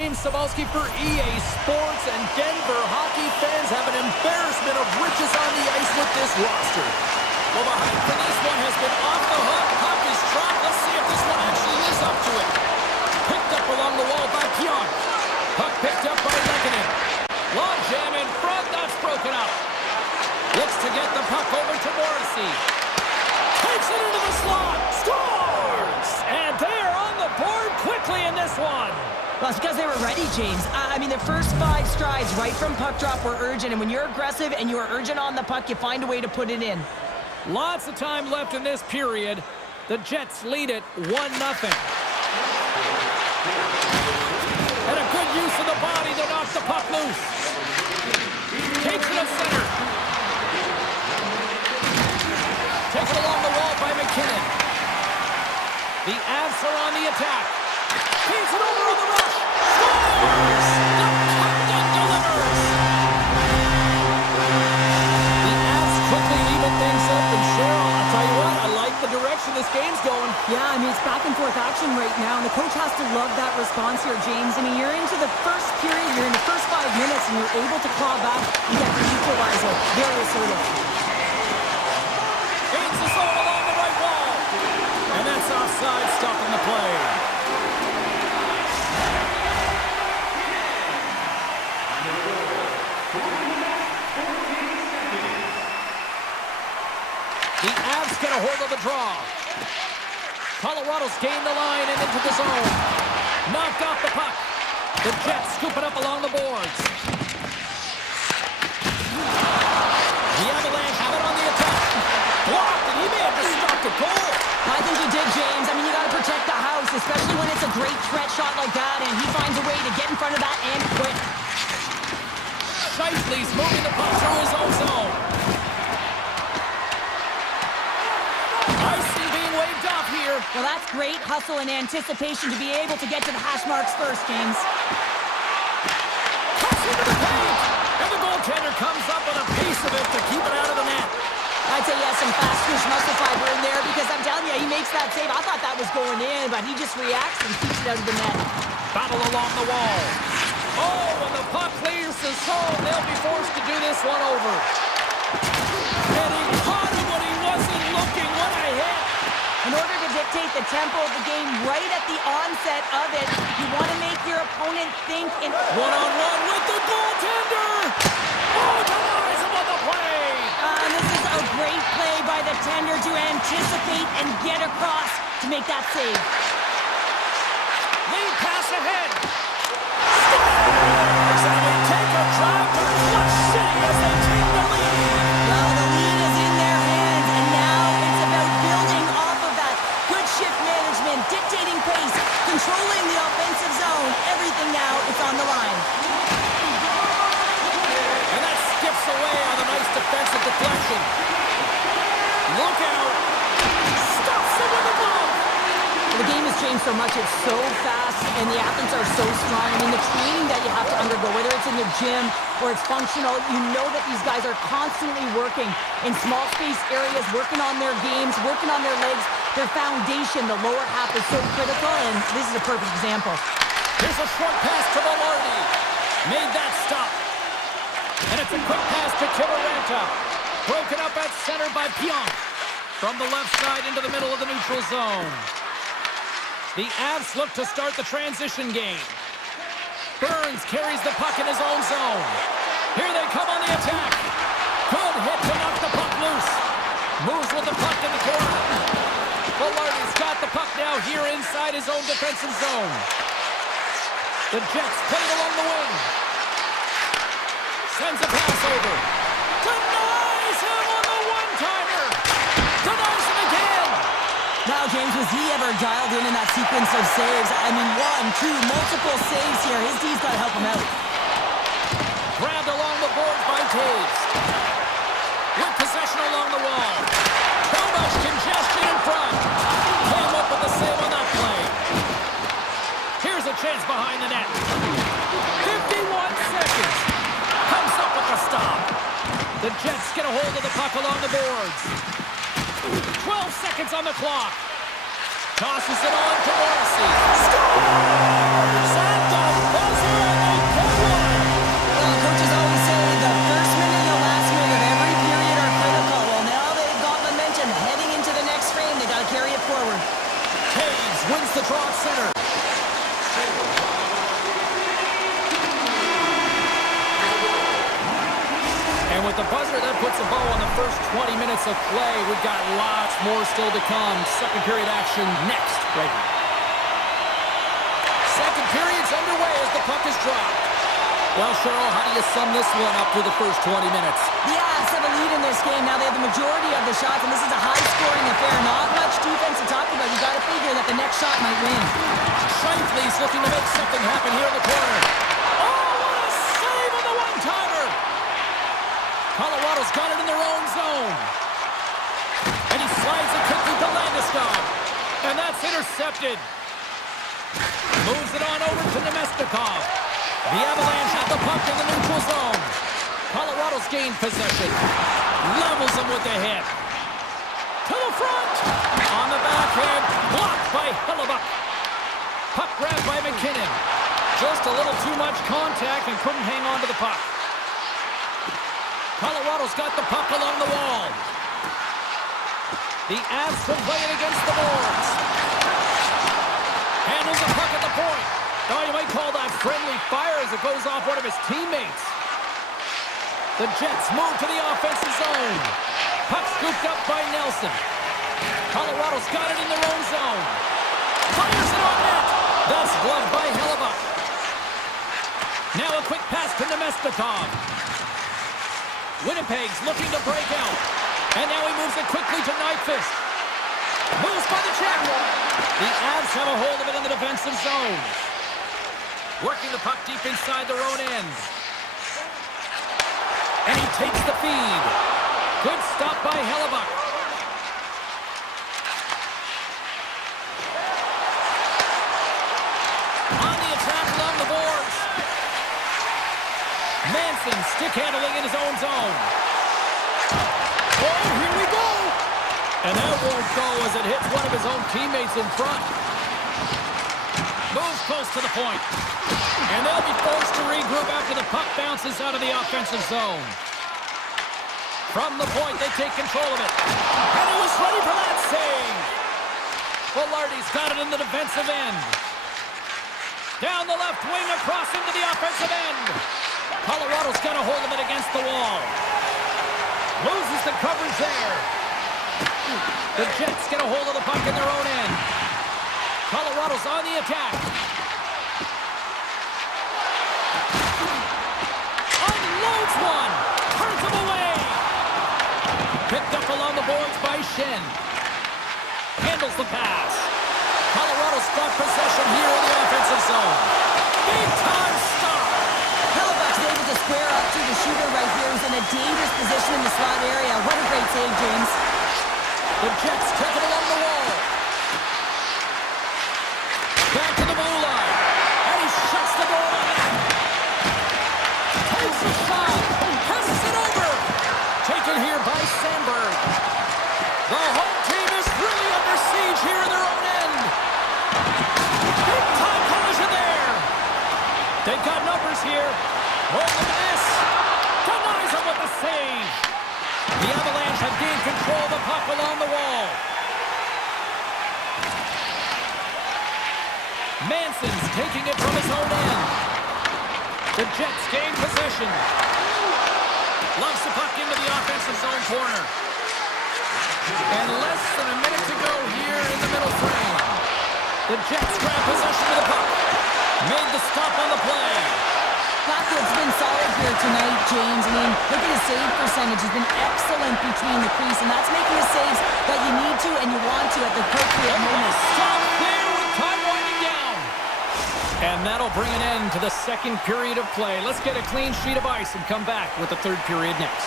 James Cybulski for EA Sports, and Denver hockey fans have an embarrassment of riches on the ice with this roster. Well, the hype for this one has been off the hook. Puck is dropped. Let's see if this one actually lives up to it. Picked up along the wall by Pionk. Puck picked up by Lekkonen. Long jam in front. That's broken up. Looks to get the puck over to Morrissey. Takes it into the slot. Scores! And they are on the board quickly in this one. Well, it's because they were ready, James. I mean, the first 5 strides right from puck drop were urgent, and when you're aggressive and you're urgent on the puck, you find a way to put it in. Lots of time left in this period. The Jets lead it 1-0. And a good use of the body to knock the puck loose. Takes it up center. Taken along the wall by McKinnon. The Avs are on the attack. Feeds it over on the rush. Scores! The captain delivers! The Avs quickly even things up, and Cheryl, I'll tell you what, I like the direction this game's going. Yeah, I mean, it's back and forth action right now, and the coach has to love that response here, James. I mean, you're into the first period, you're in the first 5 minutes, and you're able to claw back and get the equalizer. Very assertive. Gains the zone along the right wall. And that's offside, stopping the play. The Avs get a hold of the draw. Colorado's gained the line and into the zone. Knocked off the puck. The Jets scoop it up along the boards. The Avalanche have it on the attack. Blocked, and he may have just stopped a goal. I think he did, James. I mean, you got to protect the house, especially when it's a great threat shot like that, and he finds a way to get in front of that and quit. Scheifele's moving the puck through his own zone. Icing being waved off here. Well, that's great hustle and anticipation to be able to get to the hash marks first, James. Cuts into the paint. And the goaltender comes up with a piece of it to keep it out of the net. I'd say he has some fast twitch muscle fiber in there because I'm telling you, he makes that save. I thought that was going in, but he just reacts and keeps it out of the net. Battle along the wall. Oh, when the puck clears the zone, they'll be forced to do this one over. And he caught him when he wasn't looking. What a hit. In order to dictate the tempo of the game right at the onset of it, you want to make your opponent think in... One-on-one with the goaltender. Oh, denies him on the play. And this is a great play by the tender to anticipate and get across to make that save. Lead pass ahead. Scores! And they take a drive to Clutch City as they take the lead. Well, the lead is in their hands, and now it's about building off of that. Good shift management, dictating pace, controlling the offensive zone. Everything now is on the line. And that skips away on a nice defensive deflection. Look out. Stops it with a glove. The game has changed so much. It's so fast, and the athletes are so strong. I mean, the training that you have to undergo, whether it's in the gym or it's functional, you know that these guys are constantly working in small space areas, working on their games, working on their legs. Their foundation, the lower half, is so critical, and this is a perfect example. Here's a short pass to Velarde. Made that stop. And it's a quick pass to Kiberanta. Broken up at center by Pionk. From the left side into the middle of the neutral zone. The Avs look to start the transition game. Burns carries the puck in his own zone. Here they come on the attack. Good hit to knock the puck loose. Moves with the puck in the corner. Velarde's got the puck now here inside his own defensive zone. The Jets play it along the wing. Sends a pass over. Denies him on the one-timer. Denies him again. Now, James, was he ever dialed in that sequence of saves? I mean, 1, 2, multiple saves here. His D's got to help him out. Grabbed along the boards by Taves. With possession along the wall. Too much congestion in front. Came up with the save on that play. Here's a chance behind the net. 51 seconds. Comes up with the stop. The Jets get a hold of the puck along the boards. 12 seconds on the clock. Tosses it on to Morrissey. Scores! And the with the buzzer, that puts a bow on the first 20 minutes of play. We've got lots more still to come. Second period action next, right here. Second period's underway as the puck is dropped. Well, Cheryl, how do you sum this one up through the first 20 minutes? The Avs have a lead in this game. Now they have the majority of the shots, and this is a high-scoring affair. Not much defense to talk about. You got to figure that the next shot might win. Shifley's looking to make something happen here in the corner. Oh, what a save on the one-timer! Colorado's got it in their own zone. And he slides it quickly to Landeskog. And that's intercepted. Moves it on over to Nemestikov. The Avalanche have the puck in the neutral zone. Colorado's gained possession. Levels them with the hit. To the front. On the backhand. Blocked by Hellebuyck. Puck grabbed by McKinnon. Just a little too much contact and couldn't hang on to the puck. Colorado's got the puck along the wall. The Avs will play it against the boards. Handles the puck at the point. Oh, you might call that friendly fire as it goes off one of his teammates. The Jets move to the offensive zone. Puck scooped up by Nelson. Colorado's got it in their own zone. Fires it on net. That's gloved by Hellebuyck. Now a quick pass to Nemestikov. Winnipeg's looking to break out. And now he moves it quickly to Nyquist. Moves by the check. The Avs have a hold of it in the defensive zone. Working the puck deep inside their own end. And he takes the feed. Good stop by Hellebuyck. On the attack along the boards. Manson stick handling in his own zone. Oh, here we go. And that won't go as it hits one of his own teammates in front. Moves close to the point. And they'll be forced to regroup after the puck bounces out of the offensive zone. From the point, they take control of it. And he was ready for that save. Velarde's got it in the defensive end. Down the left wing, across into the offensive end. Colorado's got a hold of it against the wall. Loses the coverage there. The Jets get a hold of the puck in their own end. Colorado's on the attack. Unloads one. Turns him away. Picked up along the boards by Shen. Handles the pass. Colorado's got possession here in the offensive zone. Big time stop. Hellebuyck's able to square up to the shooter right here, who's in a dangerous position in the slot area. What a great save, James. The Jets take it along the wall. Back to the blue line. And he shuts the door on that. Takes the shot. Passes it over. Taken here by Sandberg. The home team is really under siege here in their own end. Big time collision there. They've got numbers here. Oh, look at this. Denies him with the save. The Avalanche have gained control of the puck along the wall. Manson's taking it from his own end. The Jets gain possession. Loves the puck into the offensive zone corner. And less than a minute to go here in the middle frame. The Jets grab possession of the puck. Made the stop on the play. Blackwood's been solid here tonight, James. I mean, look at his save percentage. He's been excellent between the crease, and that's making the saves that you need to and you want to at the appropriate moment. Stop there with time winding down. And that'll bring an end to the second period of play. Let's get a clean sheet of ice and come back with the third period next.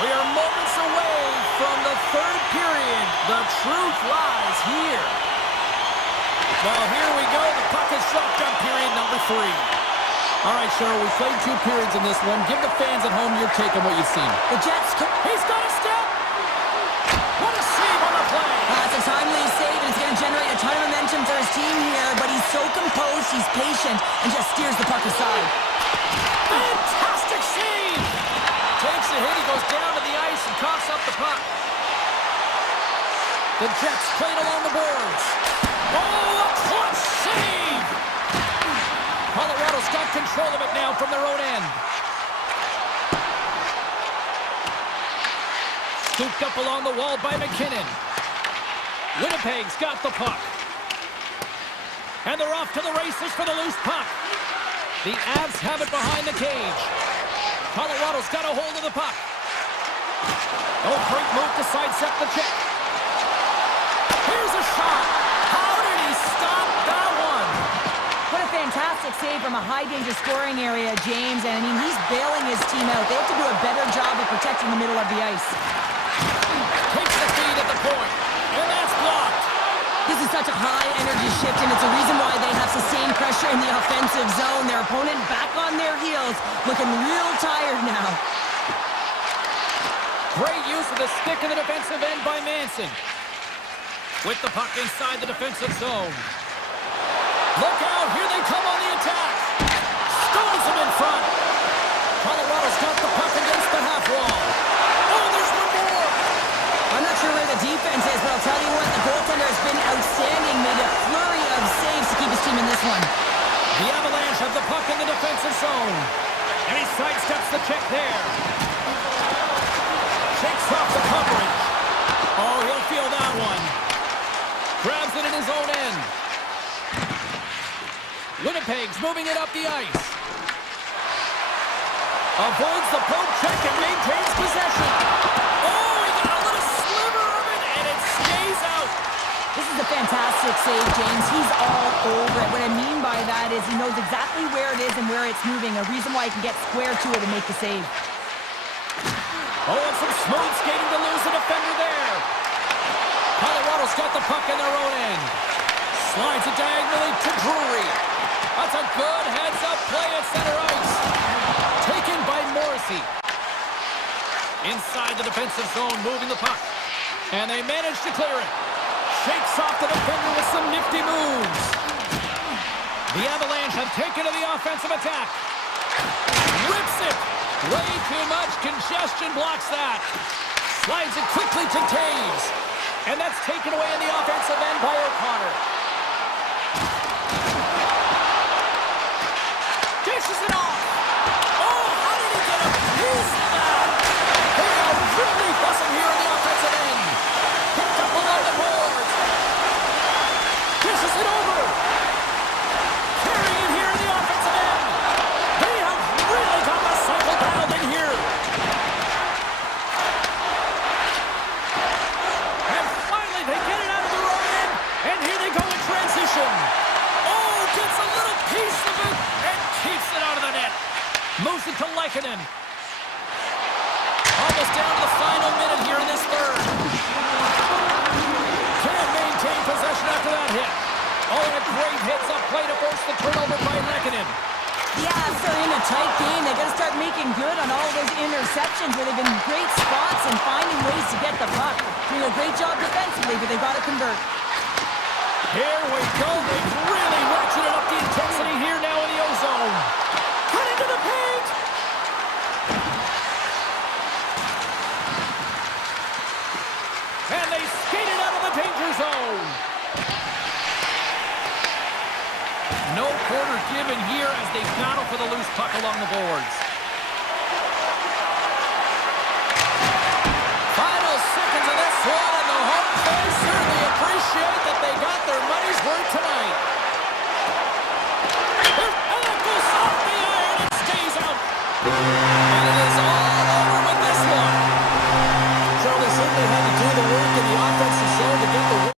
We are moments away from the third period. The truth lies here. Well, here we go. The puck is dropped on period number 3. All right, Cheryl, we've played 2 periods in this one. Give the fans at home your take on what you've seen. The Jets... He's got a step! What a save on the play! It's a timely save, and it's going to generate a ton of momentum for his team here, but he's so composed, he's patient, and just steers the puck aside. Fantastic save! Takes a hit, he goes down to the ice and coughs up the puck. The Jets played along the boards. Oh, a clutch save! Colorado's got control of it now from their own end. Scooped up along the wall by McKinnon. Winnipeg's got the puck. And they're off to the races for the loose puck. The Avs have it behind the cage. Colorado's got a hold of the puck. Oh, great move to sidestep the check. Here's a shot. How did he stop that one? What a fantastic save from a high-danger scoring area, James. And, I mean, he's bailing his team out. They have to do a better job of protecting the middle of the ice. Takes the feed at the point, and that's blocked. This is such a high-energy shift, and it's a reason why they have sustained pressure in the offensive zone. Their opponent back on their heels, looking real tired now. Great use of the stick in the defensive end by Manson. With the puck inside the defensive zone. Look out, here they come on the attack. Stones him in front. Colorado's got the puck against the half wall. Oh, there's one more. I'm not sure where the defense is, but I'll tell you what, the goaltender has been outstanding. Made a flurry of saves to keep his team in this one. The Avalanche have the puck in the defensive zone. And he sidesteps the check there. Shakes off the coverage. Oh, he'll feel that one. Grabs it in his own end. Winnipeg's moving it up the ice. Avoids the poke check and maintains possession. Oh, he got a little sliver of it, and it stays out. This is a fantastic save, James. He's all over it. What I mean by that is he knows exactly where it is and where it's moving, a reason why he can get square to it and make the save. Oh, and some smooth skating to lose the defender there. Colorado's got the puck in their own end. Slides it diagonally to Drury. That's a good heads-up play at center ice. Taken by Morrissey. Inside the defensive zone, moving the puck. And they manage to clear it. Shakes off the defender with some nifty moves. The Avalanche have taken to the offensive attack. Rips it. Way too much congestion blocks that. Slides it quickly to Taves. And that's taken away in the offensive end by O'Connor. Dishes it off. Oh, how did he get a piece of that? They are really fussing here in the offensive end. Picked up along the boards. Dishes it over. Carrying here in the offensive end. They have really got the cycle dialed in here. And finally they get it out of their own end. And here they go in transition. Oh, gets a little piece of it and keeps it out of the net. Moves it to Lehkonen. Almost down to the final minute here in this third. Can't maintain possession after that hit. Oh, and a great heads-up play to force the turnover by Lehkonen. Yeah, so in a tight game, they got to start making good on all of those interceptions where they've been in great spots and finding ways to get the puck. Doing a great job defensively, but they've got to convert. Here we go. They've really ratcheted up the intensity here now in the O-zone. Cut into the paint. And they skated out of the danger zone. No quarter given here as they battle for the loose puck along the boards. Final seconds of this one, and the home fans certainly appreciate that they got their money's worth tonight. And that goes off the iron and stays out. And it is all over with this one. Charlie certainly had to do the work in the offensive zone to get the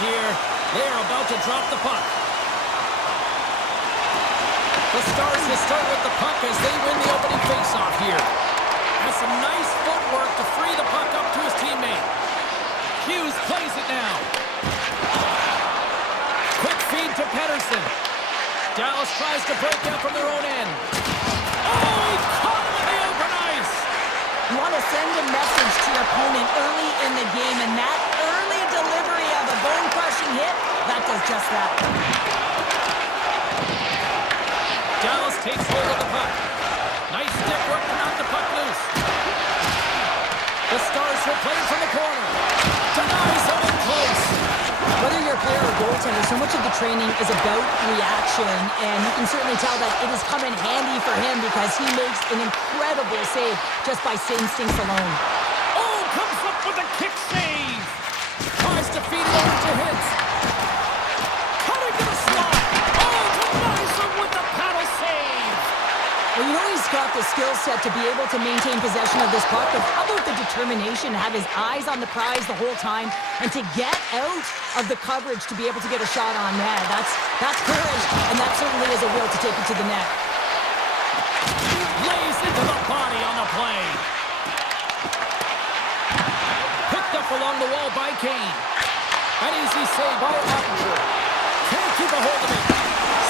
here. They are about to drop the puck. The Stars will start with the puck as they win the opening faceoff here. Has some nice footwork to free the puck up to his teammate. Hughes plays it now. Quick feed to Pettersson. Dallas tries to break out from their own end. Oh, he caught him in the open ice! You want to send a message to your opponent early in the game, and that early delivery of a bone-crushing hit, that does just that. Dallas takes hold of the puck. Nice stick work to knock the puck loose. The Stars will play it from the corner. Denies him in close. Whether you're a player or goaltender, so much of the training is about reaction, and you can certainly tell that it has come in handy for him because he makes an incredible save just by instincts alone. Oh, comes up with a kick save. Tries to feed it over to Hintz. Cutting to the slot. Oh, denies him with the paddle save. Well, you know he's got the skill set to be able to maintain possession of this puck, but how about the determination to have his eyes on the prize the whole time and to get out of the coverage to be able to get a shot on net? That's courage, and that certainly is a will to take it to the net. Lays into the body on the play. Picked up along the wall by Kane. An easy save by Ottinger. Can't keep a hold of it.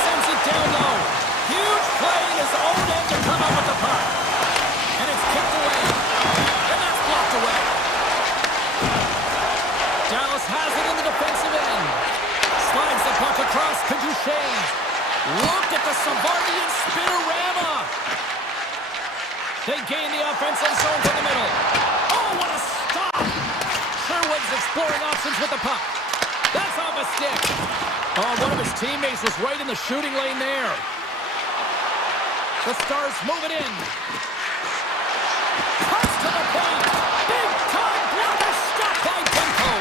Sends it down low. Huge play in his own end to come up with the puck. And it's kicked away. And that's blocked away. Dallas has it in the defensive end. Slides the puck across to Duchesne. Look at the Savardian spinorama. They gain the offensive zone from the middle. Oh, what a stop. Sherwood's exploring options with the puck. That's off a stick. Oh, one of his teammates was right in the shooting lane there. The Stars move it in. Cuts to the paint. Big time blocker stop by Demko.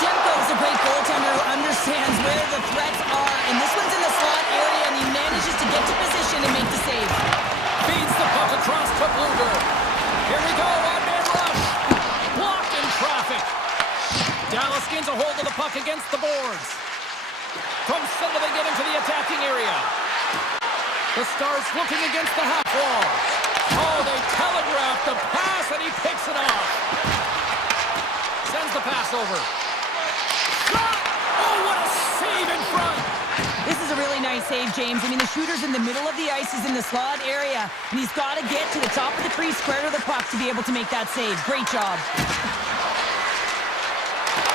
Demko is a great goaltender who understands where the threats are, and this one's in the slot area, and he manages to get to position and make the save. Feeds the puck across to Bluger. Here we go, one-man rush. Blocked in traffic. Dallas gains a hold of the puck against the boards. From center they get into the attacking area. The Stars looking against the half wall. Oh, they telegraph the pass, and he picks it off. Sends the pass over. Shot! Oh, what a save in front! This is a really nice save, James. I mean, the shooter's in the middle of the ice, is in the slot area, and he's got to get to the top of the crease, square to the puck to be able to make that save. Great job.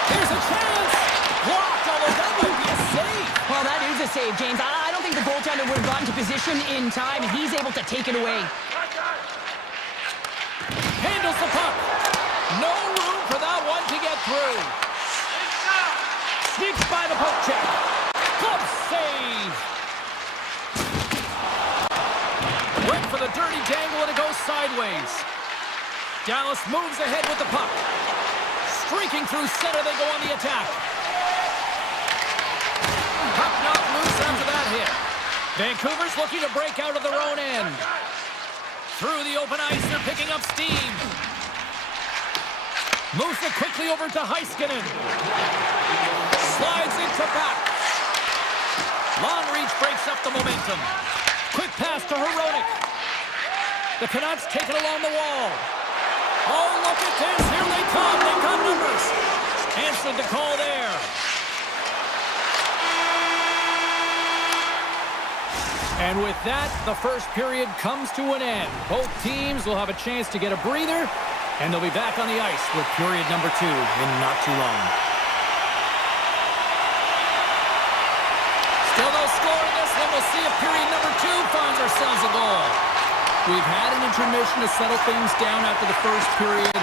Here's a chance! Blocked, although that might be a save. Well, that is a save, James. I don't think the goaltender would have gotten to position in time, and he's able to take it away. Handles the puck. No room for that one to get through. Sneaks by the poke check. Glove save. Went for the dirty dangle, and it goes sideways. Dallas moves ahead with the puck. Streaking through center, they go on the attack. Puck knocked loose after that hit. Vancouver's looking to break out of their own end. Through the open ice, they're picking up steam. Moves it quickly over to Heiskanen. Slides into back. Long reach breaks up the momentum. Quick pass to Hronek. The Canucks take it along the wall. Oh, look at this. Here they come. They got numbers. Answered the call there. And with that, the first period comes to an end. Both teams will have a chance to get a breather, and they'll be back on the ice with period number 2 in not too long. Still no score in this one. We'll see if period number 2 finds ourselves a goal. We've had an intermission to settle things down after the first period.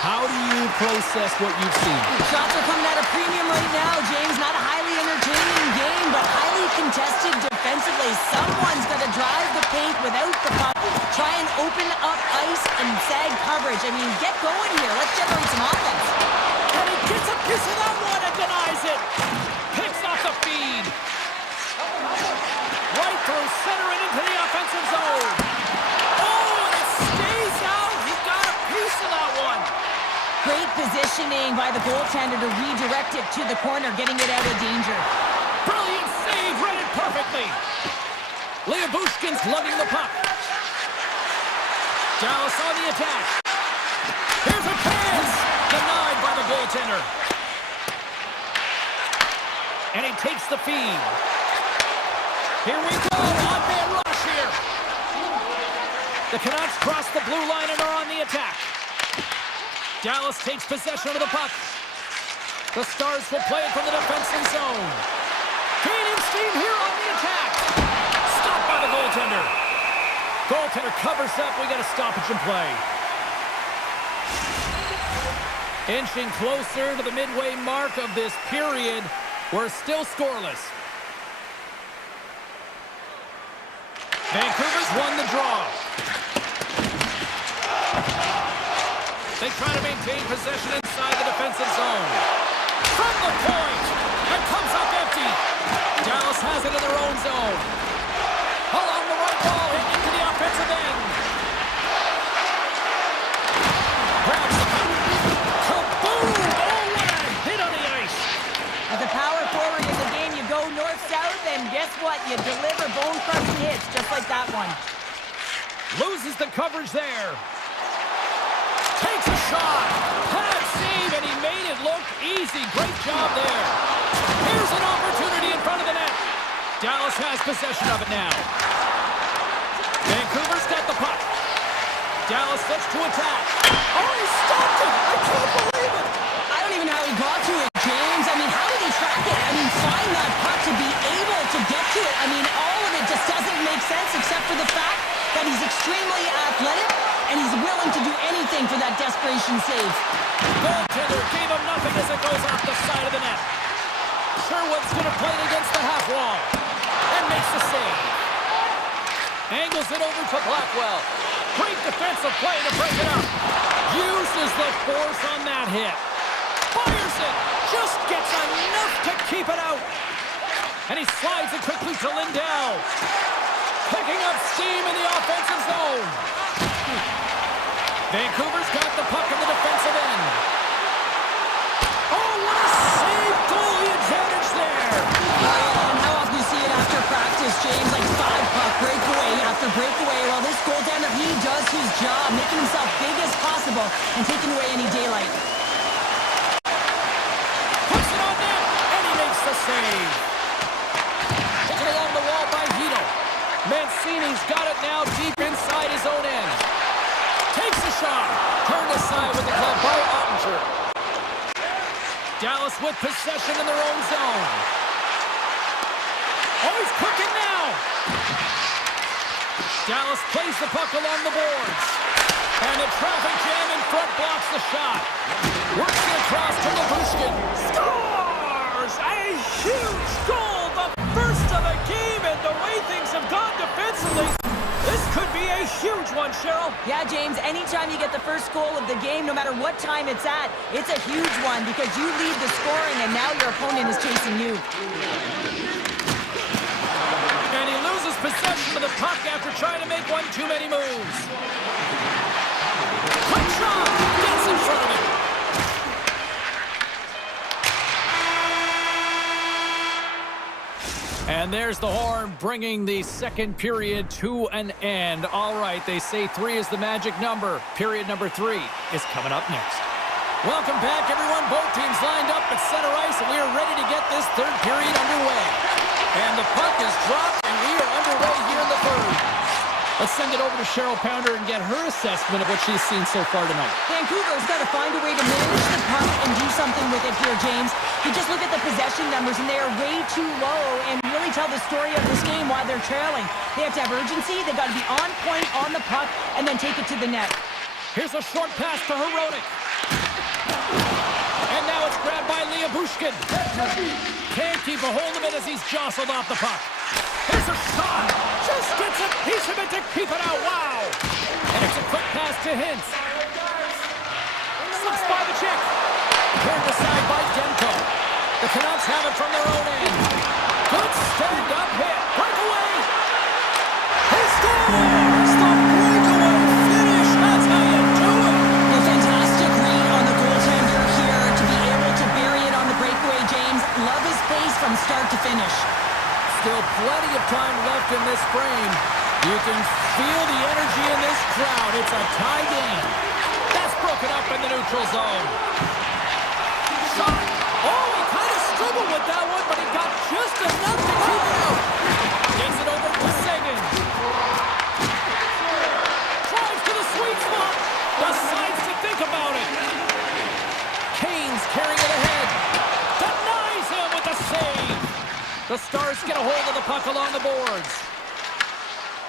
How do you process what you've seen? Shots are coming at a premium right now, James. Not a highly entertaining game, but highly contested defensively. Someone's got to drive the paint without the puck. Try and open up ice and sag coverage. I mean, get going here. Let's generate some offense. And he gets a piece of that one and denies it. Picks off the feed. Right through center and into the offensive zone. Oh, and it stays out. He got a piece of that one. Great positioning by the goaltender to redirect it to the corner, getting it out of danger. Brilliant save, read it perfectly. Bushkin's lugging the puck. Dallas on the attack. Here's a chance! Denied by the goaltender. And he takes the feed. Here we go, on-man rush here. The Canucks cross the blue line and are on the attack. Dallas takes possession of the puck. The Stars will play it from the defensive zone. Gaining steam here on the attack. Stopped by the goaltender. Goaltender covers up. We got a stoppage in play. Inching closer to the midway mark of this period. We're still scoreless. Vancouver's won the draw. They try to maintain possession inside the defensive zone. From the point, and comes up empty. Dallas has it in their own zone. Along the right wall, hit into the offensive end. Grabs the puck. Kaboom! Oh, what a hit on the ice. As a power forward in the game, you go north-south, and guess what? You deliver bone-crushing hits, just like that one. Loses the coverage there. Takes a shot. Hard save, and he made it look easy. Great job there. Here's an opportunity in front of the net. Dallas has possession of it now. Vancouver's got the puck. Dallas looks to attack. Oh, he stopped it! I can't believe it! I don't even know how he got to it, James. I mean, how did he track it? I mean, find that puck to be able to get to it. I mean, all of it just doesn't make sense except for the fact that he's extremely athletic and he's willing to do anything for that desperation save. Goaltender gave him nothing as it goes off the side of the net. Sherwood's going to play it against the half wall and makes the save. Angles it over to Blackwell. Great defensive play to break it up. Uses the force on that hit. Fires it. Just gets enough to keep it out. And he slides it quickly to Lindell. Picking up steam in the offensive zone. Vancouver's got the puck in the defensive end. Oh, what a save! Goalie advantage there. And how often you see it after practice, James? Like 5-puck breakaway after breakaway. Well, this goaltender, he does his job, making himself big as possible and taking away any daylight. Puts it on net, and he makes the save. Taken along the wall by Hito. Mancini's got it now deep inside his own end. Takes a shot. Turned aside with the glove by Ottinger. Dallas with possession in their own zone. Oh, he's cooking now. Dallas plays the puck along the boards. And the traffic jam in front blocks the shot. Works it across to Bushkin. Scores! A huge goal. The first of the game, and the way things have gone defensively, this could be a huge one, Cheryl. Yeah, James, anytime you get the first goal of the game, no matter what time it's at, it's a huge one because you lead the scoring and now your opponent is chasing you. And he loses possession of the puck after trying to make one too many moves. Quick shot! Gets in front of it. And there's the horn, bringing the second period to an end. All right, they say 3 is the magic number. Period number 3 is coming up next. Welcome back, everyone. Both teams lined up at center ice, and we are ready to get this third period underway. And the puck is dropped, and we are underway here in the third. Let's send it over to Cheryl Pounder and get her assessment of what she's seen so far tonight. Vancouver's got to find a way to manage the puck and do something with it here, James. You just look at the possession numbers, and they are way too low and really tell the story of this game while they're trailing. They have to have urgency. They've got to be on point on the puck and then take it to the net. Here's a short pass to Herodic. And now it's grabbed by Bushkin. Can't keep a hold of it as he's jostled off the puck. Here's a shot. Just gets a piece of it to keep it out. Wow. And it's a quick pass to Hintz. Slips by the check. Turned aside by Demko. The Canucks have it from their own end. Good stand-up hit. Breakaway. He scores! The breakaway finish. That's how you do it. A fantastic read on the goaltender. up in the neutral zone. Shot. Oh, he kind of struggled with that one, but he got just enough to keep it out. Gets it over to Sagan. Drives to the sweet spot. Decides to think about it. Kane's carrying it ahead. Denies him with the save. The Stars get a hold of the puck along the boards.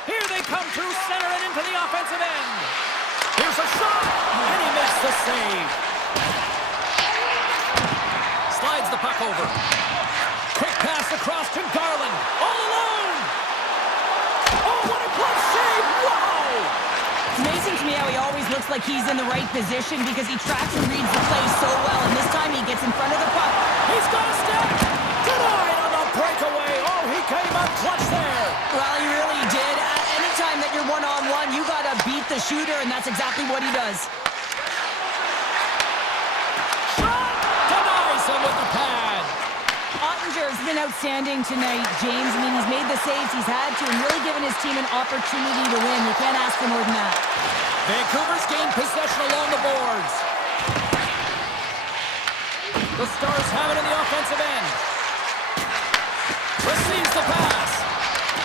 Here they come through center and into the offensive end. Here's a shot, and he makes the save. Slides the puck over. Quick pass across to Garland. All alone. Oh, what a glove save. Wow. It's amazing to me how he always looks like he's in the right position because he tracks and reads the play so well. And this time he gets in front of the puck. He's got a step. Denied on the breakaway. Oh, he came up clutch there. Well, he really did. Anytime that you're one-on-one, you got to beat the shooter, and that's exactly what he does. Denies him with the pad. Ottinger's been outstanding tonight, James. I mean, he's made the saves he's had to and really given his team an opportunity to win. You can't ask for more than that. Vancouver's gained possession along the boards. The Stars have it in the offensive end. Receives the pass.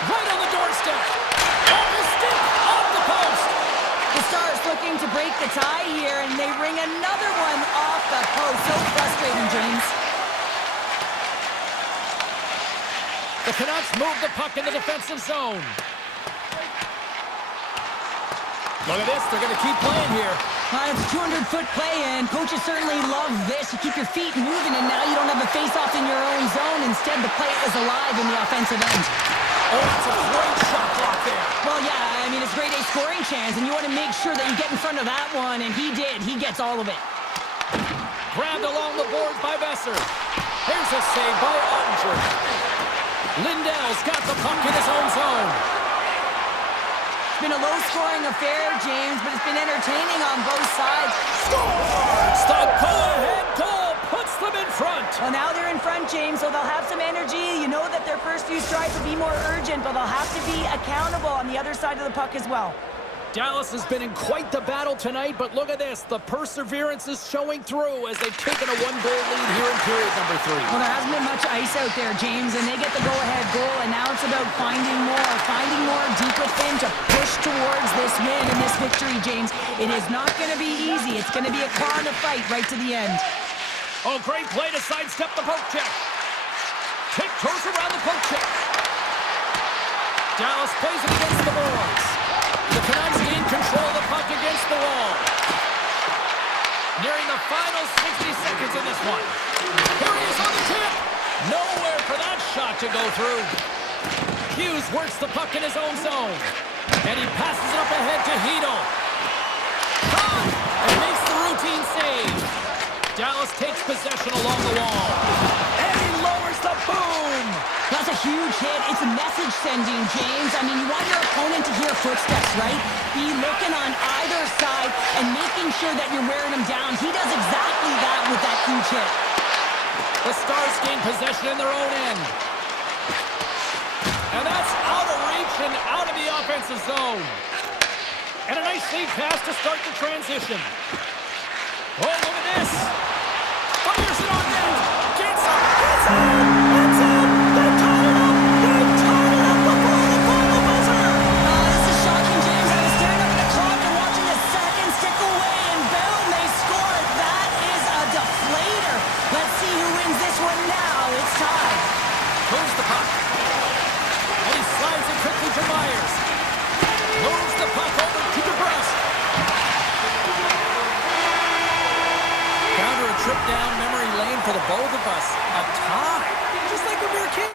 Right on the doorstep. Off the stick. Off the post. The Stars looking to break the tie here, and they ring another one off the post. So frustrating, James. The Canucks move the puck in the defensive zone. Look at this. They're going to keep playing here. It's a 200-foot play, and coaches certainly love this. You keep your feet moving, and now you don't have a face-off in your own zone. Instead, the play is alive in the offensive end. Oh, that's a great shot block there. Well, yeah, I mean, it's a grade A scoring chance, and you want to make sure that you get in front of that one, and he did. He gets all of it. Grabbed along the boards by Besser. Here's a save by Ottinger. Lindell's got the puck in his own zone. It's been a low-scoring affair, James, but it's been entertaining on both sides. Scores! The go-ahead goal puts them in front. Well, now they're in front, James, so they'll have some energy. You know that their first few strides will be more urgent, but they'll have to be accountable on the other side of the puck as well. Dallas has been in quite the battle tonight, but look at this. The perseverance is showing through as they've taken a one-goal lead here in period number 3. Well, there hasn't been much ice out there, James, and they get the go-ahead goal, and now it's about finding more deep within to push towards this win and this victory, James. It is not going to be easy. It's going to be a claw and a fight right to the end. Oh, great play to sidestep the poke check. Tiptoes around the poke check. Dallas plays it against the boards. The Canucks gain control of the puck against the wall. Nearing the final 60 seconds in this one. Here he is on the tip. Nowhere for that shot to go through. Hughes works the puck in his own zone. And he passes it up ahead to Hedl. Shot! And makes the routine save. Dallas takes possession along the wall. And he lowers the boom. That's a huge hit. It's a message sending, James. I mean, you want your opponent to hear footsteps, right? Be looking on either side and making sure that you're wearing them down. He does exactly that with that huge hit. The Stars gain possession in their own end. And that's out of reach and out of the offensive zone. And a nice lead pass to start the transition. Oh, look at this. Fires it on net. Gets it. It's in. It's in. They tied it up. They tied it up before the final buzzer. This is shocking, James. I was staring up at the clock and watching the seconds tick away, and boom, they scored. That is a deflator. Let's see who wins this one now. It's tied. Moves the puck. And he slides it quickly to Myers. Moves the puck over to DeBrusque. Counter a trip down memory lane for the both of us. A tie. Just like when we were kids.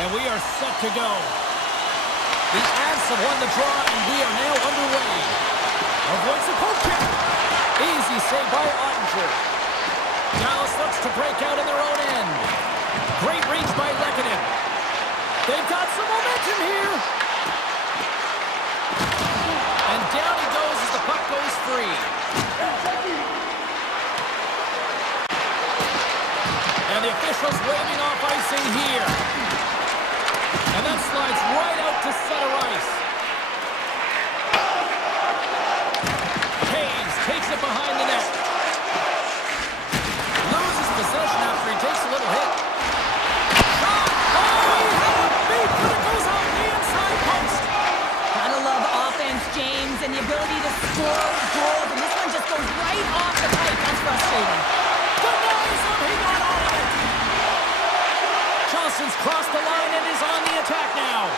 And we are set to go. The Avs have won the draw, and we are now underway. Avoids the poke check. Easy save by Ottinger. Dallas looks to break out in their own end. Great reach by Lehkonen. They've got some momentum here. And down he goes as the puck goes free. And the officials waving off icing here. And that slides right out to center ice. Hayes takes it behind the net. Loses possession after he takes a little hit. Shot! Oh, he had a beat, but it goes out the inside post. Gotta love offense, James, and the ability to score goals. And this one just goes right off the pipe. That's frustrating. Denies him. He got all of it. Johnson's crossed the line and is on the attack now.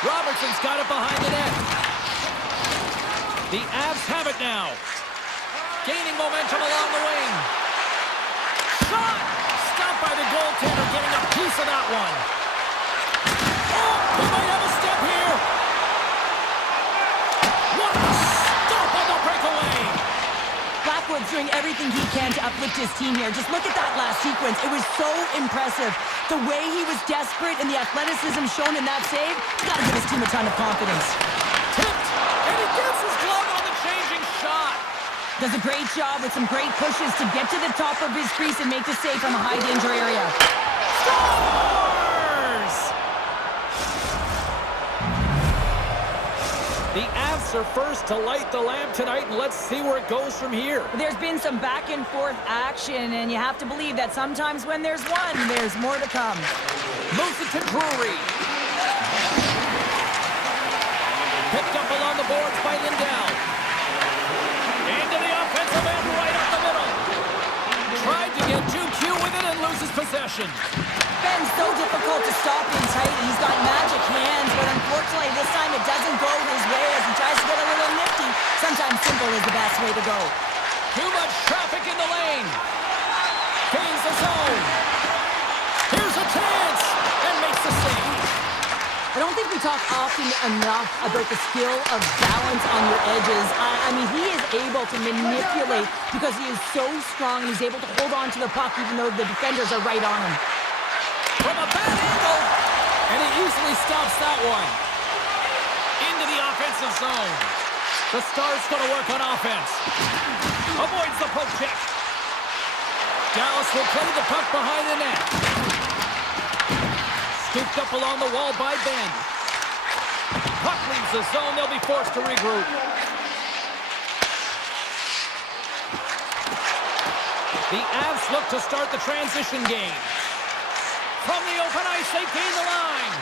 Robertson's got it behind the net. The Avs have it now. Gaining momentum along the wing. Shot! Stopped by the goaltender, getting a piece of that one. Oh, he might have a step here. What a stop on the breakaway. Blackwood's doing everything he can to uplift his team here. Just look at that last sequence. It was so impressive. The way he was desperate and the athleticism shown in that save, gotta give his team a ton of confidence. Tipped, and he gets his glove on the changing shot. Does a great job with some great pushes to get to the top of his crease and make the save from a high danger area. Scores! The Avs are first to light the lamp tonight, and let's see where it goes from here. There's been some back and forth action, and you have to believe that sometimes when there's one, there's more to come. Moves it to Drury. Picked up along the boards by Lindell. Into the offensive end, right up the middle. Tried to get too cute with it and loses possession. Ben's so difficult to stop in tight. He's got magic hands, but unfortunately this time it doesn't go his way as he tries to get a little nifty. Sometimes simple is the best way to go. Too much traffic in the lane. Gains the zone. Here's a chance and makes the save. I don't think we talk often enough about the skill of balance on your edges. I mean, he is able to manipulate because he is so strong. He's able to hold on to the puck even though the defenders are right on him. From a bad angle, and he easily stops that one. Into the offensive zone. The Stars going to work on offense. Avoids the poke check. Dallas will play the puck behind the net. Scooped up along the wall by Ben. Puck leaves the zone. They'll be forced to regroup. The Avs look to start the transition game. From the open ice, they gain the line.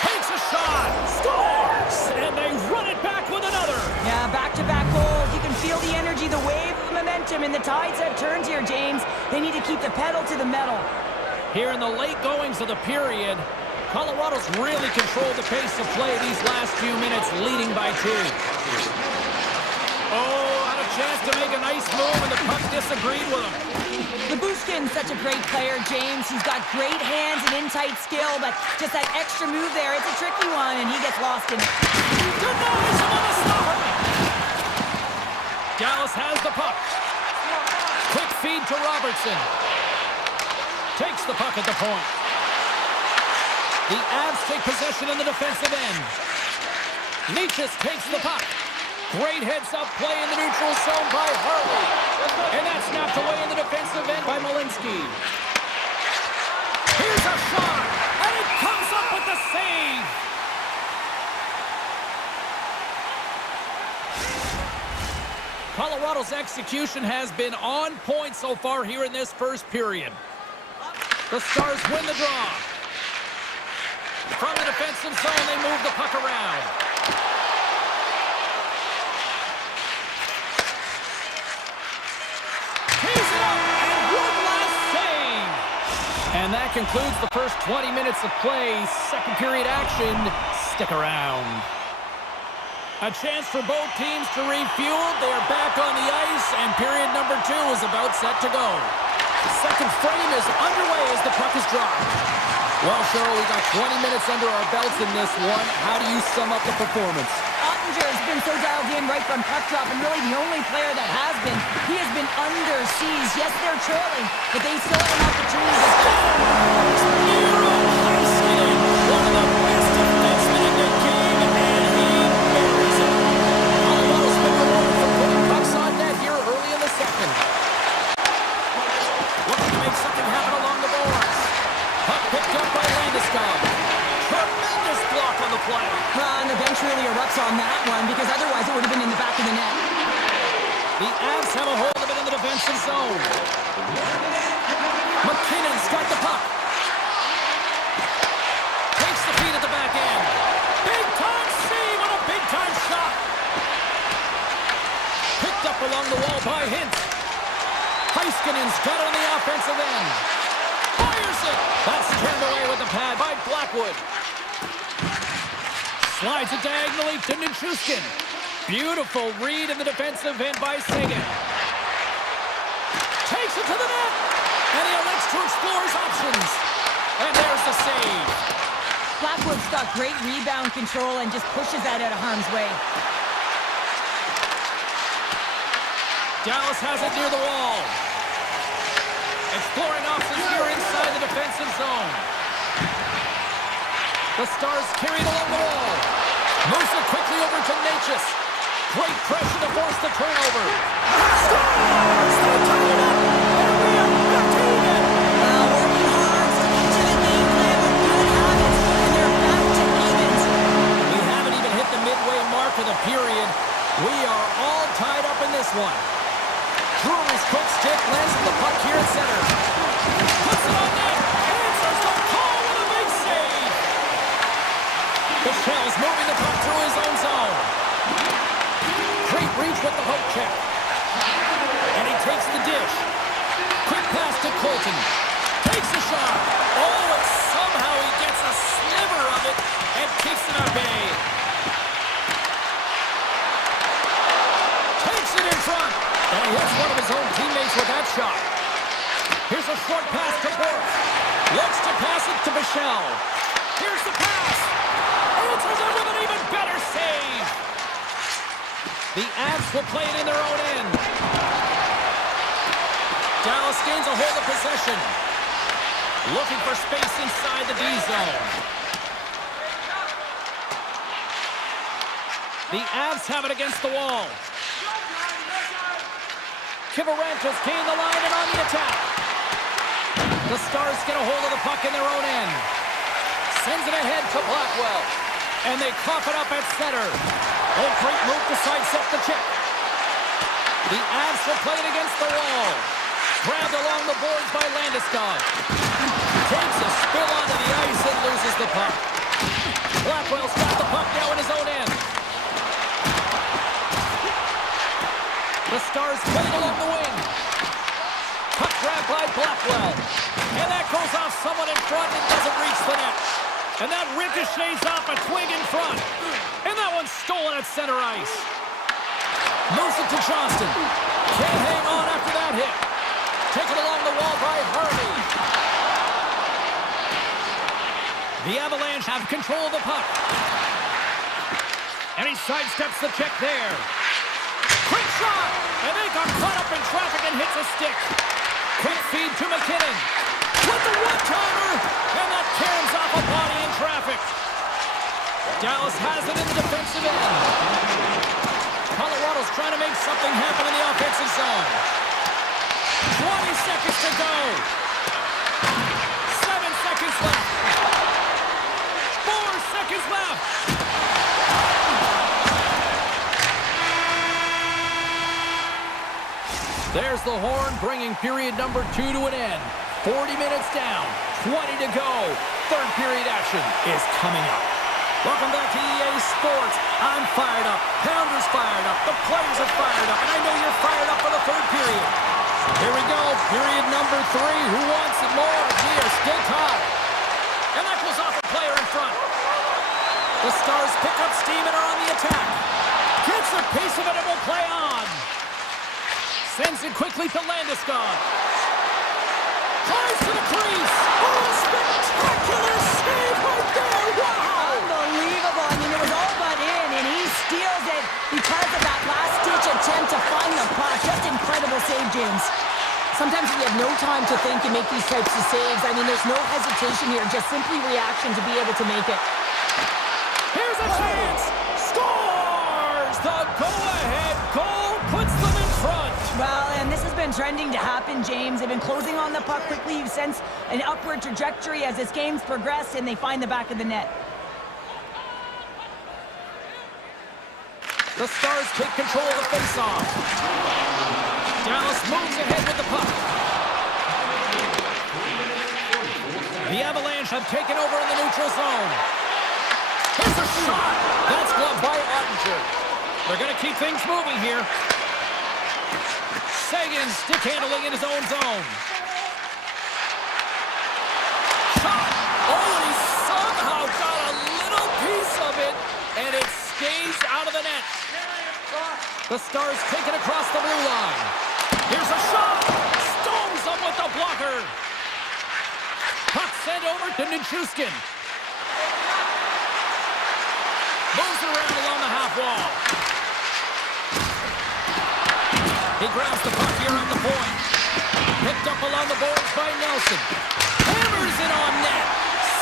Takes a shot. Scores! And they run it back with another. Yeah, back-to-back goals. You can feel the energy, the wave of momentum, and the tides have turned here, James. They need to keep the pedal to the metal. Here in the late goings of the period, Colorado's really controlled the pace of play these last few minutes, leading by 2. Oh, had a chance to make a nice move, and the puck disagreed with him. Labushkin's such a great player, James. He's got great hands and in-tight skill, but just that extra move there, it's a tricky one, and he gets lost in it. Denies him on the stopper. Dallas has the puck. Quick feed to Robertson. Takes the puck at the point. The Avs take possession in the defensive end. Nietzsche takes the puck. Great heads-up play in the neutral zone by Harley. And that's snapped away in the defensive end by Malinsky. Here's a shot, and it comes up with the save. Colorado's execution has been on point so far here in this first period. The Stars win the draw. From the defensive zone, they move the puck around. Tees it up, and one last save. And that concludes the first 20 minutes of play. Second period action. Stick around. A chance for both teams to refuel. They are back on the ice, and period number 2 is about set to go. Second frame is underway as as the puck is dropped. Well, Cheryl, we got 20 minutes under our belts in this one. How do you sum up the performance? Ottinger has been so dialed in right from puck drop, and really the only player that has been. He has been under siege. Yes, they're trailing, but they still have an opportunity to one of the best defensemen in the game, and he buries it. Colorado's been rewarded for putting pucks on net here early in the second. Looking to make something happen along the boards. Puck picked up by Landeskog. Tremendous block on the play. And the bench really erupts on that one, because otherwise it would have been in the back of the net. The Avs have a hold of it in the defensive zone. McKinnon's got the puck. Takes the feed at the back end. Big-time save on a big-time shot. Picked up along the wall by Hintz. Heiskanen's got it on the offensive end. Fires it. That's turned away with the pad by Blackwood. Slides it diagonally to Nichushkin. Beautiful read in the defensive end by Sagan. Takes it to the net. And he elects to explore his options. And there's the save. Blackwood's got great rebound control and just pushes that out of harm's way. Dallas has it near the wall. Exploring options here inside the defensive zone. The Stars carried along the wall. Moves it quickly over to Natchez. Great pressure to force the turnover. Stars! They tie it up! And we are undefeated! Well, working hard, sticking to the game plan with good habits, and they're back to evens. We haven't even hit the midway mark of the period. We are all tied up in this one. Drury's quick stick lands on the puck here at center. Puts it on net. Answers the call with a big save. Michel's moving the puck through his own zone. Great reach with the poke check. And he takes the dish. Quick pass to Colton. Takes a shot. Oh, and somehow he gets a sliver of it and keeps it at bay. Takes it in front. And he hits one of his own teammates with that shot. Here's a short pass to Bork. Looks to pass it to Michel. Here's the pass. Answers it with an even better save. The Avs will play it in their own end. Dallas gains a hold of possession. Looking for space inside the D zone. The Avs have it against the wall. Kivarantas gain the line and on the attack. The Stars get a hold of the puck in their own end. Sends it ahead to Blackwell. And they cough it up at center. Oh, great move to sidestep the check. The Avs will play it against the wall. Grabbed along the boards by Landeskog. Takes a spill onto the ice and loses the puck. Blackwell's got the puck now in his own end. The Stars play it along the wing. Puck grabbed by Blackwell. And that goes off someone in front and doesn't reach the net. And that ricochets off a twig in front. And that one's stolen at center ice. Moves it to Johnston. Can't hang on after that hit. Taken along the wall by Harvey. The Avalanche have control of the puck. And he sidesteps the check there. Quick shot! And they got caught up in traffic and hits a stick. Quick feed to McKinnon. With the one-timer! And that tears off a body in traffic. Dallas has it in the defensive end. Colorado's trying to make something happen in the offensive zone. 20 seconds to go. 7 seconds left. 4 seconds left. There's the horn, bringing period number 2 to an end. 40 minutes down, 20 to go. Third period action is coming up. Welcome back to EA Sports. I'm fired up. Pounder's fired up. The players are fired up. And I know you're fired up for the third period. Here we go. Period number 3. Who wants it more? We are still tied. And that goes off a player in front. The Stars pick up steam and are on the attack. Gets a piece of it and will play on. Sends it quickly to Landeskog. Tries to the crease. Sometimes you have no time to think and make these types of saves. I mean, there's no hesitation here, just simply reaction to be able to make it. Here's a chance! Scores! The go-ahead goal puts them in front! Well, and this has been trending to happen, James. They've been closing on the puck quickly. You sense an upward trajectory as this game's progressed, and they find the back of the net. The Stars take control of the face-off. Dallas moves ahead with the puck. The Avalanche have taken over in the neutral zone. Here's a shot! That's gloved by Ottinger. They're going to keep things moving here. Sagan stick handling in his own zone. Shot! Oh, and he somehow got a little piece of it, and it stays out of the net. The Stars take it across the blue line. Here's a shot! Stones them with the blocker. Puck sent over to Nichushkin. Moves around along the half wall. He grabs the puck here on the point. Picked up along the boards by Nelson. Hammers it on net.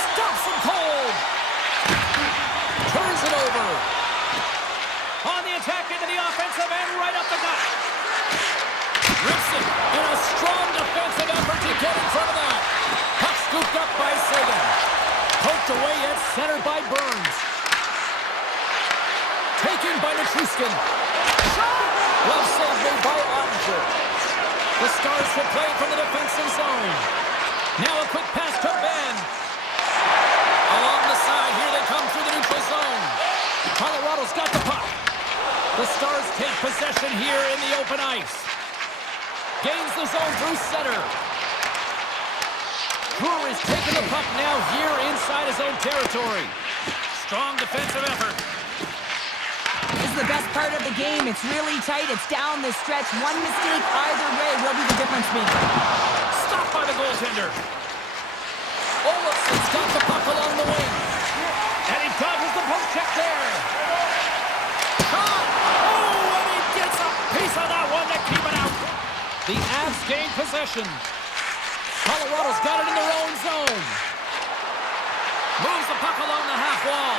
Stops him cold. Turns it over. On the attack into the offensive end, right up the gut. Rips it in a strong defensive effort to get in front of that. Puck scooped up by Sagan. Poked away at center by Burns. Taken by Nichushkin. Shot! Glove save made by Ottinger. The Stars will play from the defensive zone. Now a quick pass to Ben. Along the side, here they come through the neutral zone. Colorado's got the puck. The Stars take possession here in the open ice. Gains the zone through center. Brewer is taking the puck now here inside his own territory. Strong defensive effort. This is the best part of the game. It's really tight. It's down the stretch. One mistake either way will be the difference maker. Stopped by the goaltender. Olafson's got the puck along the wing. And he dodges the poke check there. Shot! Oh, and he gets a piece of that one to keep it out. The Avs gain possession. Colorado's got it in their own zone. Moves the puck along the half wall.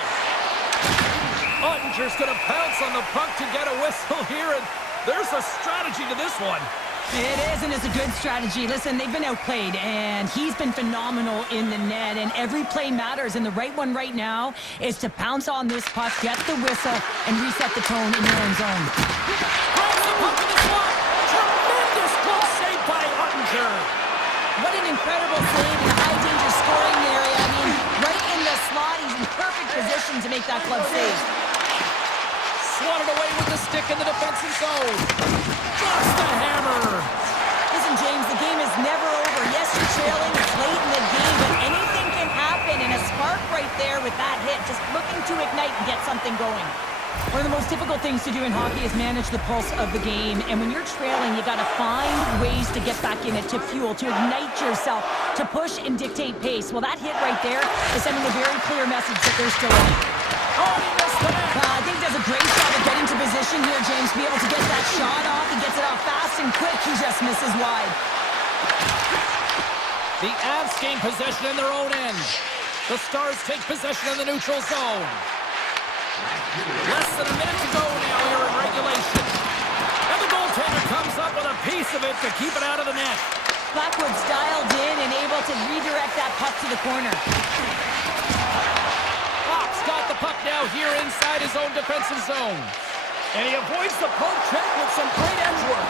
Ottinger's going to pounce on the puck to get a whistle here, and there's a strategy to this one. It is, and it's a good strategy. Listen, they've been outplayed, and he's been phenomenal in the net, and every play matters, and the right one right now is to pounce on this puck, get the whistle, and reset the tone in your own zone. Grabs the puck in the slot. Tremendous glove save by Ottinger. What an incredible save in high-danger scoring area. I mean, right in the slot, he's in perfect position to make that glove save. Swatted away with the stick in the defensive zone. Drops the hammer. Listen, James, the game is never over. Yes, you're trailing. It's late in the game, but anything can happen. And a spark right there with that hit, just looking to ignite and get something going. One of the most difficult things to do in hockey is manage the pulse of the game. And when you're trailing, you got to find ways to get back in it, to fuel, to ignite yourself, to push and dictate pace. Well, that hit right there is sending a very clear message that they're still in it. Oh, he missed the net. I think he does a great job of getting to position here, James, to be able to get that shot off. He gets it off fast and quick. He just misses wide. The Avs gain possession in their own end. The Stars take possession in the neutral zone. Less than a minute to go now here in regulation. And the goaltender comes up with a piece of it to keep it out of the net. Blackwood's dialed in and able to redirect that puck to the corner. Fox got the puck now here inside his own defensive zone. And he avoids the poke check with some great edge work.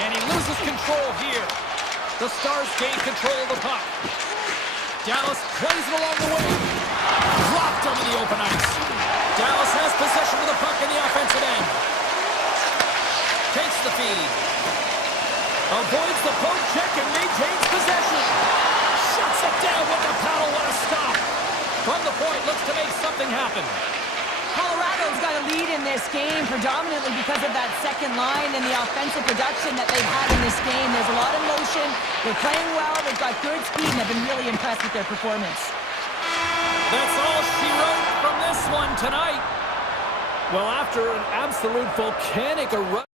And he loses control here. The Stars gain control of the puck. Dallas plays it along the wing. Dropped over the open ice. Dallas has possession of the puck in the offensive end. Takes the feed. Avoids the poke check and maintains possession. Shuts it down with the paddle. What a stop. From the point, looks to make something happen. Colorado's got a lead in this game predominantly because of that second line and the offensive production that they've had in this game. There's a lot of motion. They're playing well. They've got good speed, and I've been really impressed with their performance. That's all she wrote from this one tonight. Well, after an absolute volcanic eruption.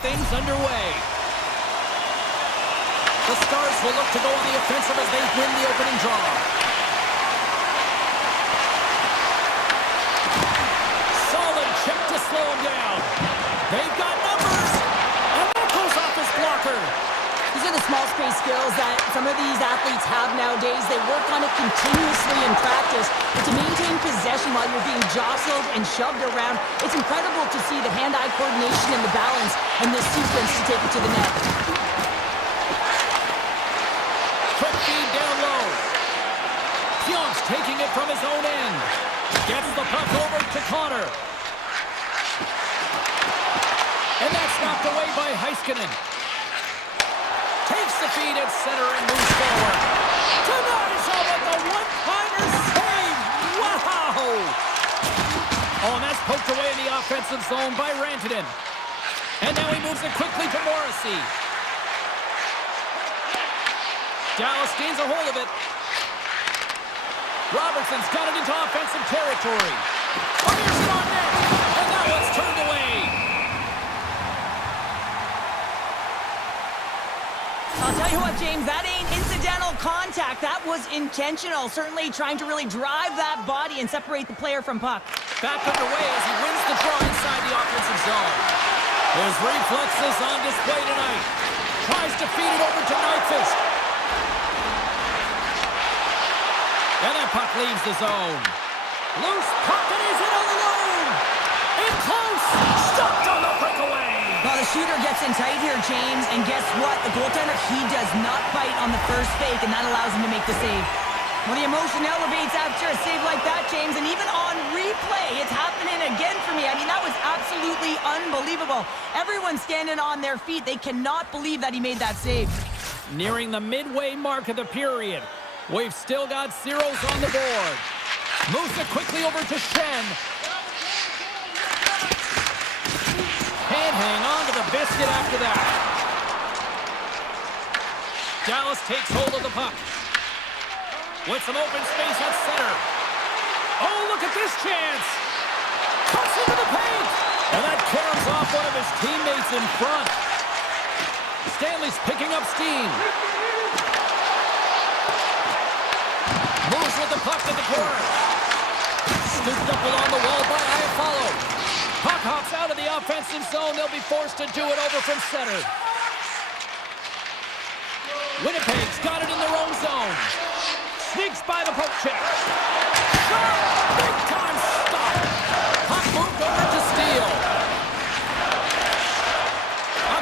things underway. The Stars will look to go on the offensive as they win the opening draw. Solid check to slow him down. They've got numbers, and that goes off his blocker. These are the small space skills that some of these athletes have nowadays. They work on it continuously in practice. But to maintain possession while you're being jostled and shoved around, it's incredible to see the hand-eye coordination and the balance in this sequence to take it to the net. Quick feed down low. Pion's taking it from his own end. Gets the puck over to Connor. And that's knocked away by Heiskanen. Takes the feed at center and moves forward. Tonight all with the one-timer save. Wow! Oh, and that's poked away in the offensive zone by Rantanen. And now he moves it quickly to Morrissey. Dallas gains a hold of it. Robertson's got it into offensive territory. Fires it on net. And now it's turned away. I'll tell you what, James, that ain't incidental contact. That was intentional. Certainly trying to really drive that body and separate the player from puck. Back underway as he wins the draw inside the offensive zone. His reflexes on display tonight. Tries to feed it over to Nyquist. And that puck leaves the zone. Loose puck and he's in alone. In close. Stopped on the breakaway. Well, the shooter gets in tight here, James, and guess what? The goaltender, he does not bite on the first fake, and that allows him to make the save. Well, the emotion elevates after a save like that, James, and even on replay, it's happening again for me. I mean, that was absolutely unbelievable. Everyone's standing on their feet. They cannot believe that he made that save. Nearing the midway mark of the period. We've still got zeros on the board. Moves it quickly over to Shen. Can't hang on to the biscuit after that. Dallas takes hold of the puck. With some open space at center. Oh, look at this chance. Cuts into the paint. And that carries off one of his teammates in front. Stanley's picking up steam. Moves with the puck to the corner. Scooped up along the wall by Iafallo. Puck hops out of the offensive zone. They'll be forced to do it over from center. Winnipeg's got it in their own zone. Sneaks by the poke check. Shot! Big time stop. Puck moved over to Steele.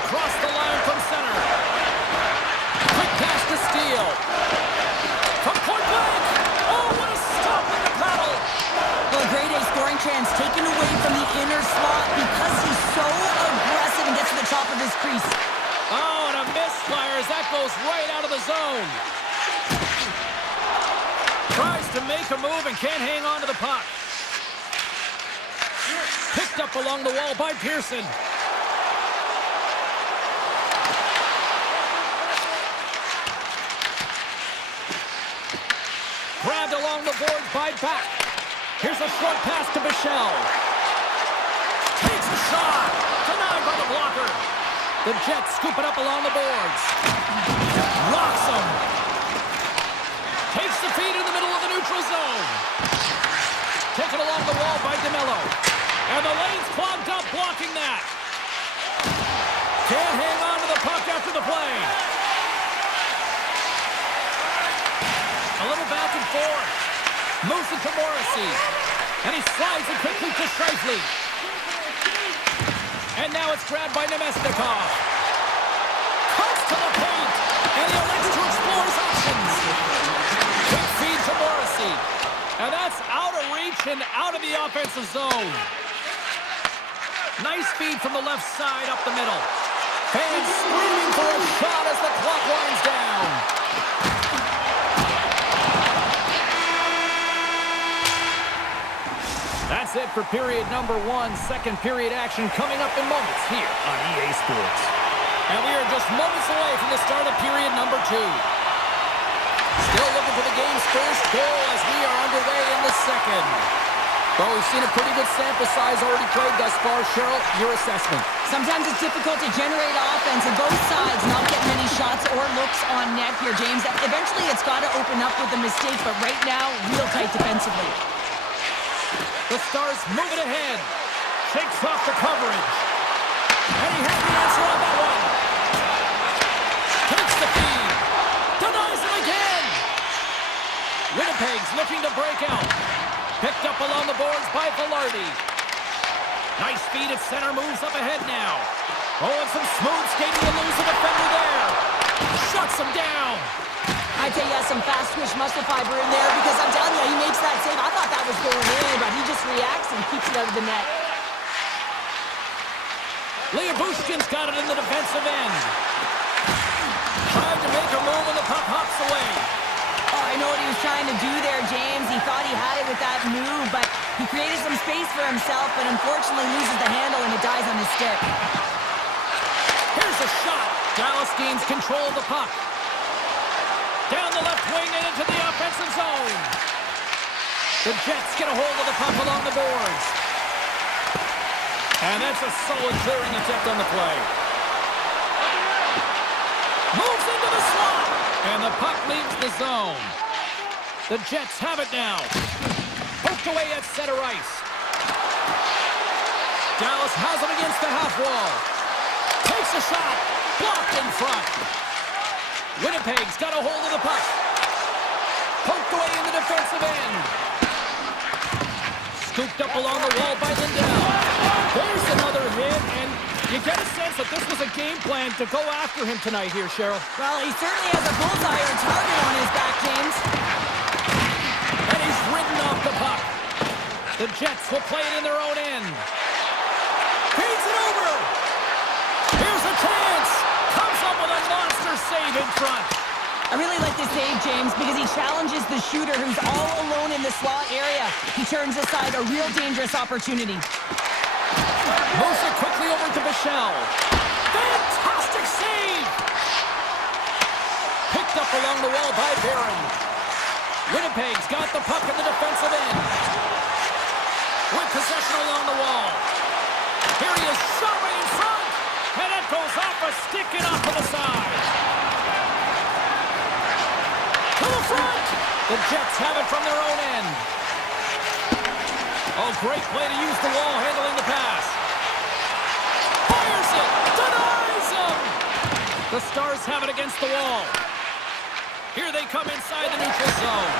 Across the line from center. Quick pass to Steele. From point blank. Oh, what a stop with the paddle. Well, a grade A scoring chance taken away from the inner slot because he's so aggressive and gets to the top of his crease. Oh, and a misfire as that goes right out of the zone. Tries to make a move and can't hang on to the puck. Picked up along the wall by Pearson. Grabbed along the boards by Back. Here's a short pass to Michel. Takes a shot. Denied by the blocker. The Jets scoop it up along the boards. Rocks him. Takes the feed in the middle of the neutral zone. Taken along the wall by DeMello. And the lane's clogged up, blocking that. Can't hang on to the puck after the play. A little back and forth. Moves it to Morrissey. And he slides it quickly to Scheifele. And now it's grabbed by Nemesnikov. Cuts to the paint. And he elects to explore his options. Quick feed to Morrissey. And that's out of reach and out of the offensive zone. Nice feed from the left side up the middle. Fans screaming for a shot as the clock winds down. That's it for period number 1. Second period action coming up in moments here on EA Sports. And we are just moments away from the start of period number 2. Still looking for the game's first goal as we are underway in the second. Well, we've seen a pretty good sample size already played thus far. Cheryl, your assessment. Sometimes it's difficult to generate offense, and both sides not get many shots or looks on net here, James. Eventually, it's got to open up with a mistake, but right now, real tight defensively. The Stars move it ahead. Shakes off the coverage. And he had the answer on that one. Takes the feed. Denies him again. Winnipeg's looking to break out. Picked up along the boards by Velarde. Nice feed at center, moves up ahead now. Oh, and some smooth skating to lose a defender there. Shuts him down. I'd say he has some fast twitch muscle fiber in there because I'm telling you, he makes that save. I thought that was going in, but he just reacts and keeps it out of the net. Bushkin's got it in the defensive end. Tried to make a move and the puck hops away. Oh, I know what he was trying to do there, James. He thought he had it with that move, but he created some space for himself, but unfortunately loses the handle and it dies on his stick. Here's a shot. Dallas gains control of the puck. Down the left wing and into the offensive zone. The Jets get a hold of the puck along the boards. And that's a solid clearing attempt on the play. Moves into the slot. And the puck leaves the zone. The Jets have it now. Poked away at center ice. Dallas has him against the half wall. Takes a shot. Blocked in front. Winnipeg's got a hold of the puck. Poked away in the defensive end. Scooped up along the wall by Lindell. There's another hit, and you get a sense that this was a game plan to go after him tonight here, Cheryl. Well, he certainly has a bullseye or target on his back, James. And he's ridden off the puck. The Jets will play it in their own end. Feeds it over. Here's a chance. Comes up with a monster save in front. I really like this save, James, because he challenges the shooter who's all alone in the slot area. He turns aside a real dangerous opportunity. Moves it quickly over to Bichelle. Fantastic save! Picked up along the wall by Barron. Winnipeg's got the puck in the defensive end. With possession along the wall. Here he is, shot right in front. And that goes off a stick and off to the side. To the front! The Jets have it from their own end. Oh, great play to use the wall handling the pass. Fires it! Denies him! The Stars have it against the wall. Here they come inside the neutral zone.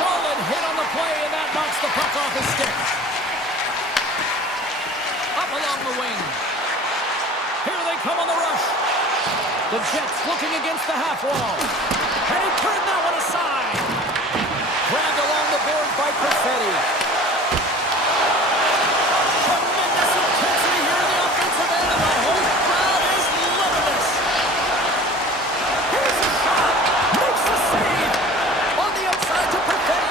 Solid hit on the play, and that knocks the puck off his stick. Up along the wing. Here they come on the rush. The Jets looking against the half wall. And he turned that one aside. Grabbed along the board by Perfetti. Tremendous intensity here in the offensive end, and the whole crowd is loving this. Here's a shot. Makes the save. On the outside to Perfetti.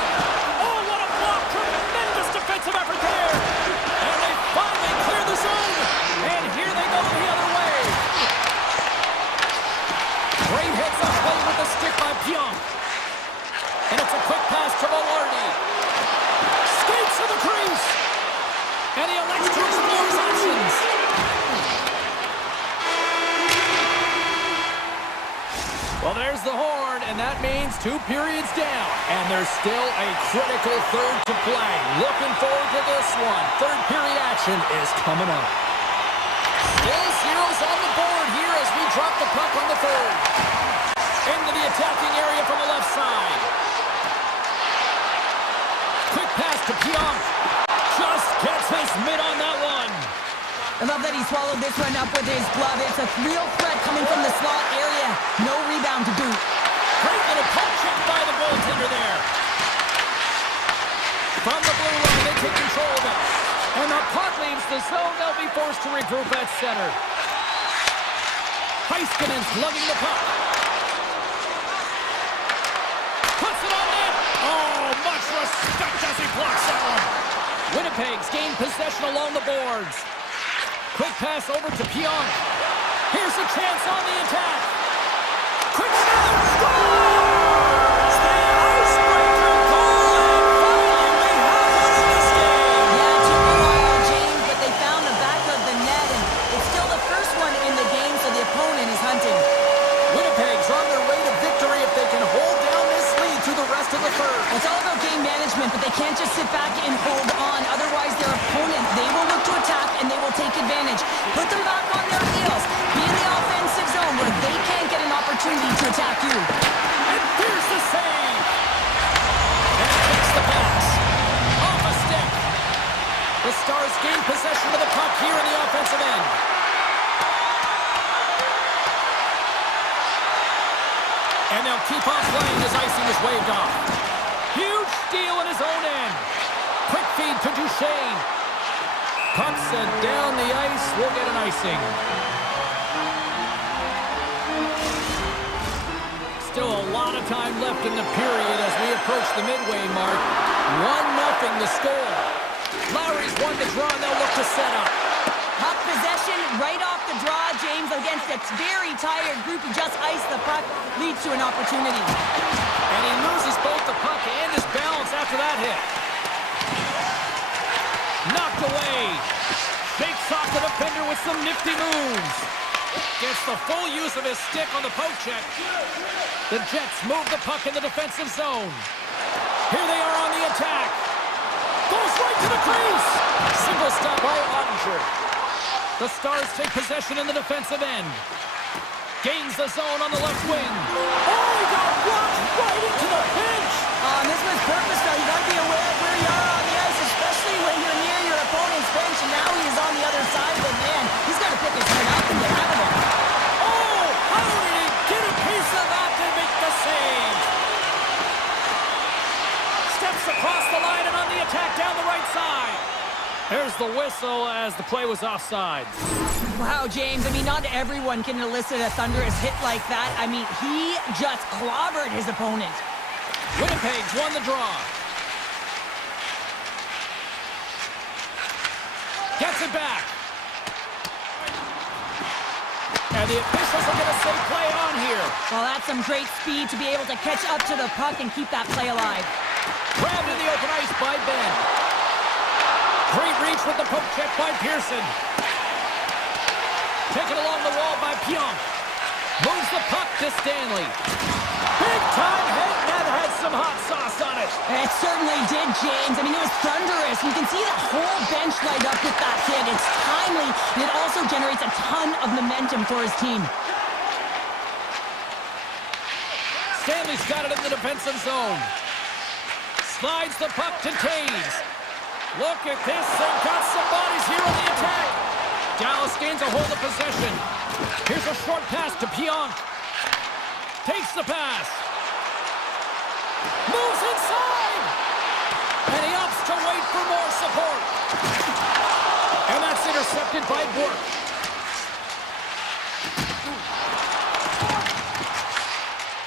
Oh, what a block. Tremendous defensive effort there. And they finally clear the zone. And here they go the other way. Great heads up play with the stick by Pionk. And it's a quick pass to Velarde. Skates to the crease. And he elects to explore his options. Well, there's the horn, and that means 2 periods down. And there's still a critical third to play. Looking forward to this one. Third period action is coming up. Still zeros on the board here as we drop the puck on the third. Into the attacking area from the left side. Quick pass to Pionk. Just gets his mitt on that one. I love that he swallowed this one up with his glove. It's a real threat coming from the slot area. No rebound to boot. Great little pump check by the goaltender there. From the blue line, they take control of it. And the puck leaves the zone. They'll be forced to regroup at center. Heiskanen's lugging the puck. Puts it on net. Oh, much respect as he blocks that one. Winnipeg's gained possession along the boards. Quick pass over to Pionk. Here's a chance on the attack. Quick shot. Scores! The icebreaker goal, and management, but they can't just sit back and hold on. Otherwise, their opponent, they will look to attack and they will take advantage. Put them back on their heels. Be in the offensive zone where they can't get an opportunity to attack you. And here's the save. And takes the pass. Off a stick. The Stars gain possession of the puck here in the offensive end. And they'll keep on playing as icing is waved off. Huge steal in his own end. Quick feed to Duchesne. Puck sent down the ice. We'll get an icing. Still a lot of time left in the period as we approach the midway mark. 1-0 the score. Lowry's won the draw and they'll look to set up. Puck possession right off the draw, James, against a very tired group. He just iced the puck, leads to an opportunity. And he loses both the puck and his balance after that hit. Knocked away. Shakes off the defender with some nifty moves. Gets the full use of his stick on the poke check. The Jets move the puck in the defensive zone. Here they are on the attack. Goes right to the crease. Single stop by Ottinger. The Stars take possession in the defensive end. Gains the zone on the left wing. Oh, he got blocked right into the pinch. This was purposeful. You got to be aware of where you are on the ice, especially when you're near your opponent's bench, and now he is on the other side of it. Man, he's got to pick his head up and get out of there. Oh, how did he get a piece of that to make the save? Steps across the line and on the attack down the right side. There's the whistle as the play was offside. Wow, James, I mean, not everyone can elicit a thunderous hit like that. I mean, he just clobbered his opponent. Winnipeg's won the draw. Gets it back. And the officials are going to say play on here. Well, that's some great speed to be able to catch up to the puck and keep that play alive. Grabbed in the open ice by Ben. Great reach with the poke check by Pearson. Taken along the wall by Pionk. Moves the puck to Stanley. Big time hit, and that had some hot sauce on it. It certainly did, James. I mean, it was thunderous. You can see the whole bench light up with that hit. It's timely, and it also generates a ton of momentum for his team. Stanley's got it in the defensive zone. Slides the puck to Taves. Look at this. They've got some bodies here on the attack. Dallas gains a hold of possession. Here's a short pass to Pionk. Takes the pass. Moves inside. And he opts to wait for more support. And that's intercepted by Burke.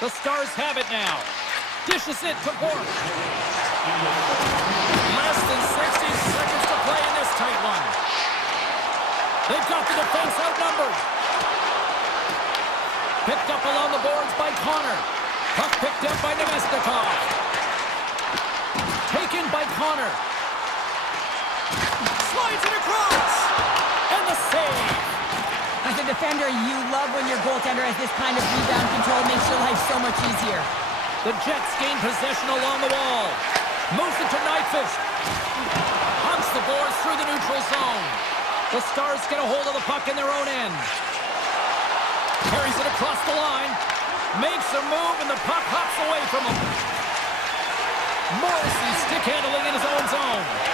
The Stars have it now. Dishes it to Burke. Less than 60 seconds to play in this tight one. They've got the defense outnumbered. Picked up along the boards by Connor. Puck picked up by Nemesnikov. Taken by Connor. Slides it across. And the save. As a defender, you love when your goaltender has this kind of rebound control. It makes your life so much easier. The Jets gain possession along the wall. Moves it to Nyquist. Hunts the boards through the neutral zone. The Stars get a hold of the puck in their own end. Carries it across the line. Makes a move, and the puck hops away from him. Morrissey stick handling in his own zone.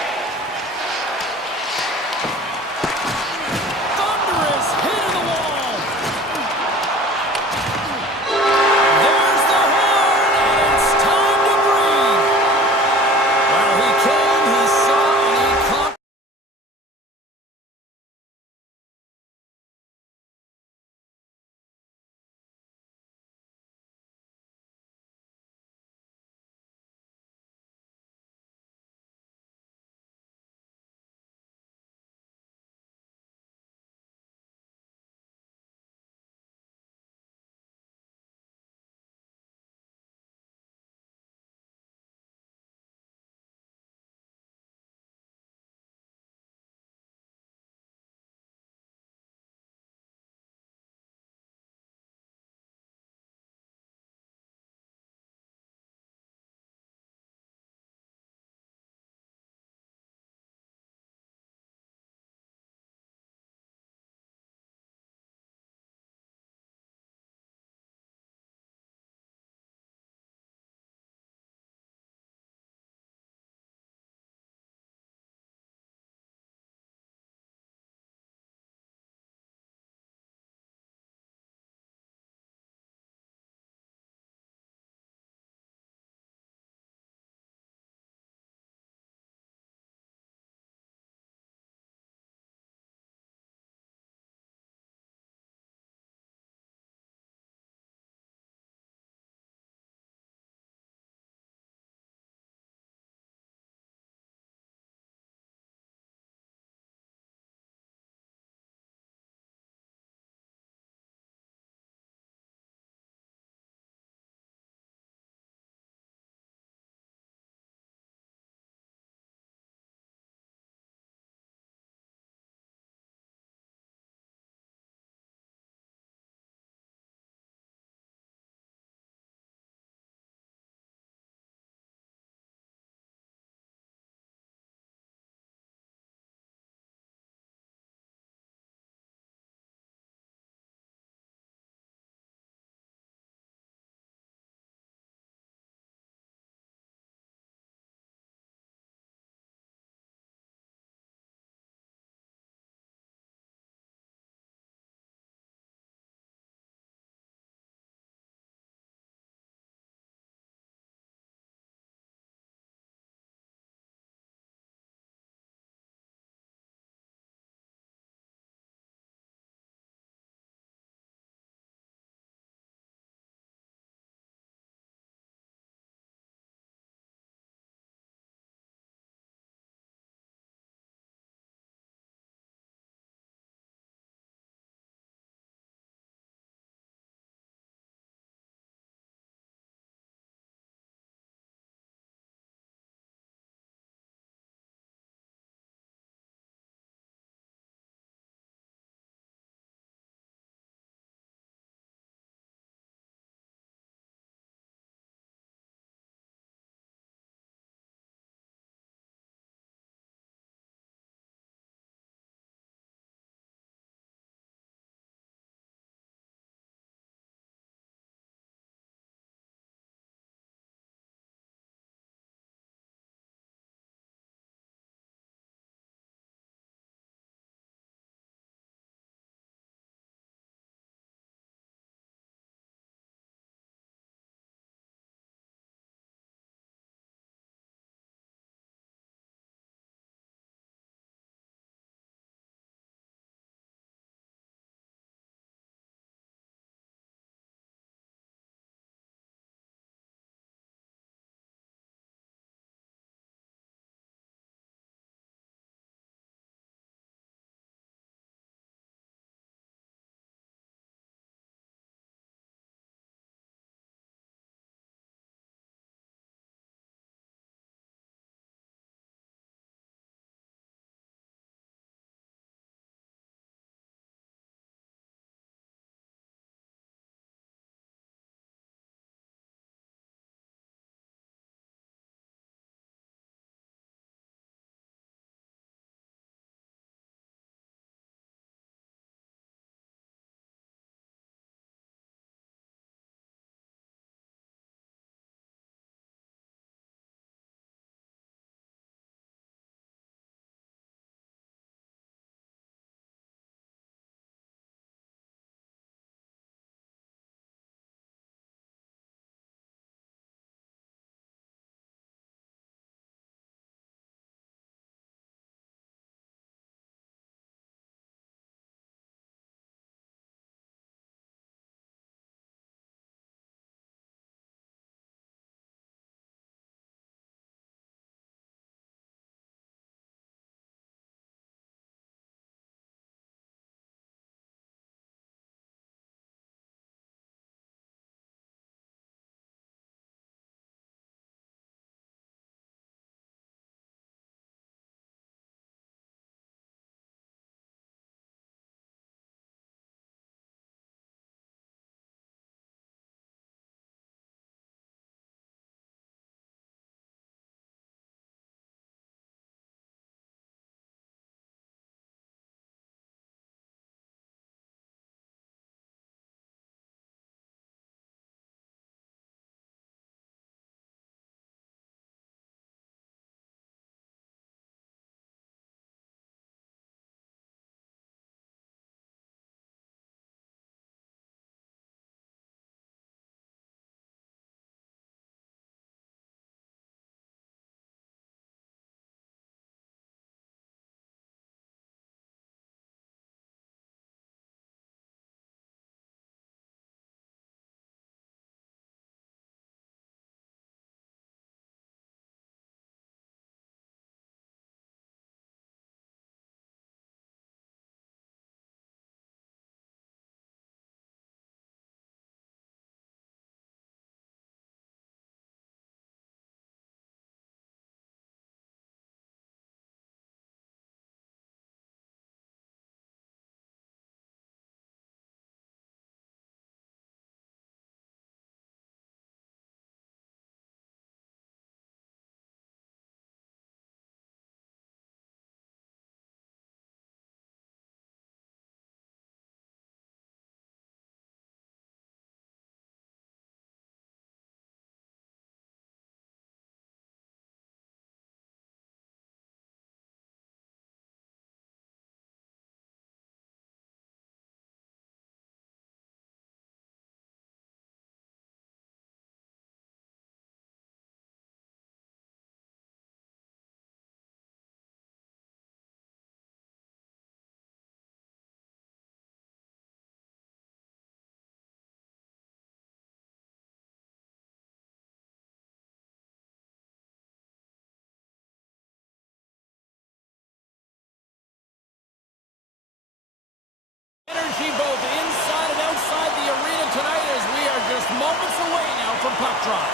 energy both inside and outside the arena tonight as we are just moments away now from puck drop.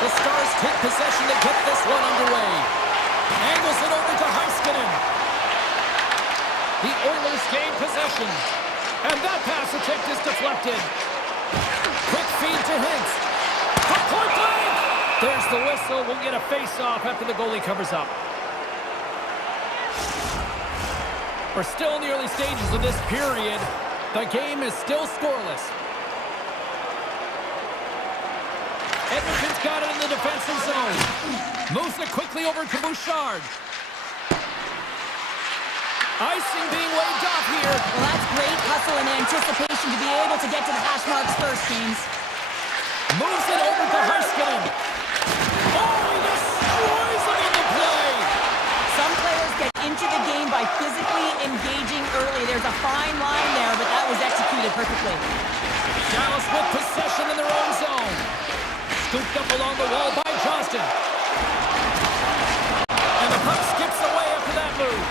The Stars take possession to get this one underway. Angles it over to Heiskanen. The Oilers gain possession. And that pass attempt is deflected. Quick feed to Hintz. From point blank! There's the whistle. We'll get a face-off after the goalie covers up. We're still in the early stages of this period. The game is still scoreless. Edmonton's got it in the defensive zone. Moves it quickly over to Bouchard. Icing being waved off here. Well, that's great hustle and anticipation to be able to get to the hash marks first, James. Moves it over to Heiskanen. Oh, he destroys him on the play. Some players get into the game by physically engaging early. There's a fine line there, but that was executed perfectly. Dallas with possession in their own zone. Scooped up along the wall by Johnston. And the puck skips away after that move.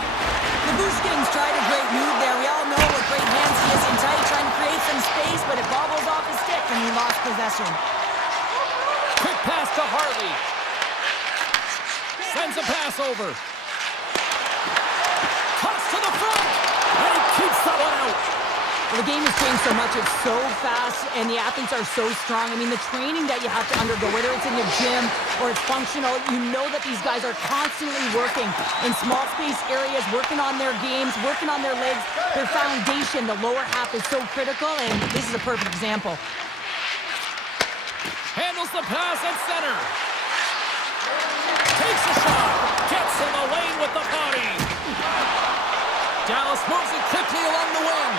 Labushkin's tried a great move there. We all know what great hands he is in tight, trying to create some space, but it bobbles off his stick and he lost possession. Quick pass to Hartley. Sends a pass over. Cuts to the front. And he keeps that one out. Well, the game has changed so much. It's so fast, and the athletes are so strong. I mean, the training that you have to undergo, whether it's in the gym or it's functional, you know that these guys are constantly working in small space areas, working on their games, working on their legs. Their foundation, the lower half, is so critical, and this is a perfect example. Handles the pass at center. Takes a shot. Gets in the lane with the body. Dallas moves it quickly along the wing.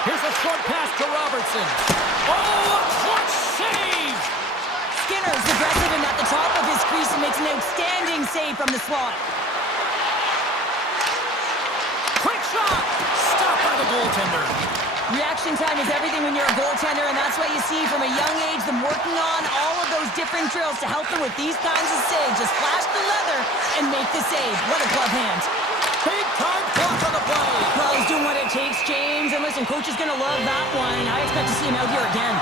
Here's a short pass to Robertson. Oh, a clutch save! Skinner's aggressive and at the top of his crease and makes an outstanding save from the slot. Quick shot! Stopped by the goaltender. Reaction time is everything when you're a goaltender, and that's why you see from a young age them working on all of those different drills to help them with these kinds of saves. Just flash the leather and make the save. What a glove hand. Big time block on the play. Well, he's doing what it takes, James. And listen, coach is going to love that one. I expect to see him out here again.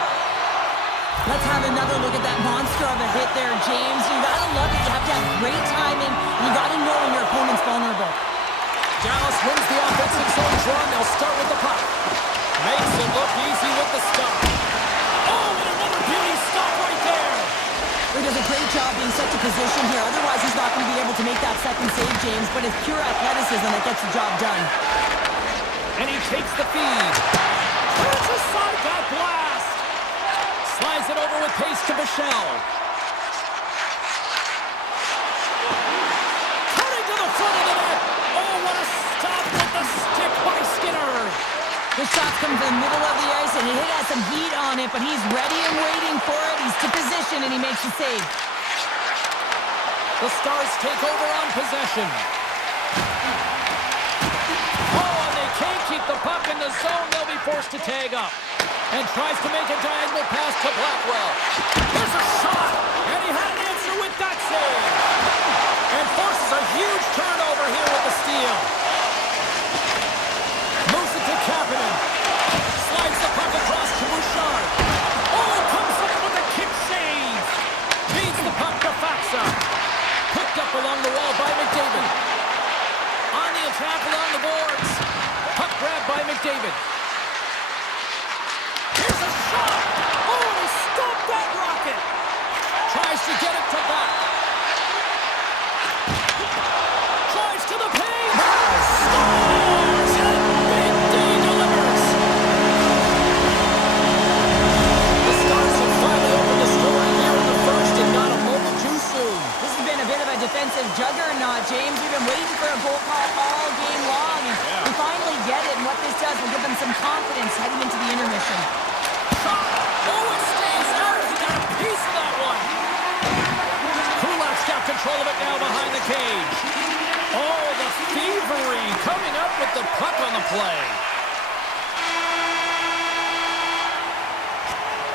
Let's have another look at that monster of a hit there, James. You got to love it. You have to have great timing. You got to know when your opponent's vulnerable. Dallas wins the offensive zone draw. They'll start with the puck. Makes it look easy with the stop. Oh, and another beauty stop right there. He does a great job being set to position here. Otherwise, he's not going to be able to make that second save, James. But it's pure athleticism that gets the job done. And he takes the feed. Turns aside that blast. Slides it over with pace to Michelle. Cutting to the front of the net. Oh, what a stop with the stick by Skinner. The shot's coming from the middle of the ice, and it has some heat on it, but he's ready and waiting for it. He's to position, and he makes the save. The Stars take over on possession. Oh, and they can't keep the puck in the zone. They'll be forced to tag up. And tries to make a diagonal pass to Blackwell. There's a shot, and he had an answer with that save. And forces a huge turnover here with the steal. Moves it to Kapanen. Slides the puck across to Bouchard. Oh, it comes up with a kick save. Feeds the puck to Faksa. Picked up along the wall by McDavid. On the attack along the boards. Puck grab by McDavid. Here's a shot. Oh, and he stopped that rocket. Tries to get it to back. Drives to the paint. Scores! And Big D delivers. The Stars have finally opened the scoring here in the first and not a moment too soon. This has been a bit of a defensive juggernaut, James. We've been waiting for a goal call all game long, and we finally get it. And what this does will give them some confidence heading into the intermission. Oh, it stays out. He got a piece of that one. Kulak's got control of it now behind the cage. Oh, the thievery coming up with the puck on the play.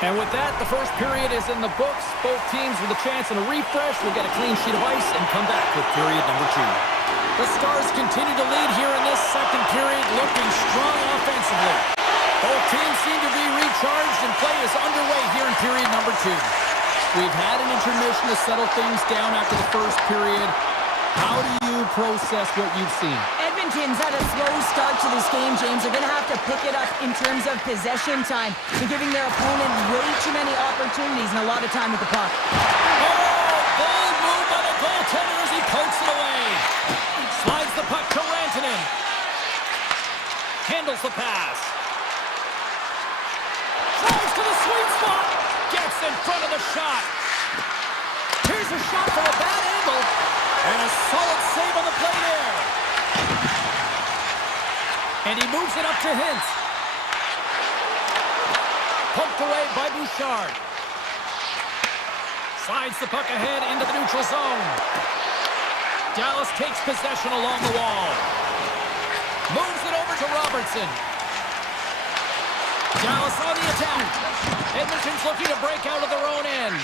And with that, the first period is in the books. Both teams with a chance and a refresh will get a clean sheet of ice and come back with period number 2. The Stars continue to lead here in this second period, looking strong offensively. Both teams seem to be recharged, and play is underway here in period number 2. We've had an intermission to settle things down after the first period. How do you process what you've seen? Edmonton's had a slow start to this game, James. They're going to have to pick it up in terms of possession time. They're giving their opponent way too many opportunities and a lot of time with the puck. Bold move by the goaltender as he pokes it away. Slides the puck to Rantanen. Handles the pass. Drives to the sweet spot. Gets in front of the shot. Here's a shot from a bad angle. And a solid save on the play there. And he moves it up to Hintz. Poked away by Bouchard. Slides the puck ahead into the neutral zone. Dallas takes possession along the wall. Moves it over to Robertson. Dallas on the attack. Edmonton's looking to break out of their own end.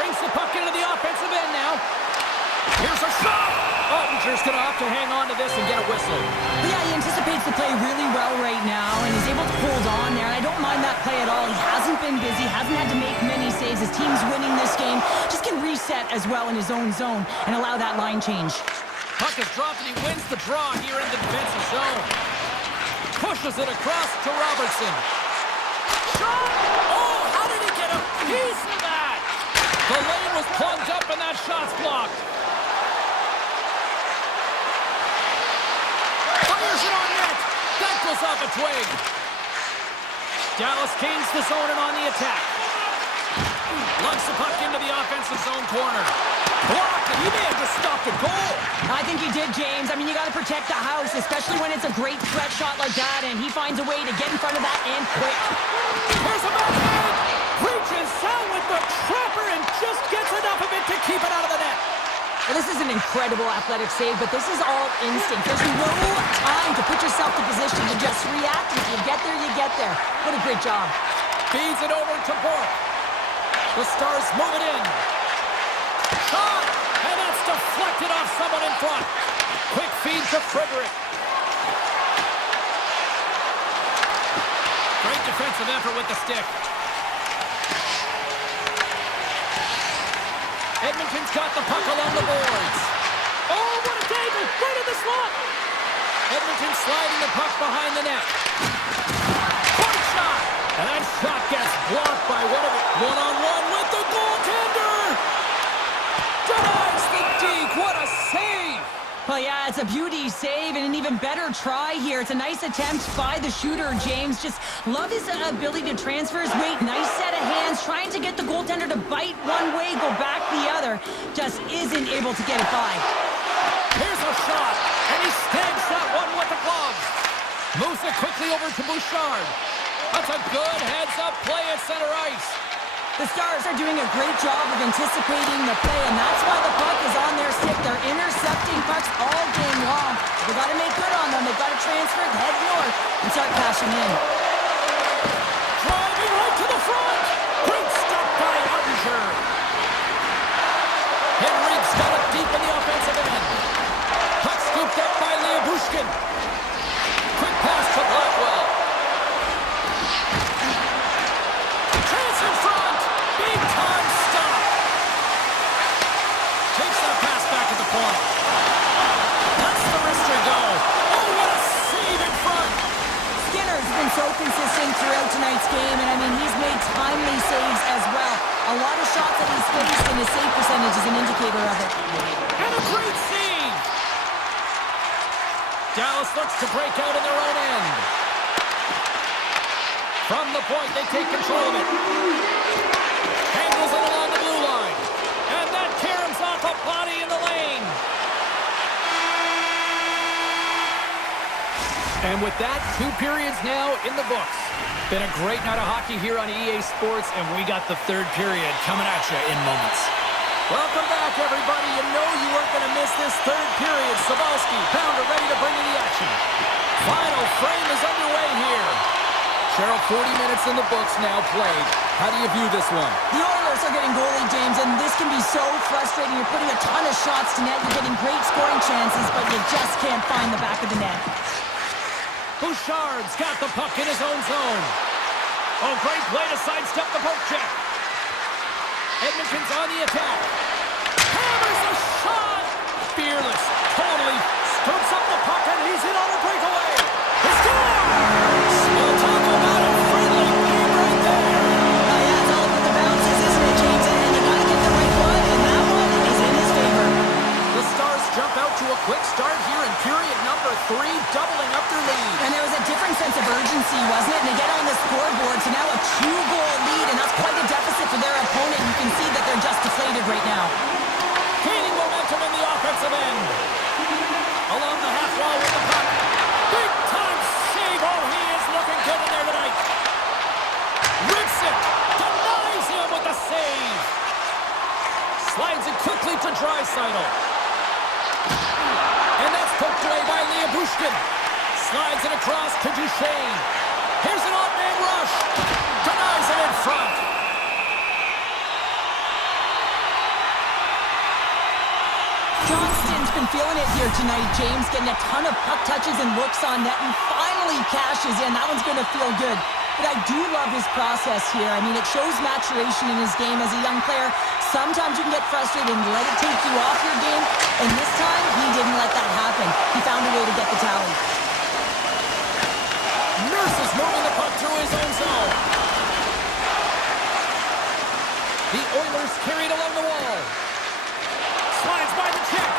Brings the puck into the offensive end now. Here's a shot! Ottinger's going to have to hang on to this and get a whistle. Yeah, he anticipates the play really well right now, and he's able to hold on there, and I don't mind that play at all. He hasn't been busy, hasn't had to make many saves. His team's winning this game. Just can reset as well in his own zone and allow that line change. Puck is dropped, and he wins the draw here in the defensive zone. Pushes it across to Robertson. Shot! Oh, how did he get a piece of that? The lane was plugged up, and that shot's blocked. Fires it on net. That goes off a twig. Dallas gains the zone and on the attack. Lugs the puck into the offensive zone corner. Blocked, and he may have just stopped a goal. I think he did, James. I mean, you got to protect the house, especially when it's a great threat shot like that, and he finds a way to get in front of that and quick. Here's a backhand. Reaches out with the trapper and just gets enough of it to keep it out of the net. Well, this is an incredible athletic save, but this is all instinct. There's no time to put yourself in position to just react. If you get there, you get there. What a great job. Feeds it over to Bork. The Stars move it in. Shot! And that's deflected off someone in front. Quick feed to Frederick. Great defensive effort with the stick. Edmonton's got the puck along the boards. Oh, what a dangle! Right in the slot! Edmonton sliding the puck behind the net. Point shot! And that shot gets blocked by one-on-one with the goaltender! Denies the deke! What a save! Well, yeah, it's a beauty save and an even better try here. It's a nice attempt by the shooter, James. Just love his ability to transfer his weight. Nice set of hands, trying to get the goaltender to bite one way, go back the other. Just isn't able to get it by. Here's a shot, and he snags that one with the gloves. Moves it quickly over to Bouchard. That's a good heads-up play at center ice. The Stars are doing a great job of anticipating the play, and that's why the puck is on their stick. They're intercepting pucks all game long. They've got to make good on them. They've got to transfer it, head north, and start cashing in. Driving right to the front. Great stop by Ottinger. Henrique's got it deep in the offensive end. Puck scooped up by Bushkin. Quick pass to Blackwell. Chance in front. Big time stop. Takes that pass back at the point. Lets the wrister go. Oh, what a save in front. Skinner's been so consistent throughout tonight's game, and I mean, he's made timely saves as well. A lot of shots that he's faced, and his save percentage is an indicator of it. And a great save. Dallas looks to break out in their own end. From the point, they take control of it. Angles it along the blue line. And that caroms off a body in the lane. And with that, 2 periods now in the books. Been a great night of hockey here on EA Sports, and we got the 3rd period coming at you in moments. Welcome back, everybody. You know you weren't going to miss this 3rd period. Sabalski, Pounder ready to bring in the action. Final frame is underway here. Cheryl, 40 minutes in the books now played. How do you view this one? The Oilers are getting goalie, James, and this can be so frustrating. You're putting a ton of shots to net. You're getting great scoring chances, but you just can't find the back of the net. Bouchard's got the puck in his own zone. Oh, great play to sidestep the poke check. Edmonton's on the attack. Hammers a shot! Fearless. Totally scoops up the puck, and he's in on a breakaway. He scores! We'll talk about a friendly game right there. Yeah, it's all about the bounces, isn't it, James? And you gotta get the right one, and that one is in his favor. The Stars jump out to a quick start here in period number 3, doubling up their lead. And there was a different sense of urgency, wasn't it? And they get on the scoreboard, so now a 2-goal lead, and that's quite a deficit for their opponent. You can see that they're just deflated right now. Gaining momentum in the offensive end. Along the half wall with the puck. Big time save. Oh, he is looking good in there tonight. Rips it. Denies him with the save. Slides it quickly to Draisaitl. And that's poked away by Bushkin. Slides it across to Duchesne. Here's an odd-man rush. Denies it in front. Johnston's been feeling it here tonight, James, getting a ton of puck touches and looks on net, and finally cashes in. That one's going to feel good. But I do love his process here. I mean, it shows maturation in his game as a young player. Sometimes you can get frustrated and let it take you off your game, and this time, he didn't let that happen. He found a way to get the tally. Nurse is moving the puck through his own zone. The Oilers carried along the wall. Slides by the check.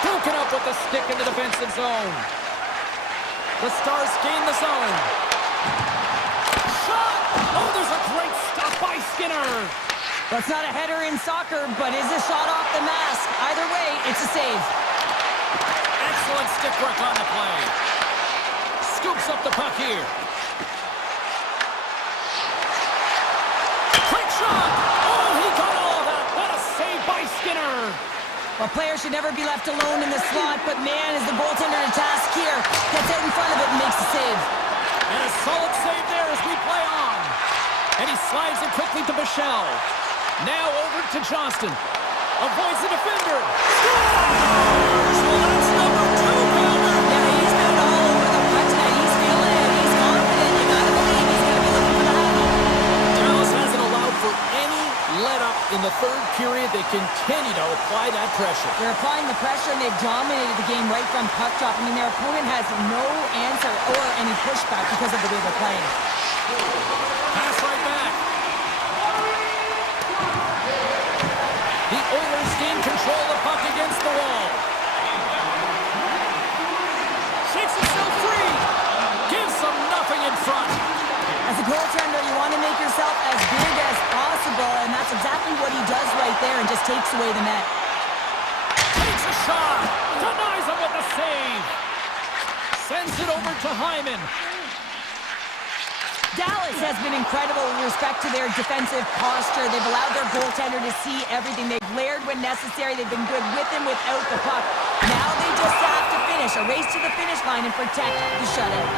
Broken up with the stick in the defensive zone. The Stars gain the zone. Shot! Oh, there's a great stop by Skinner. That's not a header in soccer, but is a shot off the mask. Either way, it's a save. Excellent stick work on the play. Scoops up the puck here. Quick shot! Oh, he got all of that. What a save by Skinner. Well, players should never be left alone in the slot, but man, is the goaltender in task here. Gets out in front of it and makes the save. And a solid save there as we play on. And he slides it quickly to Bichelle. Now over to Johnston. Avoids the defender. Scores! Well, that's number 2, Palmer. Yeah, he's been all over the puck tonight. He's feeling it. He's confident. You gotta believe he's gonna be looking for that. Dallas hasn't allowed for any let-up in the third period. They continue to apply that pressure. They're applying the pressure, and they've dominated the game right from puck drop. I mean, their opponent has no answer or any pushback because of the way they're playing. Pass right back. The Oilers gain control of the puck against the wall. Shakes himself free. Gives them nothing in front. As a goaltender, you want to make yourself as big as possible, and that's exactly what he does right there and just takes away the net. Takes a shot. Denies him with the save. Sends it over to Hyman. Dallas has been incredible with respect to their defensive posture. They've allowed their goaltender to see everything. They've layered when necessary. They've been good with and without the puck. Now they just have to finish. A race to the finish line and protect the shutout.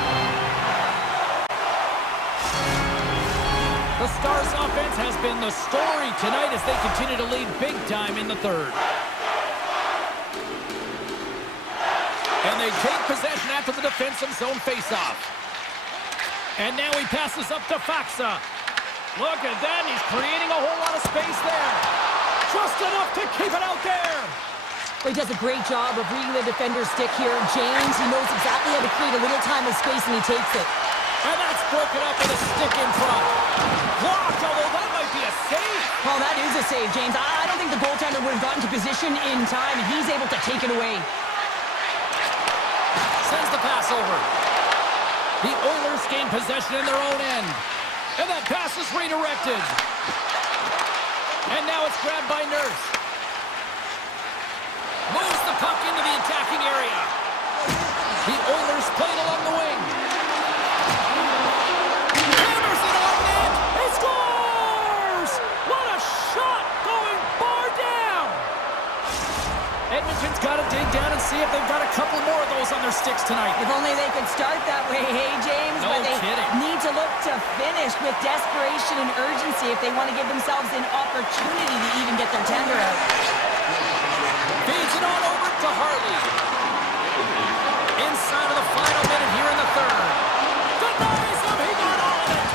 The Stars' offense has been the story tonight as they continue to lead big time in the third. And they take possession after the defensive zone faceoff. And now he passes up to Faxa. Look at that. He's creating a whole lot of space there. Just enough to keep it out there. Well, he does a great job of reading the defender's stick here. James, he knows exactly how to create a little time and space, and he takes it. And that's broken up with a stick in front. Blocked, although that might be a save. Well, that is a save, James. I don't think the goaltender would have gotten to position in time, and he's able to take it away. Sends the pass over. The Oilers gain possession in their own end. And that pass is redirected. And now it's grabbed by Nurse. Moves the puck into the attacking area. The Oilers play it along the wing. Hammers it on net. He scores! What a shot going bar down. Edmonton's got to dig down and see if they've got a couple more of those on their sticks tonight. If only they could start that way, hey, James? No but they kidding. need to look to finish with desperation and urgency if they want to give themselves an opportunity to even get their tender out. Feeds it on over to Harley. Inside of the final minute here in the third. Denies him. He got all of it.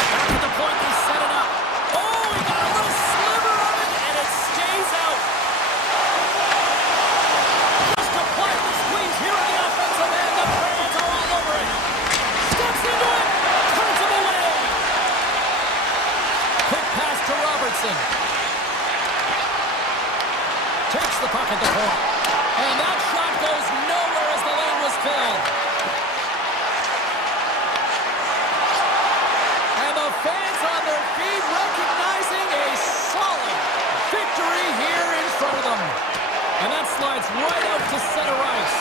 Back at the point, they set it up. Oh, he got a little sliver of it, and it stays out. Just applying the squeeze here on the offensive end. The fans are all over it. Steps into it. Turns him away. Quick pass to Robertson. Takes the puck at the point. And that shot goes nowhere as the lane was filled. And the fans on their feet recognizing a solid victory here in front of them. And that slides right out to center ice.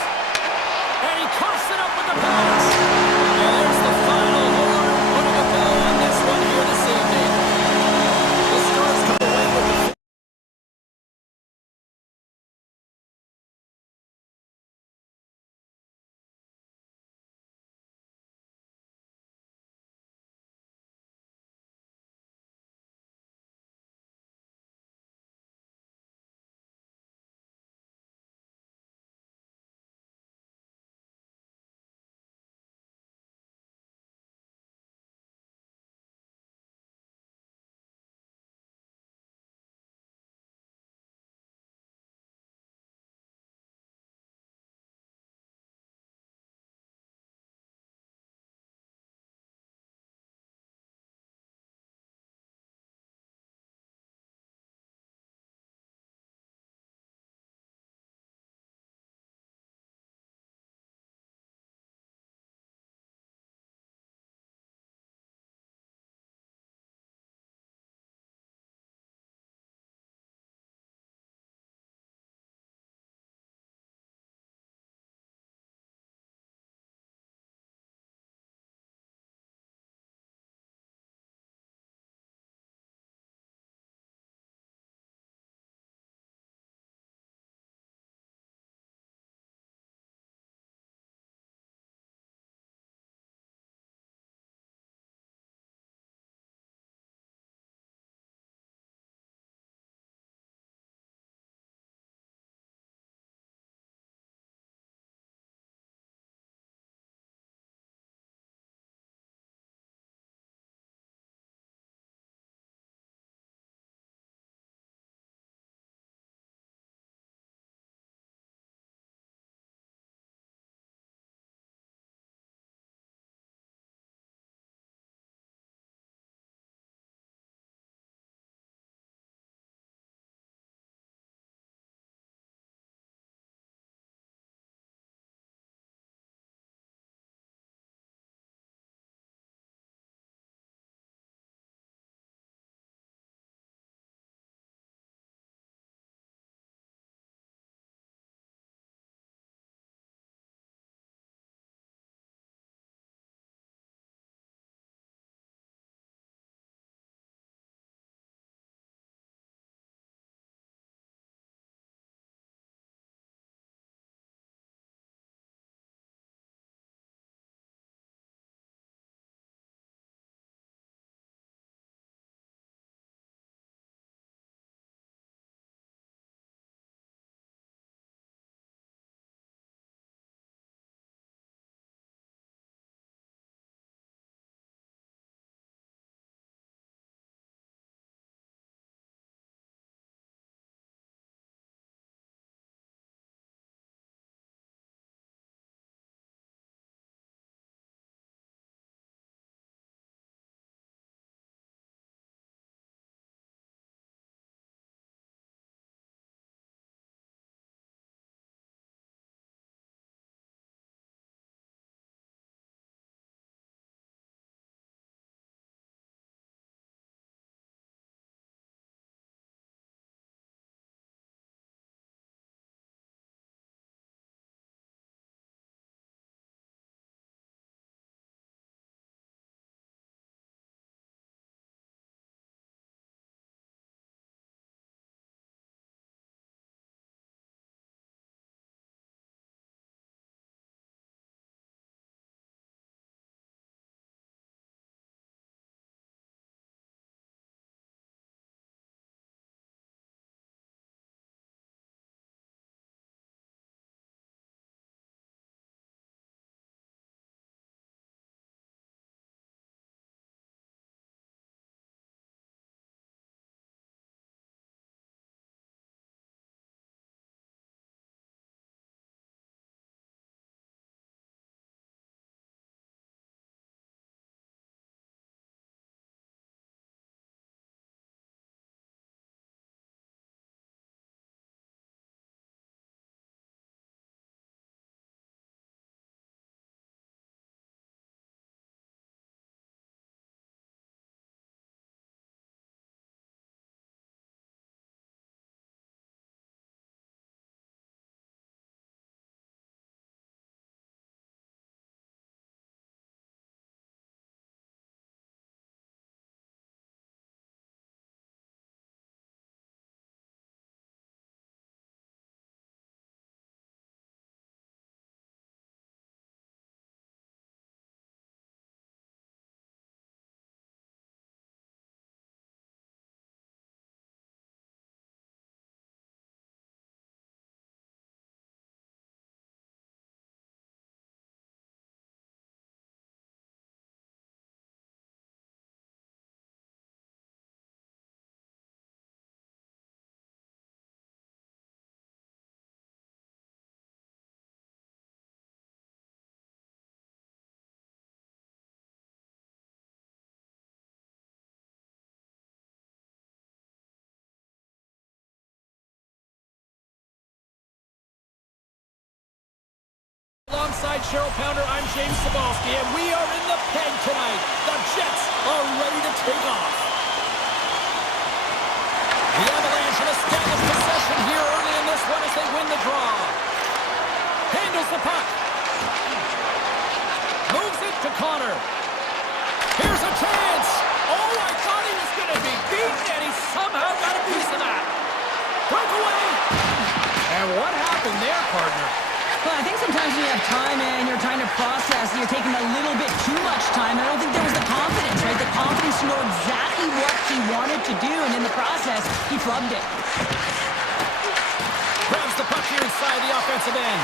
And he coughs it up with the pass. And there's the final horn putting a bow on this one here this evening. The Stars come away with the alongside Cheryl Pounder, I'm James Cybulski, and we are in the pen tonight. The Jets are ready to take off. The Avalanche an established possession here early in this one as they win the draw. Handles the puck. Moves it to Connor. Here's a chance. Oh, I thought he was going to be beaten, and he somehow got a piece of that. Breakaway. And what happened there, partner? Well, I think sometimes when you have time and you're trying to process, you're taking a little bit too much time. I don't think there was the confidence, right? The confidence to know exactly what he wanted to do, and in the process, he flubbed it. Grabs the puck here inside the offensive end.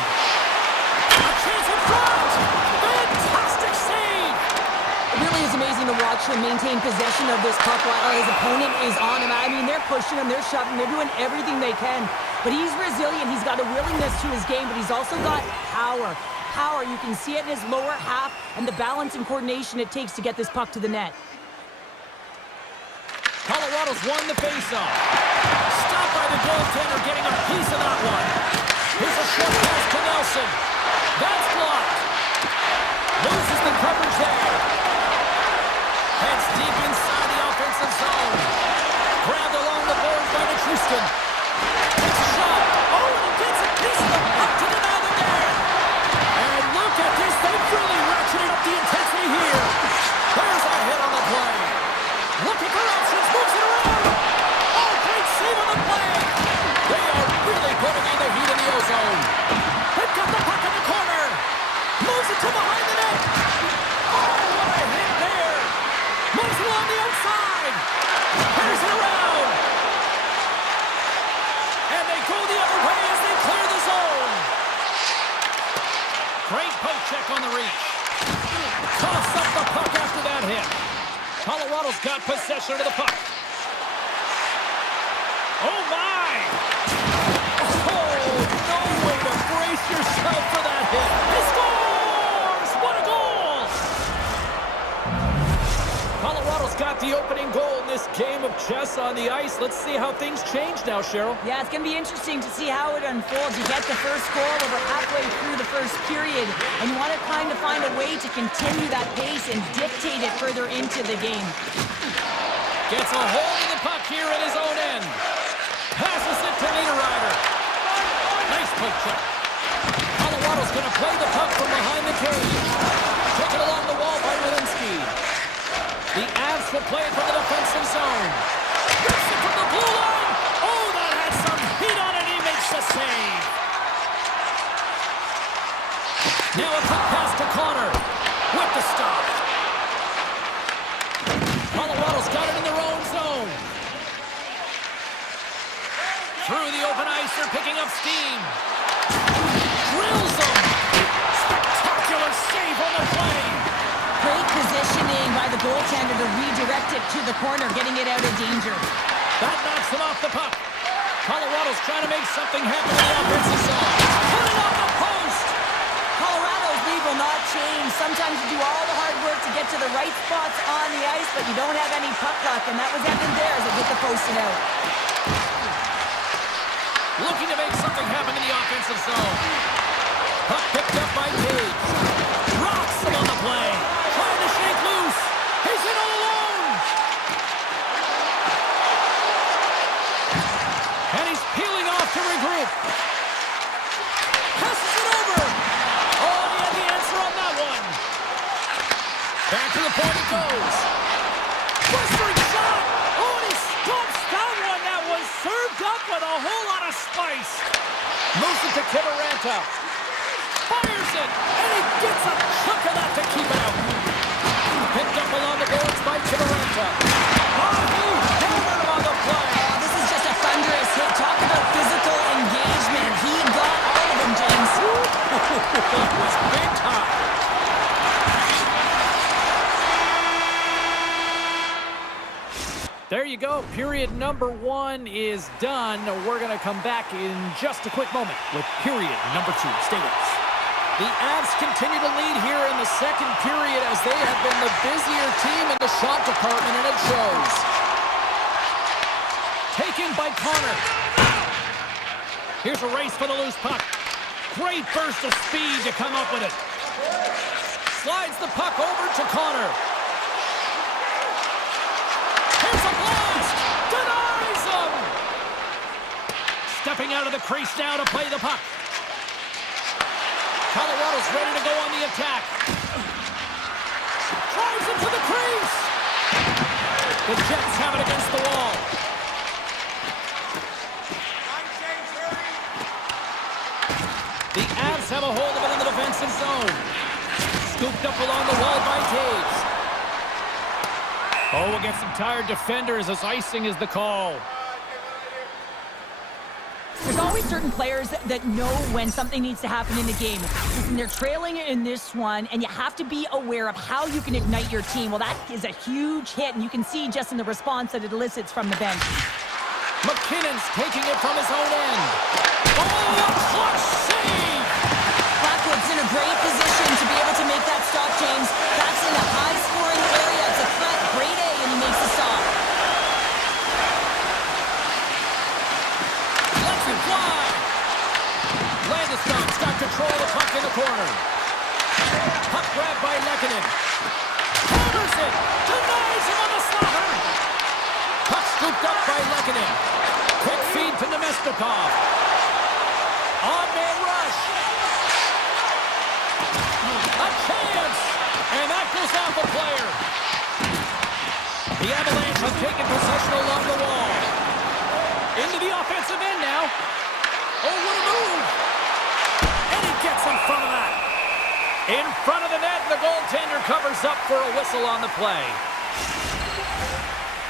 A chance in front! Fantastic save! It really is amazing to watch him maintain possession of this puck while his opponent is on him. I mean, they're pushing him, they're shoving, they're doing everything they can. But he's resilient, he's got a willingness to his game, but he's also got power. Power, you can see it in his lower half and the balance and coordination it takes to get this puck to the net. Colorado's won the faceoff. Stopped by the goaltender, getting a piece of that one. Here's a short pass to Nelson. That's blocked. Loses the coverage there. Heads deep inside the offensive zone. Grabbed along the boards by Nichushkin. Takes a shot. Oh, and he gets a piece of the puck to deny them there. And look at this. They've really ratcheted up the intensity here. There's a hit on the play. Looking for options. Moves it around. Oh, great save on the play. They are really putting on the heat in the ozone. They've got the puck in the corner. Moves it to behind the net. Oh, what a hit there. Moves it along the outside. Here's it around. And they go the other way as they clear the zone. Great poke check on the reach. Coughs up the puck after that hit. Colorado's got possession of the puck. Oh, my. Oh, no way to brace yourself for that hit. He scores! What a goal! Colorado's got the opening goal in this game of chess on the ice. Let's see how things change now, Cheryl. Yeah, it's going to be interesting to see how it unfolds. You get the first goal over halfway through the first period, and you want to kind of find a way to continue that pace and dictate it further into the game. Gets a hold of the puck here at his own end. Passes it to Niederreiter. Nice poke check. Colorado's going to play the puck from behind the cage. Taken along the wall by Walensky. The Avs will play it from the defensive zone. Rips it from the blue line. Oh, that had some heat on it. He makes the save. Now a puck pass to Connor. With the stop. Colorado's got it in their own zone. Through the open ice, they're picking up steam. Drills them. Spectacular save on the play. Great positioning by the goaltender to redirect it to the corner, getting it out of danger. That knocks him off the puck. Colorado's trying to make something happen in the offensive zone. Put it on the post. Colorado's lead will not change. Sometimes you do all the hard work to get to the right spots on the ice, but you don't have any puck luck, and that was evident there as it hit the post and out. Looking to make something happen in the offensive zone. Puck picked up by Cage. Rocks him on the play. Trying to shake loose. He's in all alone. And he's peeling off to regroup. Passes it over. Oh, he had the answer on that one. Back to the point it goes. Blistering shot. Oh, and he stomps that one. That was served up with a whole lot of spice. Moves it to Kiberanta. Fires it. And he gets a chunk of that to keep it out. Picked up along the boards by Kiberanta. Oh, he hammered him on the play. Oh, this is just a thunderous hit. Talk about physical engagement. He got all of them, James. That was big time. There you go. Period number 1 is done. We're going to come back in just a quick moment with period number 2. Stay with us. The Avs continue to lead here in the second period as they have been the busier team in the shot department, and it shows. Taken by Connor. Here's a race for the loose puck. Great burst of speed to come up with it. Slides the puck over to Connor. Here's a blast! Denies him! Stepping out of the crease now to play the puck. Colorado's ready to go on the attack. Drives into the crease! The Jets have it against the wall. The Avs have a hold of it in the defensive zone. Scooped up along the wall by Taves. Oh, we'll get some tired defenders as icing is the call. There's always certain players that know when something needs to happen in the game. Listen, they're trailing in this one, and you have to be aware of how you can ignite your team. Well, that is a huge hit, and you can see just in the response that it elicits from the bench. McKinnon's taking it from his own end. Oh, a clutch save! Blackwood's in a great position to be able to make that stop, James. That's in a high-scoring area. It's a threat, grade A, and he makes the stop. Lets it fly! Landeskog's got control of the puck in the corner. Puck grabbed by Lehkonen. Hammers it! Denies him on the slaughter! Puck scooped up by Lehkonen. Quick feed to Nemestikov. On-man rush. A chance! And that goes off a player. The Avalanche have taken possession along the wall. Into the offensive end now. Oh, what a move! And he gets in front of that. In front of the net, the goaltender covers up for a whistle on the play.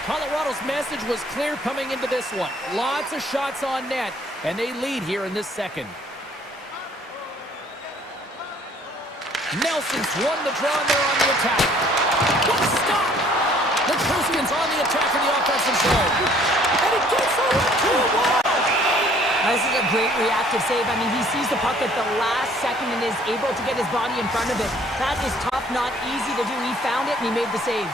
Colorado's message was clear coming into this one. Lots of shots on net, and they lead here in this second. Nelson's won the draw, and they're on the attack. What a stop! The Truscans on the attack in the offensive zone. And he gets over to the wall! This is a great reactive save. I mean, he sees the puck at the last second and is able to get his body in front of it. That is tough, not easy to do. He found it, and he made the save.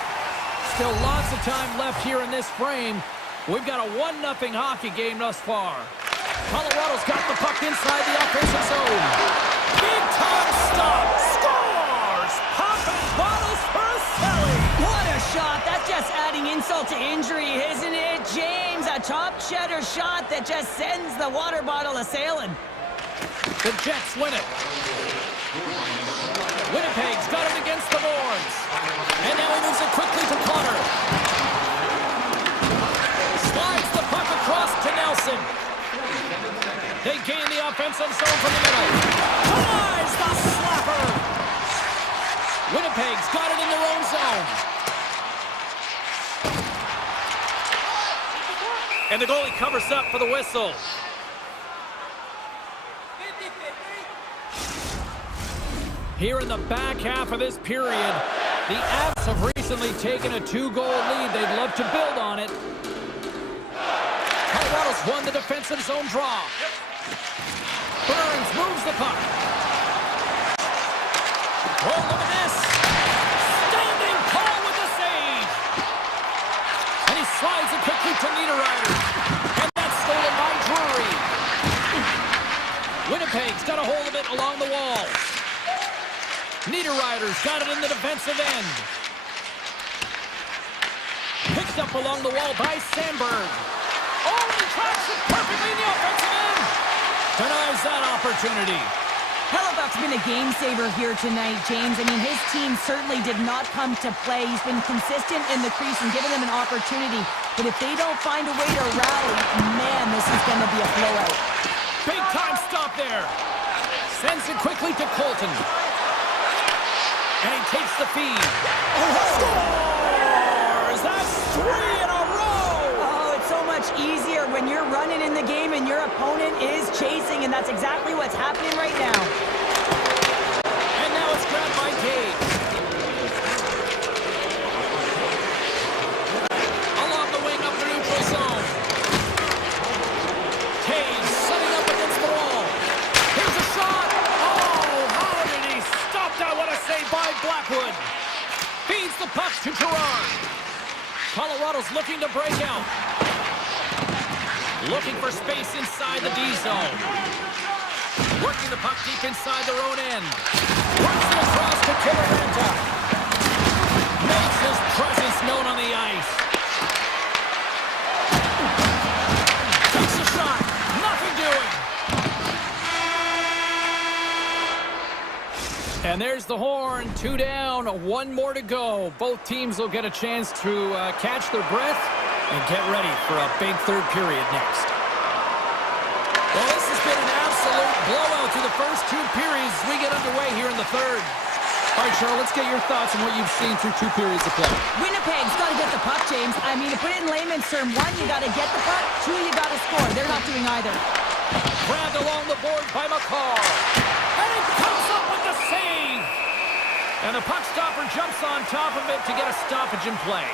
Still lots of time left here in this frame. We've got a 1-0 hockey game thus far. Colorado's got the puck inside the offensive zone. Big time stop. Scores! Popping bottles for a Selly. What a shot. That's just adding insult to injury, isn't it, James? A top cheddar shot that just sends the water bottle a-sailing. The Jets win it. Winnipeg's got it against the boards. And now he moves it quickly to Connor. Slides the puck across to Nelson. They gain the offensive zone from the middle. Denies the slapper. Winnipeg's got it in their own zone. And the goalie covers up for the whistle. Here in the back half of this period, the Avs have recently taken a 2-goal lead. They'd love to build on it. Colorado's won the defensive zone draw. Burns moves the puck. Oh, look at this. Standing tall with the save. And he slides it quickly to Niederreiter. And that's stolen by Drury. Winnipeg's got a hold of it along the wall. Niederreiter's got it in the defensive end. Picked up along the wall by Sandberg. Oh, he traps it perfectly in the offensive end. Denies that opportunity. Hellebuck's been a game saver here tonight, James. I mean, his team certainly did not come to play. He's been consistent in the crease and given them an opportunity. But if they don't find a way to rally, man, this is going to be a blowout. Big time stop there. Sends it quickly to Colton. And he takes the feed. Scores! That's 3 in a row! Oh, it's so much easier when you're running in the game and your opponent is chasing, and that's exactly what's happening right now. And now it's grabbed by Taves. Along the wing up the neutral zone. Taves setting up against the wall. Here's a shot! Oh, how did he stop that? What a save by Blackwood. Feeds the puck to Gerard. Colorado's looking to break out. Looking for space inside the D zone. Working the puck deep inside their own end. Works it across to Kibberenta. Makes his presence known on the ice. Takes a shot. Nothing doing. And there's the horn. 2 down, 1 more to go. Both teams will get a chance to catch their breath and get ready for a big third period next. Well, this has been an absolute blowout through the first 2 periods as we get underway here in the third. All right, Cheryl, let's get your thoughts on what you've seen through 2 periods of play. Winnipeg's got to get the puck, James. I mean, to put it in layman's term, 1, you got to get the puck. 2, you got to score. They're not doing either. Grabbed along the board by McCall. And he comes up with the save. And the puck stopper jumps on top of it to get a stoppage in play.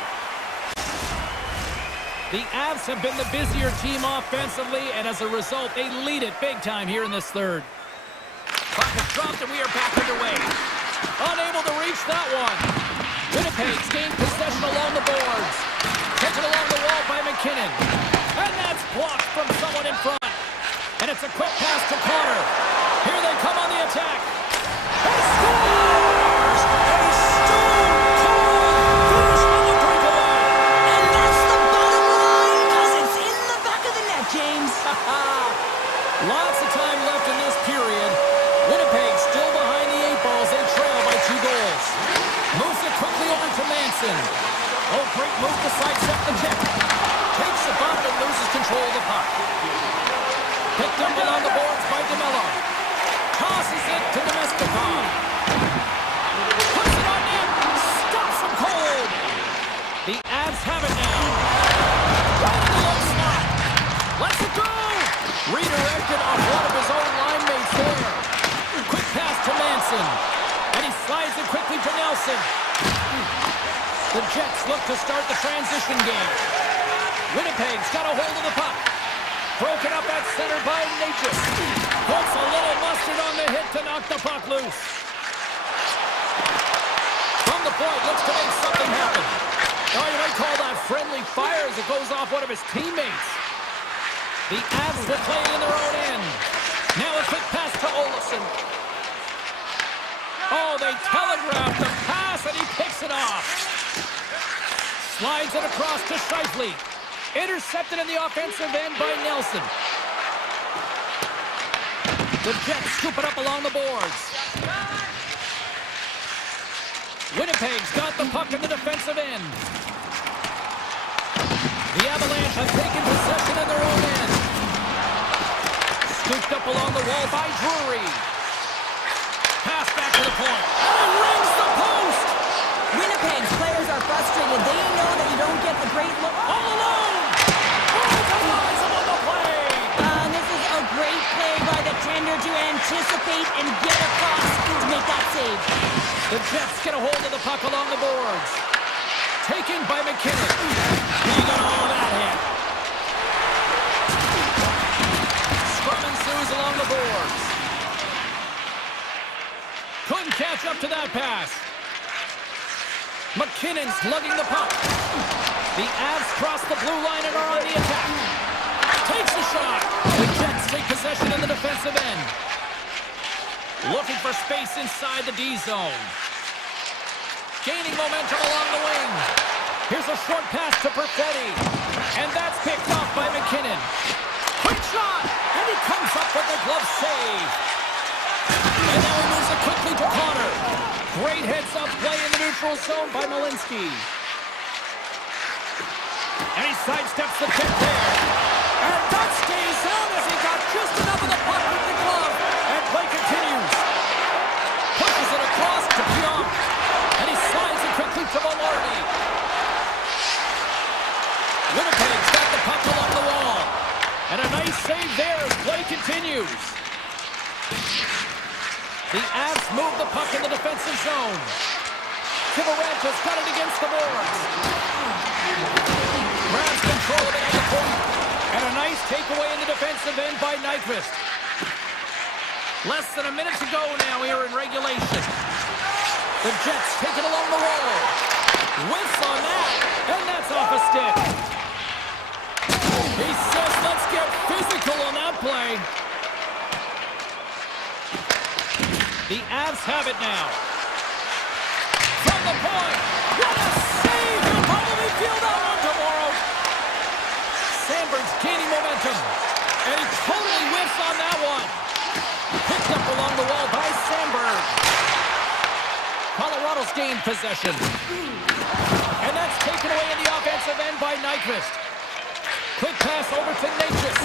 The Avs have been the busier team offensively, and as a result, they lead it big time here in this third. Puck is dropped, and we are back underway. Unable to reach that one. Winnipeg's gained possession along the boards. Taken along the wall by McKinnon. And that's blocked from someone in front. And it's a quick pass to Connor. Here they come on the attack. He scores! And he's stone cold! Finish on the breakaway. And that's the bottom line, because it's in the back of the net, James. Lots of time left in this period. Winnipeg still behind the 8 balls. They trail by 2 goals. Moves it quickly over to Manson. Oh, great move to sidestep the check. Takes the bump and loses control of the puck. Picked up along the boards by DeMello. Tosses it to Domestikov. Puts it on net. Stops him cold. The Avs have it now. Right in the low slot. Lets it go. Redirected off one of his own line mates there. Quick pass to Manson. And he slides it quickly to Nelson. The Jets look to start the transition game. Winnipeg's got a hold of the puck. Broken up at center by Natchez. Puts a little mustard on the hit to knock the puck loose. From the point, looks to make something happen. Oh, you might call that friendly fire as it goes off one of his teammates. The Avs will play in their own end. Now a quick pass to Olofsson. Oh, they telegraphed the pass and he picks it off. Slides it across to Scheifele. Intercepted in the offensive end by Nelson. The Jets scoop it up along the boards. Winnipeg's got the puck in the defensive end. The Avalanche have taken possession in their own end. Scooped up along the wall by Drury. Pass back to the point. And it rings the post! Winnipeg's players are frustrated. They know that you don't get the great look. All alone! Ties him on the play! This is a great play by the tender to anticipate and get across to make that save. The Jets get a hold of the puck along the boards. Taken by McKinnon. He got all of that hit. Scrum ensues along the boards. Couldn't catch up to that pass. McKinnon's lugging the puck. The Avs cross the blue line and are on the attack. Takes a shot. The Jets take possession in the defensive end. Looking for space inside the D zone. Gaining momentum along the wing. Here's a short pass to Perfetti. And that's picked off by McKinnon. Quick shot. And he comes up with a glove save. And now he moves it quickly to Connor. Great heads-up play in the neutral zone by Malinsky. And he sidesteps the tip there. And that stays out as he got just enough of the puck with the glove. And play continues. Pushes it across to Pionk. And he slides it quickly to Velarde. Winnipeg's got the puck along the wall. And a nice save there as play continues. The Avs move the puck in the defensive zone. Kibberenta's got it against the boards. Grabs control of it at the point. And a nice takeaway in the defensive end by Nyquist. Less than a minute to go now here in regulation. The Jets take it along the wall. Whiffs on that. And that's off a stick. He says, let's get physical on that play. The Avs have it now. From the point. What a save! He'll probably feel that one tomorrow. Sandberg's gaining momentum. And he totally whiffs on that one. Picked up along the wall by Sandberg. Colorado's gained possession. And that's taken away in the offensive end by Nyquist. Quick pass over to Natchez.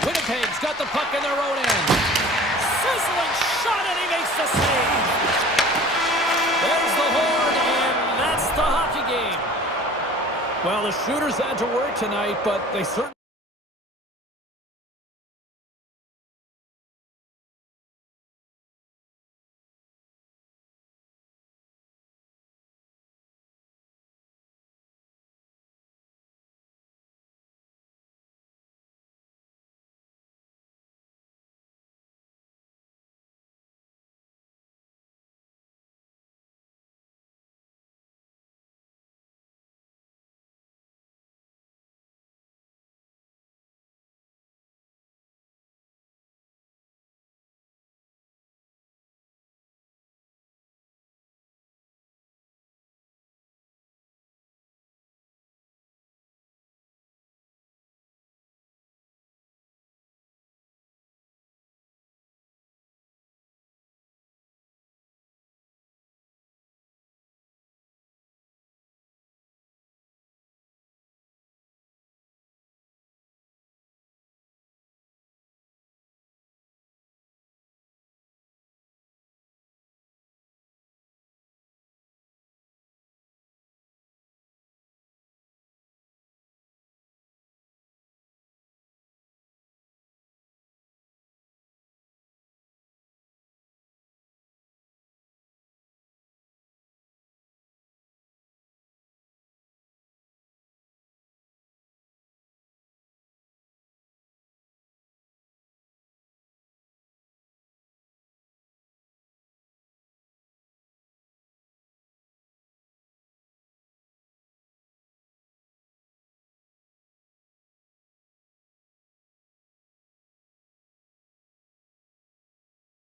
Winnipeg's got the puck in their own end. Sizzling shot, and he makes the save. There's the horn, and that's the hockey game. Well, the shooters had to work tonight, but they certainly...